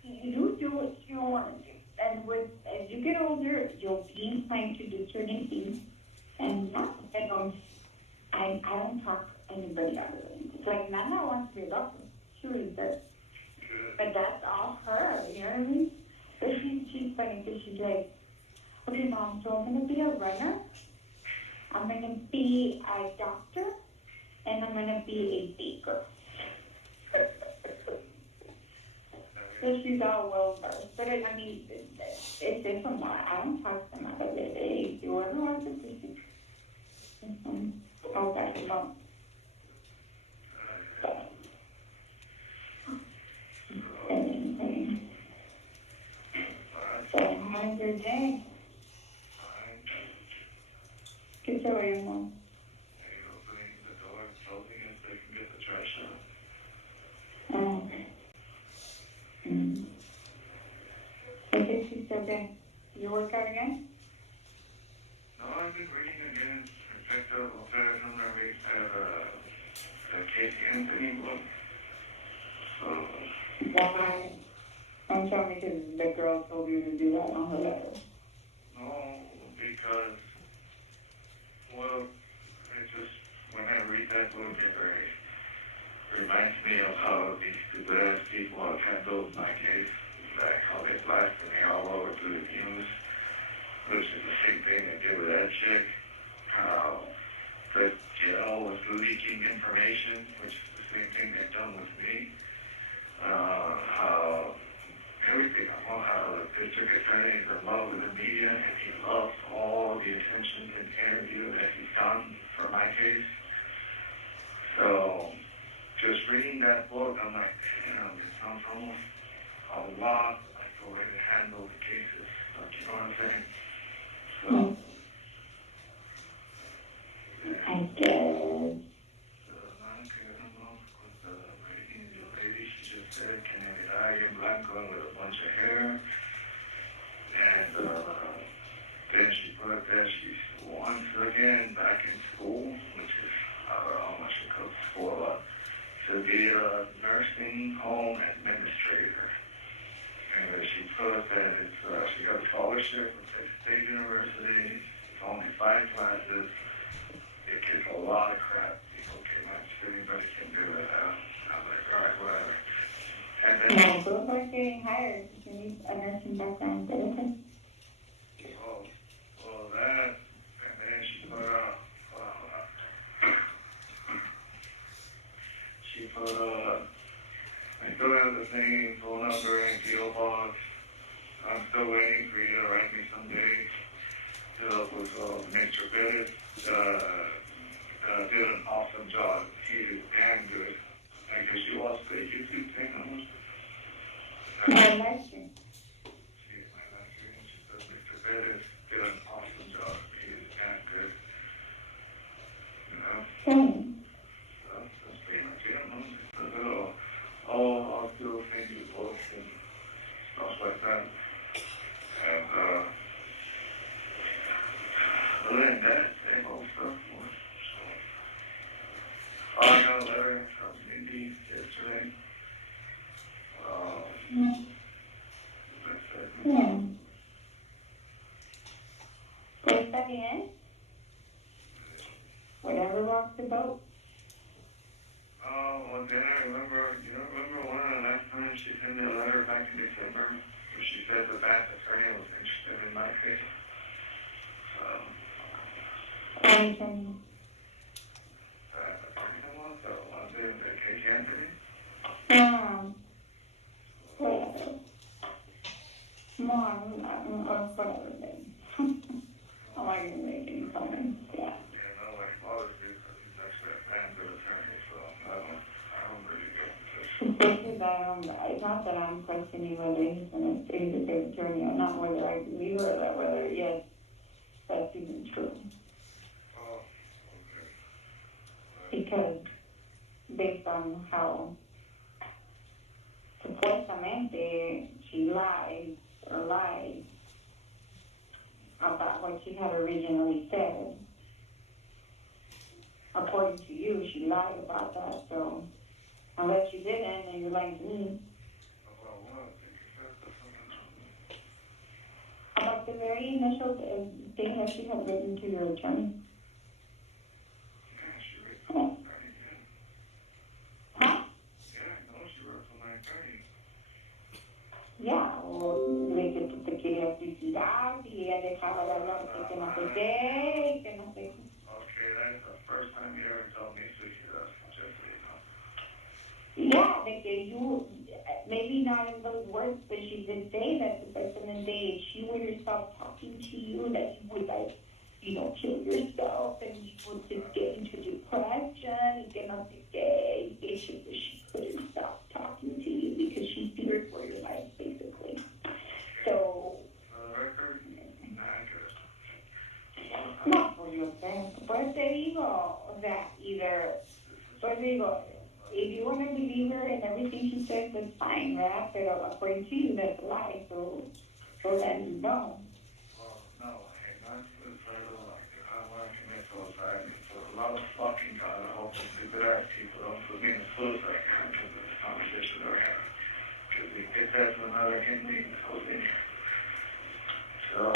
do what you want to do. And as you get older, you'll be inclined to do certain things. And I don't talk anybody out of it. It's like Nana wants to be a doctor. She really does. But that's all her, you know what I mean? But she's funny because she's like, okay, Mom, so I'm going to be a runner. I'm going to be a doctor. And I'm going to be a baker. So she's all well versed. But it's different. I don't talk them out of it. Hey, whoever wants to do it. Oh, gosh, no. So, how's your day? ¿Qué se oye, Mom? Okay, she's okay. You work out again? No, I've been reading again. I picked up a Case Anthony book. So, Why? Don't tell me because the girl told you to do that on her letter. no, because, well, it just, when I read that book, it reminds me of how these stupid people have handled my case, like how they blasted me all over through the news, which is the same thing they did with that chick. How the jail was leaking information, which is the same thing they've done with me. How everything, how the district attorney is in love with the media and he loves all the attention and interview that he's done for my case. So, just reading that book, I'm like, damn, it sounds almost a lot like the way they handle the cases. Like, you know what I'm saying? So, I guess. She just said, can I get black on with a bunch of hair? And then she put that she's once again back in school, which is, I don't know how much it goes for, to be a nursing home administrator. And she put that it's, she got a scholarship from State University, it's only 5 classes. It gets a lot of crap. Okay, my anybody can do it. I'm like, all right, whatever. And then, No, those are getting hired. You need a nursing background, but okay. well, that, and then she put I still have the same phone number and PO box. I'm still waiting for you to write me someday. To make sure Betty did an awesome job. She is damn good. I guess she watched the YouTube thing. My live stream. My live stream. She said Mr. Betty did an awesome job. He is damn good. You know? So that's pretty much it. I'll still send you books and stuff like that. And other than that, same old stuff. I got a letter from Mindy yesterday. Yeah. Pues está bien. Whatever rocks the boat. Well, then I remember, one of the last times she sent me a letter back in December where she said the bad attorney was interested in my case. Whatever. Mom, or whatever then. I'm not going to make any comments. Yeah. Nobody bothers me because he's actually a damn good attorney, so I don't really get It's not that I'm questioning whether he's a good attorney or not, whether I believe or whether, yes, that's even true. Oh, okay. Because based on how supuestamente she lies about what she had originally said. According to you, she lied about that, so unless you didn't, then you're lying to me. About what? About the very initial thing that she had written to your attorney. Yeah, she wrote to my attorney. Huh? Yeah, I know she wrote to my attorney. Ya, o de que tú te querías suicidar y ella dejaba de hablar que no sé qué, y que no sé qué. Okay, that's the first time you ever told me suicide, just so Yeah, you know. de que you, maybe not in those words, but she did say that supuestamente if she were to stop talking to you, that you would like, kill yourself and you would just get into depression, y que no sé qué, y que she couldn't stop talking to you because she feared for your life, basically. So, no, por Dios, pues te digo, o sea, pues digo, if you want to believe her and everything she says, that's fine, right? Pero according to you, that's a lie, so then you know. Well, no, I'm not suicidal. I'm not commit suicide. So a lot of fucking God, I hope that stupid ass people don't put me in a suicide because of this conversation that we're having. Because if it gets to another ending, it goes in here. So,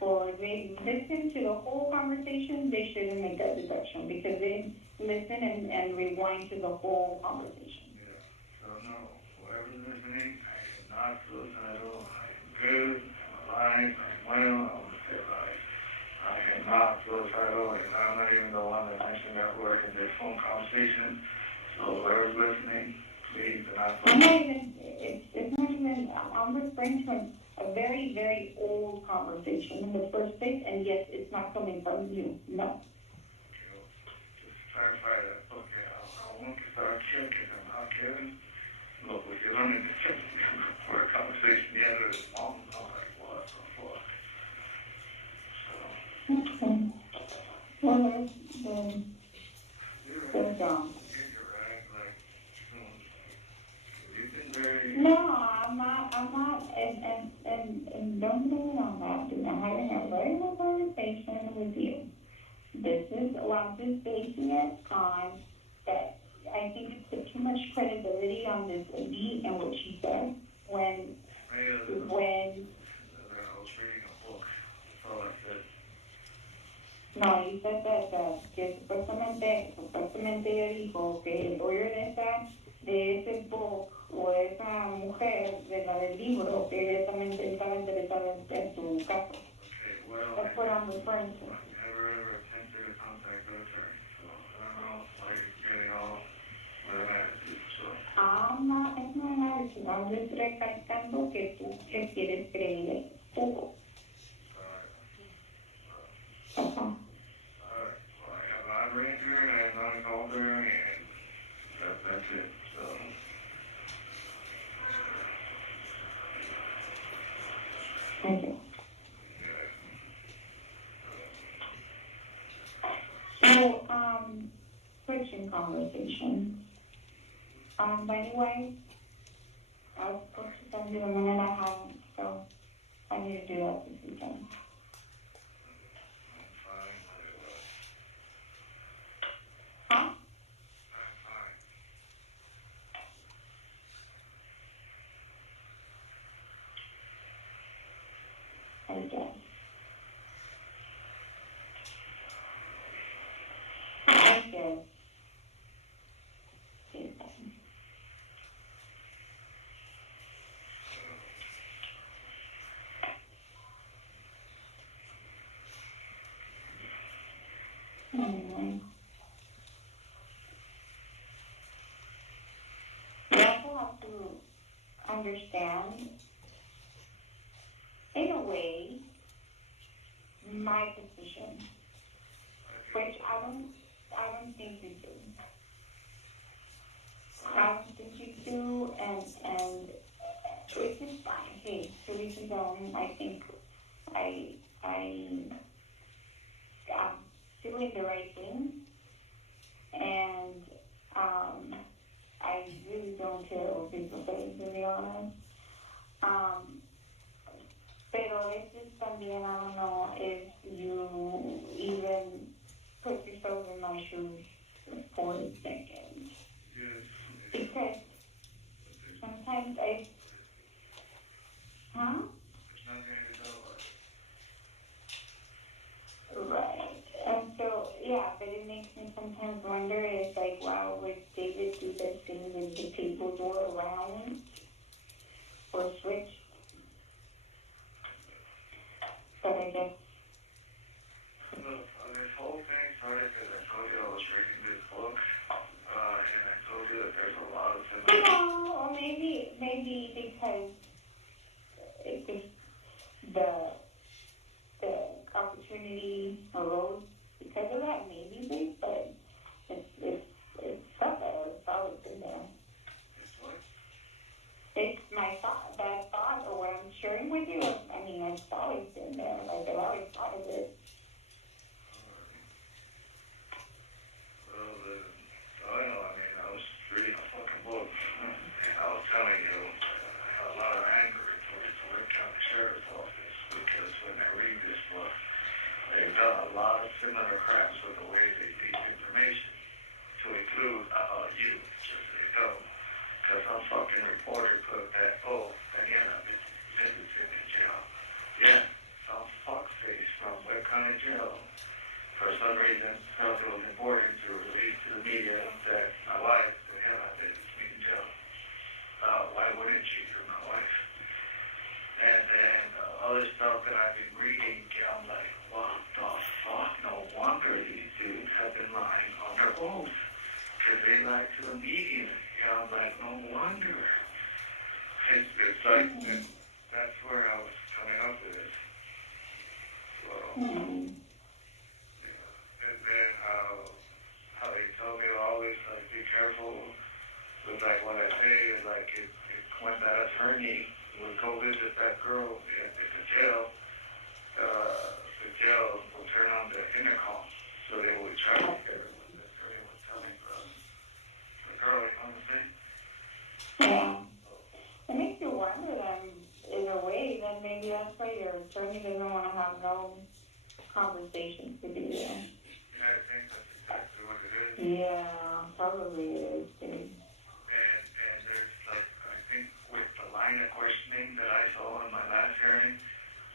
Or they listen to the whole conversation, they shouldn't make that deduction because they listen and rewind to the whole conversation. yeah. So no, whoever's listening, I am not suicidal. I am good. I'm alive. I'm well. I'm still alive. I am not suicidal, and I'm not even the one that mentioned that word in this phone conversation. So whoever's listening, please do not. I'm not even, it's not even, I'm referring to a very, very old conversation in the first place, and yes, it's not coming from you, no. Just clarify that. Okay, I want to start checking. I'm not kidding. Look, if you're learning to check for a conversation, the other is long. I'm like, what the fuck? So. Okay. Well, there's John. No, I'm not, and don't blame it on that. I'm having a regular conversation with you. I'm just basing it on that I think you put too much credibility on this lady and what she said when. I was reading a book. That's all I said. No, you said that que supuestamente ella dijo que el lawyer de ese book o esa mujer de la del libro que directamente estaba interesada en tu caso. Okay, well, That's what I'm referring to. I never ever attempted to contact the attorney, so I don't know why you're getting all with an attitude, so. Es no un attitude. I'm just recalcando que tú le quieres creer todo. Alright, well, I have not read her, and I have not called her, and that's it, so. Thank you. So, switching conversation. By the way, I was supposed to send you a minute, I haven't, so I need to do that this weekend. Huh? I guess. Anyway. You also have to understand, in a way, my position, which I don't think you do. I don't think you do, and which is fine. Hey, to each his own. I think I doing the right thing, and I really don't care what people say, to be honest. Pero it's just también, I don't know if you even put yourself in my shoes for a second. Because sometimes Right. And so, yeah, but it makes me sometimes wonder if, like, wow, would David do that thing if the tables were around or switched? But I guess. Look, this whole thing started because I told you I was reading this book, and I told you that there's a lot of similarities. No, or maybe because it just the opportunity arose because of that, maybe, but it's stuff that's always been there. It's what? It's my thought, that thought, or what I'm sharing with you. I mean, it's always been there. Like, I've always thought of it. Well, I know, I mean, I was reading a fucking book, and I was telling you, I had a lot of anger towards the Webb County Sheriff's Office, because when I read this book, they've done a lot of similar craps with the way they leak information, to include you, just so you know. Because some fucking reporter put that, Daniela, this is in jail. Yeah, some fuckface from Webb County Jail, for some reason, felt it was important to release to the media that my wife, Daniela, is in jail. Why wouldn't she? You're my wife. And then other stuff that I've been reading, I'm like, what the fuck? No wonder these dudes have been lying on their oath. Because they lied to the media. I'm like, no wonder. It's like, that's where I was coming up with it. So, and then how they tell me to always, like, be careful with, like, what I say, like, when that attorney would go visit that girl at the jail will turn on the intercom, so they would try to hear what the attorney was telling the girl, you know what I'm saying? Yeah. It makes you wonder then, in a way, that maybe that's why your attorney doesn't want to have no conversations with you. Yeah, I think that's exactly what it is. Yeah, probably is, too. And there's, like, I think with the line of questioning that I saw in my last hearing,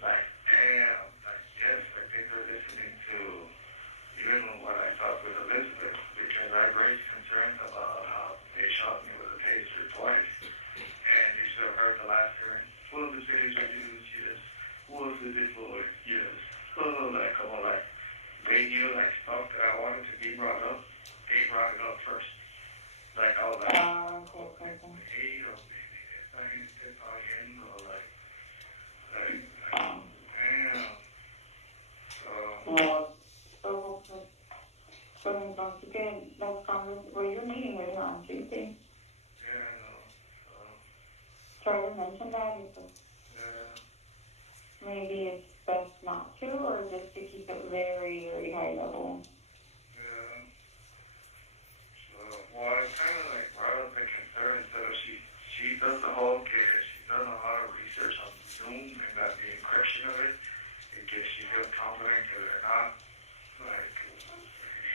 like, damn, like, yes, I think they're listening to even what I thought was Elizabeth, because I raised concerns about how they shot me with a taser twice. And you should have heard the last hearing. Was the taser used? Yes. Was it deployed? Yes. Like, they knew, like, stuff that I wanted to be brought up. They brought it up first. Like, I was like, hey, or maybe está gente pagando, like, damn. So entonces que las conversations, well, you're meeting with her on Tuesday. Yeah, I know. Try to mention that because maybe it's best not to, or just to keep it very, very high level. Yeah. So, well, I kind of like brought up the concern instead of she does the whole case. She does a lot of research on Zoom and got the encryption of it. In case she feels confident because they're not like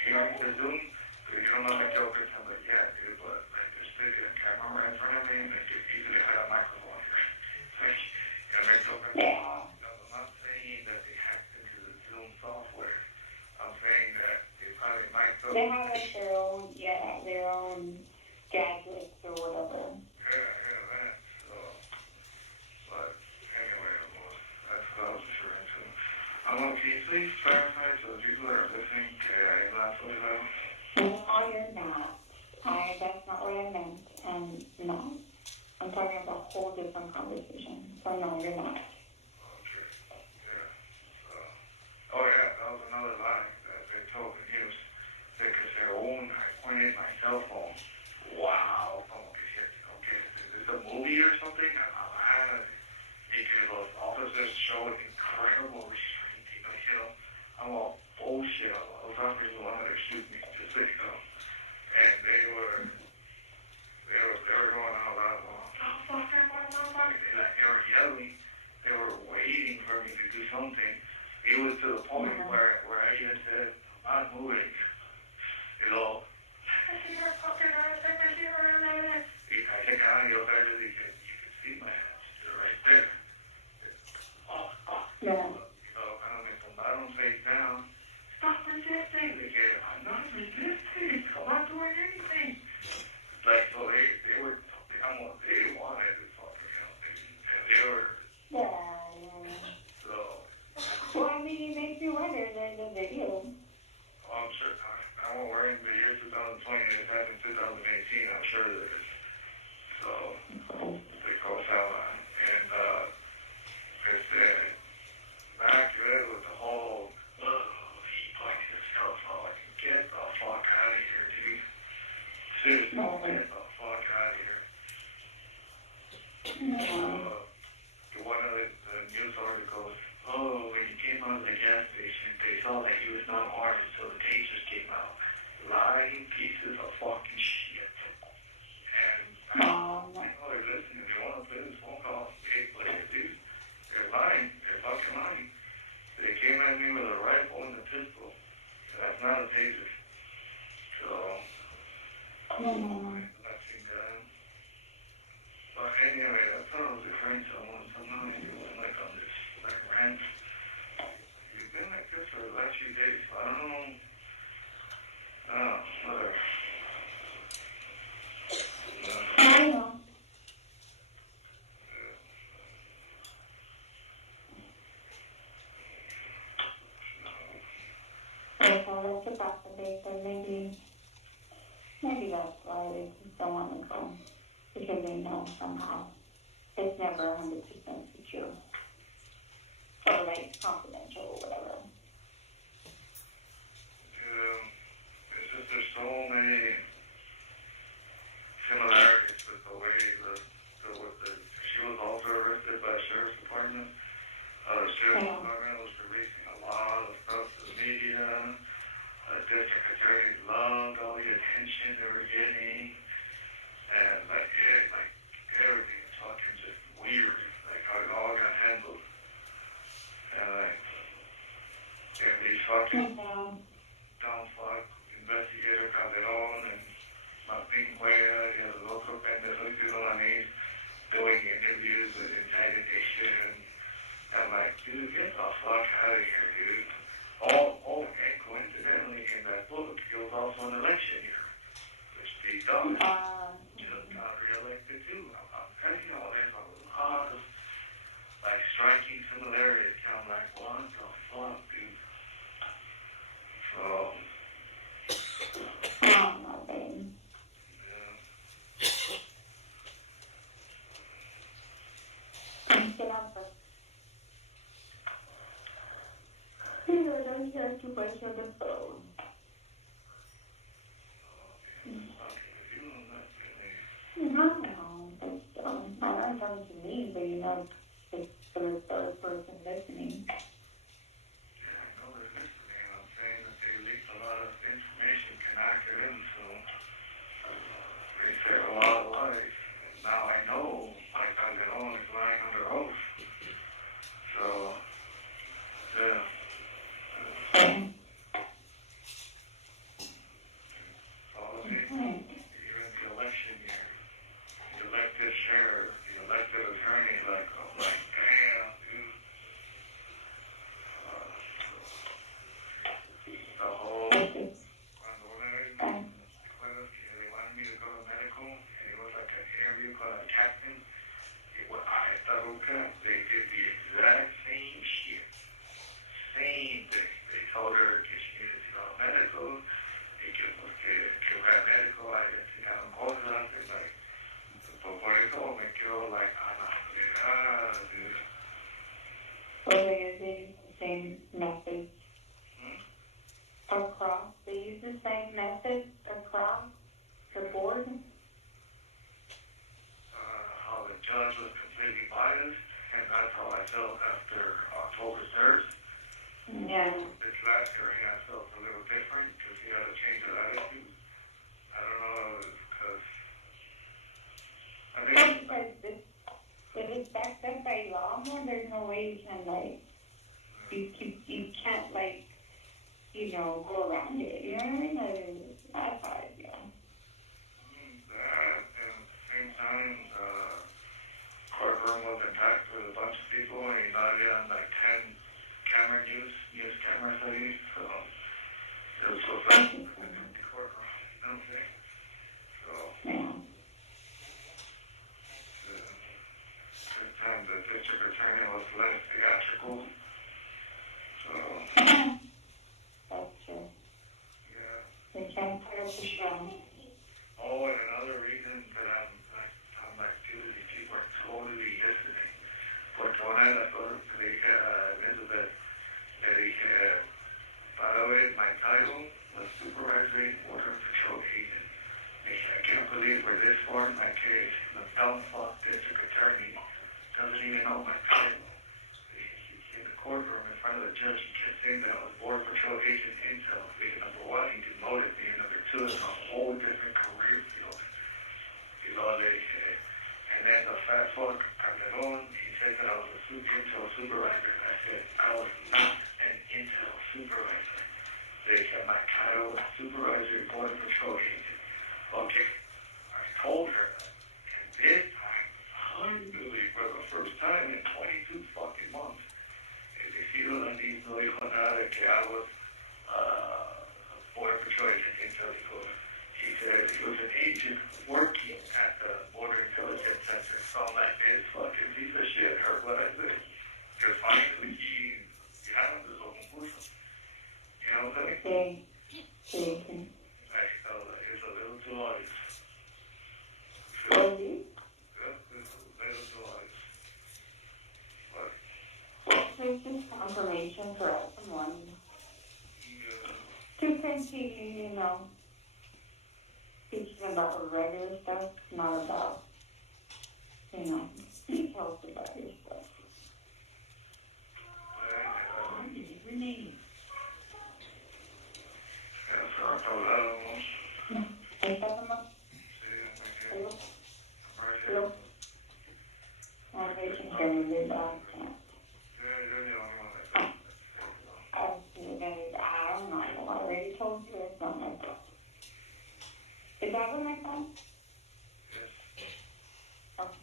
hearing the Zoom. Because you don't know the joke. I'm like, yeah, dude, but like there's a camera right in front of me and they could easily have a microphone here. Like, and they told me, I'm not saying that they hacked into the Zoom software. I'm saying that they probably might go. They have like their own gadgets or whatever. Yeah, that. So, but anyway, well, that's what I was referring to. Okay, please clarify to the people that are listening que I'm not so loud. No, you're not. That's not what I meant. And no, I'm talking about a whole different conversation. So no, you're not. Okay, yeah. Oh yeah, that was another line that they told the news. They could say, I pointed my cell phone. Wow, como que shit, okay, is this a movie or something? Because those officers showed incredible restraint, I'm all bullshit. I was officers wanted to shoot me, just so you know. And they were going all out, motherfucker. They were yelling. They were waiting for me to do something. It was to the point where I even said, I'm not moving. You know, I take out your better, you can see my hands. They're right there. Yeah. You know, kind of like tumbaron face down. Stop resisting. They get, I'm not resisting. I'm not doing anything. Like, so they were, they wanted to fucking help me. And they were, so. Well, I mean, it makes you wonder in the video. I'm sure, I won't worry in the year 2020, it's happened in 2018, I'm sure there is. So, they goes out, and, it's, back there with the whole, fucking stuff, like, get the fuck out of here, dude. Seriously, get the fuck out of here. One of the news articles, when he came out of the gas station, they saw that he was not armed, so the tasers came out. Lying pieces of fucking shit. And I know they're listening. They want to play this phone call. Hey, play it, dude. They're lying. They're fucking lying. They came at me with a rifle and a pistol. That's not a taser. So, I think that. But anyway, I thought I was referring to someone. Somehow you went like on this like rant. You've been like this for the last few days. I don't know. Whatever. I know. So that's about the date, and maybe that's why they don't want to go, because they know somehow it's never 100% secure, or like confidential or whatever. It's just there's so many similarities with the way she was also arrested by the sheriff's department. The sheriff's department was releasing a lot of stuff to the media. The district attorney loved all the attention they were getting, and like everything was fucking just weird, like how it all got handled, and like these fucking dumb fuck investigator Calderon and Martin Cuella, you know, the local pendejos doing interviews with intimidation. I'm like, dude, get the fuck out of here, dude. Oh, and coincidentally, in that book, he was also an election year, which he just got reelected too. I'm telling you, there's a lot of like striking similarities. I'm like, what the fuck, dude? So. I'm coming to me, but you know, it's for the third person listening. Yeah, I know they're listening. I'm saying that they leaked a lot of information connected in, so they said a lot of lies. Now I know my Calderon is lying under oath. So, yeah. All of it, even the election year, the elected sheriff, the elected attorney, like, I'm like, damn, dude. The whole, cuando una vez, they wanted me to go to medical, and it was like an interview called a captain. I thought, okay, they did the exact same shit. Same thing. They told her que she needed to go to medical, y que fue a medical, ahí le enseñaron cosas, y like, por eso me quedo like, dude. So they use the same method across. They use the same method across the board. How the judge was completely biased, and that's how I felt after October 3rd. Yeah. This last hearing, I felt a little different. point because he had a change of attitude. I don't know, because I think. Because if it's backed up by law, there's no way you can, like, you can't, like, go around it, you know what I mean? That's how I feel. That, and at the same time, courtroom was intact with a bunch of people, and he's already on like 10 news cameras at least, so it was so fast in the courtroom, you know what I'm saying? So, this time the district attorney was less theatrical, so. That's true. Yeah. They can't put up the show. Oh, and another reason that I'm like, dude, these people are totally listening. Porque una de las cosas que le dije a Elizabeth, le dije, by the way, my title was Supervisory Border Patrol Agent. Le dije, I can't believe we're this far in my case, and the dumb fuck district attorney doesn't even know my title. In the courtroom in front of the judge, he kept saying that I was Border Patrol Agent Intel. Number one, he demoted me, and number two, it's a whole different career field. You know, and then the fat fuck, Calderon, he said that I was a Intel supervisor. I said, I was not an Intel supervisor. They said my title was Supervisory Border Patrol Agent. Okay, I told her that. And this time, finally, for the first time in 22 fucking months, no dijo nada de que I was Border Patrol Agent Intel. He said he was an agent working at the Border Intelligence Center. So I'm like, this fucking piece of shit heard what I said. Because finally he had him this open person. You know what I'm saying? Like, it was a little too obvious. Really? Yeah, it was a little too obvious. There's just confirmation for us in one. To continue, teaching about regular stuff, not about, details about your stuff. Renee. ¿Estás más? Hello? They can hear me really bad. I don't know, I already told you it's not my fault. Is that what my phone? Okay.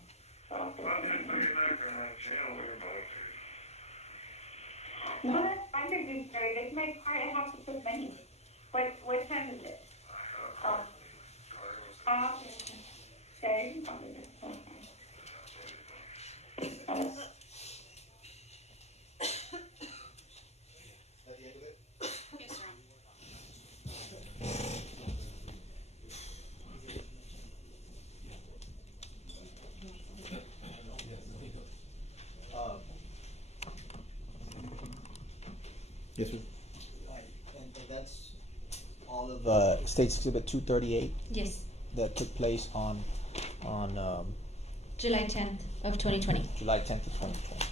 No, that's fine to do, sorry. That's my part. I have to put money. What time is it? Okay. Yes, sir. And that's all of State's Exhibit 238 Yes, that took place on July 10th of 2020. July 10th of 2020.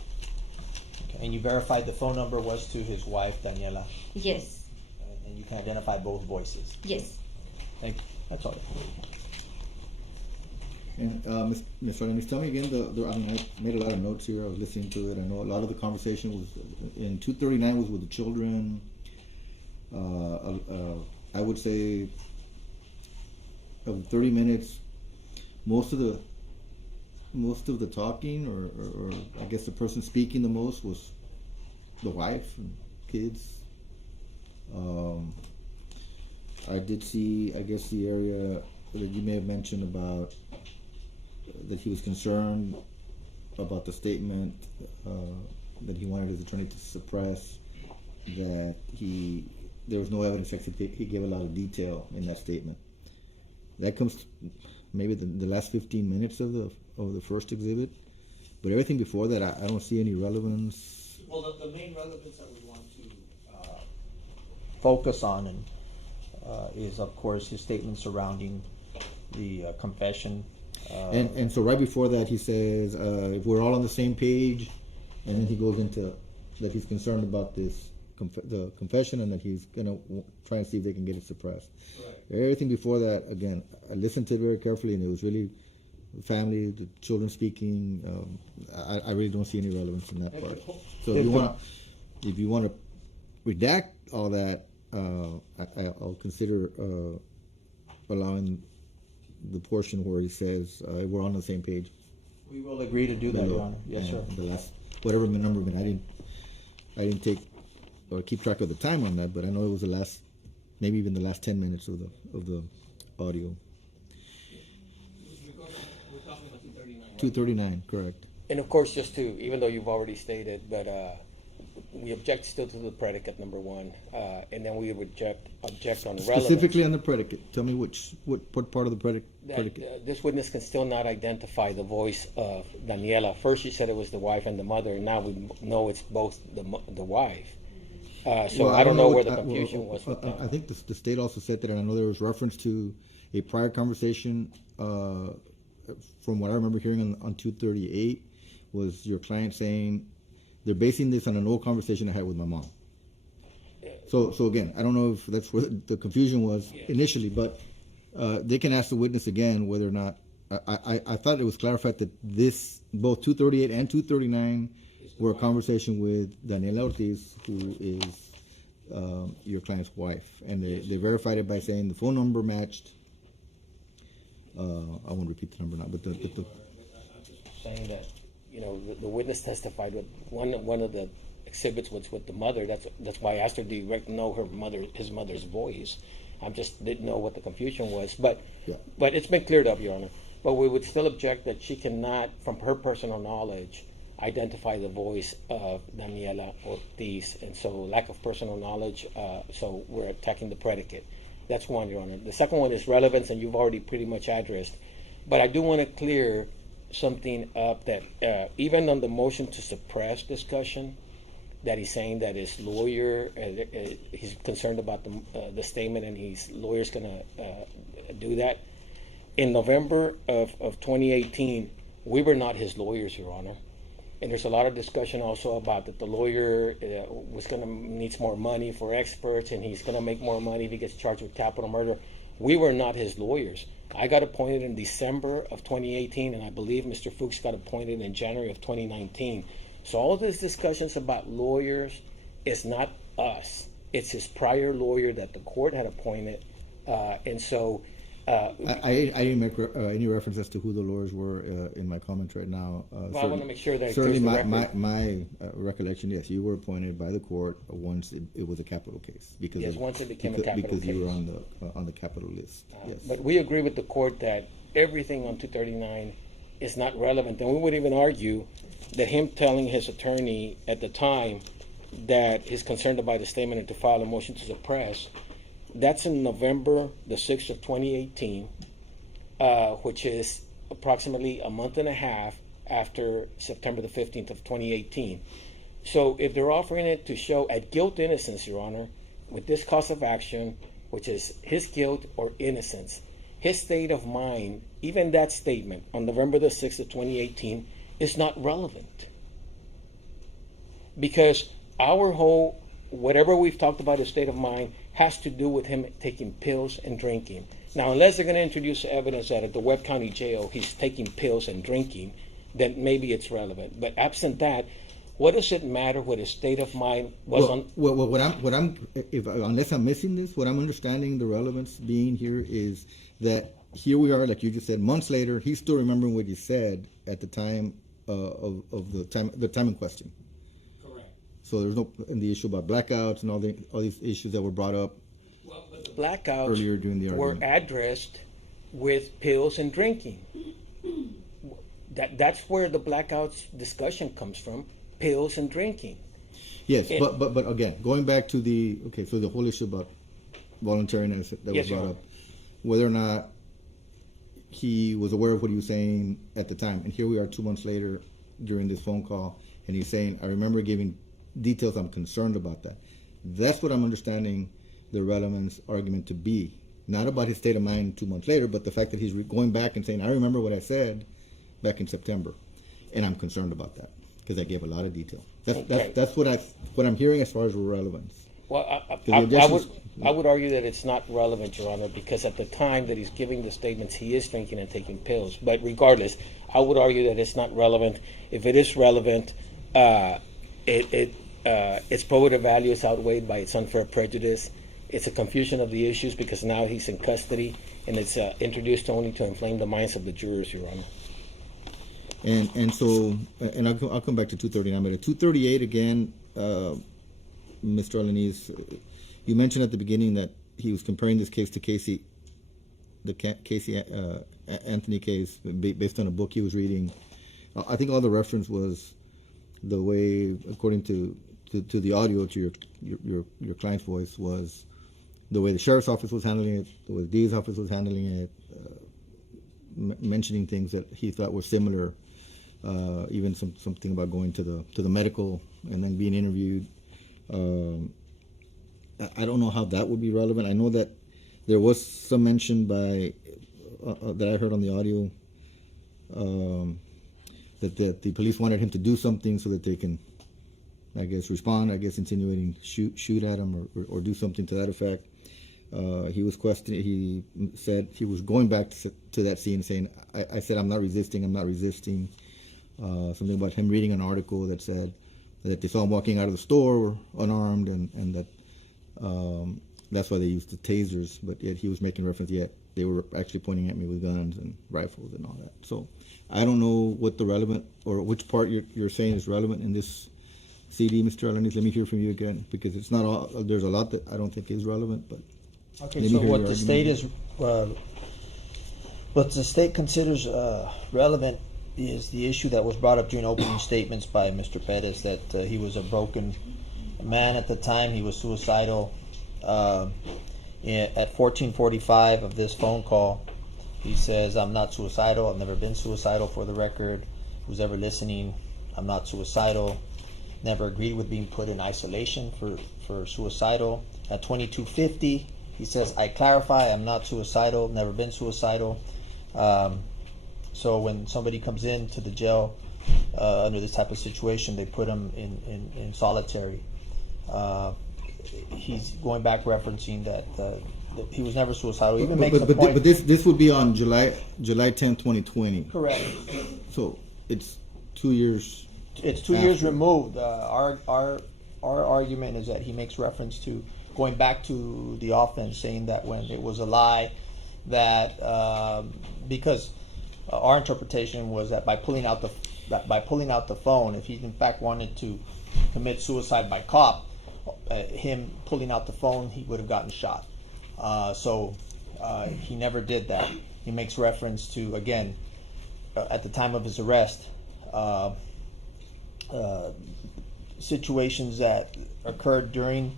Okay. And you verified the phone number was to his wife, Daniela, Yes, and you can identify both voices. yes. Thank you. That's all. And Ms. Salinas, tell me again, I mean, I made a lot of notes here, I was listening to it, I know a lot of the conversation was, in 239 was with the children, I would say of 30 minutes, most of the talking, or I guess the person speaking the most was the wife and kids. I did see, I guess, the area that you may have mentioned about that he was concerned about the statement that he wanted his attorney to suppress, that there was no evidence, except he gave a lot of detail in that statement. That comes maybe the last 15 minutes of the first exhibit, but everything before that, I don't see any relevance. Well, the main relevance that we want to focus on is, of course, his statement surrounding the confession. And so right before that, he says, if we're all on the same page, and then he goes into that he's concerned about this the confession and that he's gonna try and see if they can get it suppressed. Everything before that, again, I listened to it very carefully, and it was really family, the children speaking. I really don't see any relevance in that part. So if you want to redact all that, I'll consider allowing the portion where he says we're on the same page. We will agree to do that, Your Honor. Yes, sir. The last, whatever number, I didn't take or keep track of the time on that, but I know it was the last, maybe even the last 10 minutes of the audio. 239, correct. And of course, just to, even though you've already stated, but we object still to the predicate number one, and then we would object on relevance. Specifically on the predicate, tell me what part of the predicate? This witness can still not identify the voice of Daniela. First she said it was the wife and the mother, and now we know it's both the wife. So I don't know where the confusion was. I think the state also said that, and I know there was reference to a prior conversation, from what I remember hearing on 238, was your client saying they're basing this on an old conversation I had with my mom. So again, I don't know if that's where the confusion was initially, but they can ask the witness again whether or not. I thought it was clarified that both 238 and 239 were a conversation with Daniela Ortiz, who is your client's wife, and they verified it by saying the phone number matched. I won't repeat the number now, but saying that, the witness testified with one of the exhibits was with the mother. That's why I asked her, do you know his mother's voice? I just didn't know what the confusion was, but it's been cleared up, Your Honor. But we would still object that she cannot, from her personal knowledge, identify the voice of Daniela Ortiz, and so lack of personal knowledge. So we're attacking the predicate. That's one, Your Honor. The second one is relevance, and you've already pretty much addressed. But I do want to clear something up that even on the motion to suppress discussion, that he's saying that his lawyer, he's concerned about the statement, and his lawyer's going to do that. In November of 2018, we were not his lawyers, Your Honor. And there's a lot of discussion also about that the lawyer needs more money for experts, and he's going to make more money if he gets charged with capital murder. We were not his lawyers. I got appointed in December of 2018, and I believe Mr. Fuchs got appointed in January of 2019. So all these discussions about lawyers is not us. It's his prior lawyer that the court had appointed, and so. I didn't make any reference as to who the lawyers were in my comments right now. Well, I want to make sure that certainly my recollection, yes, you were appointed by the court once it was a capital case because once it became a capital case, you were on the capital list. Yes, but we agree with the court that everything on 239 is not relevant, and we would even argue that him telling his attorney at the time that he's concerned about the statement and to file a motion to suppress. That's in November the 6th of 2018, which is approximately a month and a half after September the 15th of 2018. So if they're offering it to show at guilt innocence, Your Honor, with this cause of action, which is his guilt or innocence, his state of mind, even that statement on November the 6th of 2018 is not relevant. Because our whole, whatever we've talked about his state of mind, has to do with him taking pills and drinking. Now, unless they're going to introduce evidence that at the Webb County Jail he's taking pills and drinking, then maybe it's relevant. But absent that, what does it matter what his state of mind was unless I'm missing this, what I'm understanding the relevance being here is that here we are, like you just said, months later, he's still remembering what you said at the time of the time in question. So there's no in the issue about blackouts and all these issues that were brought up. Well, but the blackouts earlier during the argument were addressed with pills and drinking. That's where the blackouts discussion comes from, pills and drinking. Yes, but again, going back to the so the whole issue about voluntariness that was brought up, whether or not he was aware of what he was saying at the time, and here we are 2 months later during this phone call, and he's saying, I remember giving details, I'm concerned about that. That's what I'm understanding the relevance argument to be. Not about his state of mind 2 months later, but the fact that he's going back and saying, I remember what I said back in September, and I'm concerned about that. because I gave a lot of detail. Okay. That's what I'm hearing as far as relevance. Well, I would argue that it's not relevant, Your Honor, because at the time that he's giving the statements, he is drinking and taking pills. But regardless, I would argue that it's not relevant. If it is relevant, its probative value is outweighed by its unfair prejudice. It's a confusion of the issues because now he's in custody, and it's introduced only to inflame the minds of the jurors, Your Honor. And so, and I'll come back to 239, but at 238 again, Mr. Alanis, you mentioned at the beginning that he was comparing this case to Casey Anthony case based on a book he was reading. I think all the reference was the way, according to the audio, to your client's voice, was the way the sheriff's office was handling it, the way the DA's office was handling it, mentioning things that he thought were similar, even something about going to the medical and then being interviewed. I don't know how that would be relevant. I know that there was some mention by that I heard on the audio that the police wanted him to do something so that they can, I guess, respond. I guess insinuating shoot at him or do something to that effect. He was questioning. He said he was going back to that scene, saying, "I said I'm not resisting. I'm not resisting." Something about him reading an article that said that they saw him walking out of the store unarmed, and that that's why they used the tasers. But yet he was making reference, yet they were actually pointing at me with guns and rifles and all that. So I don't know what the relevant or which part you're saying is relevant in this CD, Mr. Alanis. Let me hear from you again, because it's not all. There's a lot that I don't think is relevant, but. Okay, so what the state is, what the state considers relevant is the issue that was brought up during opening statements by Mr. Perez, that he was a broken man at the time. He was suicidal. At 14:45 of this phone call, he says, "I'm not suicidal. I've never been suicidal, for the record. Who's ever listening, I'm not suicidal. Never agreed with being put in isolation for suicidal." At 22:50, he says, "I clarify, I'm not suicidal, never been suicidal." So when somebody comes into the jail under this type of situation, they put him in solitary. He's going back referencing that he was never suicidal. Even makes the point. But this would be on July 10, 2020. Correct. So it's 2 years. It's 2 years removed. Our argument is that he makes reference to going back to the offense, saying that when it was a lie, that because our interpretation was that by pulling out the phone, if he in fact wanted to commit suicide by cop, him pulling out the phone, he would have gotten shot. So he never did that. He makes reference to, again, at the time of his arrest, situations that occurred during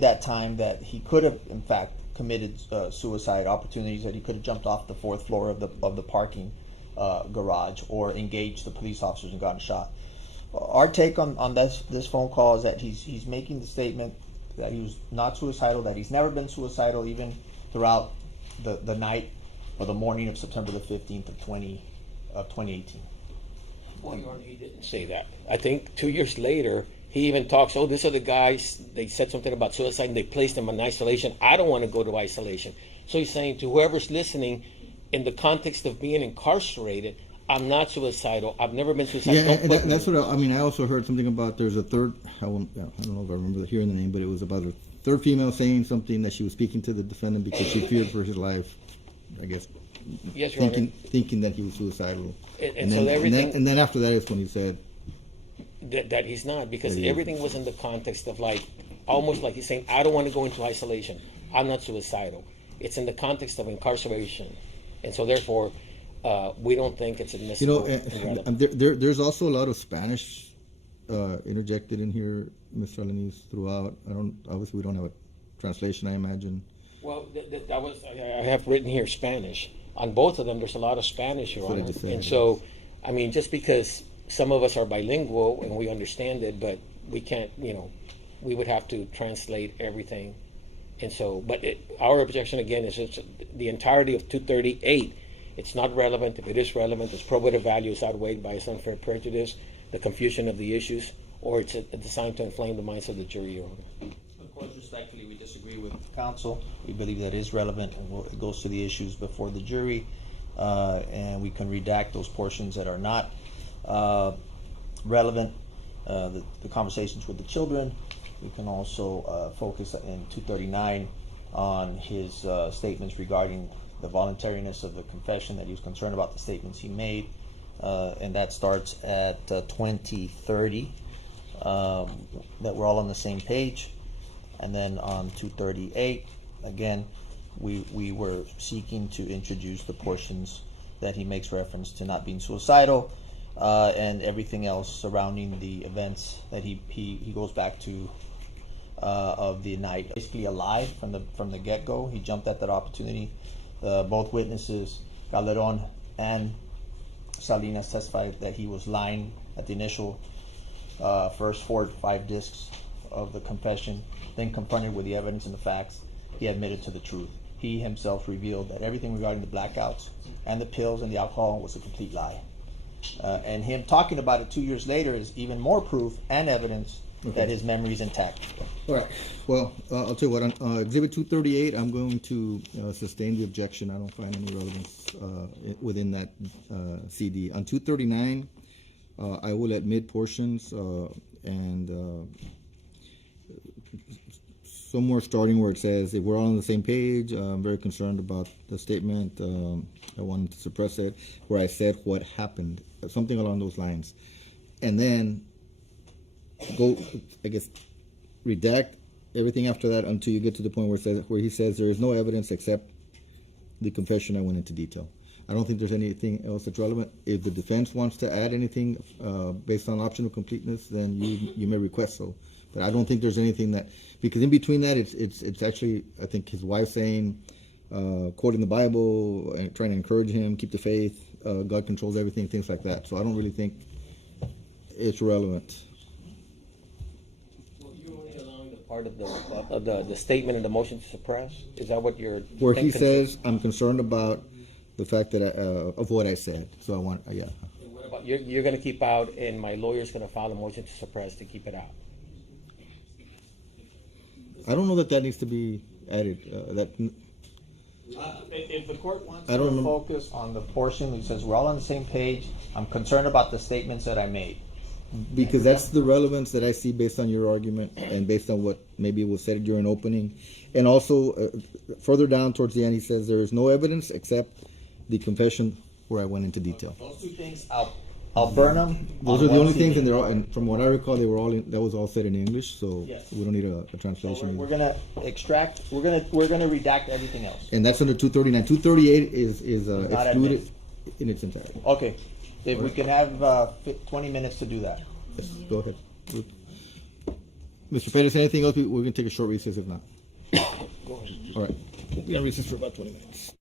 that time that he could have in fact committed suicide, opportunities that he could have jumped off the 4th floor of the parking garage or engaged the police officers and gotten shot. Our take on this phone call is that he's making the statement that he was not suicidal, that he's never been suicidal even throughout the night or the morning of September the 15th of 2018. Well, Your Honor, he didn't say that. I think 2 years later, he even talks, these are the guys, they said something about suicide and they placed him in isolation. I don't want to go to isolation. So he's saying to whoever's listening, in the context of being incarcerated, I'm not suicidal. I've never been suicidal. Yeah, and that's what I also heard something about. There's a third. I don't know if I remember hearing the name, but it was about a third female saying something that she was speaking to the defendant because she feared for his life. I guess. Yes, Your Honor. Thinking that he was suicidal. And so everything. And then after that is when he said that he's not, because everything was in the context of almost like he's saying, I don't want to go into isolation. I'm not suicidal. It's in the context of incarceration, and so therefore. We don't think it's admissible. There's also a lot of Spanish interjected in here, Mr. Alanis, throughout. Obviously we don't have a translation, I imagine. Well, I have written here Spanish. On both of them, there's a lot of Spanish, Your Honor. And so, I mean, just because some of us are bilingual and we understand it, but we can't, we would have to translate everything. And so, but our objection again is it's the entirety of 238. It's not relevant. If it is relevant, its probative value is outweighed by its unfair prejudice. the confusion of the issues, or it's designed to inflame the minds of the jury, Your Honor. Of course, respectfully, we disagree with counsel. We believe that is relevant, and it goes to the issues before the jury, and we can redact those portions that are not relevant. The conversations with the children. We can also focus in 239 on his statements regarding the voluntariness of the confession, that he was concerned about the statements he made, and that starts at 2030, that we're all on the same page. And then on 238, again, we were seeking to introduce the portions that he makes reference to not being suicidal, and everything else surrounding the events that he goes back to of the night. Basically a lie from the get-go. He jumped at that opportunity. Both witnesses, Calderon and Salinas, testified that he was lying at the initial first 4 to 5 discs of the confession. Then confronted with the evidence and the facts, he admitted to the truth. He himself revealed that everything regarding the blackouts and the pills and the alcohol was a complete lie. And him talking about it 2 years later is even more proof and evidence that his memory is intact. All right. Well, I'll tell you what. On Exhibit 238, I'm going to sustain the objection. I don't find any relevance within that CD. On 239, I will admit portions and somewhere starting where it says, if we're all on the same page, I'm very concerned about the statement. I wanted to suppress it, where I said what happened, something along those lines. And then go, I guess, redact everything after that until you get to the point where he says there is no evidence except the confession I went into detail. I don't think there's anything else that's relevant. If the defense wants to add anything based on optional completeness, then you may request so. But I don't think there's anything that, because in between that, it's actually, I think, his wife saying, quoting the Bible and trying to encourage him, keep the faith, God controls everything, things like that. So I don't really think it's relevant. Well, you're only allowing the part of the statement and the motion to suppress? Is that what you're Where he thinking? says, I'm concerned about the fact that of what I said. So I want, yeah. What about, you're going to keep out, and my lawyer's going to file a motion to suppress to keep it out? I don't know that needs to be added. If the court wants I don't to know. focus on the portion that says we're all on the same page, I'm concerned about the statements that I made. Because that's the relevance that I see based on your argument and based on what maybe was said during opening. And also, further down towards the end, he says there is no evidence except the confession where I went into detail. Those two things, I'll burn them. Those are the only things, and they're all. And from what I recall, they were all. That was all said in English, so Yes. we don't need a translation. We're gonna extract. We're gonna redact everything else. And that's under 239. 238 is Not excluded in its entirety. Okay, if we can have 20 minutes to do that. Yes, go ahead. Mr. Pettis, anything else? We're going to take a short recess if not. Go ahead. All right. We got recess for about 20 minutes.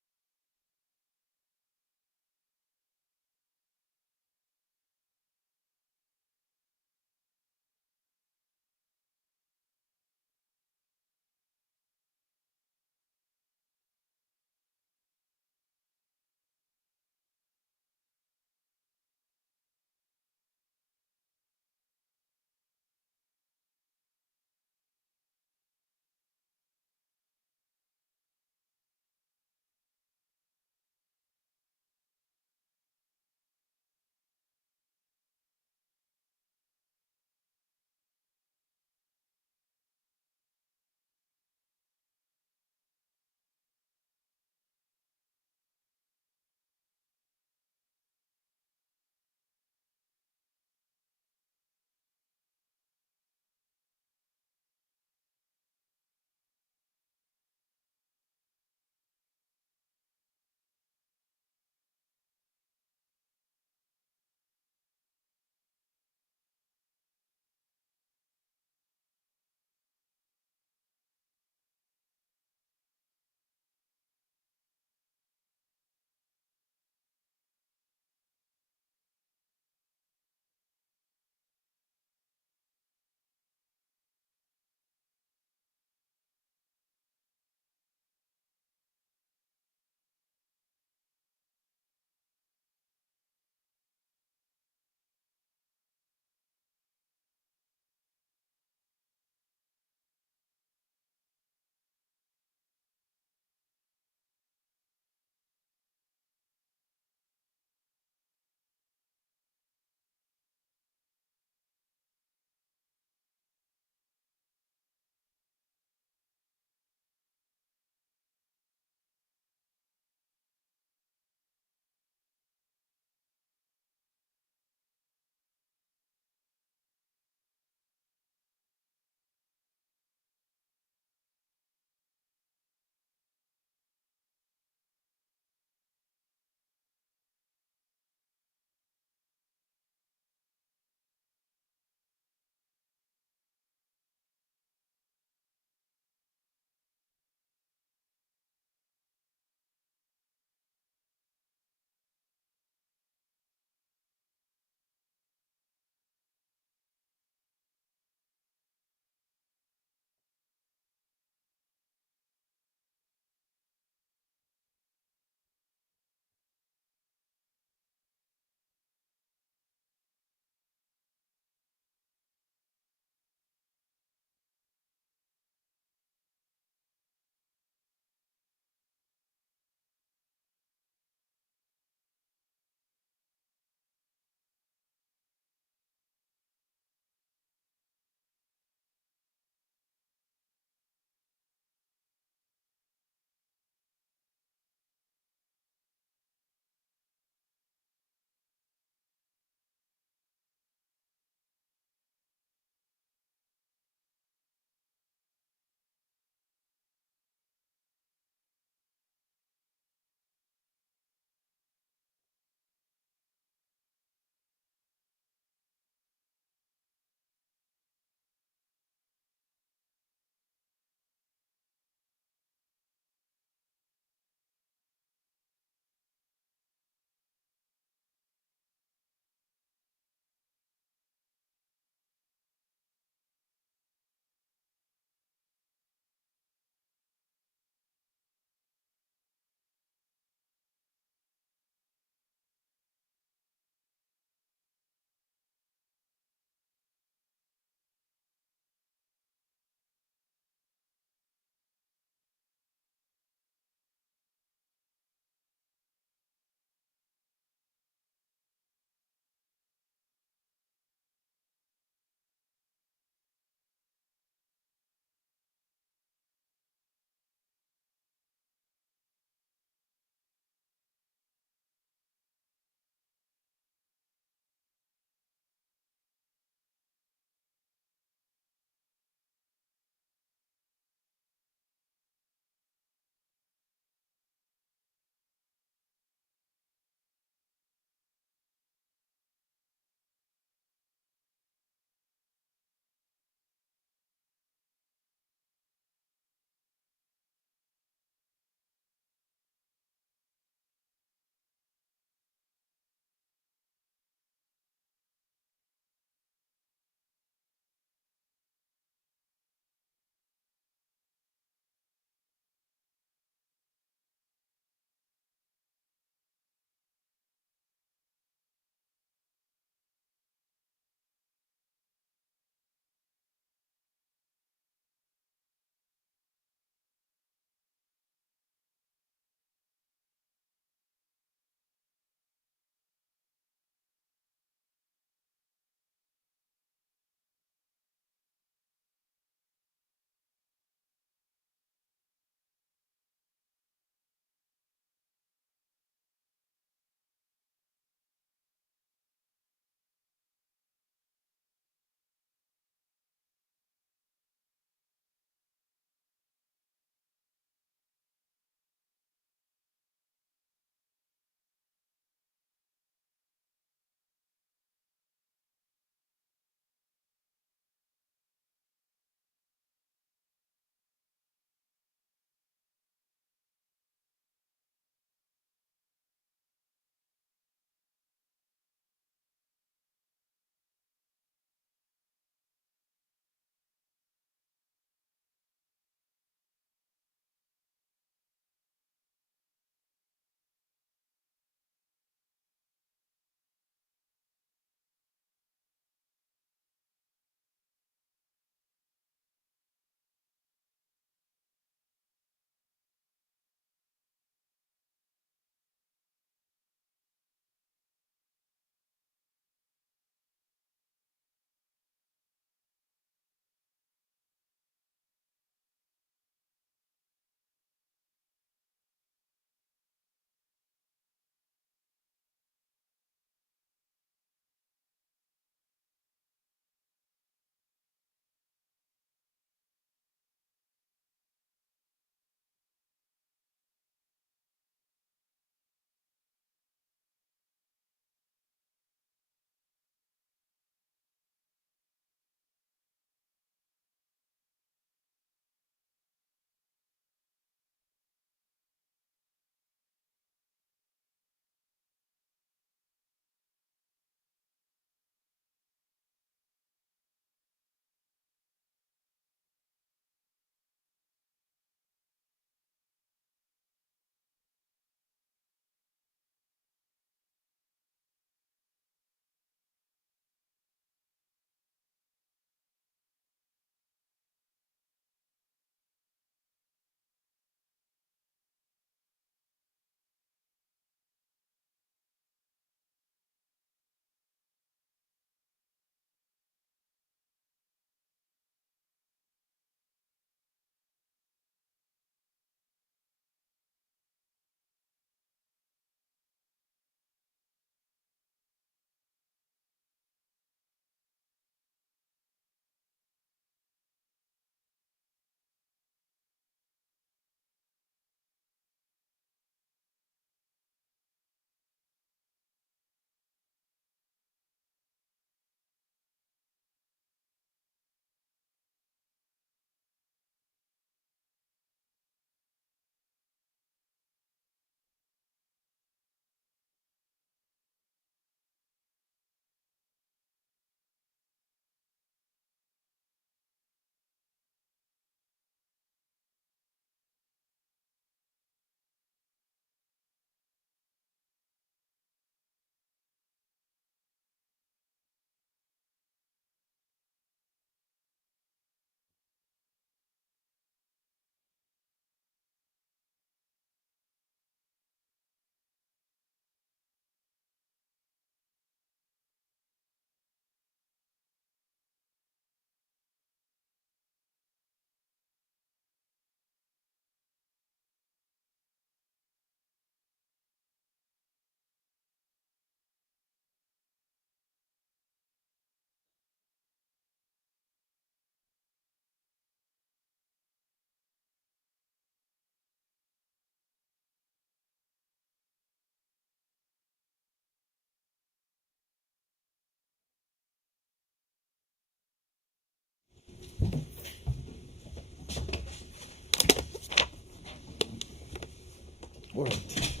All right.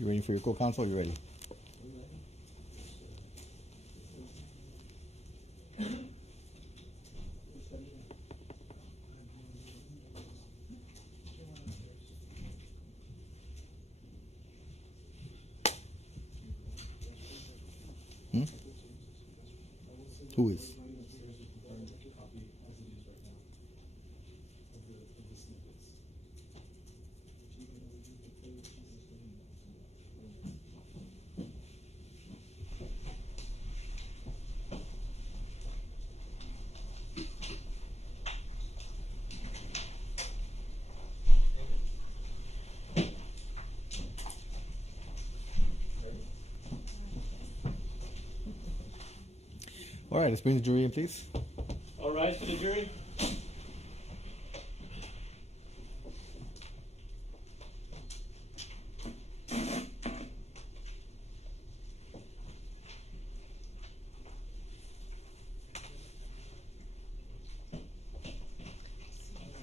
You ready for your co-counsel? You ready? Who is? All right, let's bring the jury in, please. All rise for the jury.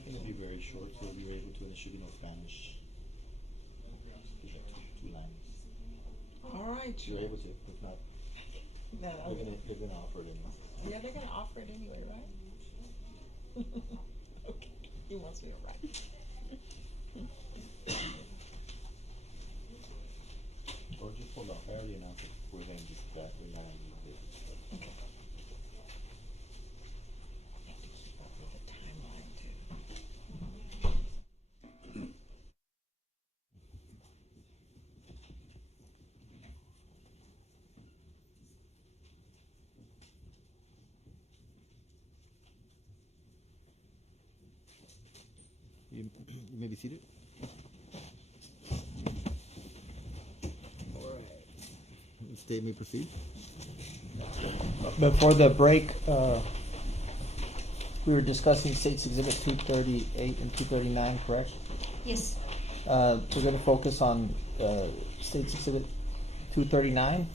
It'll be very short, so you'll be able to, and there should be no Spanish. We have two lines. All right. You're able to, if not, No. they're gonna offer it anyway. Yeah, they're gonna offer it anyway, right? Okay, he wants me to write. Or just hold off, I already announced it, we're gonna just, we're not gonna need this. Okay. You may be seated. All right. State may proceed. Before the break, we were discussing States Exhibit 238 and 239, correct? Yes. We're going to focus on States Exhibit 239.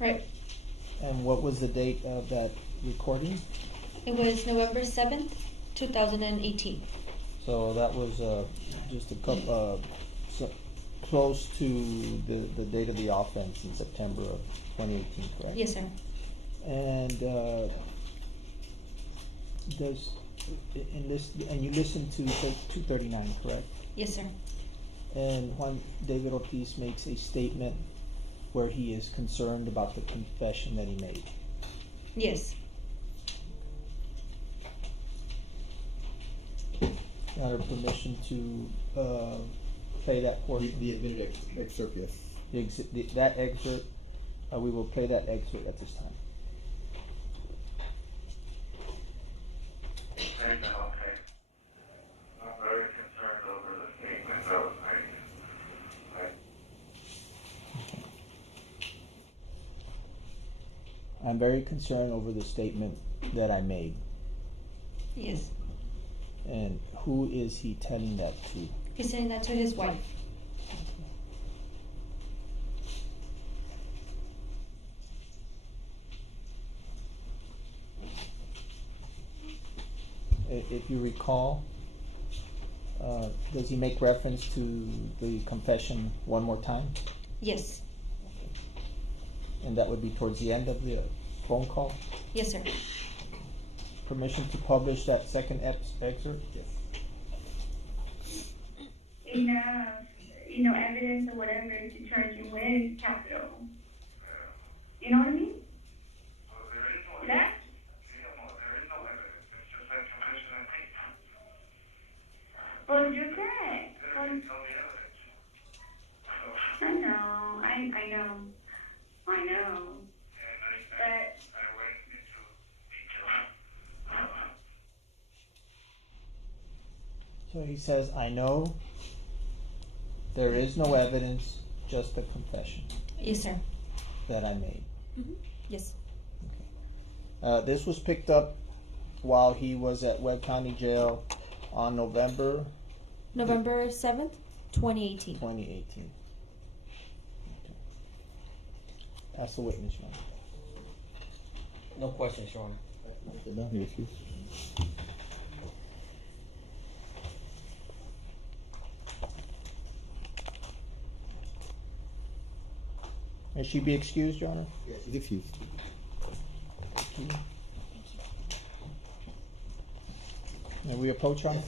Right. And what was the date of that recording? It was November 7th, 2018. So that was just a couple, close to the date of the offense in September of 2018, correct? Yes, sir. And and you listened to tape 239, correct? Yes, sir. And Juan David Ortiz makes a statement where he is concerned about the confession that he made. Yes. Got her permission to play that portion? The admitted excerpt, yes. That excerpt, we will play that excerpt at this time. Thank you, okay. I'm very concerned over the statement that was made. I'm very concerned over the statement that I made. Yes. And who is he telling that to? He's saying that to his wife. If you recall, does he make reference to the confession one more time? Yes. And that would be towards the end of the phone call? Yes, sir. Permission to publish that second excerpt? Yes. Enough, evidence or whatever to charge you with capital. You know what I mean? Left? Well, you said. I know. I know. But So he says, I know there is no evidence, just a confession. Yes, sir. That I made. Mm-hmm. Yes. This was picked up while he was at Webb County Jail on November 7th, 2018. 2018. Okay. Ask the witness, Your Honor. No questions, Your Honor. Sit down here, Chief. May she be excused, Your Honor? Yes, she's excused. May we approach, Your Honor?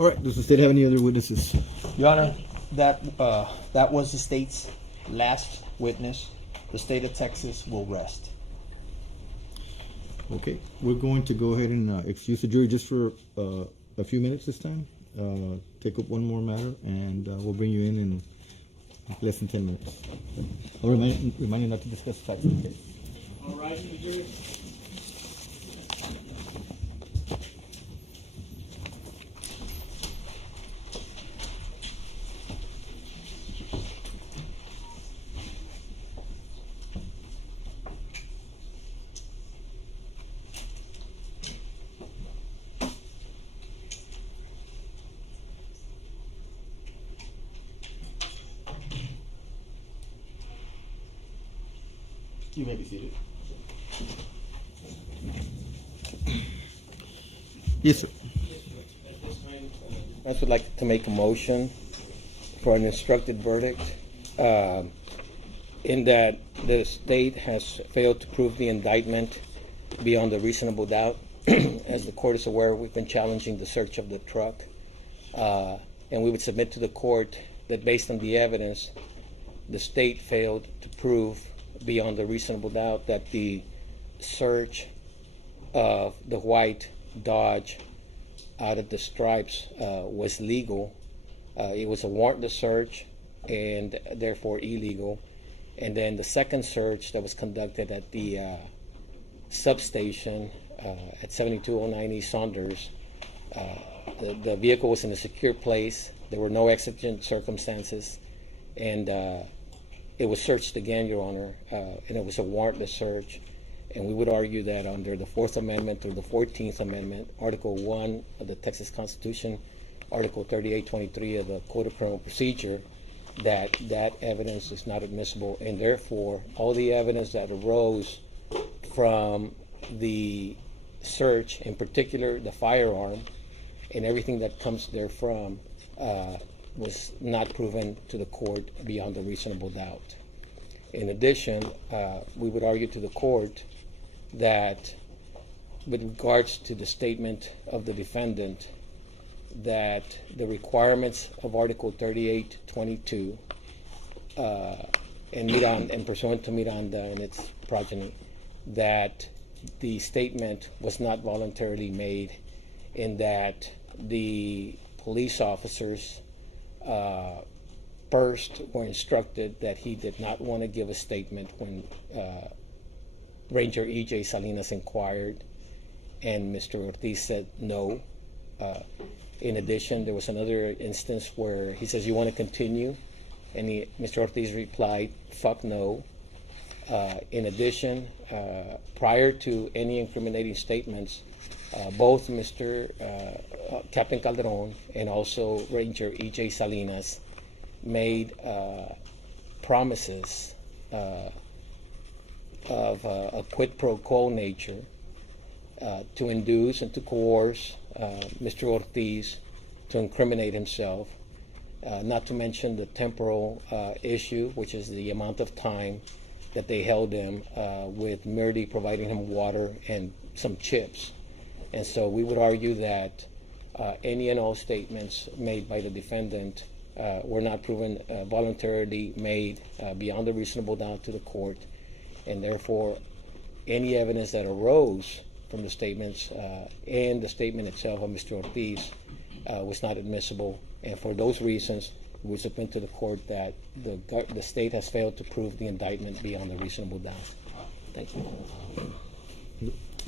All right, does the state have any other witnesses? Your Honor, that was the state's last witness. The state of Texas will rest. Okay, we're going to go ahead and excuse the jury just for a few minutes this time. Take up one more matter, and we'll bring you in less than 10 minutes. I'll remind you not to discuss facts of the case. All right, the jury. You may be seated. Yes, sir. I would like to make a motion for an instructed verdict in that the state has failed to prove the indictment beyond a reasonable doubt. As the court is aware, we've been challenging the search of the truck, and we would submit to the court that based on the evidence, the state failed to prove beyond a reasonable doubt that the search of the white Dodge out of the stripes was legal. It was a warrantless search and therefore illegal. And then the second search that was conducted at the substation at 7209 East Saunders, the vehicle was in a secure place. There were no exigent circumstances, and it was searched again, Your Honor, and it was a warrantless search. And we would argue that under the 4th Amendment or the 14th Amendment, Article 1 of the Texas Constitution, Article 3823 of the Code of Criminal Procedure, that evidence is not admissible, and therefore all the evidence that arose from the search, in particular the firearm and everything that comes therefrom, was not proven to the court beyond a reasonable doubt. In addition, we would argue to the court that with regards to the statement of the defendant, that the requirements of Article 3822 and pursuant to Miranda and its progeny, that the statement was not voluntarily made, in that the police officers first were instructed that he did not want to give a statement when Ranger E.J. Salinas inquired, and Mr. Ortiz said no. In addition, there was another instance where he says, "You want to continue?" And Mr. Ortiz replied, "Fuck no." In addition, prior to any incriminating statements, both Mr. Captain Calderon and also Ranger E.J. Salinas made promises of a quid pro quo nature to induce and to coerce Mr. Ortiz to incriminate himself, not to mention the temporal issue, which is the amount of time that they held him with merely providing him water and some chips. And so we would argue that any and all statements made by the defendant were not proven voluntarily made beyond a reasonable doubt to the court, and therefore any evidence that arose from the statements and the statement itself of Mr. Ortiz was not admissible. And for those reasons, we submit to the court that the state has failed to prove the indictment beyond a reasonable doubt. Thank you.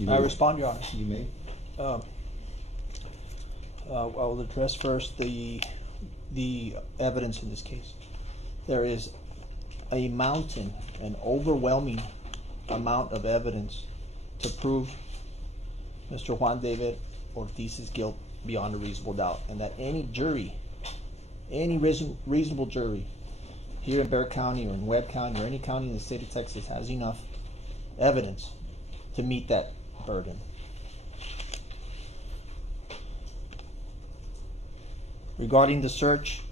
I respond, Your Honor. You may. I will address first the evidence in this case. There is a mountain, an overwhelming amount of evidence to prove Mr. Juan David Ortiz's guilt beyond a reasonable doubt, and that any jury, any reasonable jury here in Bexar County or in Webb County or any county in the state of Texas has enough evidence to meet that burden. Regarding the search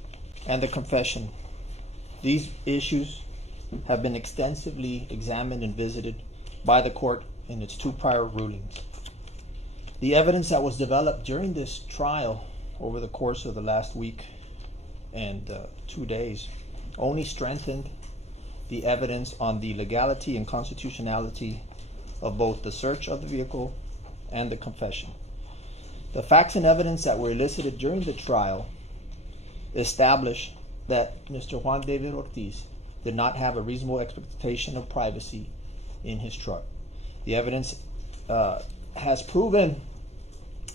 and the confession, these issues have been extensively examined and visited by the court in its two prior rulings. The evidence that was developed during this trial over the course of the last week and 2 days only strengthened the evidence on the legality and constitutionality of both the search of the vehicle and the confession. The facts and evidence that were elicited during the trial establish that Mr. Juan David Ortiz did not have a reasonable expectation of privacy in his truck. The evidence has proven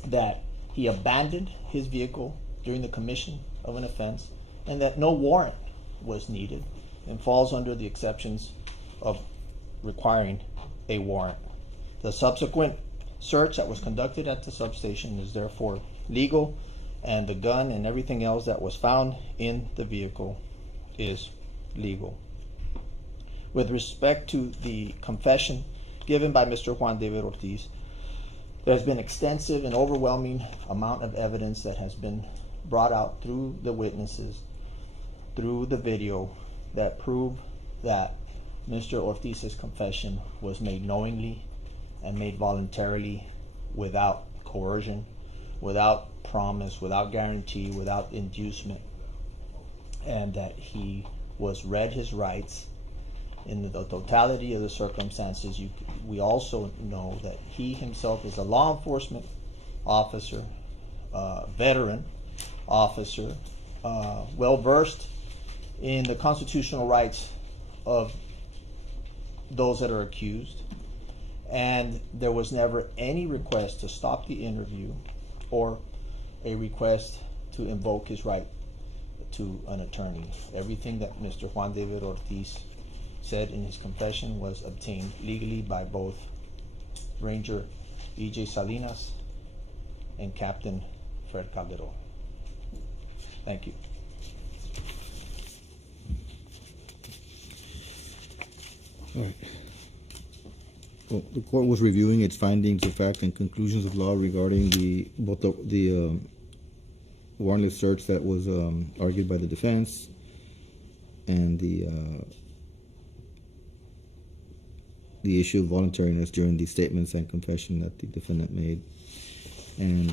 that he abandoned his vehicle during the commission of an offense and that no warrant was needed and falls under the exceptions of requiring a warrant. The subsequent search that was conducted at the substation is therefore legal, and the gun and everything else that was found in the vehicle is legal. With respect to the confession given by Mr. Juan David Ortiz, there's been extensive and overwhelming amount of evidence that has been brought out through the witnesses, through the video, that prove that Mr. Ortiz's confession was made knowingly and made voluntarily, without coercion, without promise, without guarantee, without inducement, and that he was read his rights in the totality of the circumstances. We also know that he himself is a law enforcement officer, veteran officer, well versed in the constitutional rights of those that are accused, and there was never any request to stop the interview or a request to invoke his right to an attorney. Everything that Mr. Juan David Ortiz said in his confession was obtained legally by both Ranger E.J. Salinas and Captain Fred Calderon. Thank you. All right. Well, the court was reviewing its findings of fact and conclusions of law regarding the warrantless search that was argued by the defense and the issue of voluntariness during the statements and confession that the defendant made. And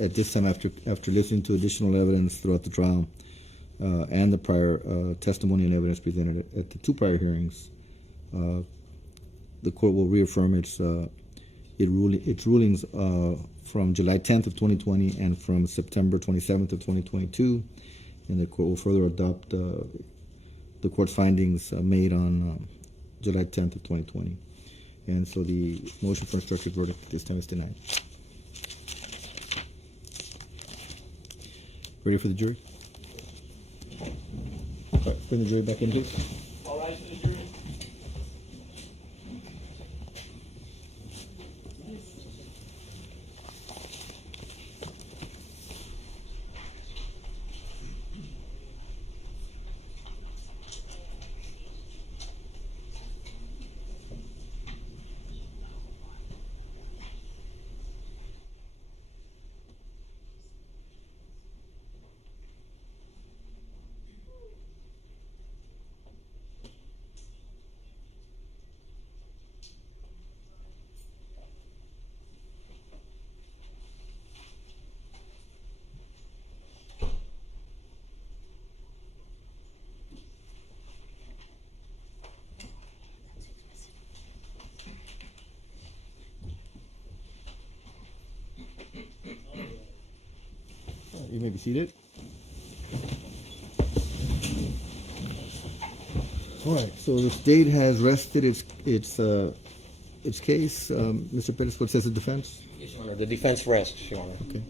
at this time, after listening to additional evidence throughout the trial and the prior testimony and evidence presented at the two prior hearings, the court will reaffirm its rulings from July 10th of 2020 and from September 27th of 2022, and the court will further adopt the court's findings made on July 10th of 2020. and so the motion for instructed verdict this time is denied. Ready for the jury? All right, bring the jury back in, please. All rise for the jury. You may be seated. All right, so the state has rested its case. Mr. Pettis, what says the defense? Yes, Your Honor. The defense rests, Your Honor. Okay.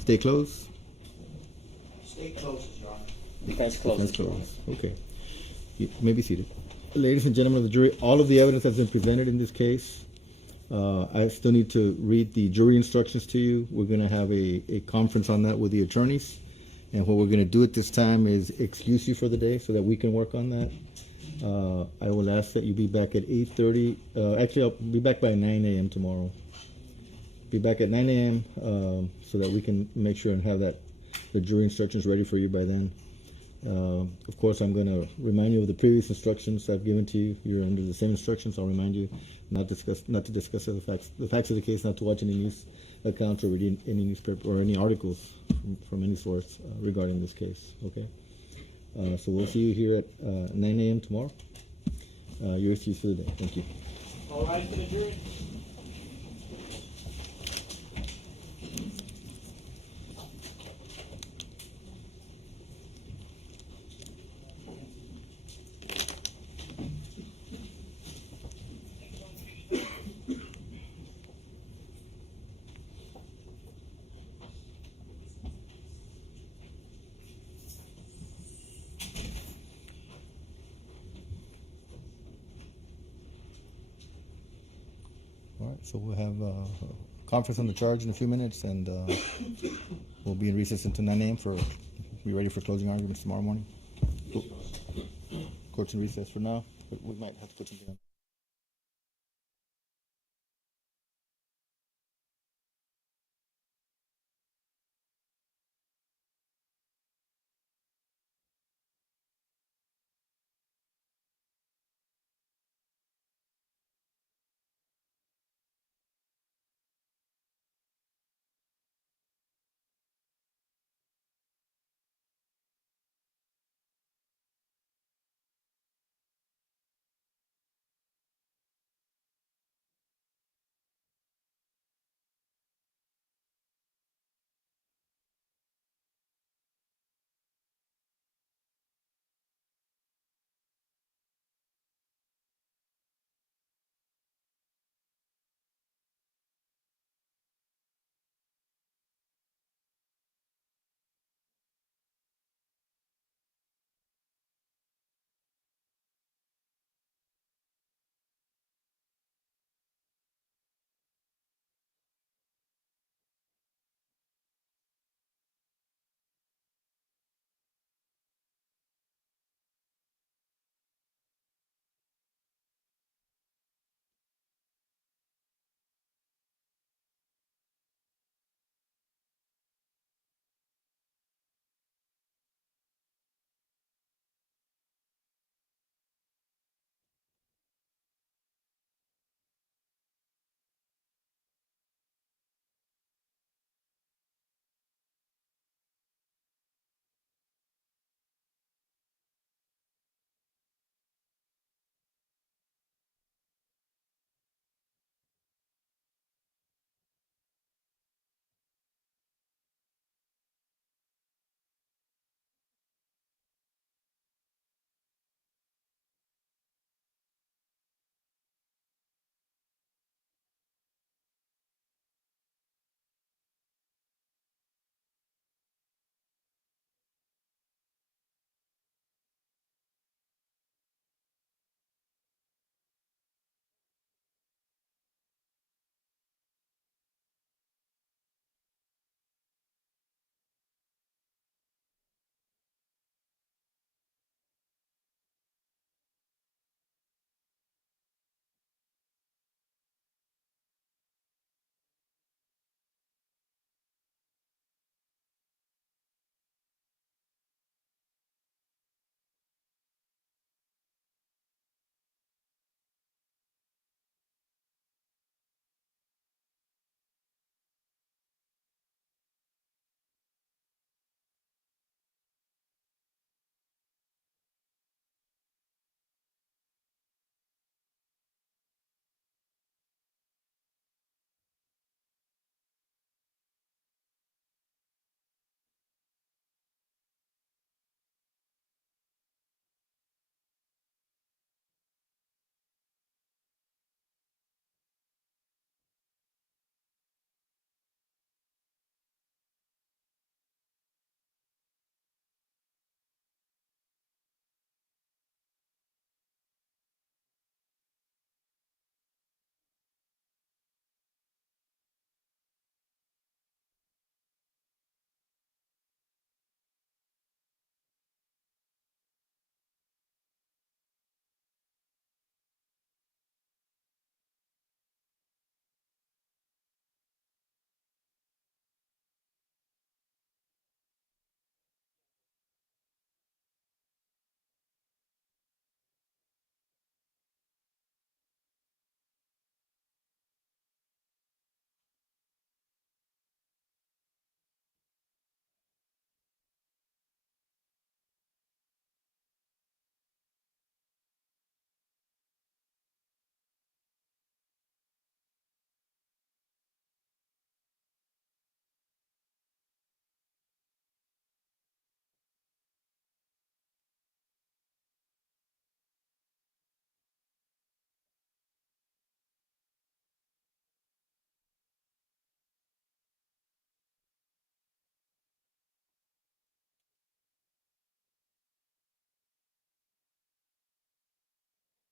Stay closed. State closes, Your Honor. Defense closes. Defense closed. Okay. You may be seated. Ladies and gentlemen of the jury, all of the evidence has been presented in this case. I still need to read the jury instructions to you. We're going to have a conference on that with the attorneys. And what we're going to do at this time is excuse you for the day so that we can work on that. I will ask that you be back at 8:30. Actually, I'll be back by 9 a.m. tomorrow. Be back at 9 a.m. So that we can make sure and have the jury instructions ready for you by then. Of course, I'm going to remind you of the previous instructions I've given to you. You're under the same instructions. I'll remind you not to discuss the facts of the case, not to watch any news accounts or read any newspaper or any articles from any source regarding this case. Okay. So we'll see you here at 9 a.m. tomorrow. You're excused for the day. Thank you. All rise for the jury. All right, so we'll have a conference on the charge in a few minutes, and we'll be in recess until 9 a.m. be ready for closing arguments tomorrow morning. Court's in recess for now, but we might have to put something on.